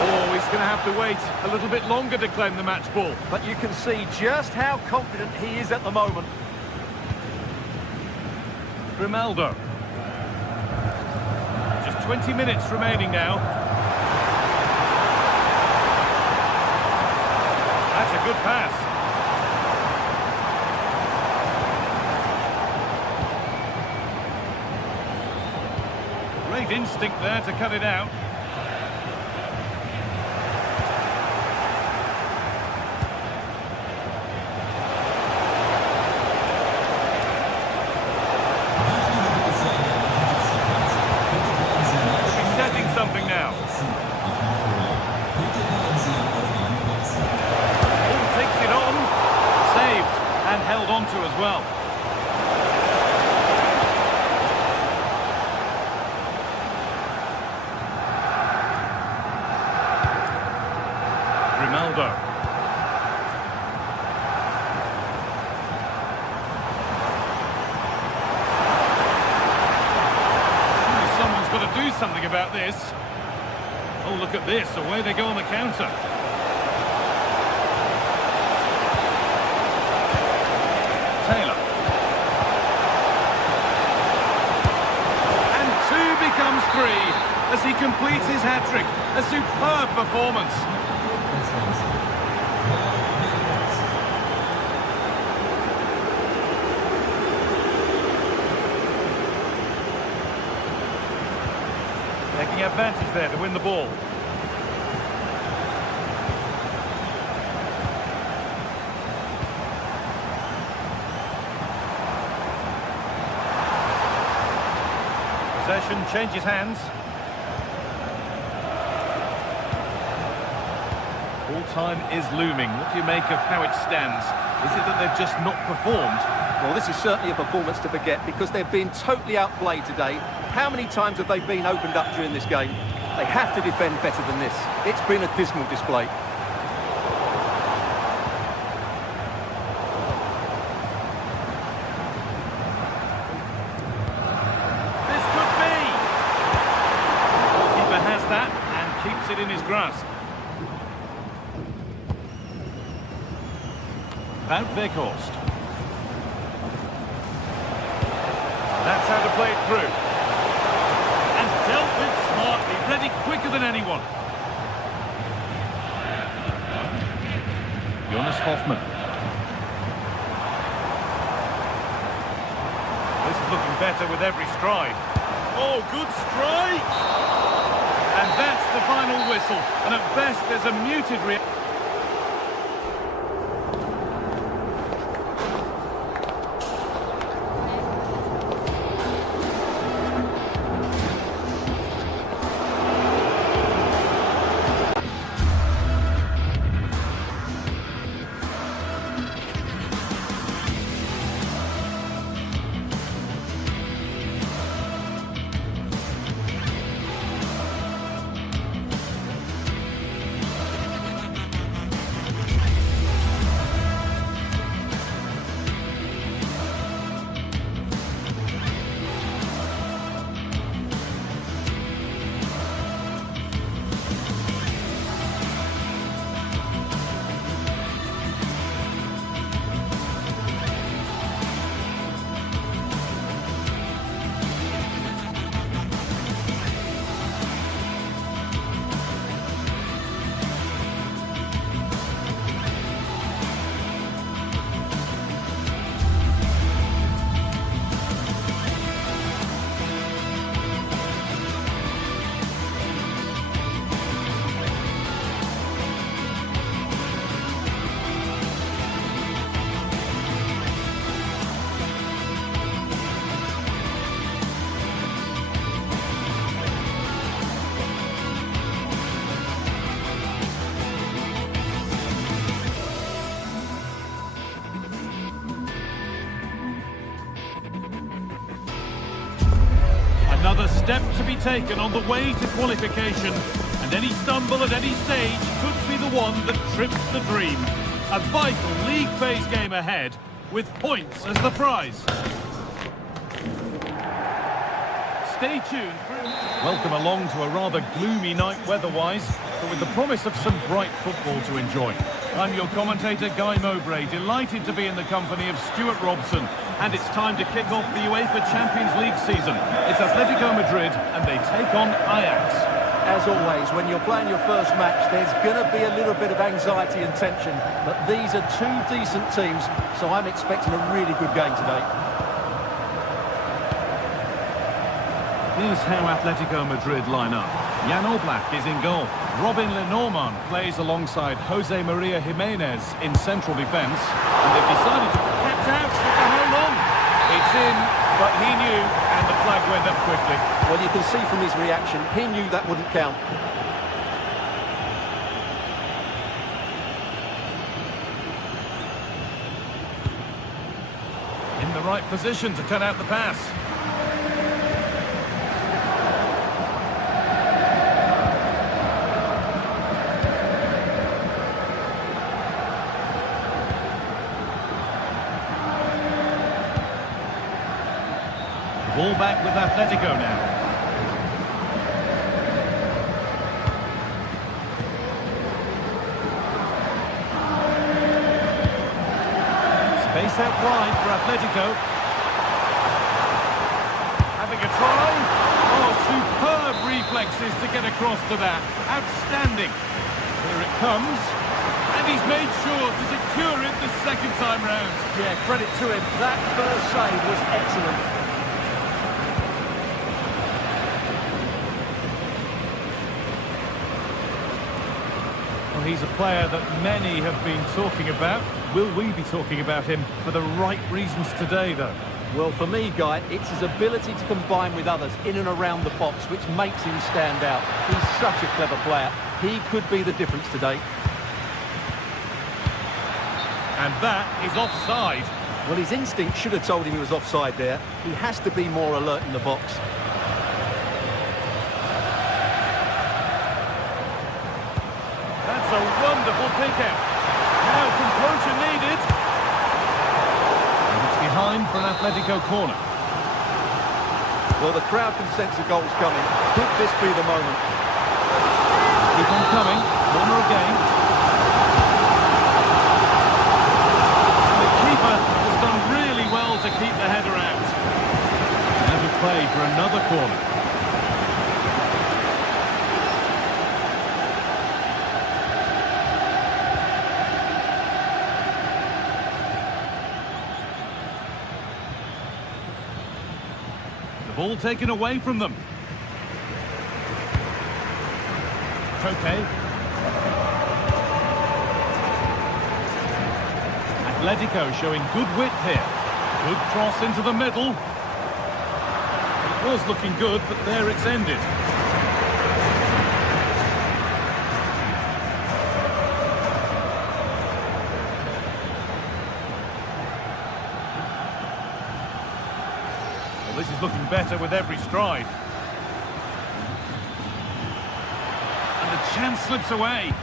Oh, he's going to have to wait a little bit longer to claim the match ball. But you can see just how confident he is at the moment. Grimaldo. Just 20 minutes remaining now. That's a good pass. Great instinct there to cut it out. Something now. Oh, takes it on. Saved and held on to as well. Grimaldo. Someone's got to do something about this. Oh, look at this. Away they go on the counter. Taylor. And 2 becomes 3 as he completes his hat-trick. A superb performance. Taking advantage there to win the ball. Possession changes hands. Full time is looming. What do you make of how it stands? Is it that they've just not performed? Well, this is certainly a performance to forget because they've been totally outplayed today. How many times have they been opened up during this game? They have to defend better than this. It's been a dismal display. This could be! The goalkeeper has that and keeps it in his grasp. Wout Weghorst. That's how to play it through. And dealt with smartly, ready quicker than anyone. Jonas Hoffmann. This is looking better with every stride. Oh, good strike! And that's the final whistle. And at best, there's a muted reaction. Another step to be taken on the way to qualification, and any stumble at any stage could be the one that trips the dream. A vital league phase game ahead, with points as the prize. stay tuned. Welcome along to a rather gloomy night weather-wise, but with the promise of some bright football to enjoy. I'm your commentator, Guy Mowbray, delighted to be in the company of Stuart Robson. And it's time to kick off the UEFA Champions League season. It's Atletico Madrid, and they take on Ajax. As always, when you're playing your first match, there's going to be a little bit of anxiety and tension. But these are two decent teams, so I'm expecting a really good game today. Here's how Atletico Madrid line up. Jan Oblak is in goal. Robin Lenormand plays alongside Jose Maria Jimenez in central defence. And they've decided to catch out with the hold on. It's in, but he knew, and the flag went up quickly. Well, you can see from his reaction, he knew that wouldn't count. In the right position to cut out the pass. Ball back with Atletico now. Space out wide for Atletico. Having a try. Oh, superb reflexes to get across to that. Outstanding. Here it comes. And he's made sure to secure it the second time round. Yeah, credit to him. That first save was excellent. He's a player that many have been talking about. Will we be talking about him for the right reasons today, though? Well, for me, Guy, it's his ability to combine with others in and around the box which makes him stand out. He's such a clever player. He could be the difference today. And that is offside. Well, his instinct should have told him he was offside there. He has to be more alert in the box. That's a wonderful pick-out. Now composure needed. And it's behind for an Atletico corner. Well, the crowd can sense the goal's coming. Could this be the moment? Keep on coming. Corner again. And the keeper has done really well to keep the header out. Never play for another corner. Ball taken away from them. Koke. Atletico showing good width here. Good cross into the middle. It was looking good, but there it's ended. This is looking better with every stride. And the chance slips away.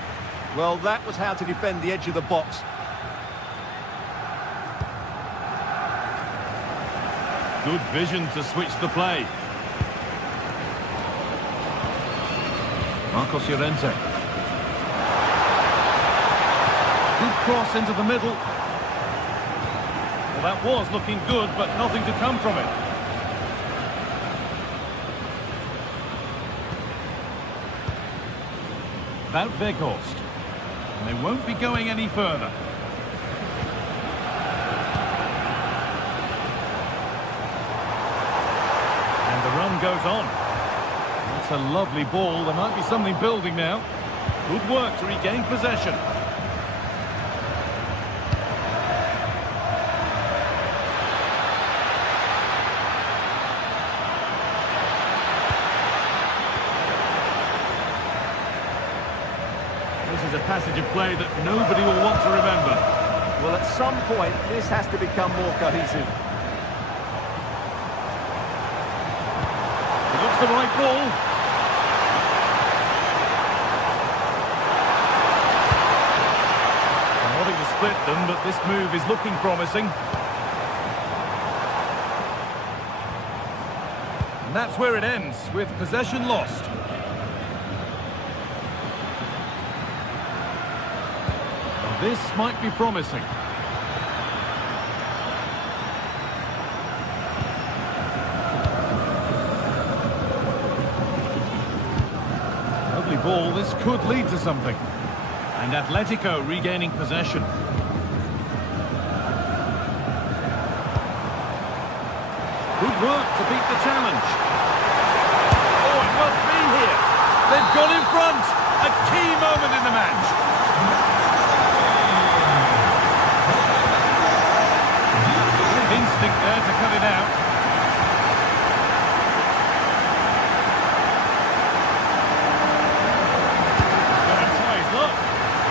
Well, that was how to defend the edge of the box. Good vision to switch the play. Marcos Llorente. Good cross into the middle. Well, that was looking good, but nothing to come from it. About Weghorst. And they won't be going any further. And the run goes on. That's a lovely ball. There might be something building now. Good work to regain possession. This is a passage of play that nobody will want to remember. Well, at some point, this has to become more cohesive. It looks the right ball. I'm wanting to split them, but this move is looking promising. And that's where it ends, with possession lost. This might be promising. Lovely ball, this could lead to something. And Atletico regaining possession. Good work to beat the challenge. Oh, it must be here. They've gone in front. A key moment in the match. Instinct there to cut it out. Gonna try his luck.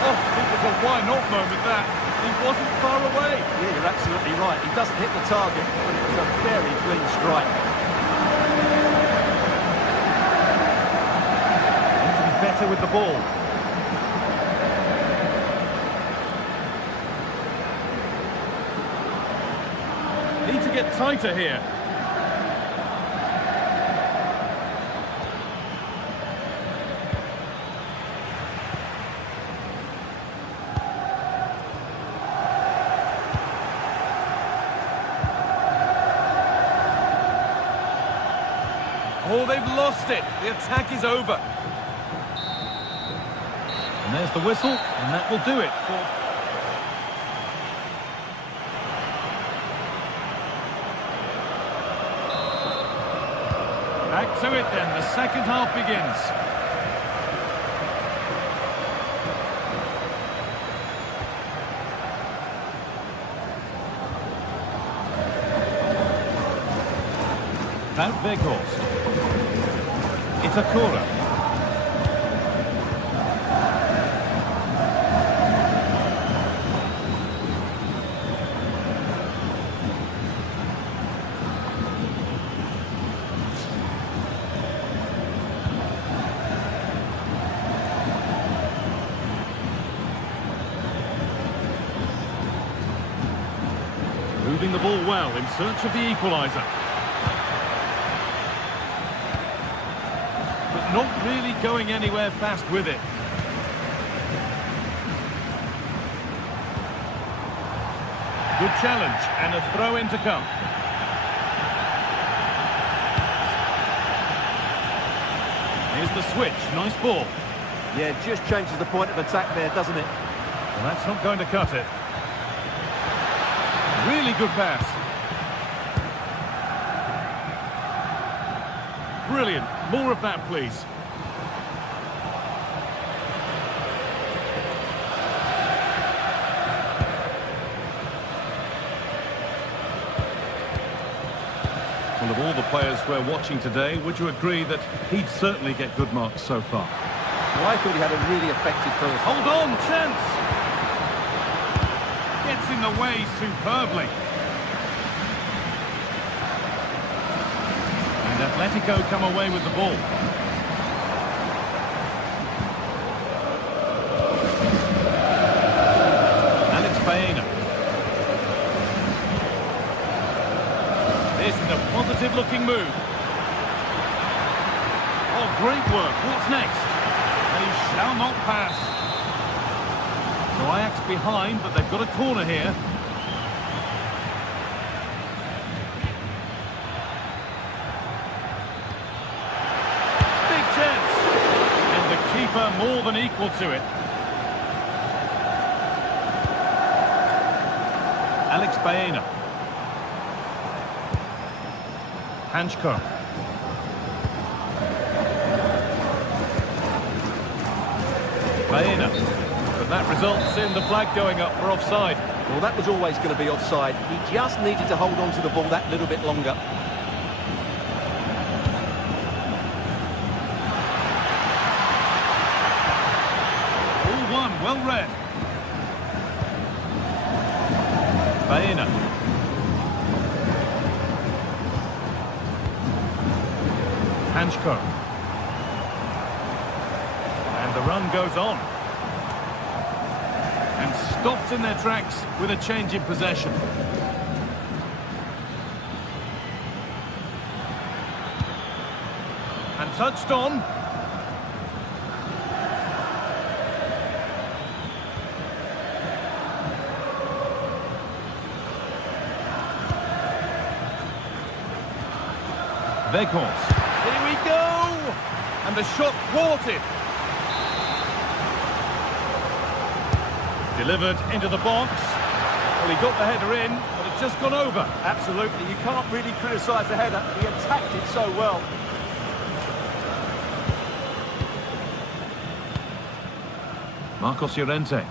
Oh, it was a why not moment that. He wasn't far away. Yeah, you're absolutely right. He doesn't hit the target, but it was a very clean strike. Need to be better with the ball. Need to get tighter here. Oh, they've lost it. The attack is over. And there's the whistle, and that will do it for... Back to it then, the second half begins. Van Weghorst. Itakura. Moving the ball well in search of the equaliser. But not really going anywhere fast with it. Good challenge and a throw in to come. Here's the switch, nice ball. Yeah, just changes the point of attack there, doesn't it? Well, that's not going to cut it. Really good pass. Brilliant. More of that, please. Well, of all the players we're watching today, would you agree that he'd certainly get good marks so far? Well, I thought he had a really effective first. Hold on, chance! Gets in the way superbly. And Atletico come away with the ball. Alex Baena. This is a positive-looking move. Oh, great work. What's next? They shall not pass. So Ajax behind, but they've got a corner here. Big chance. And the keeper more than equal to it. Alex Baena. Hanchko. Baena. But that results in the flag going up for offside. Well, that was always going to be offside. He just needed to hold on to the ball that little bit longer. All one, well read. Baena. Hanchko. And the run goes on. And stopped in their tracks with a change in possession. touched on. Weghorst. Here we go! And the shot thwarted. Delivered into the box. Well, he got the header in, but it's just gone over. Absolutely, you can't really criticise the header. He attacked it so well. Marcos Llorente.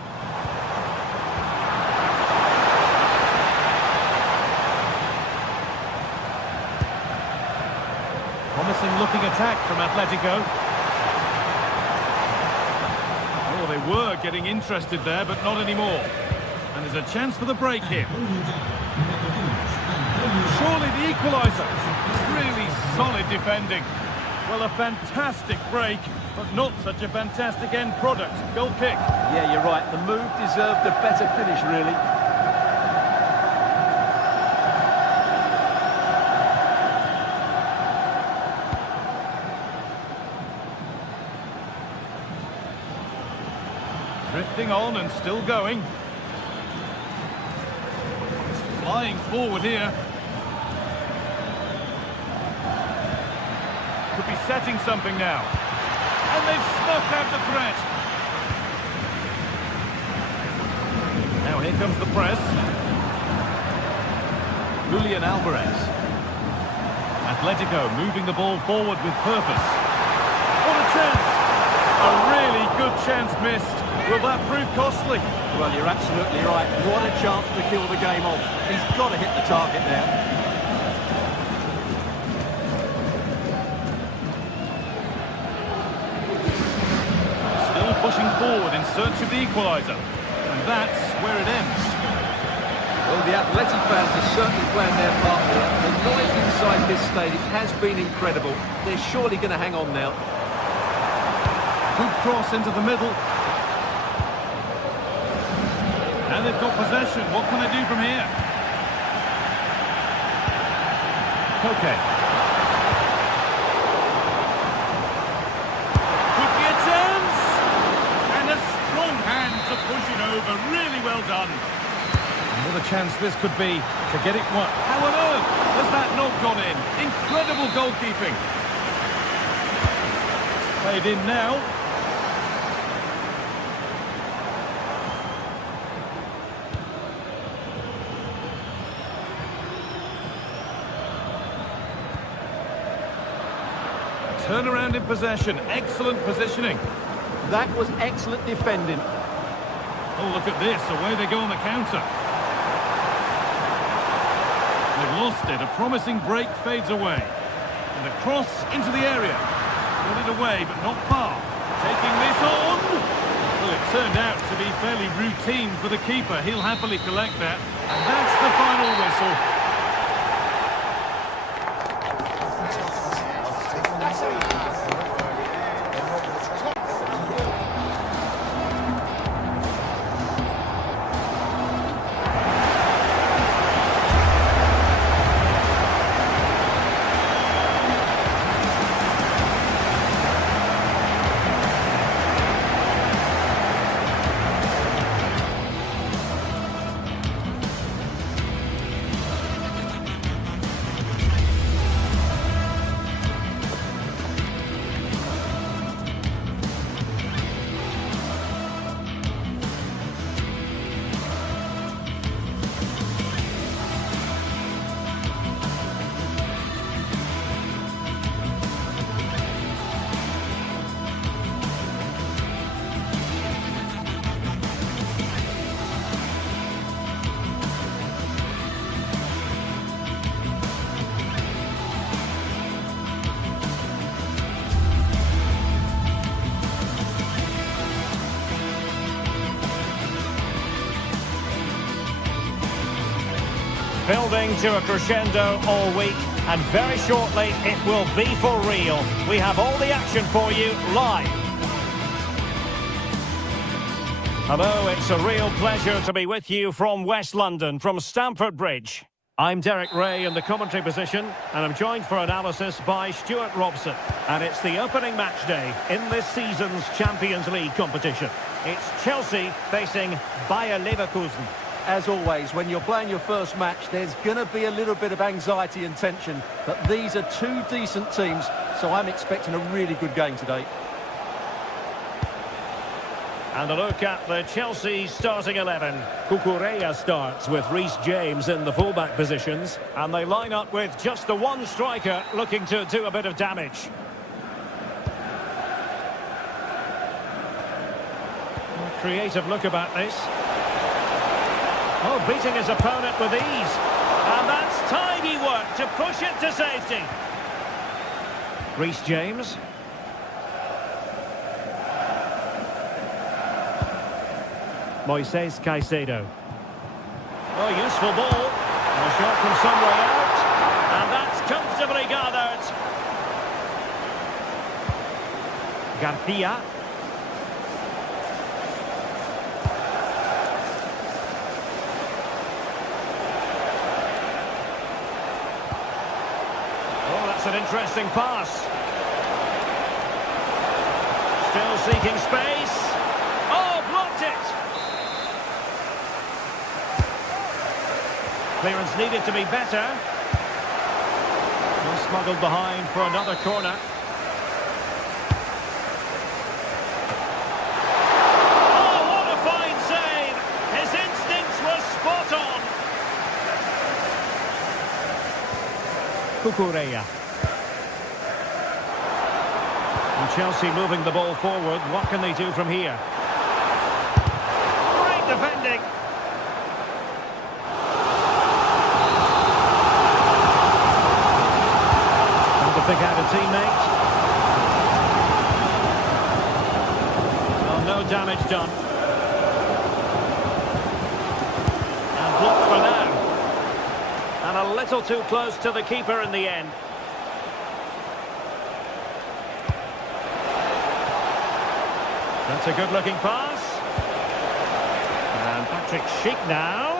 Promising looking attack from Atletico. Oh, they were getting interested there, but not anymore. And there's a chance for the break here. Surely the equaliser. Really solid defending. Well, a fantastic break, but not such a fantastic end product. Goal kick. Yeah, you're right. The move deserved a better finish, really. Drifting on and still going. It's flying forward here. Could be setting something now. And they've snuffed out the threat. Now here comes the press. Julian Alvarez. Atletico moving the ball forward with purpose. What a chance! A really good chance missed. Will that prove costly? Well, you're absolutely right. What a chance to kill the game off. He's got to hit the target now. Still pushing forward in search of the equaliser. And that's where it ends. Well, the Athletic fans are certainly playing their part here. The noise inside this stadium has been incredible. They're surely going to hang on now. Good cross into the middle. And they've got possession. What can they do from here? Koke. Could be a chance! And a strong hand to push it over. Really well done. And what a chance this could be to get it one. How on earth has that not gone in? Incredible goalkeeping. It's played in now. Turnaround in possession, excellent positioning. That was excellent defending. Oh, look at this, away they go on the counter. They've lost it, a promising break fades away. And a cross into the area. Got it away, but not far. Taking this on. Well, it turned out to be fairly routine for the keeper. He'll happily collect that. And that's the final whistle. Building to a crescendo all week, and very shortly it will be for real. We have all the action for you live. Hello, it's a real pleasure to be with you from West London, from Stamford Bridge. I'm Derek Ray in the commentary position, and I'm joined for analysis by Stuart Robson. And it's the opening match day in this season's Champions League competition. It's Chelsea facing Bayer Leverkusen. As always, when you're playing your first match, there's going to be a little bit of anxiety and tension. But these are two decent teams, so I'm expecting a really good game today. And a look at the Chelsea starting 11. Cucurella starts with Reece James in the fullback positions. And they line up with just the one striker looking to do a bit of damage. Creative look about this. Oh, beating his opponent with ease. And that's tidy work to push it to safety. Reece James. Moises Caicedo. Oh, useful ball. And a shot from somewhere out. And that's comfortably gathered. Garcia. Oh, that's an interesting pass. Still seeking space. Oh, blocked it. Clearance needed to be better. Well, smuggled behind for another corner. Oh, what a fine save! His instincts were spot on. Cucurella. And Chelsea moving the ball forward. What can they do from here? Great defending. Pick out a teammate. Well, no damage done. And blocked for now. And a little too close to the keeper in the end. That's a good-looking pass. And Patrick Schick now.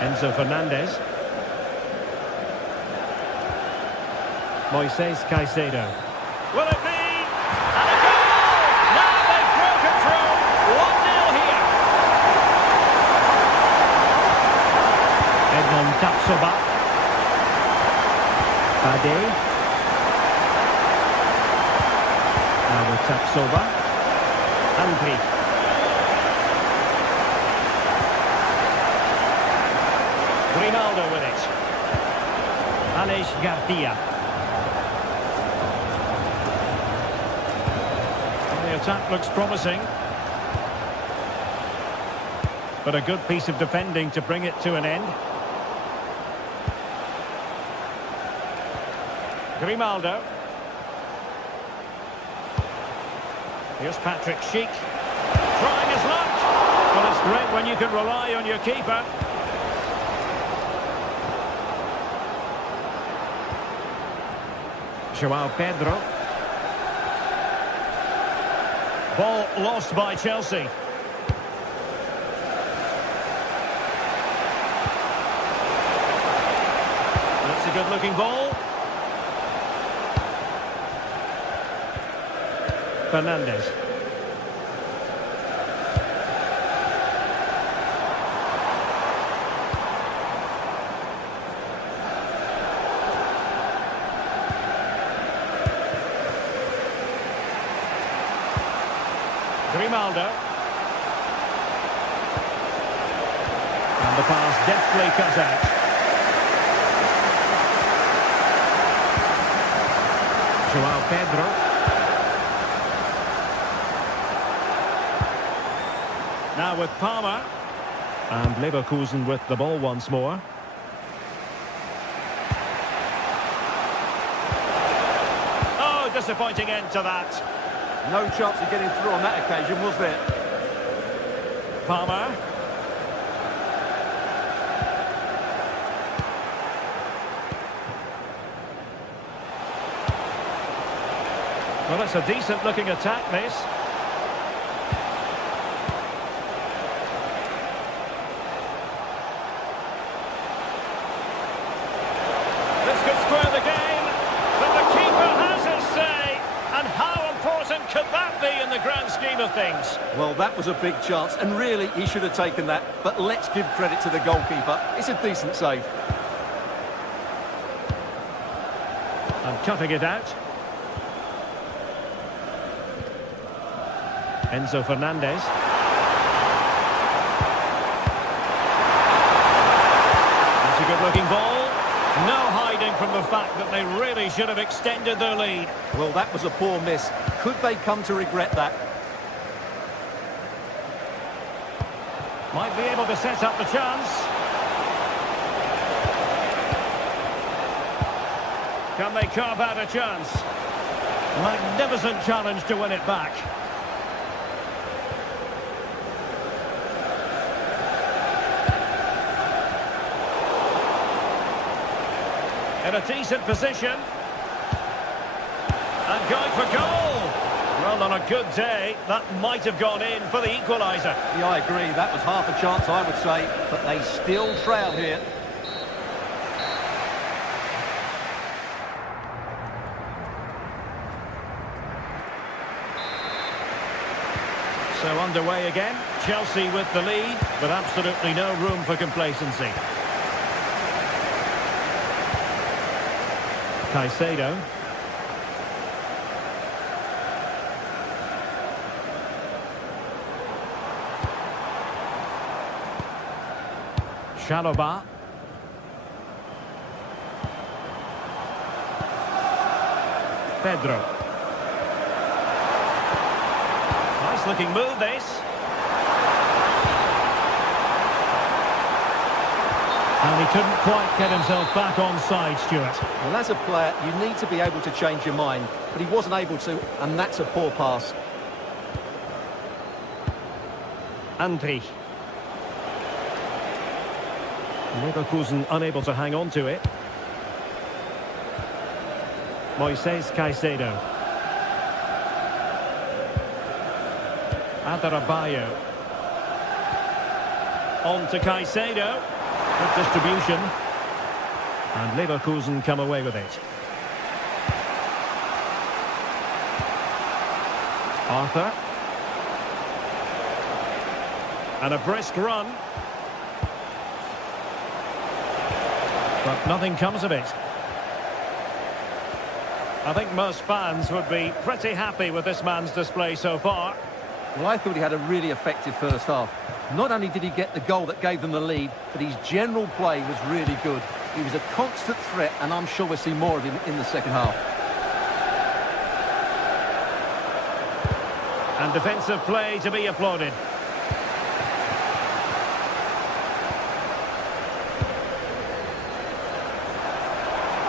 Enzo Fernandez. Moises Caicedo. Will it be? And a goal! Now they've broken through. 1-0 here. Edmond Tapsoba. Bade. Now with Tapsoba. Andri. Ronaldo with it. Aleix Garcia. The attack looks promising. But a good piece of defending to bring it to an end. Grimaldo. Here's Patrick Schick. Trying his luck. Well, it's great when you can rely on your keeper. João Pedro. Ball lost by Chelsea. That's a good-looking ball. Fernandez. Grimaldo. And the pass deftly cut out. João Pedro. Now with Palmer. And Leverkusen with the ball once more. Oh, disappointing end to that. No chance of getting through on that occasion, was there? Palmer. Well, that's a decent-looking attack, this. This could square the game, but the keeper has his say. And how important could that be in the grand scheme of things? Well, that was a big chance, and really, he should have taken that. But let's give credit to the goalkeeper. It's a decent save. And cutting it out. Enzo Fernandez. That's a good-looking ball. No hiding from the fact that they really should have extended their lead. Well, that was a poor miss. Could they come to regret that? Might be able to set up the chance. Can they carve out a chance? Magnificent challenge to win it back. In a decent position. And going for goal. Well, on a good day, that might have gone in for the equaliser. Yeah, I agree. That was half a chance, I would say. But they still trail here. So underway again. Chelsea with the lead, but absolutely no room for complacency. Caicedo. Chalobah. Pedro. Nice looking move, this. And he couldn't quite get himself back on side, Stuart. Well, as a player, you need to be able to change your mind. But he wasn't able to, and that's a poor pass. Andri. Leverkusen unable to hang on to it. Moises Caicedo. Adarabioyo. On to Caicedo. Good distribution. And Leverkusen come away with it. Arthur. And a brisk run. But nothing comes of it. I think most fans would be pretty happy with this man's display so far. Well, I thought he had a really effective first half. Not only did he get the goal that gave them the lead, but his general play was really good. He was a constant threat, and I'm sure we'll see more of him in the second half. And defensive play to be applauded.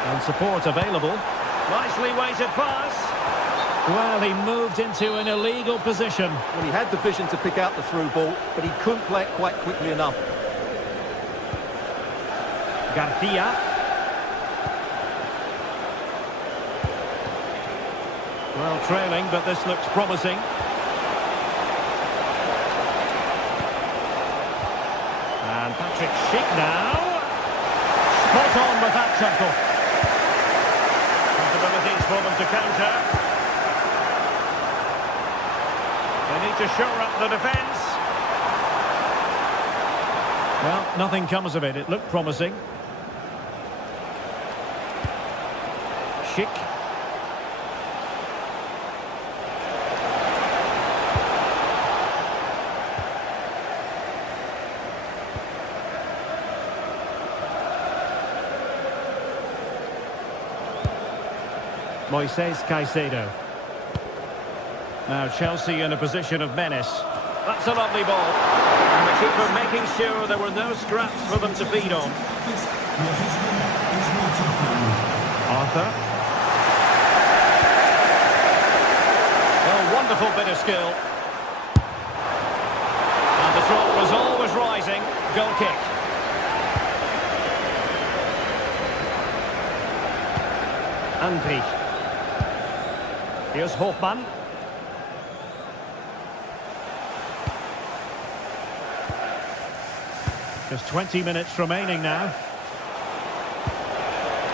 And support available. Nicely weighted pass. Well, he moved into an illegal position. Well, he had the vision to pick out the through ball, but he couldn't play it quite quickly enough. Garcia. Well, trailing, but this looks promising. And Patrick Schick now. Spot on with that tackle. Possibilities for them to counter. They need to shore up the defence. Well, nothing comes of it. It looked promising. Schick. Moises Caicedo. Now Chelsea in a position of menace. That's a lovely ball. And the keeper making sure there were no scraps for them to feed on. Arthur. A wonderful bit of skill. And the throw was always rising. Goal kick. Andri. Here's Hofmann. Just 20 minutes remaining now.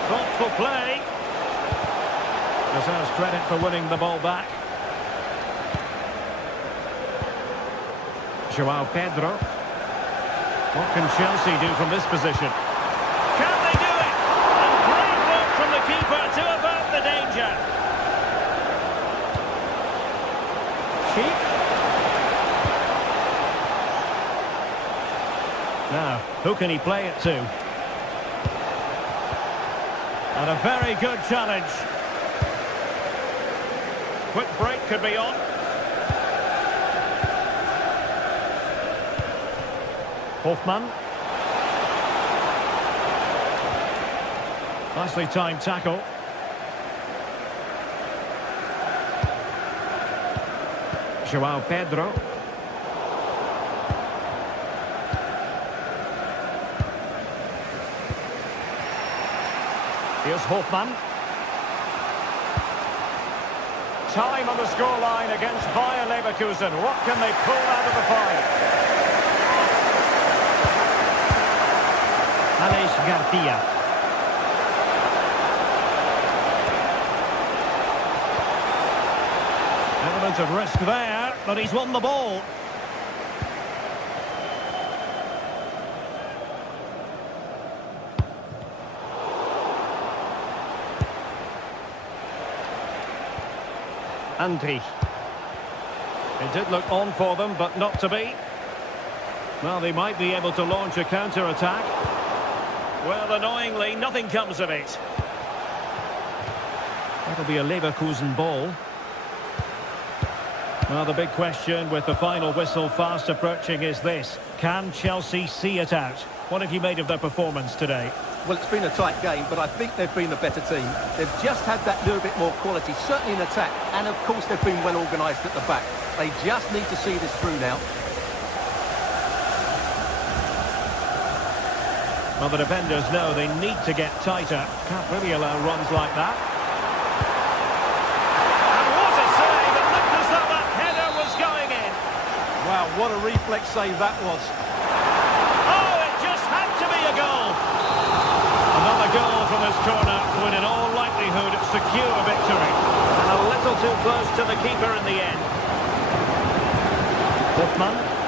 Thoughtful play. Deserves credit for winning the ball back. João Pedro. What can Chelsea do from this position? Can they do it? And great work from the keeper to avert the danger. Sheep. Now, who can he play it to? And a very good challenge. Quick break could be on. Hofmann. Nicely timed tackle. João Pedro. Here's Hofmann. Time on the scoreline against Bayer Leverkusen. What can they pull out of the fight? Alex Garcia. Element of risk there, but he's won the ball. Andri. It did look on for them, but not to be. Well, they might be able to launch a counter-attack. Well, annoyingly, nothing comes of it. That'll be a Leverkusen ball. Well, the big question with the final whistle fast approaching is this. Can Chelsea see it out? What have you made of their performance today? Well, it's been a tight game, but I think they've been the better team. They've just had that little bit more quality, certainly in attack, and of course they've been well organised at the back. They just need to see this through now. Well, the defenders know they need to get tighter. Can't really allow runs like that. And what a save! It looked as though that header was going in. Wow, what a reflex save that was. Oh, it just had to be a goal. Another goal from this corner would in all likelihood secure a victory. And a little too close to the keeper in the end. Hofmann.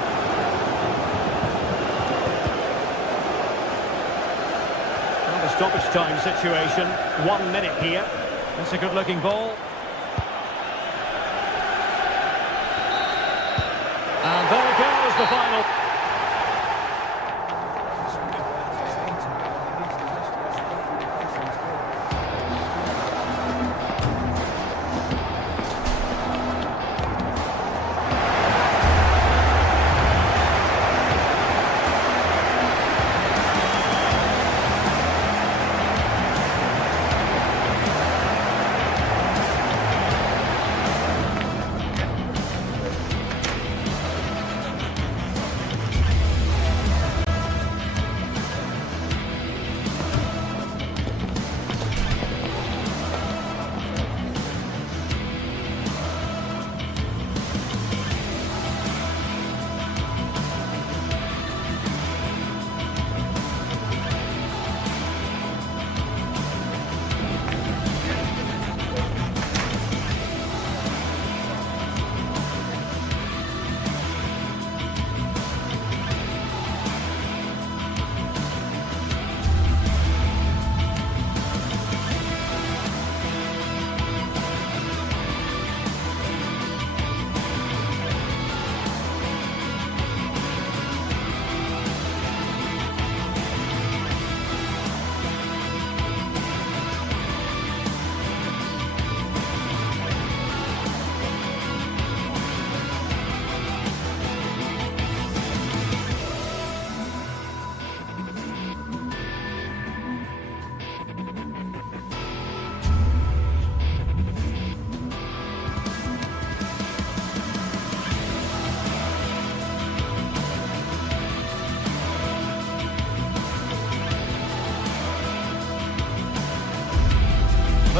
Stoppage time situation, 1 minute here. That's a good looking ball. And there goes the final.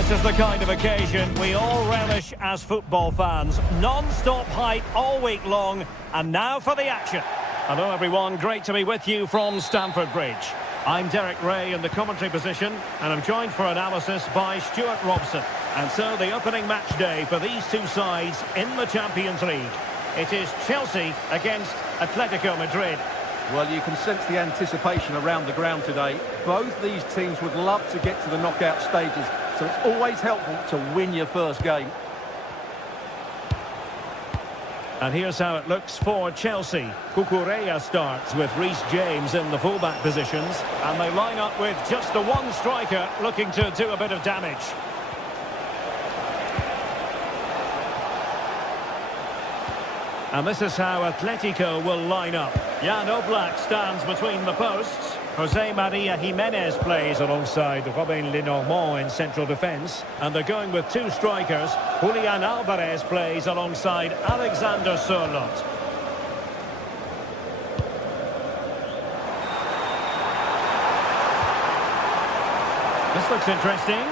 This is the kind of occasion we all relish as football fans. Non-stop hype all week long, and now for the action. Hello everyone, great to be with you from Stamford Bridge. I'm Derek Ray in the commentary position, and I'm joined for analysis by Stuart Robson. And so the opening match day for these two sides in the Champions League. It is Chelsea against Atletico Madrid. Well, you can sense the anticipation around the ground today. Both these teams would love to get to the knockout stages, so it's always helpful to win your first game. And here's how it looks for Chelsea. Cucurella starts with Reece James in the fullback positions, and they line up with just the one striker looking to do a bit of damage. And this is how Atletico will line up. Jan Oblak stands between the posts. Jose Maria Jimenez plays alongside Robin Lenormand in central defence. And they're going with two strikers. Julian Alvarez plays alongside Alexander Sørloth. This looks interesting.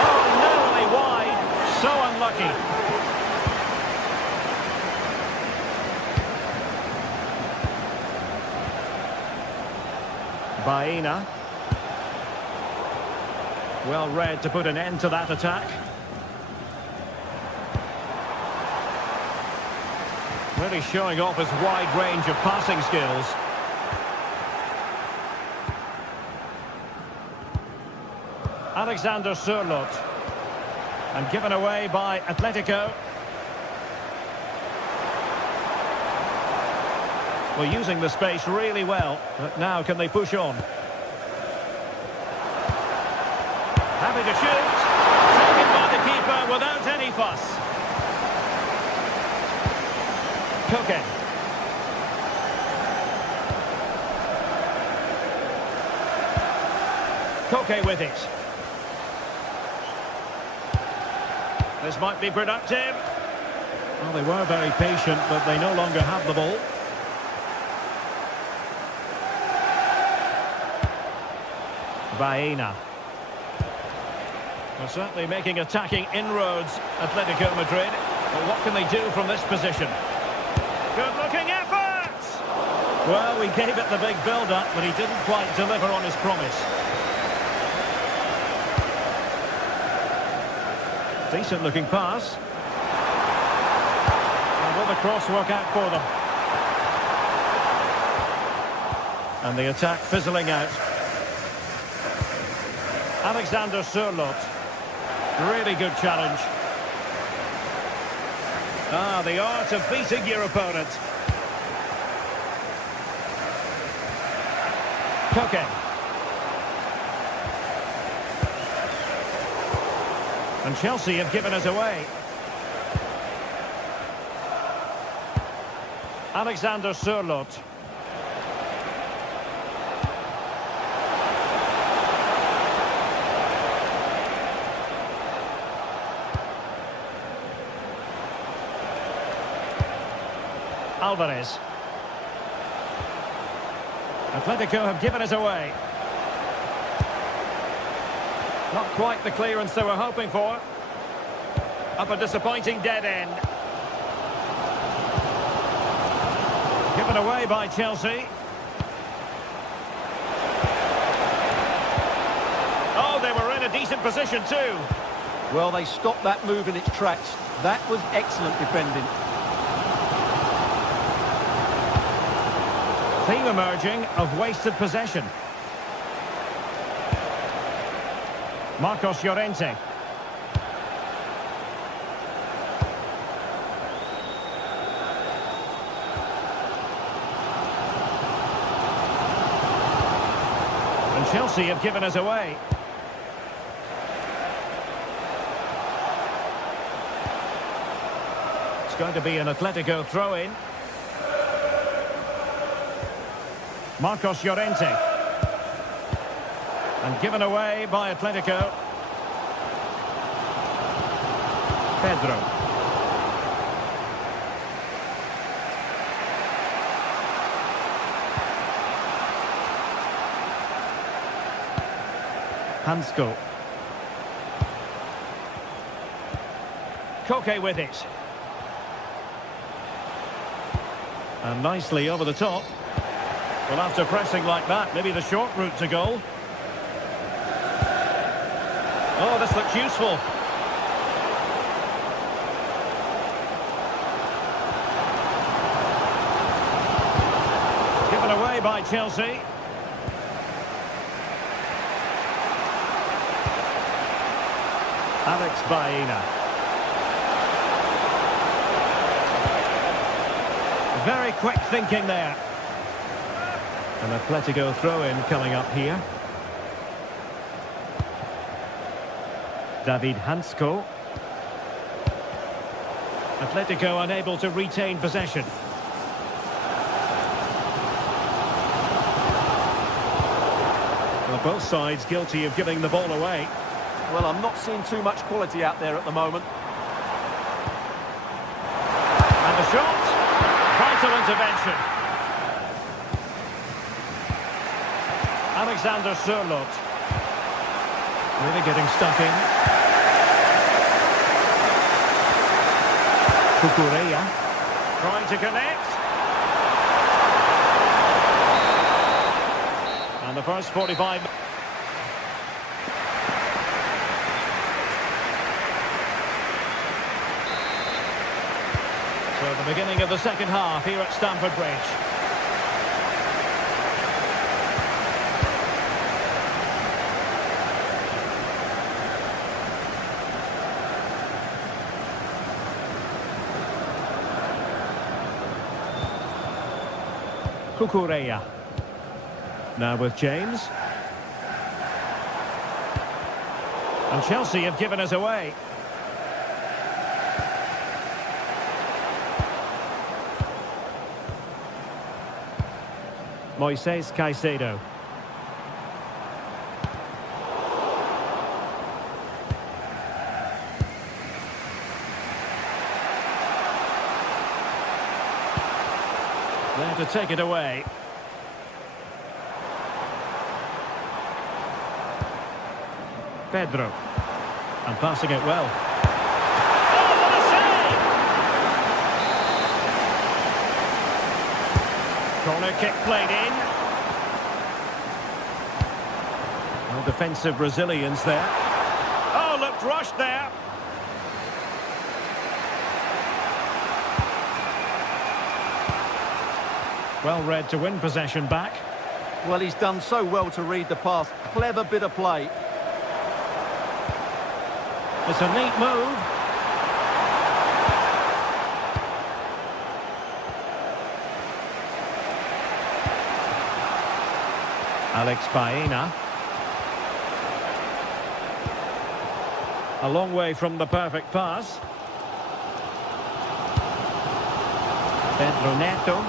Oh, narrowly wide. So unlucky. Baena. Well read to put an end to that attack. Really showing off his wide range of passing skills. Alexander Sørloth. And given away by Atletico. Well, using the space really well, but now can they push on? Happy to shoot. Taken by the keeper without any fuss. Koke. Koke with it. This might be productive. Well, they were very patient, but they no longer have the ball. Baena. Well, certainly making attacking inroads, Atletico Madrid. But what can they do from this position? Good-looking effort! Well, we gave it the big build-up, but he didn't quite deliver on his promise. Decent-looking pass. And will the cross work out for them? And the attack fizzling out. Alexander Sørloth. Really good challenge. Ah, the art of beating your opponent. Koke. And Chelsea have given us away. Alexander Sørloth. Alvarez. Atletico have given us away. Not quite the clearance they were hoping for. Up a disappointing dead end. Given away by Chelsea. Oh, they were in a decent position too. Well, they stopped that move in its tracks. That was excellent defending. Theme emerging of wasted possession. Marcos Llorente. And Chelsea have given us away. It's going to be an Atletico throw-in. Marcos Llorente. And given away by Atletico. Pedro. Hansko. Koke with it. And nicely over the top. Well, after pressing like that, maybe the short route to goal. Oh, this looks useful. Given away by Chelsea. Alex Baena. Very quick thinking there. An Atletico throw-in coming up here. David Hansko. Atletico unable to retain possession. Well, both sides guilty of giving the ball away. Well, I'm not seeing too much quality out there at the moment. And the shot. Vital intervention. Alexander Sørloth. Really getting stuck in. Kukureya. Trying to connect. And the first 45... So the beginning of the second half here at Stamford Bridge. Kukureya. Now with James. And Chelsea have given us away. Moises Caicedo. There to take it away. Pedro. And passing it well. Oh, what a save! Corner kick played in. No defensive resilience there. Oh, looked rushed there. Well read to win possession back. Well, he's done so well to read the pass. Clever bit of play. It's a neat move. Alex Baena. A long way from the perfect pass. Pedro Neto.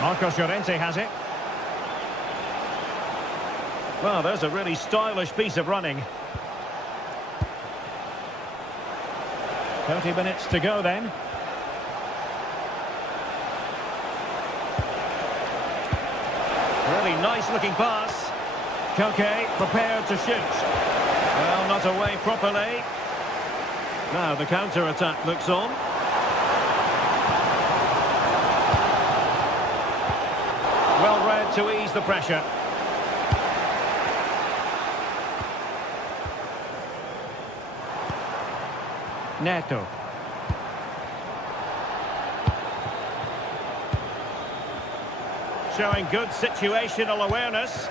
Marcos Llorente has it. Well, there's a really stylish piece of running. 30 minutes to go then. Really nice looking pass. Koke prepared to shoot. Well, not away properly. Now the counter-attack looks on. Well read to ease the pressure. Neto. Showing good situational awareness.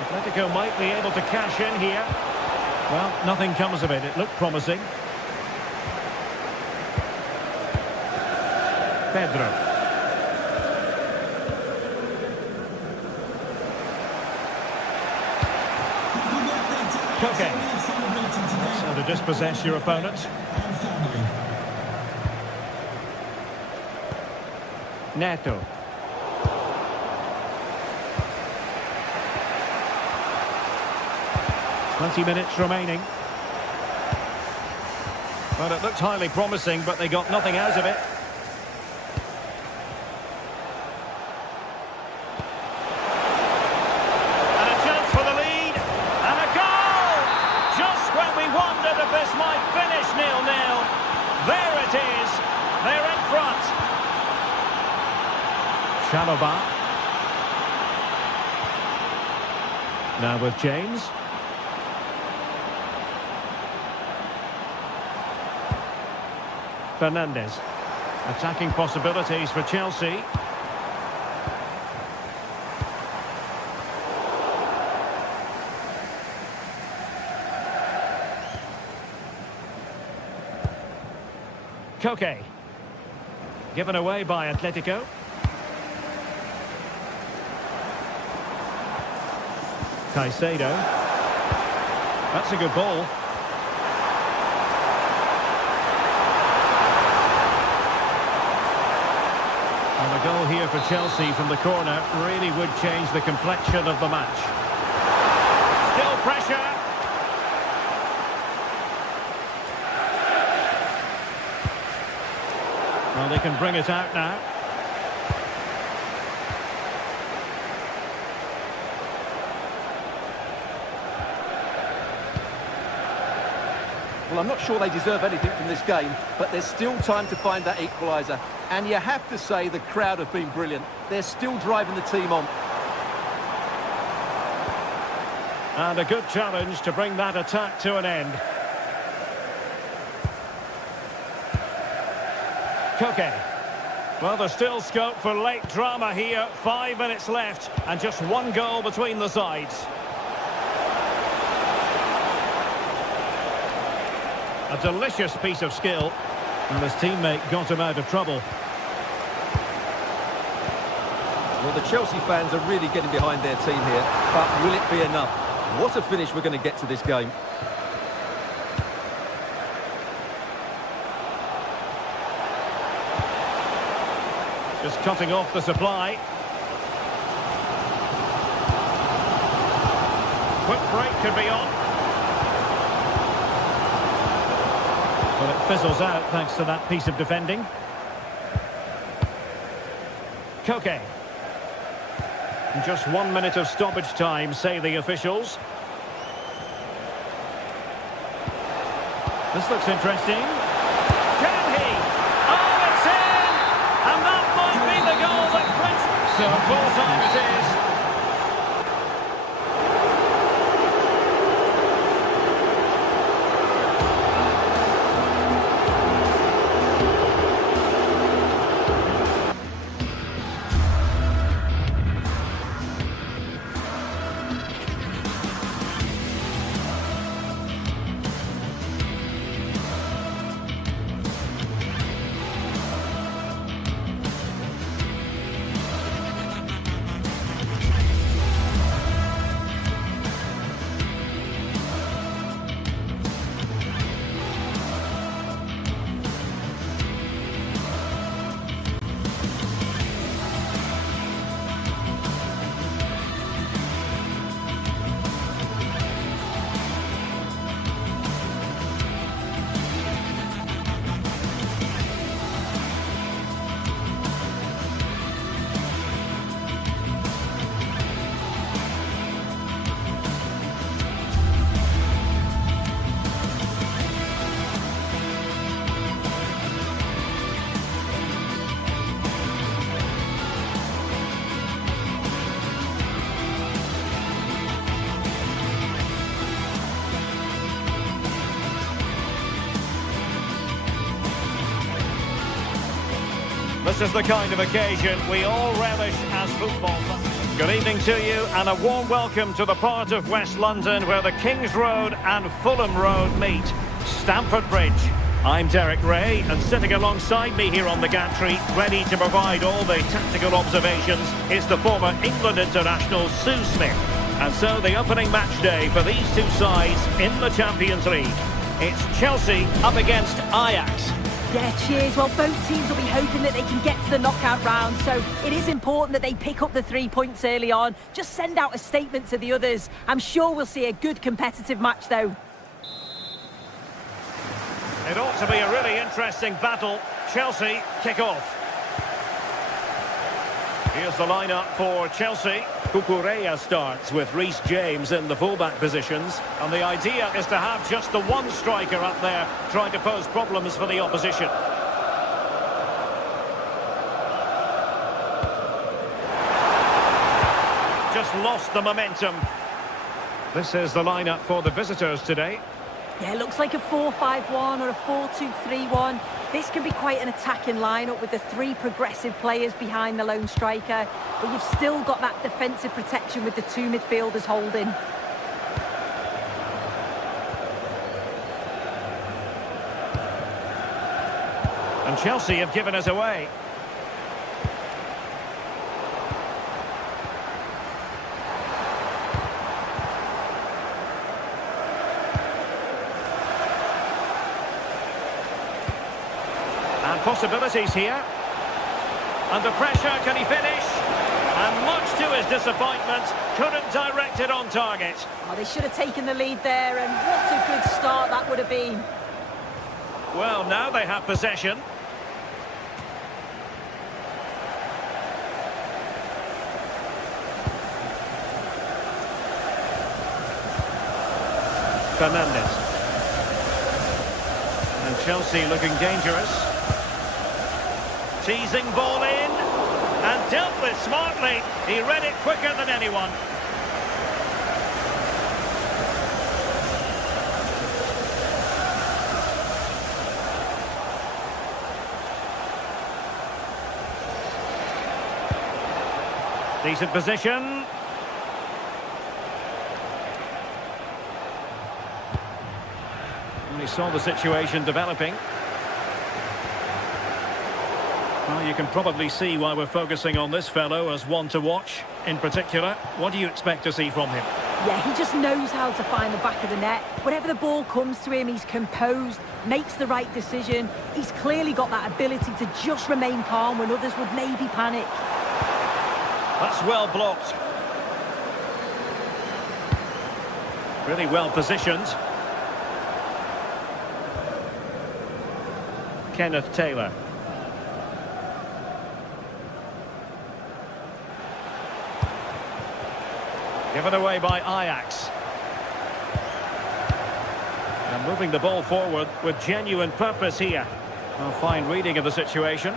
Atletico might be able to cash in here. Well, nothing comes of it. It looked promising. Pedro. Koke. So to dispossess your opponent. 20 minutes remaining. Well, it looked highly promising, but they got nothing out of it. And a chance for the lead. And a goal! Just when we wondered if this might finish 0-0. There it is. They're in front. Chalobah. Now with James. Fernandez. Attacking possibilities for Chelsea. Koke. Given away by Atletico. Caicedo. That's a good ball. And a goal here for Chelsea from the corner really would change the complexion of the match. Still pressure. Well, they can bring it out now. Well, I'm not sure they deserve anything from this game, but there's still time to find that equaliser. And you have to say the crowd have been brilliant. They're still driving the team on. And a good challenge to bring that attack to an end. Koke. Well, there's still scope for late drama here. 5 minutes left and just one goal between the sides. A delicious piece of skill, and his teammate got him out of trouble. Well, the Chelsea fans are really getting behind their team here, but will it be enough? What a finish we're going to get to this game. Just cutting off the supply. Quick break could be on. But it fizzles out thanks to that piece of defending. Koke. Just 1 minute of stoppage time, say the officials. This looks interesting. Can he? Oh, it's in! And that might be the goal that clinched. So full time it is. This is the kind of occasion we all relish as football fans. Good evening to you and a warm welcome to the part of West London where the King's Road and Fulham Road meet, Stamford Bridge. I'm Derek Ray, and sitting alongside me here on the gantry, ready to provide all the tactical observations, is the former England international Sue Smith. And so the opening match day for these two sides in the Champions League. It's Chelsea up against Ajax. Yeah, cheers. Well, both teams will be hoping that they can get to the knockout round, so it is important that they pick up the 3 points early on. Just send out a statement to the others. I'm sure we'll see a good competitive match, though. It ought to be a really interesting battle. Chelsea kick off. Here's the lineup for Chelsea. Cucurella starts with Reece James in the fullback positions. And the idea is to have just the one striker up there trying to pose problems for the opposition. Just lost the momentum. This is the lineup for the visitors today. Yeah, it looks like a 4-5-1 or a 4-2-3-1. This can be quite an attacking lineup with the 3 progressive players behind the lone striker. But you've still got that defensive protection with the 2 midfielders holding. And Chelsea have given us away. Possibilities here. Under pressure, can he finish? And much to his disappointment, couldn't direct it on target. Oh, they should have taken the lead there, and what a good start that would have been. Well, now they have possession. Fernandes. And Chelsea looking dangerous. Teasing ball in, and dealt with smartly. He read it quicker than anyone. Decent position. And he saw the situation developing. Well, you can probably see why we're focusing on this fellow as one to watch. In particular, what do you expect to see from him? Yeah, he just knows how to find the back of the net. Whenever the ball comes to him, he's composed, makes the right decision. He's clearly got that ability to just remain calm when others would maybe panic. That's well blocked. Really well positioned. Kenneth Taylor. Given away by Ajax. And moving the ball forward with genuine purpose here. A fine reading of the situation.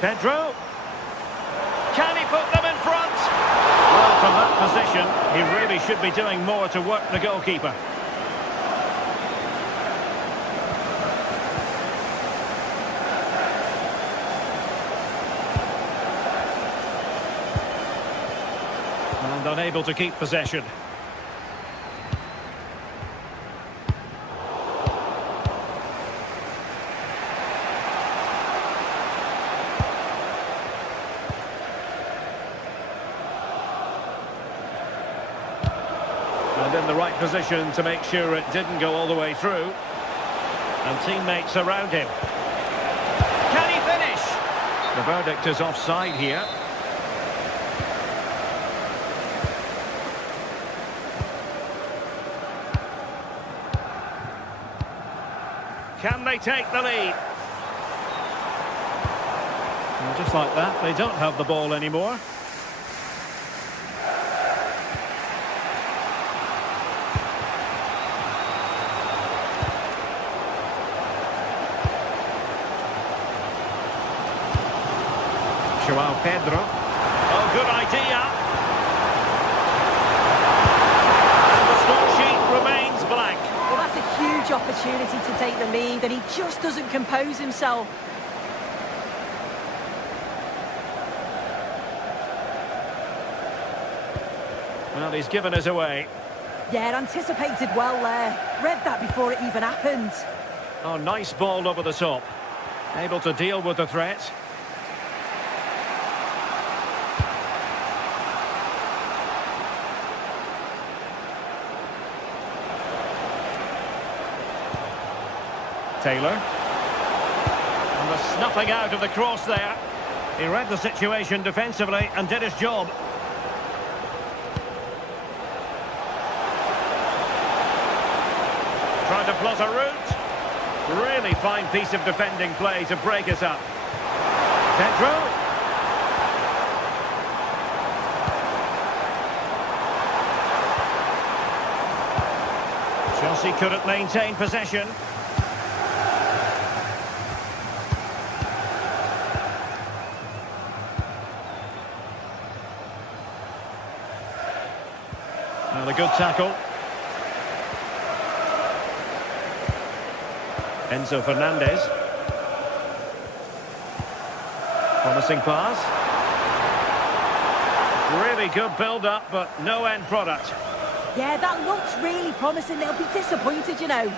Pedro. Can he put them in front? Well, from that position, he really should be doing more to work the goalkeeper. And unable to keep possession. And in the right position to make sure it didn't go all the way through. And teammates around him. Can he finish? The verdict is offside here. Can they take the lead? And just like that, they don't have the ball anymore. Joao Pedro. Oh, good idea. And the score sheet remains blank. Well, that's a huge opportunity to take the lead, and he just doesn't compose himself. Well, he's given us away. Yeah, anticipated well there. Read that before it even happened. Oh, nice ball over the top. Able to deal with the threat. Taylor. And the snuffing out of the cross there. He read the situation defensively and did his job. Trying to plot a route. Really fine piece of defending play to break it up. Pedro. Chelsea couldn't maintain possession. Now the good tackle. Enzo Fernandez. Promising pass. Really good build-up, but no end product. Yeah, that looks really promising. They'll be disappointed, you know.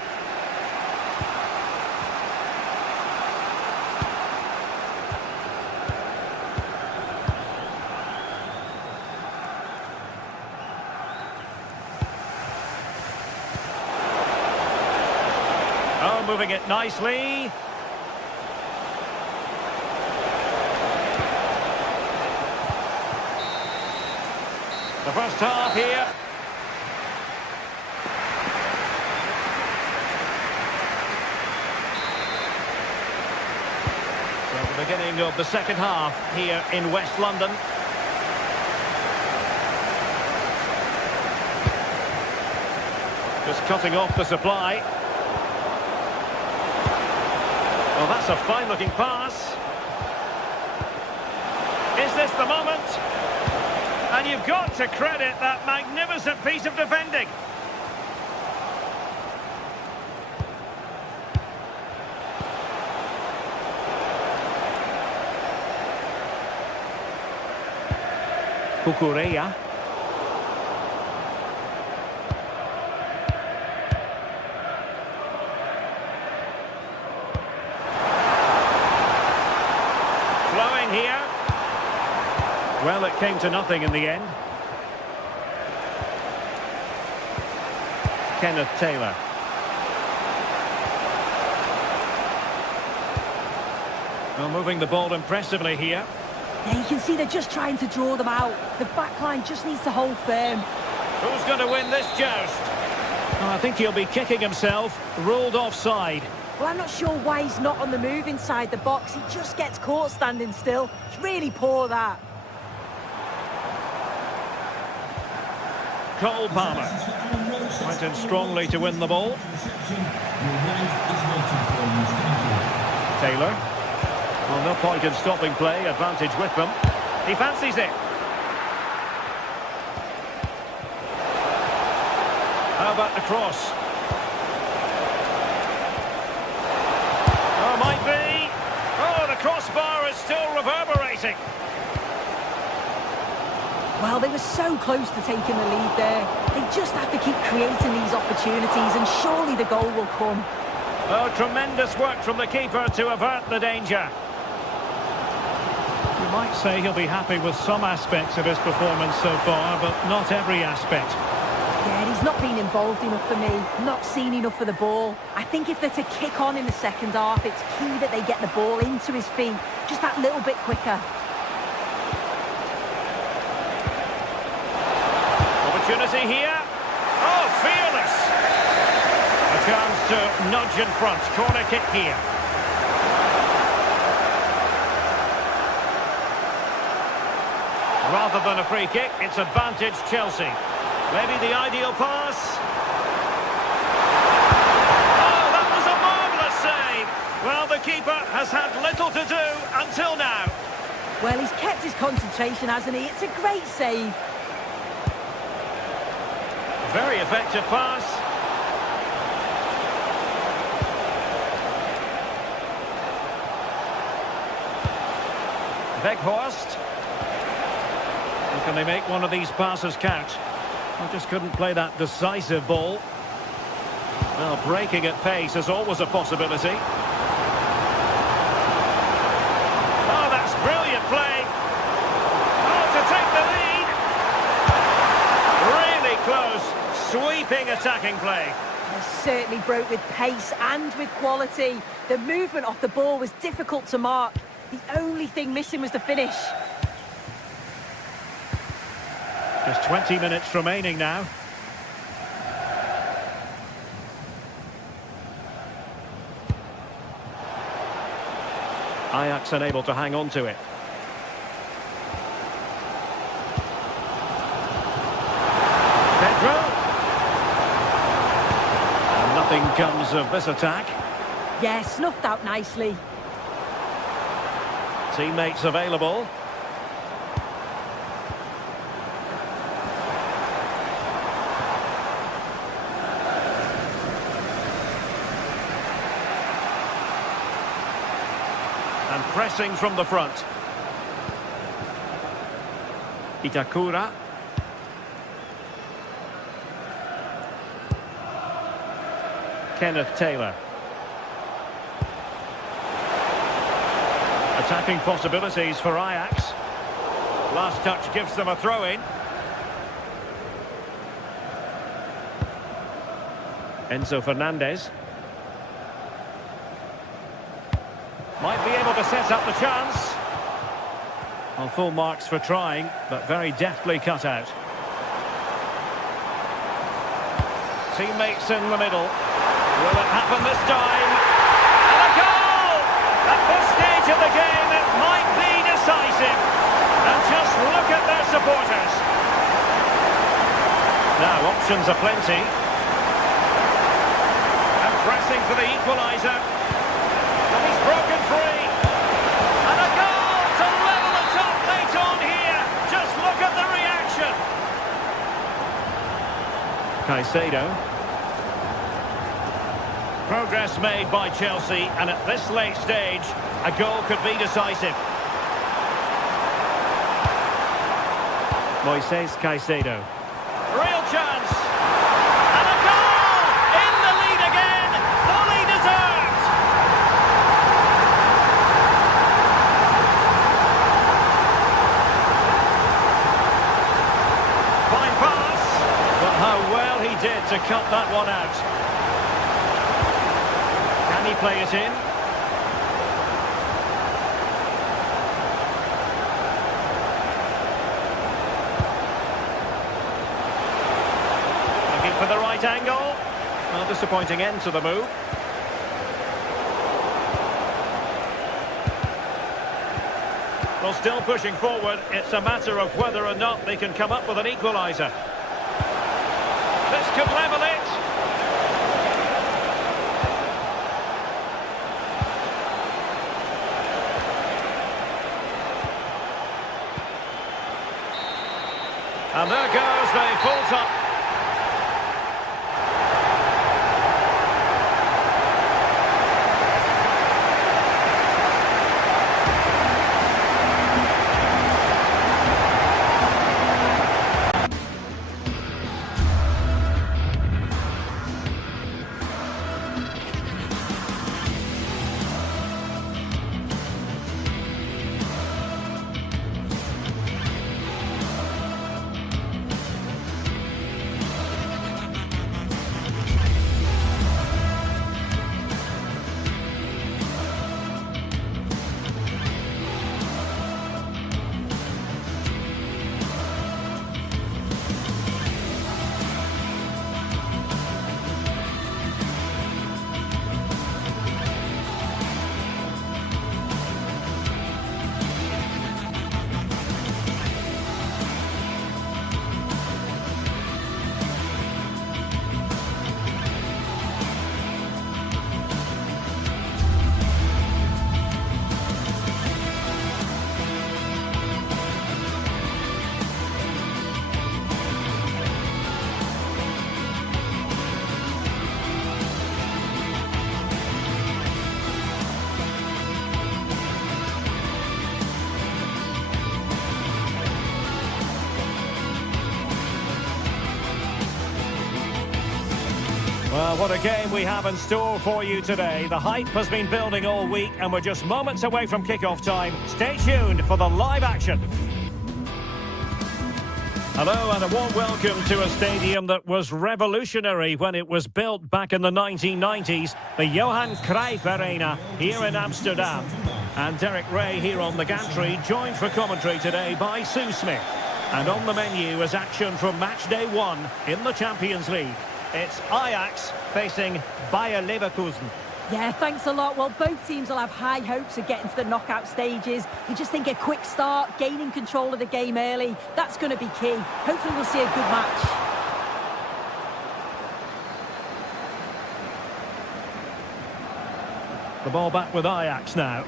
Oh, moving it nicely. The first half here. So the beginning of the second half here in West London. Just cutting off the supply. Well, that's a fine-looking pass. Is this the moment? And you've got to credit that magnificent piece of defending. Cucurella. Flowing here. Well, it came to nothing in the end. Kenneth Taylor. Well, moving the ball impressively here. Yeah, you can see they're just trying to draw them out. The back line just needs to hold firm. Who's going to win this joust? Oh, I think he'll be kicking himself. Ruled offside. Well, I'm not sure why he's not on the move inside the box. He just gets caught standing still. It's really poor, that. Cole Palmer. Went in strongly to win the ball. Taylor. Well, no point in stopping play. Advantage with them. He fancies it. How about the cross? Oh, might be. Oh, the crossbar is still reverberating. Well, they were so close to taking the lead there. They just have to keep creating these opportunities, and surely the goal will come. Oh, tremendous work from the keeper to avert the danger. You might say he'll be happy with some aspects of his performance so far, but not every aspect. Yeah, he's not been involved enough for me, not seen enough for the ball. I think if they're to kick on in the second half, it's key that they get the ball into his feet just that little bit quicker. Opportunity here. Oh, fearless. A chance to nudge in front. Corner kick here. Rather than a free kick, it's advantage Chelsea. Maybe the ideal pass. Oh, that was a marvellous save. Well, the keeper has had little to do until now. Well, he's kept his concentration, hasn't he? It's a great save. Very effective pass. Weghorst. Can they make one of these passes count? They just couldn't play that decisive ball. Well, breaking at pace is always a possibility. Oh, that's brilliant play. Oh, to take the lead. Really close. Sweeping attacking play. There's certainly broke with pace and with quality. The movement off the ball was difficult to mark. The only thing missing was the finish. Just 20 minutes remaining now. Ajax unable to hang on to it. Pedro. And nothing comes of this attack. Yeah, snuffed out nicely. Teammates available. And pressing from the front. Itakura. Kenneth Taylor. Attacking possibilities for Ajax. Last touch gives them a throw-in. Enzo Fernandez. Might be able to set up the chance. Well, full marks for trying, but very deftly cut out. Teammates in the middle. Will it happen this time? And a goal! At this stage of the game, it might be decisive. And just look at their supporters. Now, options are plenty. And pressing for the equaliser. And he's broken free. And a goal to level it up late on here. Just look at the reaction. Caicedo. Progress made by Chelsea, and at this late stage, a goal could be decisive. Moises Caicedo. Real chance! And a goal! In the lead again! Fully deserved! Fine pass! But how well he did to cut that one out. Can he play it in? Looking for the right angle. Well, disappointing end to the move. Well, still pushing forward. It's a matter of whether or not they can come up with an equaliser. This could level it. And there goes the full top. Well, what a game we have in store for you today. The hype has been building all week and we're just moments away from kick-off time. Stay tuned for the live action. Hello and a warm welcome to a stadium that was revolutionary when it was built back in the 1990s, the Johan Cruyff Arena here in Amsterdam. And Derek Ray here on the gantry, joined for commentary today by Sue Smith. And on the menu is action from match day 1 in the Champions League. It's Ajax facing Bayer Leverkusen. Yeah, thanks a lot. Well, both teams will have high hopes of getting to the knockout stages. You just think a quick start, gaining control of the game early, that's going to be key. Hopefully we'll see a good match. The ball back with Ajax now.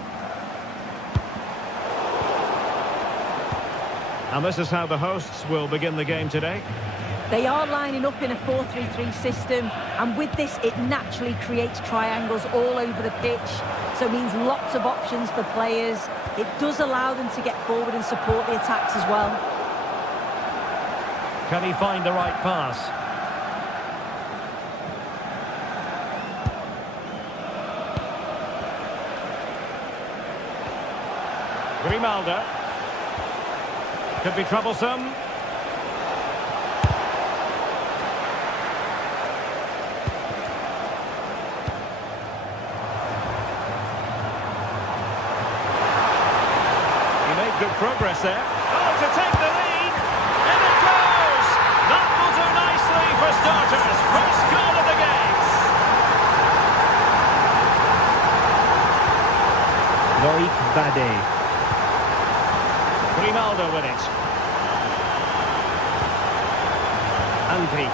And this is how the hosts will begin the game today. They are lining up in a 4-3-3 system, and with this it naturally creates triangles all over the pitch, so it means lots of options for players. It does allow them to get forward and support the attacks as well. Can he find the right pass? Grimaldo. Could be troublesome. Good progress there. Oh, to take the lead. In it goes. That will do nicely for starters. First goal of the game. Loic Bade. Grimaldo with it. Andri.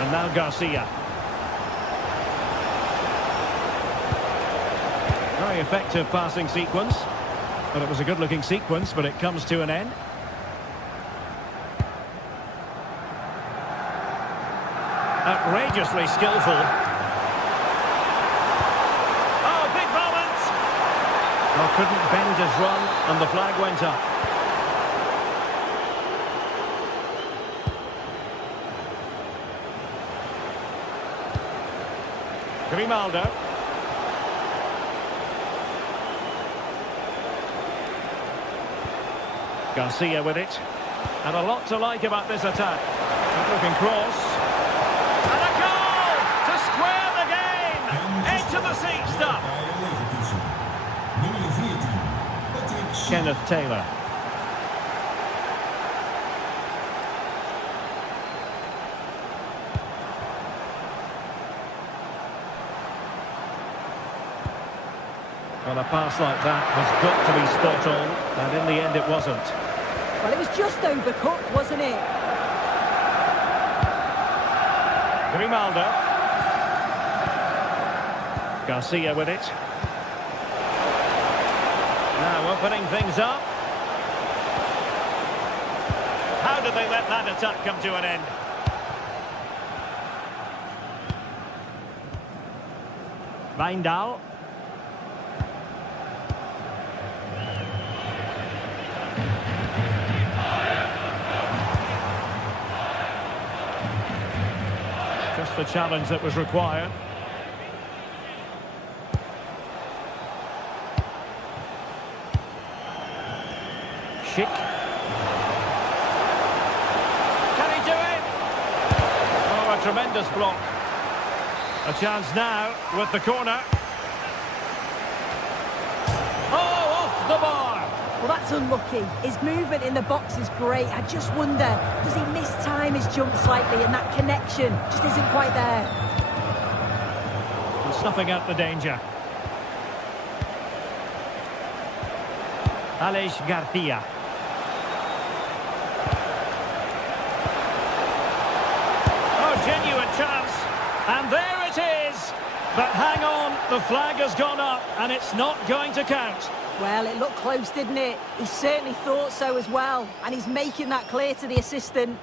And now Garcia. Very effective passing sequence. Well, it was a good-looking sequence, but it comes to an end. Outrageously skillful. Oh, big moment! Well, couldn't bend his run, and the flag went up. Grimaldo. Garcia with it. And a lot to like about this attack. Good-looking cross. And a goal to square the game. Into the seat stuff. Kenneth Taylor. Well, a pass like that has got to be spot on, and in the end it wasn't. Well, it was just overcooked, wasn't it? Grimaldo. Garcia with it. Now opening things up. How did they let that attack come to an end? Wijndal. Just the challenge that was required. Schick. Can he do it? Oh, a tremendous block. A chance now with the corner. Oh, off the bar. Well, that's unlucky. His movement in the box is great. I just wonder, does he mistime his jump slightly, and that connection just isn't quite there? And snuffing out the danger. Aleix Garcia. Oh, genuine chance. And there it is. But hang on, the flag has gone up, and it's not going to count. Well, it looked close, didn't it? He certainly thought so as well, and he's making that clear to the assistant.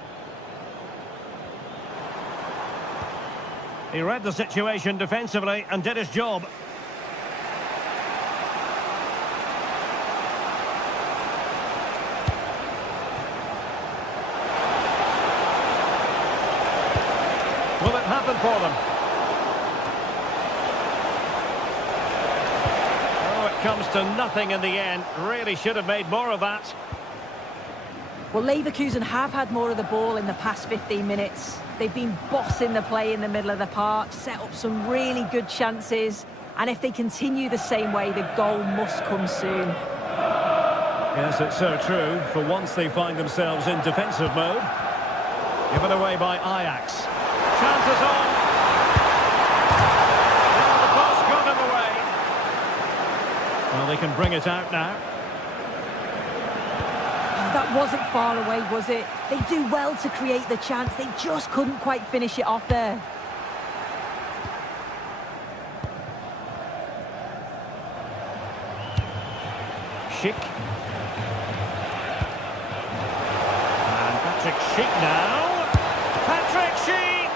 He read the situation defensively and did his job. Will it happen for them? Oh, it Comes to nothing in the end. Really should have made more of that. Well, Leverkusen have had more of the ball in the past 15 minutes. They've been bossing the play in the middle of the park, set up some really good chances. And if they continue the same way, the goal must come soon. Yes, it's so true. For once they find themselves in defensive mode. Given away by Ajax. Chances on. Oh, the post got in the way. Well, they can bring it out now. Oh, that wasn't far away, was it? They do well to create the chance. They just couldn't quite finish it off there. Schick. Schick now. Patrick Schick!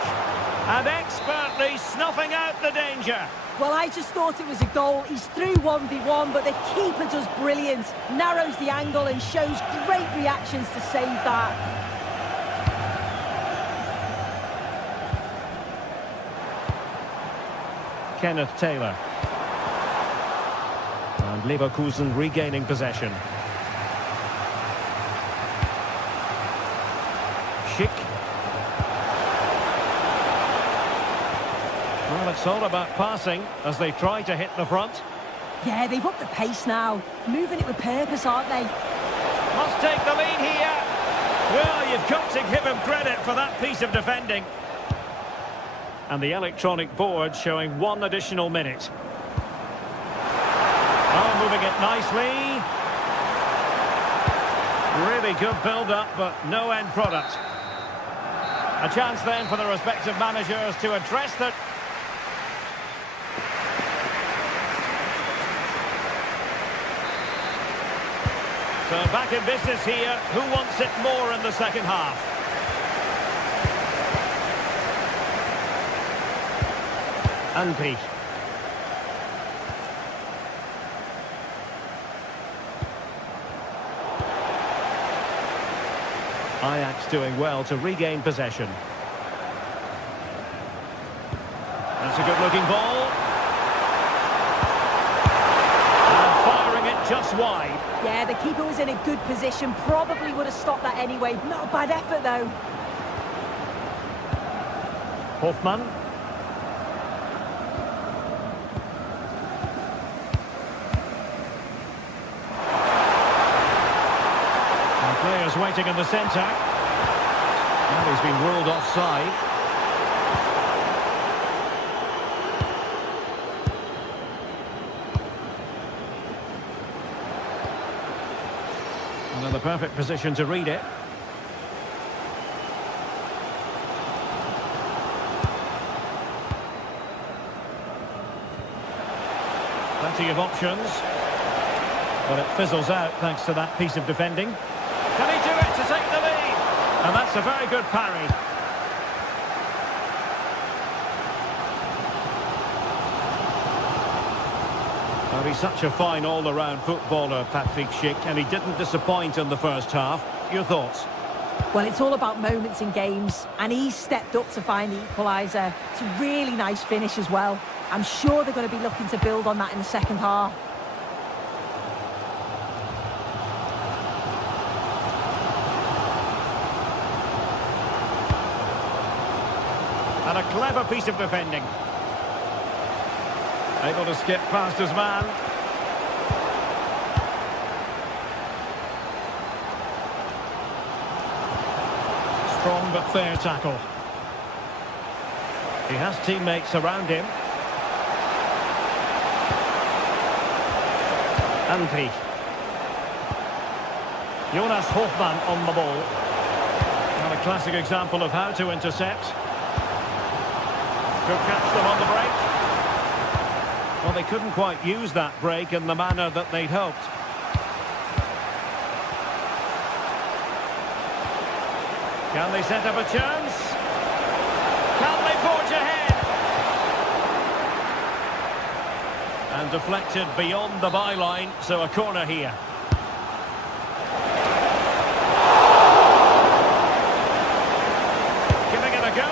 And expertly snuffing out the danger. Well, I just thought it was a goal. He's through 1v1, but the keeper does brilliant. Narrows the angle and shows great reactions to save that. Kenneth Taylor. And Leverkusen regaining possession. Schick. Well, it's all about passing as they try to hit the front. Yeah, they've upped the pace now. Moving it with purpose, aren't they? Must take the lead here. Well, you've got to give him credit for that piece of defending. And the electronic board showing 1 additional minute. Oh, moving it nicely. Really good build-up, but no end product. A chance then for the respective managers to address that. So back in business here. Who wants it more in the second half? Anpi. Ajax doing well to regain possession. That's a good-looking ball. And firing it just wide. Yeah, the keeper was in a good position. Probably would have stopped that anyway. Not a bad effort, though. Hoffmann. And players waiting in the centre. And he's been ruled offside. Another perfect position to read it. Plenty of options. But it fizzles out thanks to that piece of defending. Can he do it to take the lead? And that's a very good parry. Well, he's such a fine all-around footballer, Patrick Schick, and he didn't disappoint in the first half. Your thoughts? Well, it's all about moments in games, and he's stepped up to find the equaliser. It's a really nice finish as well. I'm sure they're going to be looking to build on that in the second half. And a clever piece of defending. Able to skip past his man. Strong but fair tackle. He has teammates around him. Anpi. Jonas Hoffmann on the ball. And a classic example of how to intercept. Could catch them on the break. Well, they couldn't quite use that break in the manner that they'd hoped. Can they set up a chance? Can they forge ahead? And deflected beyond the byline, so a corner here. Giving it a go.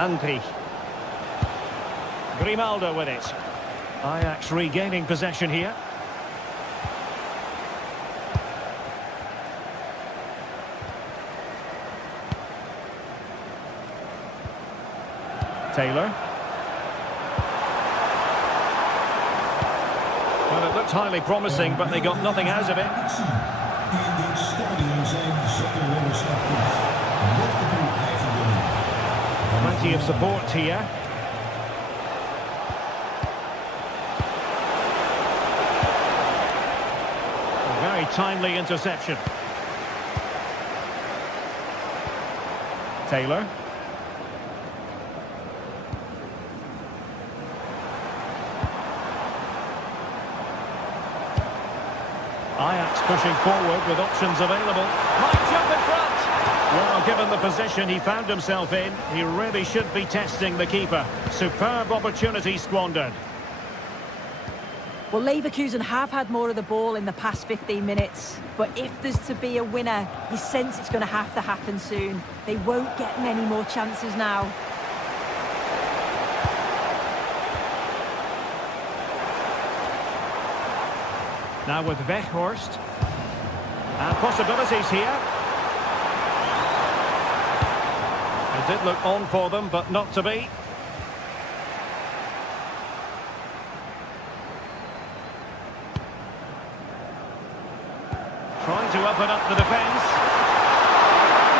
Andri. Grimaldo with it. Ajax regaining possession here. Taylor. Well, it looked highly promising, but they got nothing out of it. In dit stadion zijn zeker wel slachtoffers. Wat bedoelt eigenlijk? Plenty of support here. A very timely interception. Taylor. Ajax pushing forward with options available. Might jump in front. Well, given the position he found himself in, he really should be testing the keeper. Superb opportunity squandered. Well, Leverkusen have had more of the ball in the past 15 minutes. But if there's to be a winner, you sense it's going to have to happen soon. They won't get many more chances now. Now with Weghorst. And possibilities here. It did look on for them, but not to be. Trying to open up the defence.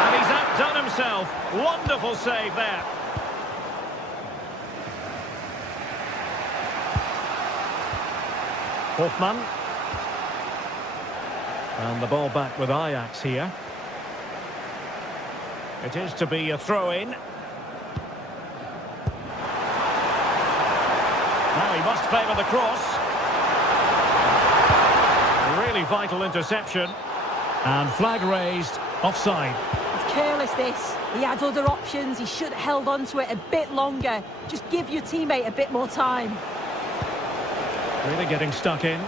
And he's outdone himself. Wonderful save there. Hofmann. And the ball back with Ajax here. It is to be a throw-in. Now he must favour the cross. A really vital interception. And flag raised, offside. It's careless, this. He had other options. He should have held on to it a bit longer. Just give your teammate a bit more time. Really getting stuck in.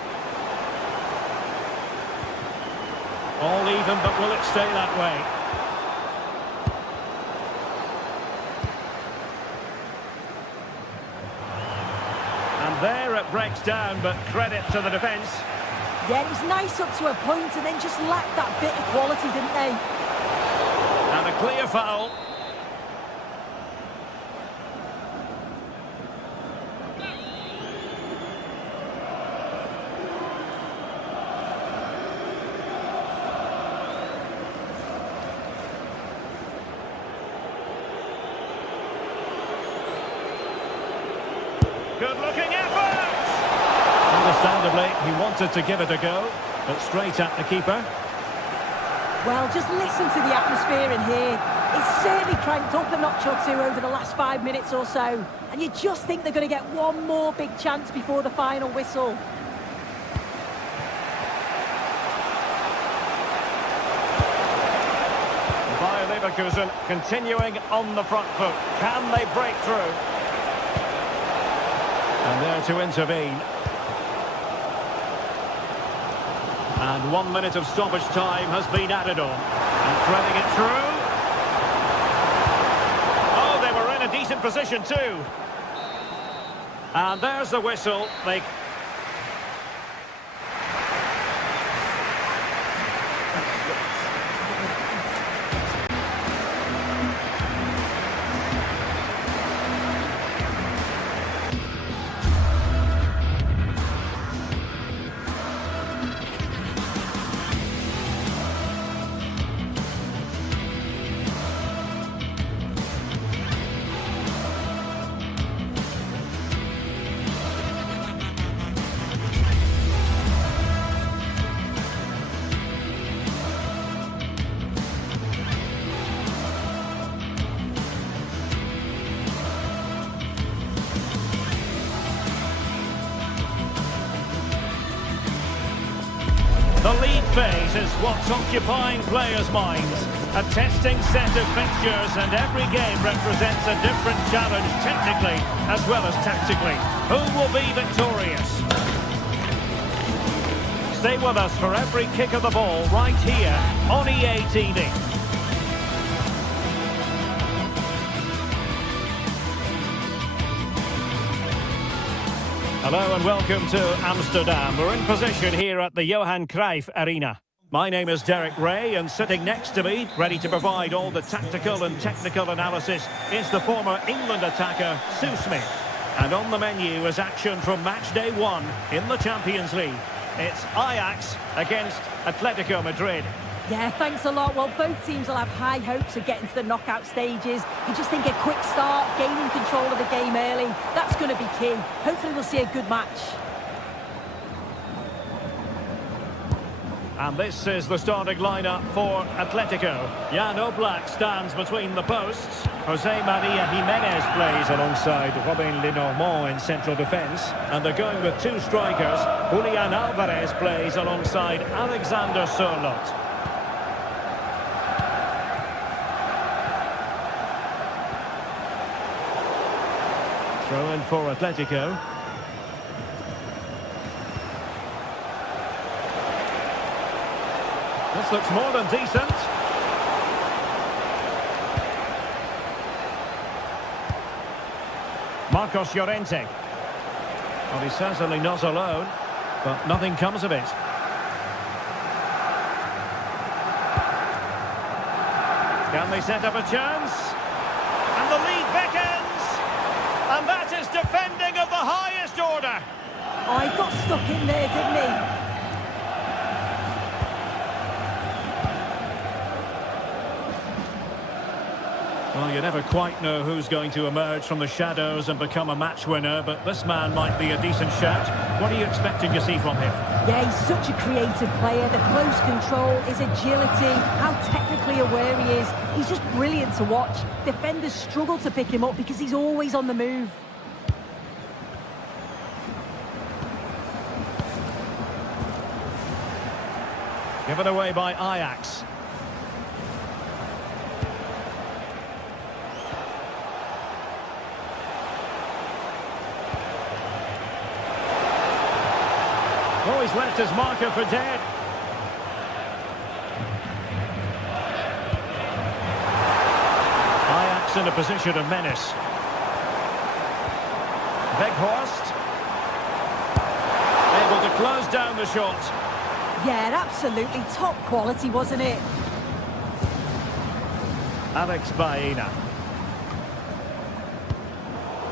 All even, but will it stay that way? And there it breaks down, but credit to the defence. Yeah, it was nice up to a point and then just lacked that bit of quality, didn't they? And a clear foul. Good-looking effort! Understandably, he wanted to give it a go, but straight at the keeper. Well, just listen to the atmosphere in here. It's certainly cranked up a notch or two over the last 5 minutes or so. And you just think they're going to get one more big chance before the final whistle. Bayer Leverkusen continuing on the front foot. Can they break through? And there to intervene. And 1 minute of stoppage time has been added on. And threading it through. Oh, they were in a decent position too. And there's the whistle. They... The league phase is what's occupying players' minds. A testing set of fixtures, and every game represents a different challenge technically as well as tactically. Who will be victorious? Stay with us for every kick of the ball right here on EA TV. Hello and welcome to Amsterdam. We're in position here at the Johan Cruyff Arena. My name is Derek Ray, and sitting next to me, ready to provide all the tactical and technical analysis, is the former England attacker, Sue Smith. And on the menu is action from match day 1 in the Champions League. It's Ajax against Atletico Madrid. Yeah, thanks a lot. Well, both teams will have high hopes of getting to the knockout stages. You just think a quick start, gaining control of the game early, that's going to be key. Hopefully we'll see a good match. And this is the starting lineup for Atletico. Jan Oblak stands between the posts. Jose Maria Jimenez plays alongside Robin Lenormand in central defence. And they're going with 2 strikers. Julian Alvarez plays alongside Alexander Sørloth. Throw in for Atletico. This looks more than decent. Marcos Llorente. Well, he's certainly not alone, but nothing comes of it. Can they set up a chance? And the lead beckons! And that is defending of the highest order. Oh, he got stuck in there, didn't he? Well, you never quite know who's going to emerge from the shadows and become a match winner, but this man might be a decent shout. What are you expecting to see from him? Yeah, he's such a creative player. The close control, his agility, how technically aware he is. He's just brilliant to watch. Defenders struggle to pick him up because he's always on the move. Given away by Ajax. Oh, he's left his marker for dead. Ajax in a position of menace. Weghorst. Able to close down the shot. Yeah, absolutely top quality, wasn't it? Alex Baena.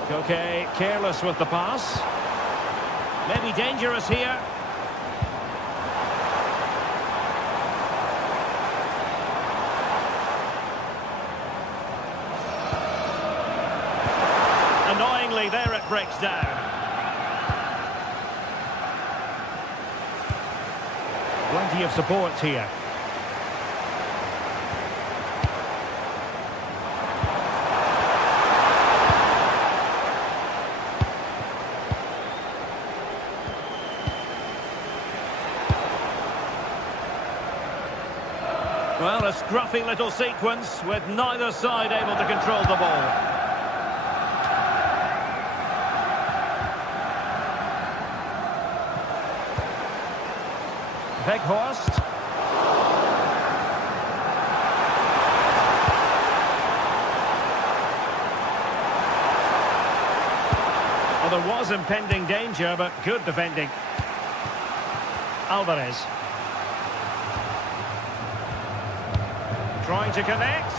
Koke careless with the pass. Maybe dangerous here. Annoyingly, there it breaks down. Plenty of support here. Well, a scruffy little sequence with neither side able to control the ball. Weghorst. Well, there was impending danger, but good defending. Alvarez. Trying to connect.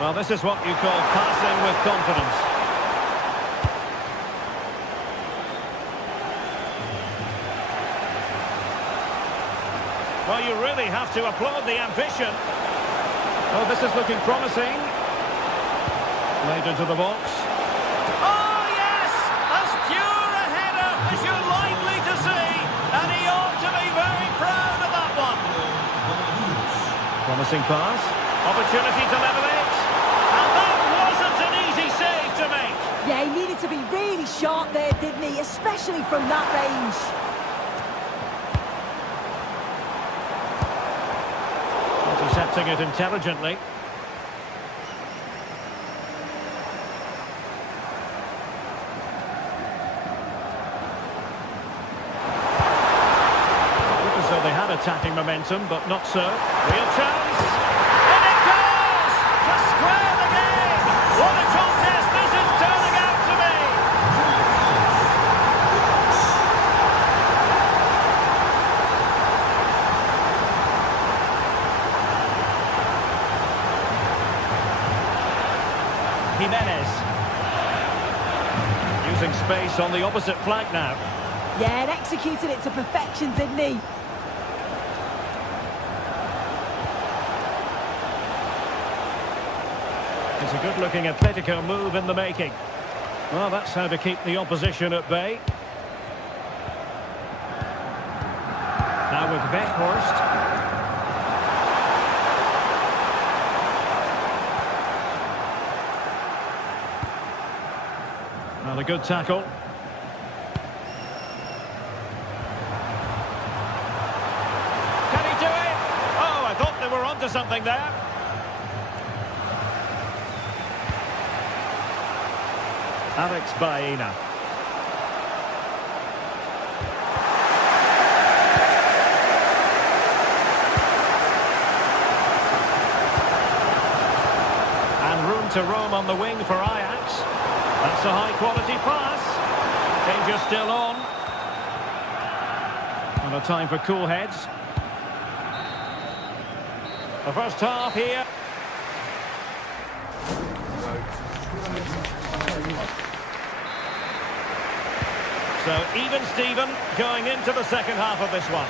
Well, this is what you call passing with confidence. Well, you really have to applaud the ambition. Oh, this is looking promising. Played into the box. Oh, yes! As pure a header as you're likely to see. And he ought to be very proud of that one. Promising pass. Opportunity to level it. And that wasn't an easy save to make. Yeah, he needed to be really sharp there, didn't he? Especially from that range. Intercepting it intelligently. Looked as though they had attacking momentum, but not so. Real chance! And it goes! To square Using space on the opposite flank now. Yeah, and executed it to perfection, didn't he? It's a good-looking Atletico move in the making. Well, that's how to keep the opposition at bay. Now with Weghorst. Well, a good tackle. Can he do it? Oh, I thought they were onto something there. Alex Baena. And room to roam on the wing for Ajax. That's a high-quality pass. Danger still on. And a time for cool heads. The first half here. So even Steven going into the second half of this one.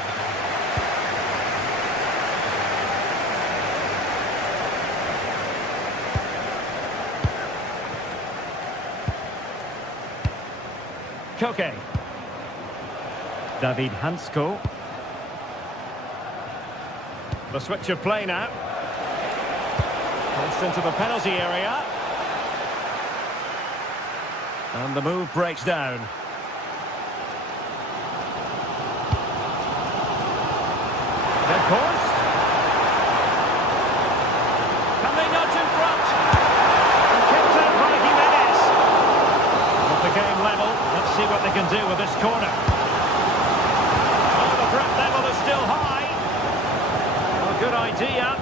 Koke. David Hansko. The switch of play now. Crossed into the penalty area. And the move breaks down. Weghorst. Can they nudge in front? And kept out by Jimenez. With the game level, let's see what they can do with this corner. Oh, the threat level is still high. Well, good idea.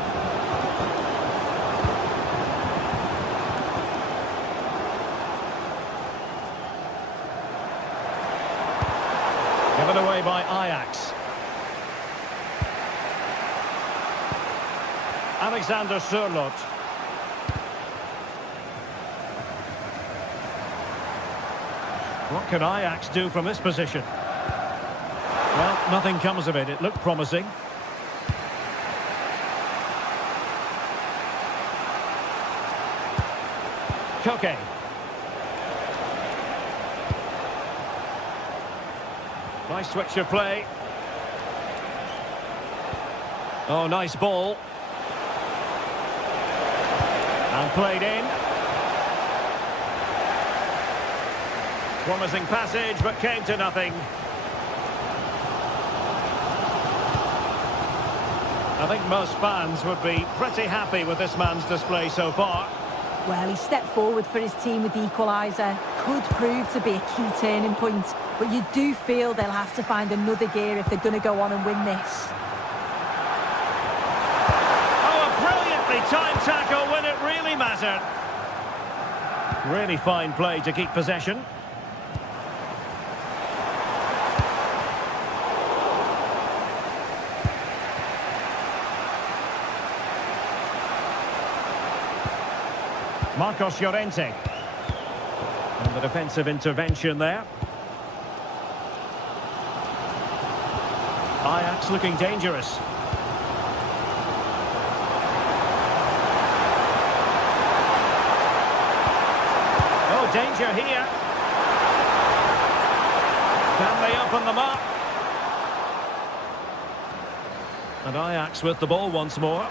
Given away by Ajax. Alexander Sørloth. What can Ajax do from this position? Well, nothing comes of it. It looked promising. Koke. Nice switch of play. Oh, nice ball. And played in. Promising passage, but came to nothing. I think most fans would be pretty happy with this man's display so far. Well, he stepped forward for his team with the equaliser. Could prove to be a key turning point. But you do feel they'll have to find another gear if they're going to go on and win this. Time tackle when it really mattered. Really fine play to keep possession. Marcos Llorente. And the defensive intervention there. Ajax looking dangerous. Danger here. Can they open them up? And Ajax with the ball once more.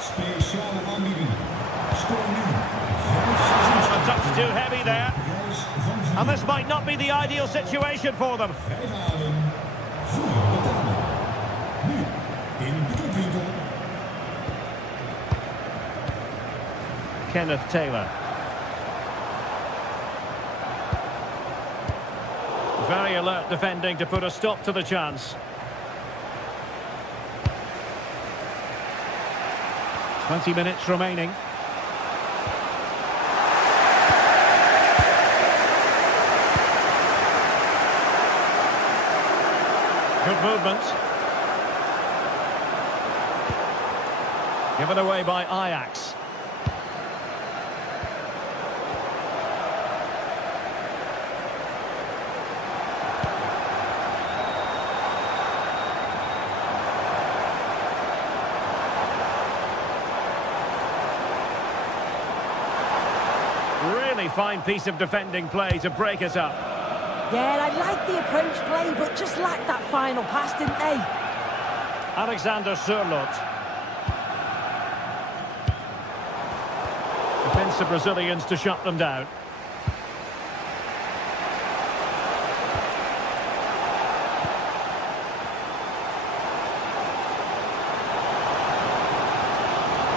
Speciale aanbieding. Scoor nu. A touch too heavy there. And this might not be the ideal situation for them. Kenneth Taylor. Very alert defending to put a stop to the chance. 20 minutes remaining. Good movement. Given away by Ajax. Really fine piece of defending play to break it up. Yeah, I like the approach play, but just lacked that final pass, didn't they? Alexander Sørloth. Defensive Brazilians to shut them down.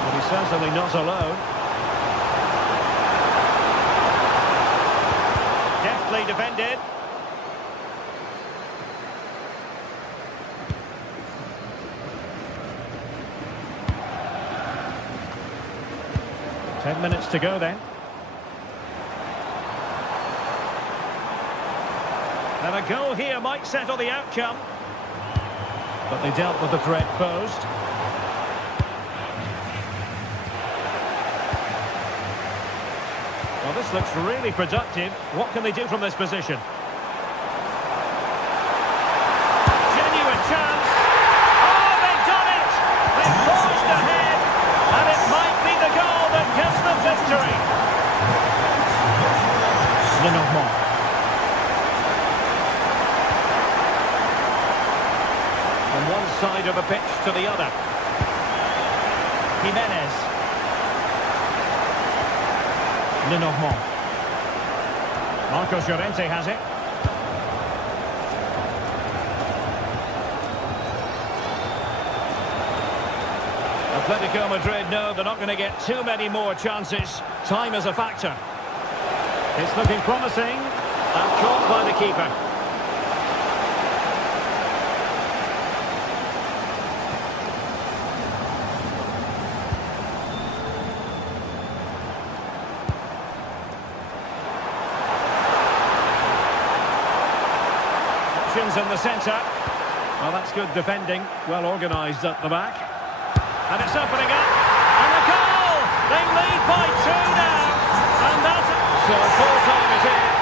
But he's certainly not alone. Deftly defended. Ten minutes to go then. And a goal here might settle the outcome. But they dealt with the threat posed. Well, this looks really productive. What can they do from this position? Genuine chance. Oh, they've done it! They've forged ahead. And it might be the goal that gives them victory. Lenormand. From one side of the pitch to the other. Jimenez. Lenormand. Marcos Llorente has it. Atletico Madrid know they're not going to get too many more chances. Time is a factor. It's looking promising. And caught by the keeper. Options in the centre. Well, that's good defending. Well organised at the back. And it's opening up. And a goal! They lead by 2 now. And that's it. So full time it is.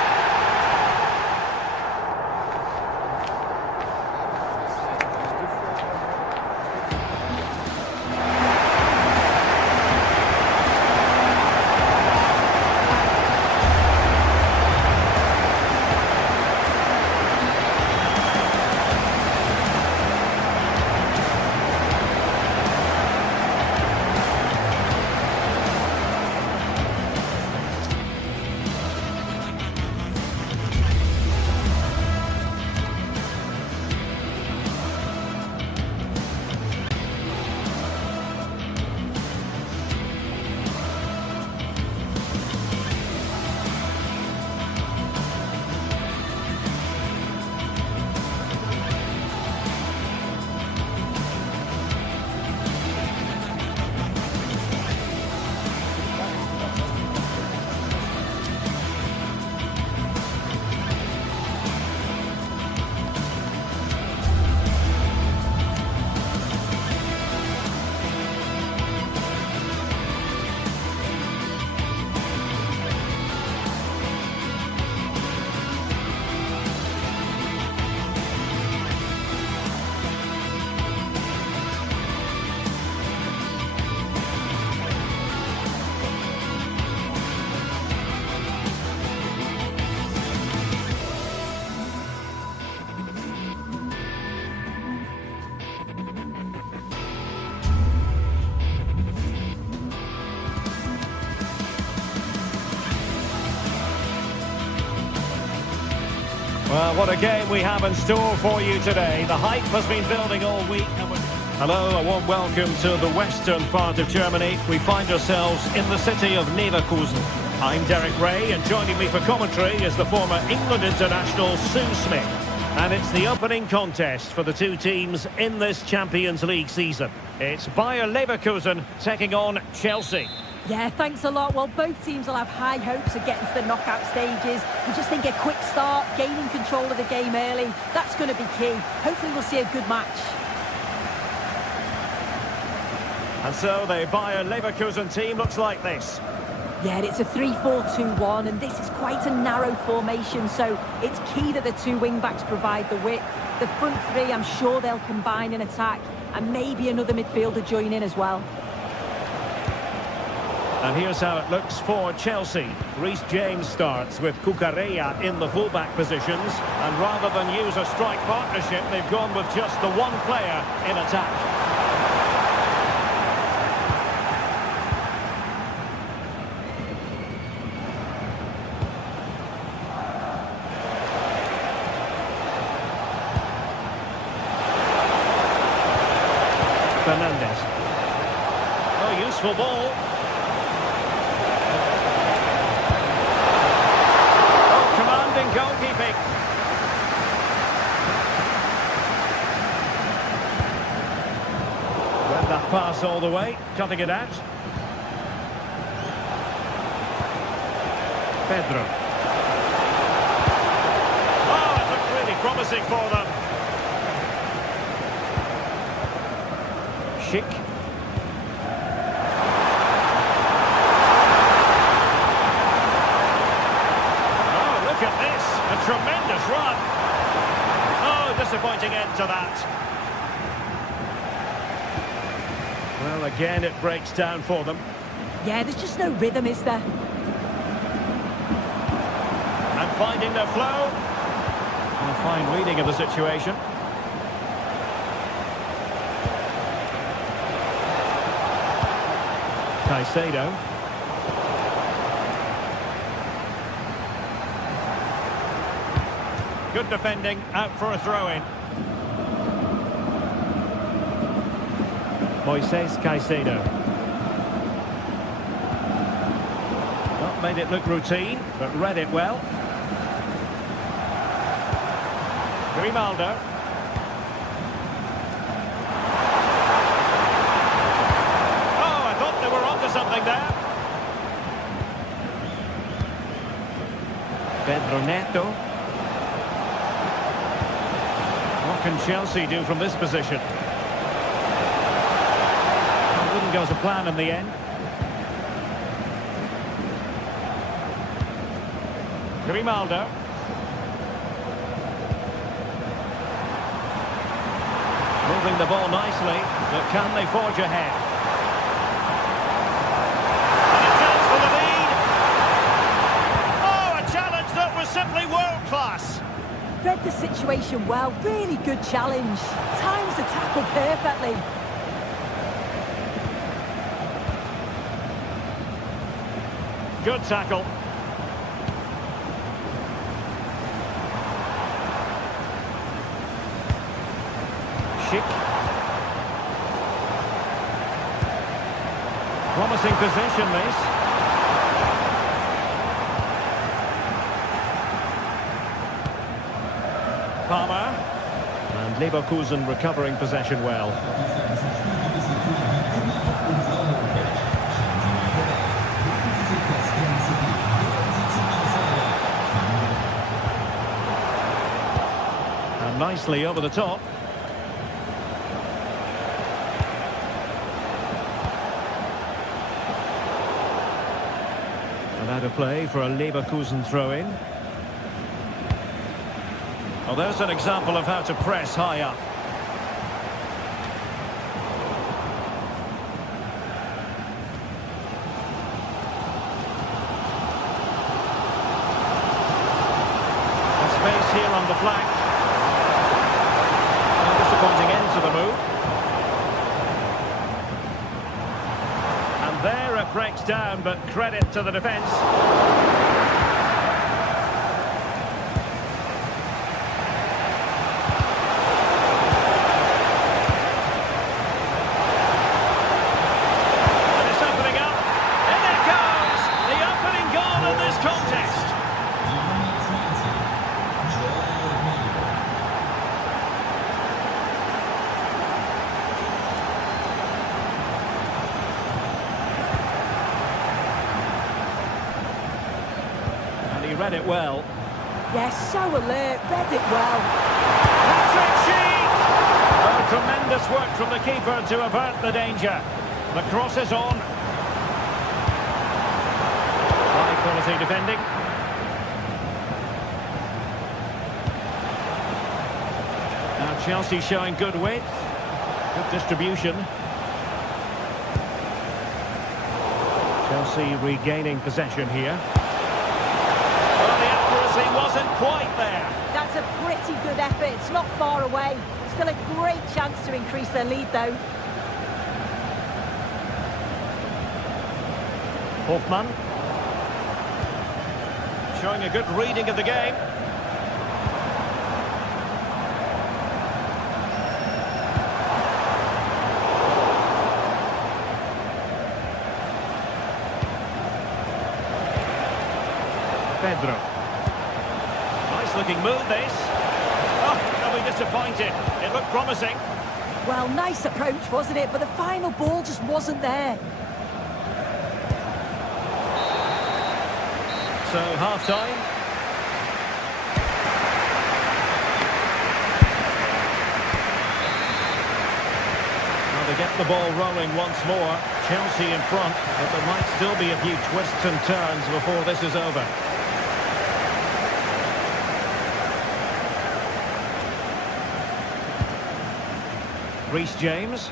Well, what a game we have in store for you today. The hype has been building all week. Hello, a warm welcome to the western part of Germany. We find ourselves in the city of Leverkusen. I'm Derek Ray, and joining me for commentary is the former England international Sue Smith. And it's the opening contest for the two teams in this Champions League season. It's Bayer Leverkusen taking on Chelsea. Yeah, thanks a lot. Well, both teams will have high hopes of getting to the knockout stages. We just think a quick start, gaining control of the game early, that's going to be key. Hopefully we'll see a good match. And so the Bayer Leverkusen team looks like this. Yeah, it's a 3-4-2-1, and this is quite a narrow formation, so it's key that the two wing-backs provide the width. The front three, I'm sure they'll combine in attack, and maybe another midfielder join in as well. And here's how it looks for Chelsea. Reece James starts with Cucurella in the full-back positions, and rather than use a strike partnership, they've gone with just the one player in attack. Fernandez. Oh, useful ball. Oh, commanding goalkeeping. Read that pass all the way, cutting it out. Pedro. Oh, it looked really promising for them. Schick. Oh, look at this. A tremendous run. Oh, disappointing end to that. Well, again, it breaks down for them. Yeah, there's just no rhythm, is there? And finding their flow. A fine reading of the situation. Caicedo. Good defending, out for a throw-in. Moises Caicedo. Not made it look routine, but read it well. Grimaldo. They were onto something there. Pedro Neto. What can Chelsea do from this position? It didn't go to plan in the end. Grimaldo. Moving the ball nicely, but can they forge ahead? Simply world-class. Read the situation well, really good challenge. Times the tackle perfectly. Good tackle. Schick. Promising position, this. Palmer, and Leverkusen recovering possession well. And nicely over the top. And out of play for a Leverkusen throw-in. Well, there's an example of how to press high up. A space here on the flank. A disappointing end to the move. And there it breaks down, but credit to the defence. Read it well. Yes, so alert, read it well. Patrick Sheik! Oh, tremendous work from the keeper to avert the danger. The cross is on. High quality defending. Now Chelsea showing good width. Good distribution. Chelsea regaining possession here. Well, the accuracy wasn't quite there. That's a pretty good effort. It's not far away. Still a great chance to increase their lead, though. Hoffman. Showing a good reading of the game. Pedro. Nice looking move, this. Oh, they'll be disappointed. It looked promising. Well, nice approach, wasn't it? But the final ball just wasn't there. So, half-time. Now they get the ball rolling once more. Chelsea in front, but there might still be a few twists and turns before this is over. Reece James.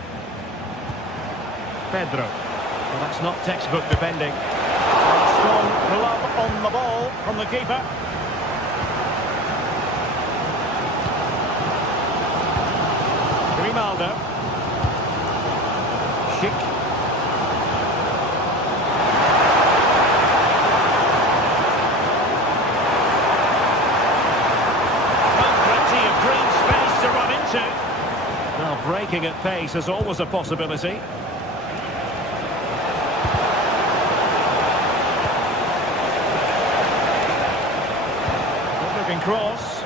Pedro. Well, that's not textbook defending. Strong glove on the ball from the keeper. Grimaldo. Schick. Well, plenty of green space to run into. Now, breaking at pace is always a possibility. Good-looking cross.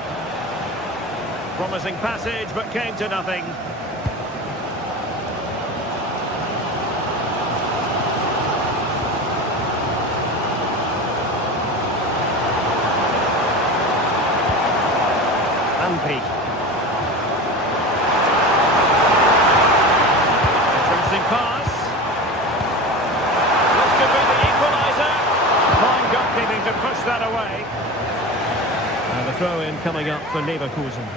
Promising passage, but came to nothing. Ampi. Interesting pass. This could be the equaliser. Fine goalkeeping to push that away. And the throw-in coming up for Leverkusen.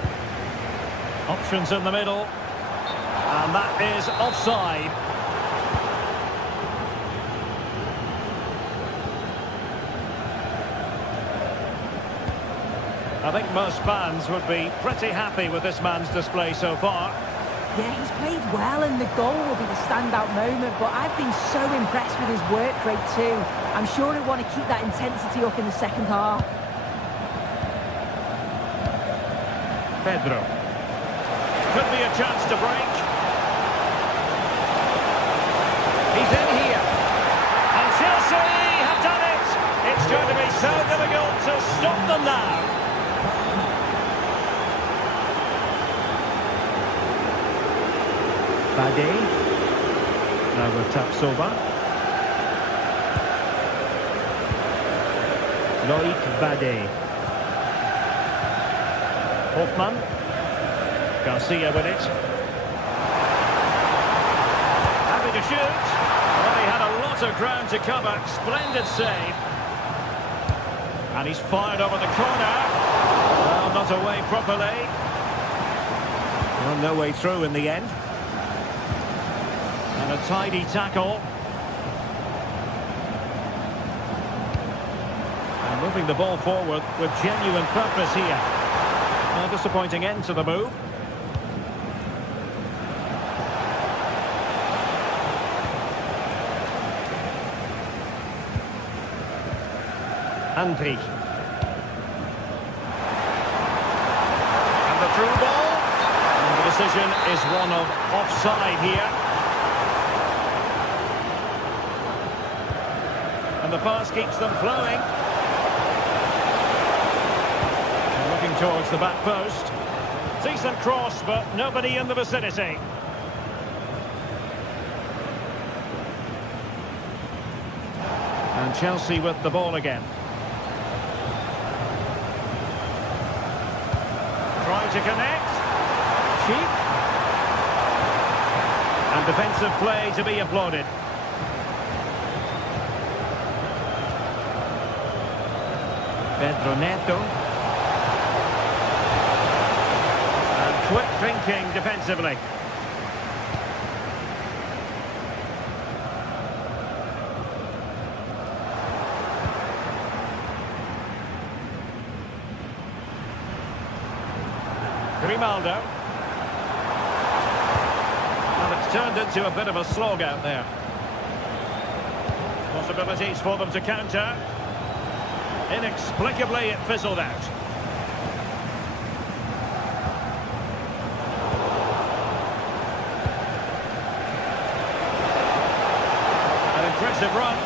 Options in the middle. And that is offside. I think most fans would be pretty happy with this man's display so far. Yeah, he's played well and the goal will be the standout moment, but I've been so impressed with his work rate too. I'm sure he'll want to keep that intensity up in the second half. Pedro. Could be a chance to break. He's in here. And Chelsea have done it. It's going to be so difficult to stop them now. Bade. Now with Tapsoba. Loic Bade. Hoffman. Garcia with it. Happy to shoot. Well, he had a lot of ground to cover. Splendid save. And he's fired over the corner. Well, not away properly. Well, no way through in the end. And a tidy tackle. And moving the ball forward with genuine purpose here. A disappointing end to the move. Ampi. And the through ball. And the decision is one of offside here. And the pass keeps them flowing. And looking towards the back post. Decent cross, but nobody in the vicinity. And Chelsea with the ball again. Trying to connect. Cheap. And Defensive play to be applauded. Pedro Neto. And quick thinking defensively. Grimaldo. Well, it's turned into a bit of a slog out there. Possibilities for them to counter. Inexplicably, it fizzled out. An impressive run.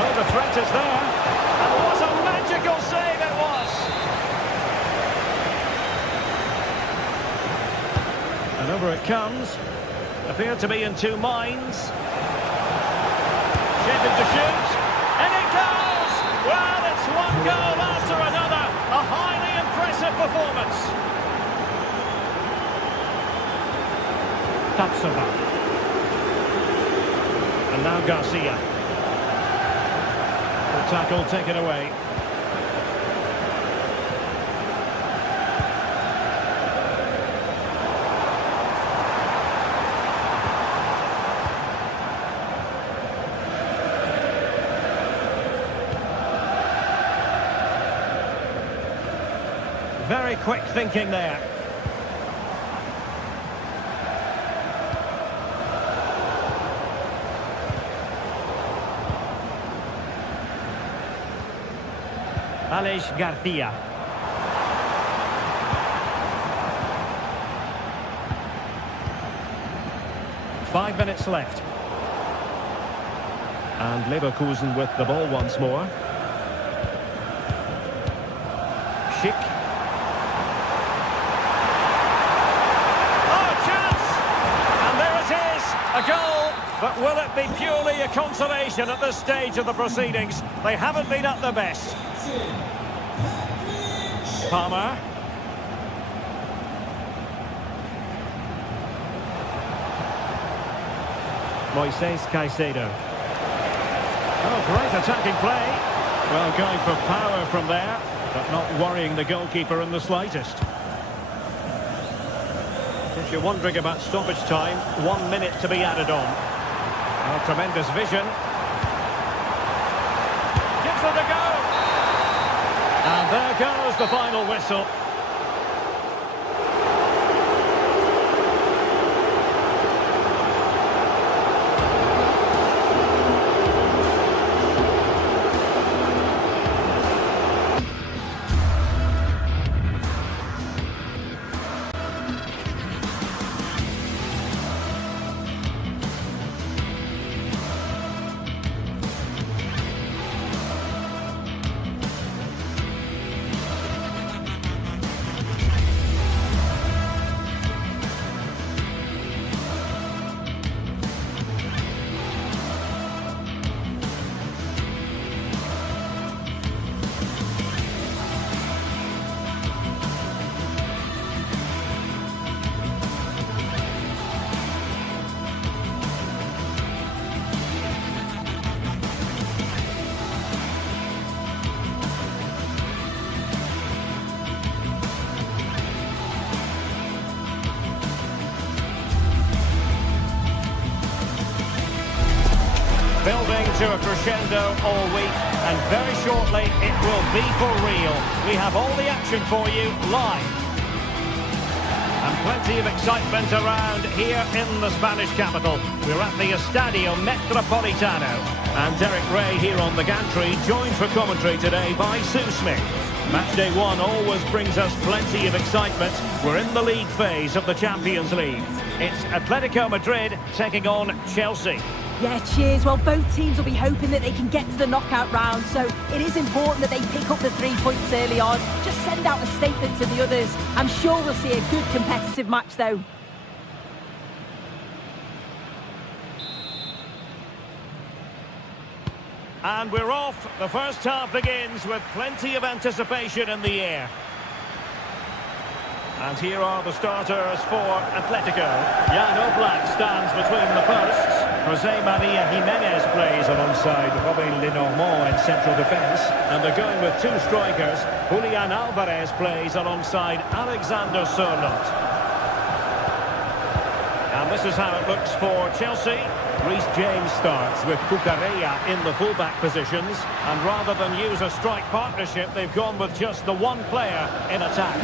Oh, the threat is there. And what a magical save it was! And over it comes. Appeared to be in two minds. Shaping to shoot. And it goes! Well, it's one goal after another. A highly impressive performance. Tapsoba. And now Garcia. The tackle taken away. Very quick thinking there. Alex Garcia. Five minutes left. And Leverkusen with the ball once more. Schick. A goal, but will it be purely a consolation at this stage of the proceedings? They haven't been at their best. Palmer. Moises Caicedo. Oh, great attacking play. Well, going for power from there, but not worrying the goalkeeper in the slightest. If you're wondering about stoppage time, 1 minute to be added on. Oh, tremendous vision. Gives it a go. And there goes the final whistle. Building to a crescendo all week, and very shortly it will be for real. We have all the action for you live. And plenty of excitement around here in the Spanish capital. We're at the Estadio Metropolitano. And Derek Ray here on the gantry, joined for commentary today by Sue Smith. Matchday 1 always brings us plenty of excitement. We're in the league phase of the Champions League. It's Atletico Madrid taking on Chelsea. Yeah, cheers. Well, both teams will be hoping that they can get to the knockout round, so it is important that they pick up the 3 points early on. Just send out a statement to the others. I'm sure we'll see a good competitive match, though. And we're off. The first half begins with plenty of anticipation in the air. And here are the starters for Atletico. Jan Oblak stands between the posts. Jose Maria Jimenez plays alongside Robin Lenormand in central defence. And they're going with two strikers. Julian Alvarez plays alongside Alexander Sørloth. And this is how it looks for Chelsea. Reece James starts with Cucurella in the fullback positions. And rather than use a strike partnership, they've gone with just the one player in attack.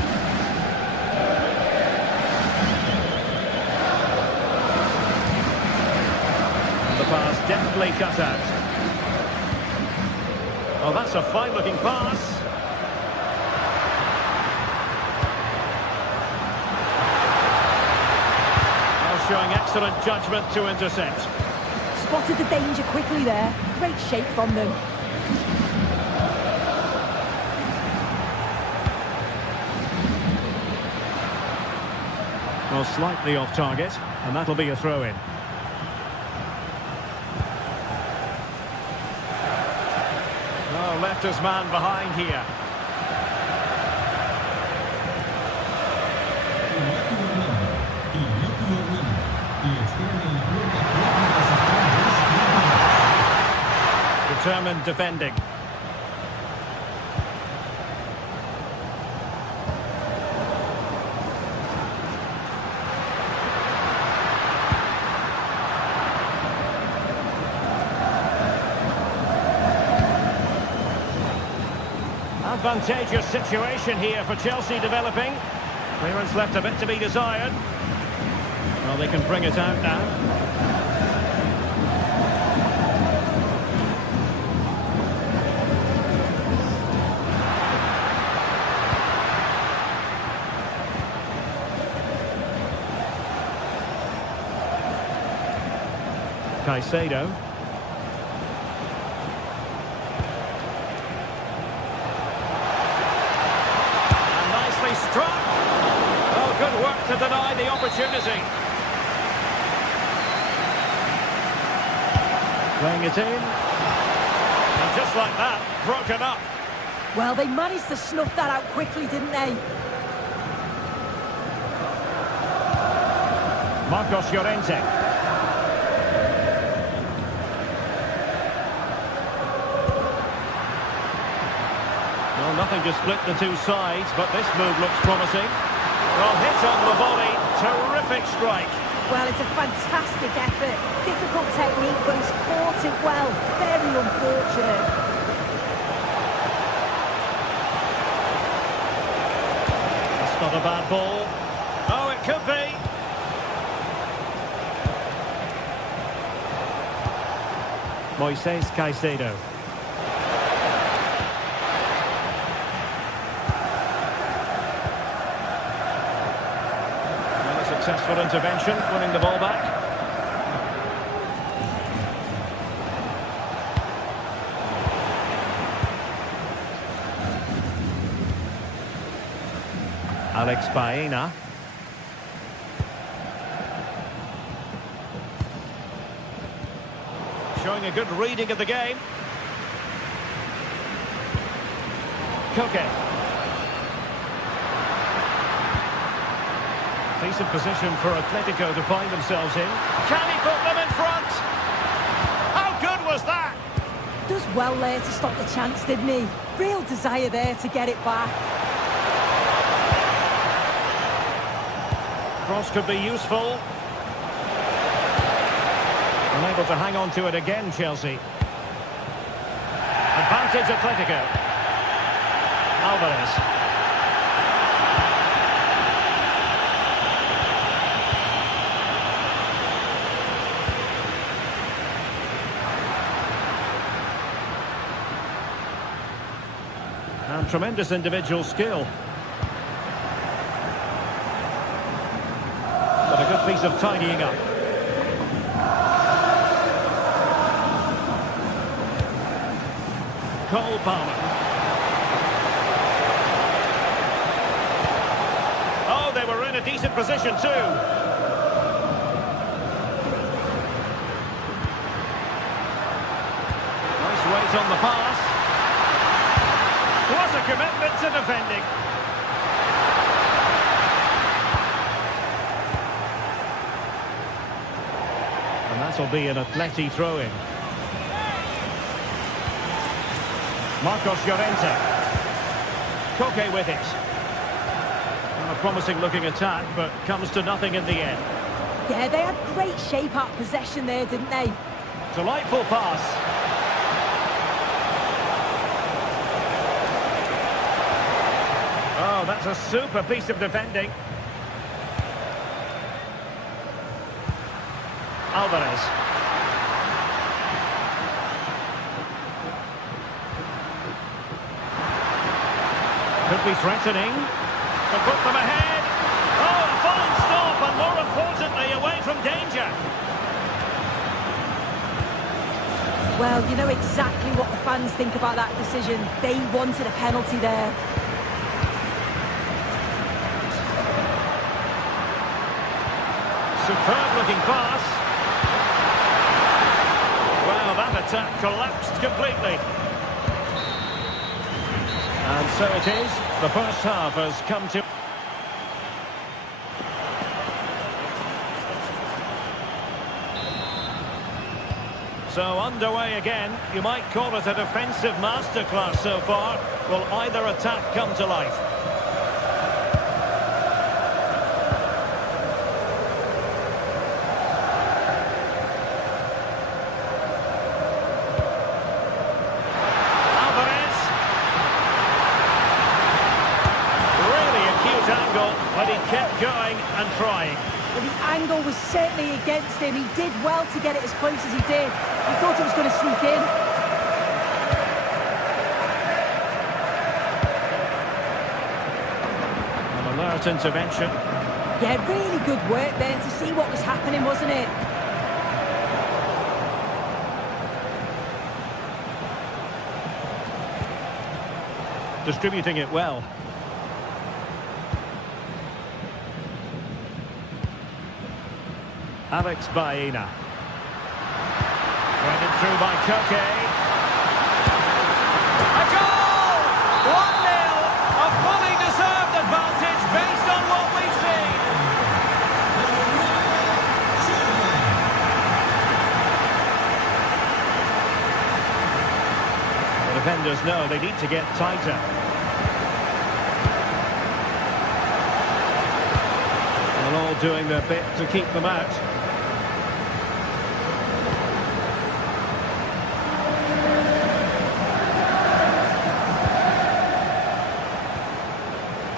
The pass deftly cut out. Oh, that's a fine-looking pass. Oh, showing excellent judgment to intercept. Spotted the danger quickly there. Great shape from them. Well, slightly off target, and that'll be a throw-in. Oh, left his man behind here. Determined defending. Advantageous situation here for Chelsea developing. Clearance left a bit to be desired. Well, they can bring it out now. Caicedo. And nicely struck. Oh, good work to deny the opportunity. Playing it in. And just like that, broken up. Well, they managed to snuff that out quickly, didn't they? Marcos Llorente. Well, nothing to split the two sides, but this move looks promising. Well, hit on the volley. Terrific strike. Well, it's a fantastic effort. Difficult technique, but he's caught it well. Very unfortunate. That's not a bad ball. Oh, it could be. Moises Caicedo. Successful intervention, winning the ball back. Alex Baena. Showing a good reading of the game. Koke. Decent position for Atletico to find themselves in. Can he put them in front? How good was that? Does well there to stop the chance, didn't he? Real desire there to get it back. Cross could be useful. Unable to hang on to it again, Chelsea. Advantage Atletico. Alvarez. And tremendous individual skill. But a good piece of tidying up. Cole Palmer. Oh, they were in a decent position too. Nice weight on the pass. What a commitment to defending. That'll be an Atleti throw-in. Marcos Llorente. Koke with it. A promising looking attack, but comes to nothing in the end. Yeah, they had great shape out possession there, didn't they? Delightful pass. Oh, that's a super piece of defending. Alvarez. Could be threatening to put them ahead. Oh, a fine stop, and more importantly, away from danger. Well, you know exactly what the fans think about that decision. They wanted a penalty there. Superb looking pass. Well, that attack collapsed completely. And so it is. The first half has come to... So underway again. You might call it a defensive masterclass so far. Will either attack come to life? Alvarez. Really acute angle, but he kept going and trying. Well, the angle was certainly against him. He did well to get it as close as he did. He thought it was going to sneak in. An alert intervention. Yeah, really good work there to see what was happening, wasn't it? Distributing it well. Alex Baena. Threaded through by Koke. A goal! 1-0! A fully deserved advantage based on what we've seen. The defenders know they need to get tighter. They're all doing their bit to keep them out.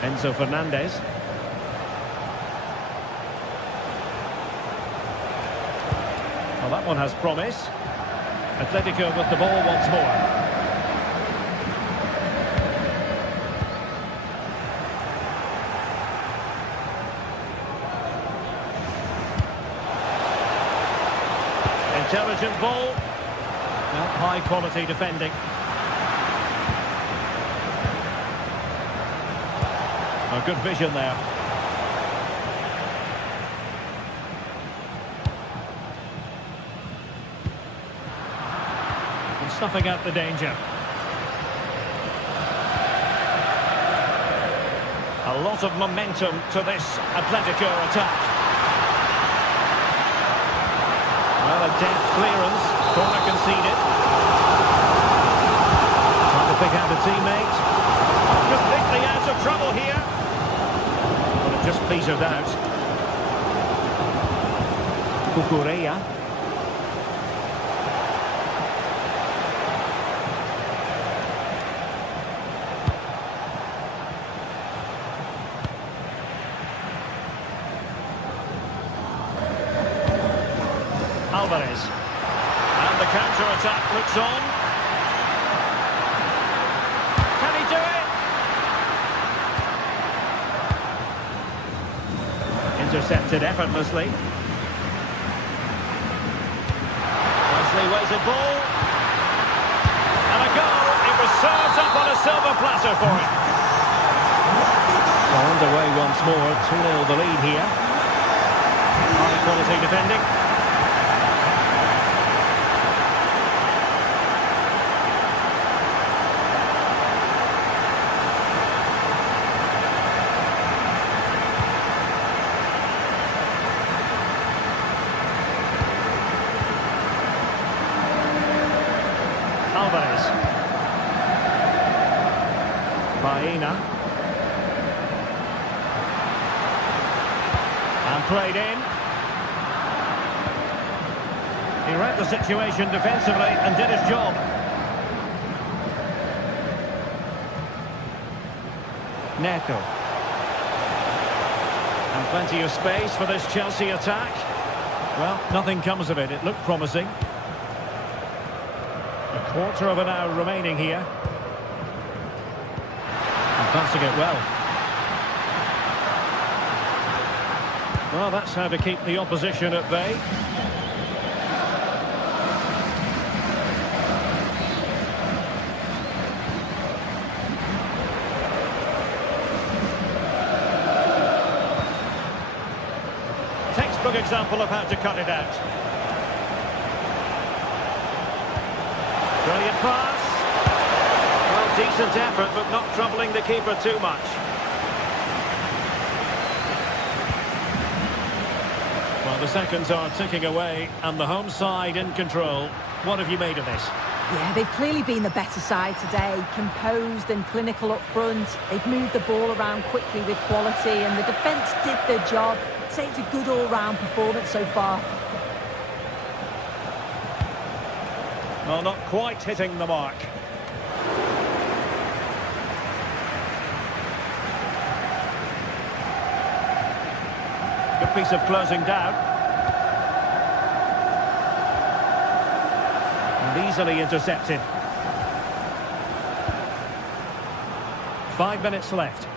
Enzo Fernandez. Well, that one has promise. Atletico with the ball once more. Intelligent ball. High quality defending. A good vision there. And snuffing out the danger. A lot of momentum to this Atletico attack. Well, a deft clearance. Corner conceded. Trying to pick out a teammate. Completely out of trouble here. Just petered out. Cucurella. Alvarez. And the counter-attack looks on. Can he do it? Intercepted effortlessly. Nicely weighted ball. And a goal. It was served up on a silver platter for him. Well, underway once more. 2-0 the lead here. High quality defending. that is. Baena. And played in. He read the situation defensively and did his job. Neto. And plenty of space for this Chelsea attack. Well, nothing comes of it. It looked promising. A quarter of an hour remaining here. And passing it well. Well, that's how to keep the opposition at bay. Textbook example of how to cut it out. Brilliant pass. Well, decent effort, but not troubling the keeper too much. Well, the seconds are ticking away, and the home side in control. What have you made of this? Yeah, they've clearly been the better side today, composed and clinical up front. They've moved the ball around quickly with quality, and the defence did their job. I'd say it's a good all-round performance so far. Well, not quite hitting the mark. Good piece of closing down. And easily intercepted. 5 minutes left.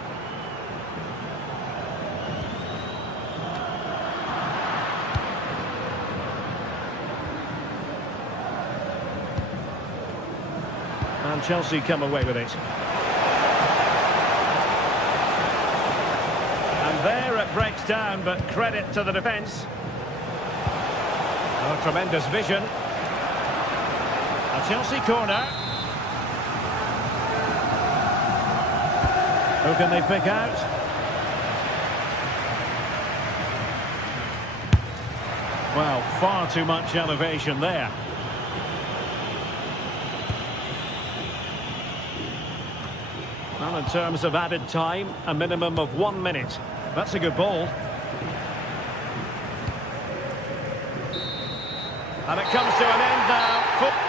And Chelsea come away with it. And there it breaks down, but credit to the defence. Oh, tremendous vision. A Chelsea corner. Who can they pick out? Well, far too much elevation there. Well, in terms of added time, a minimum of 1 minute. That's a good ball. And it comes to an end now.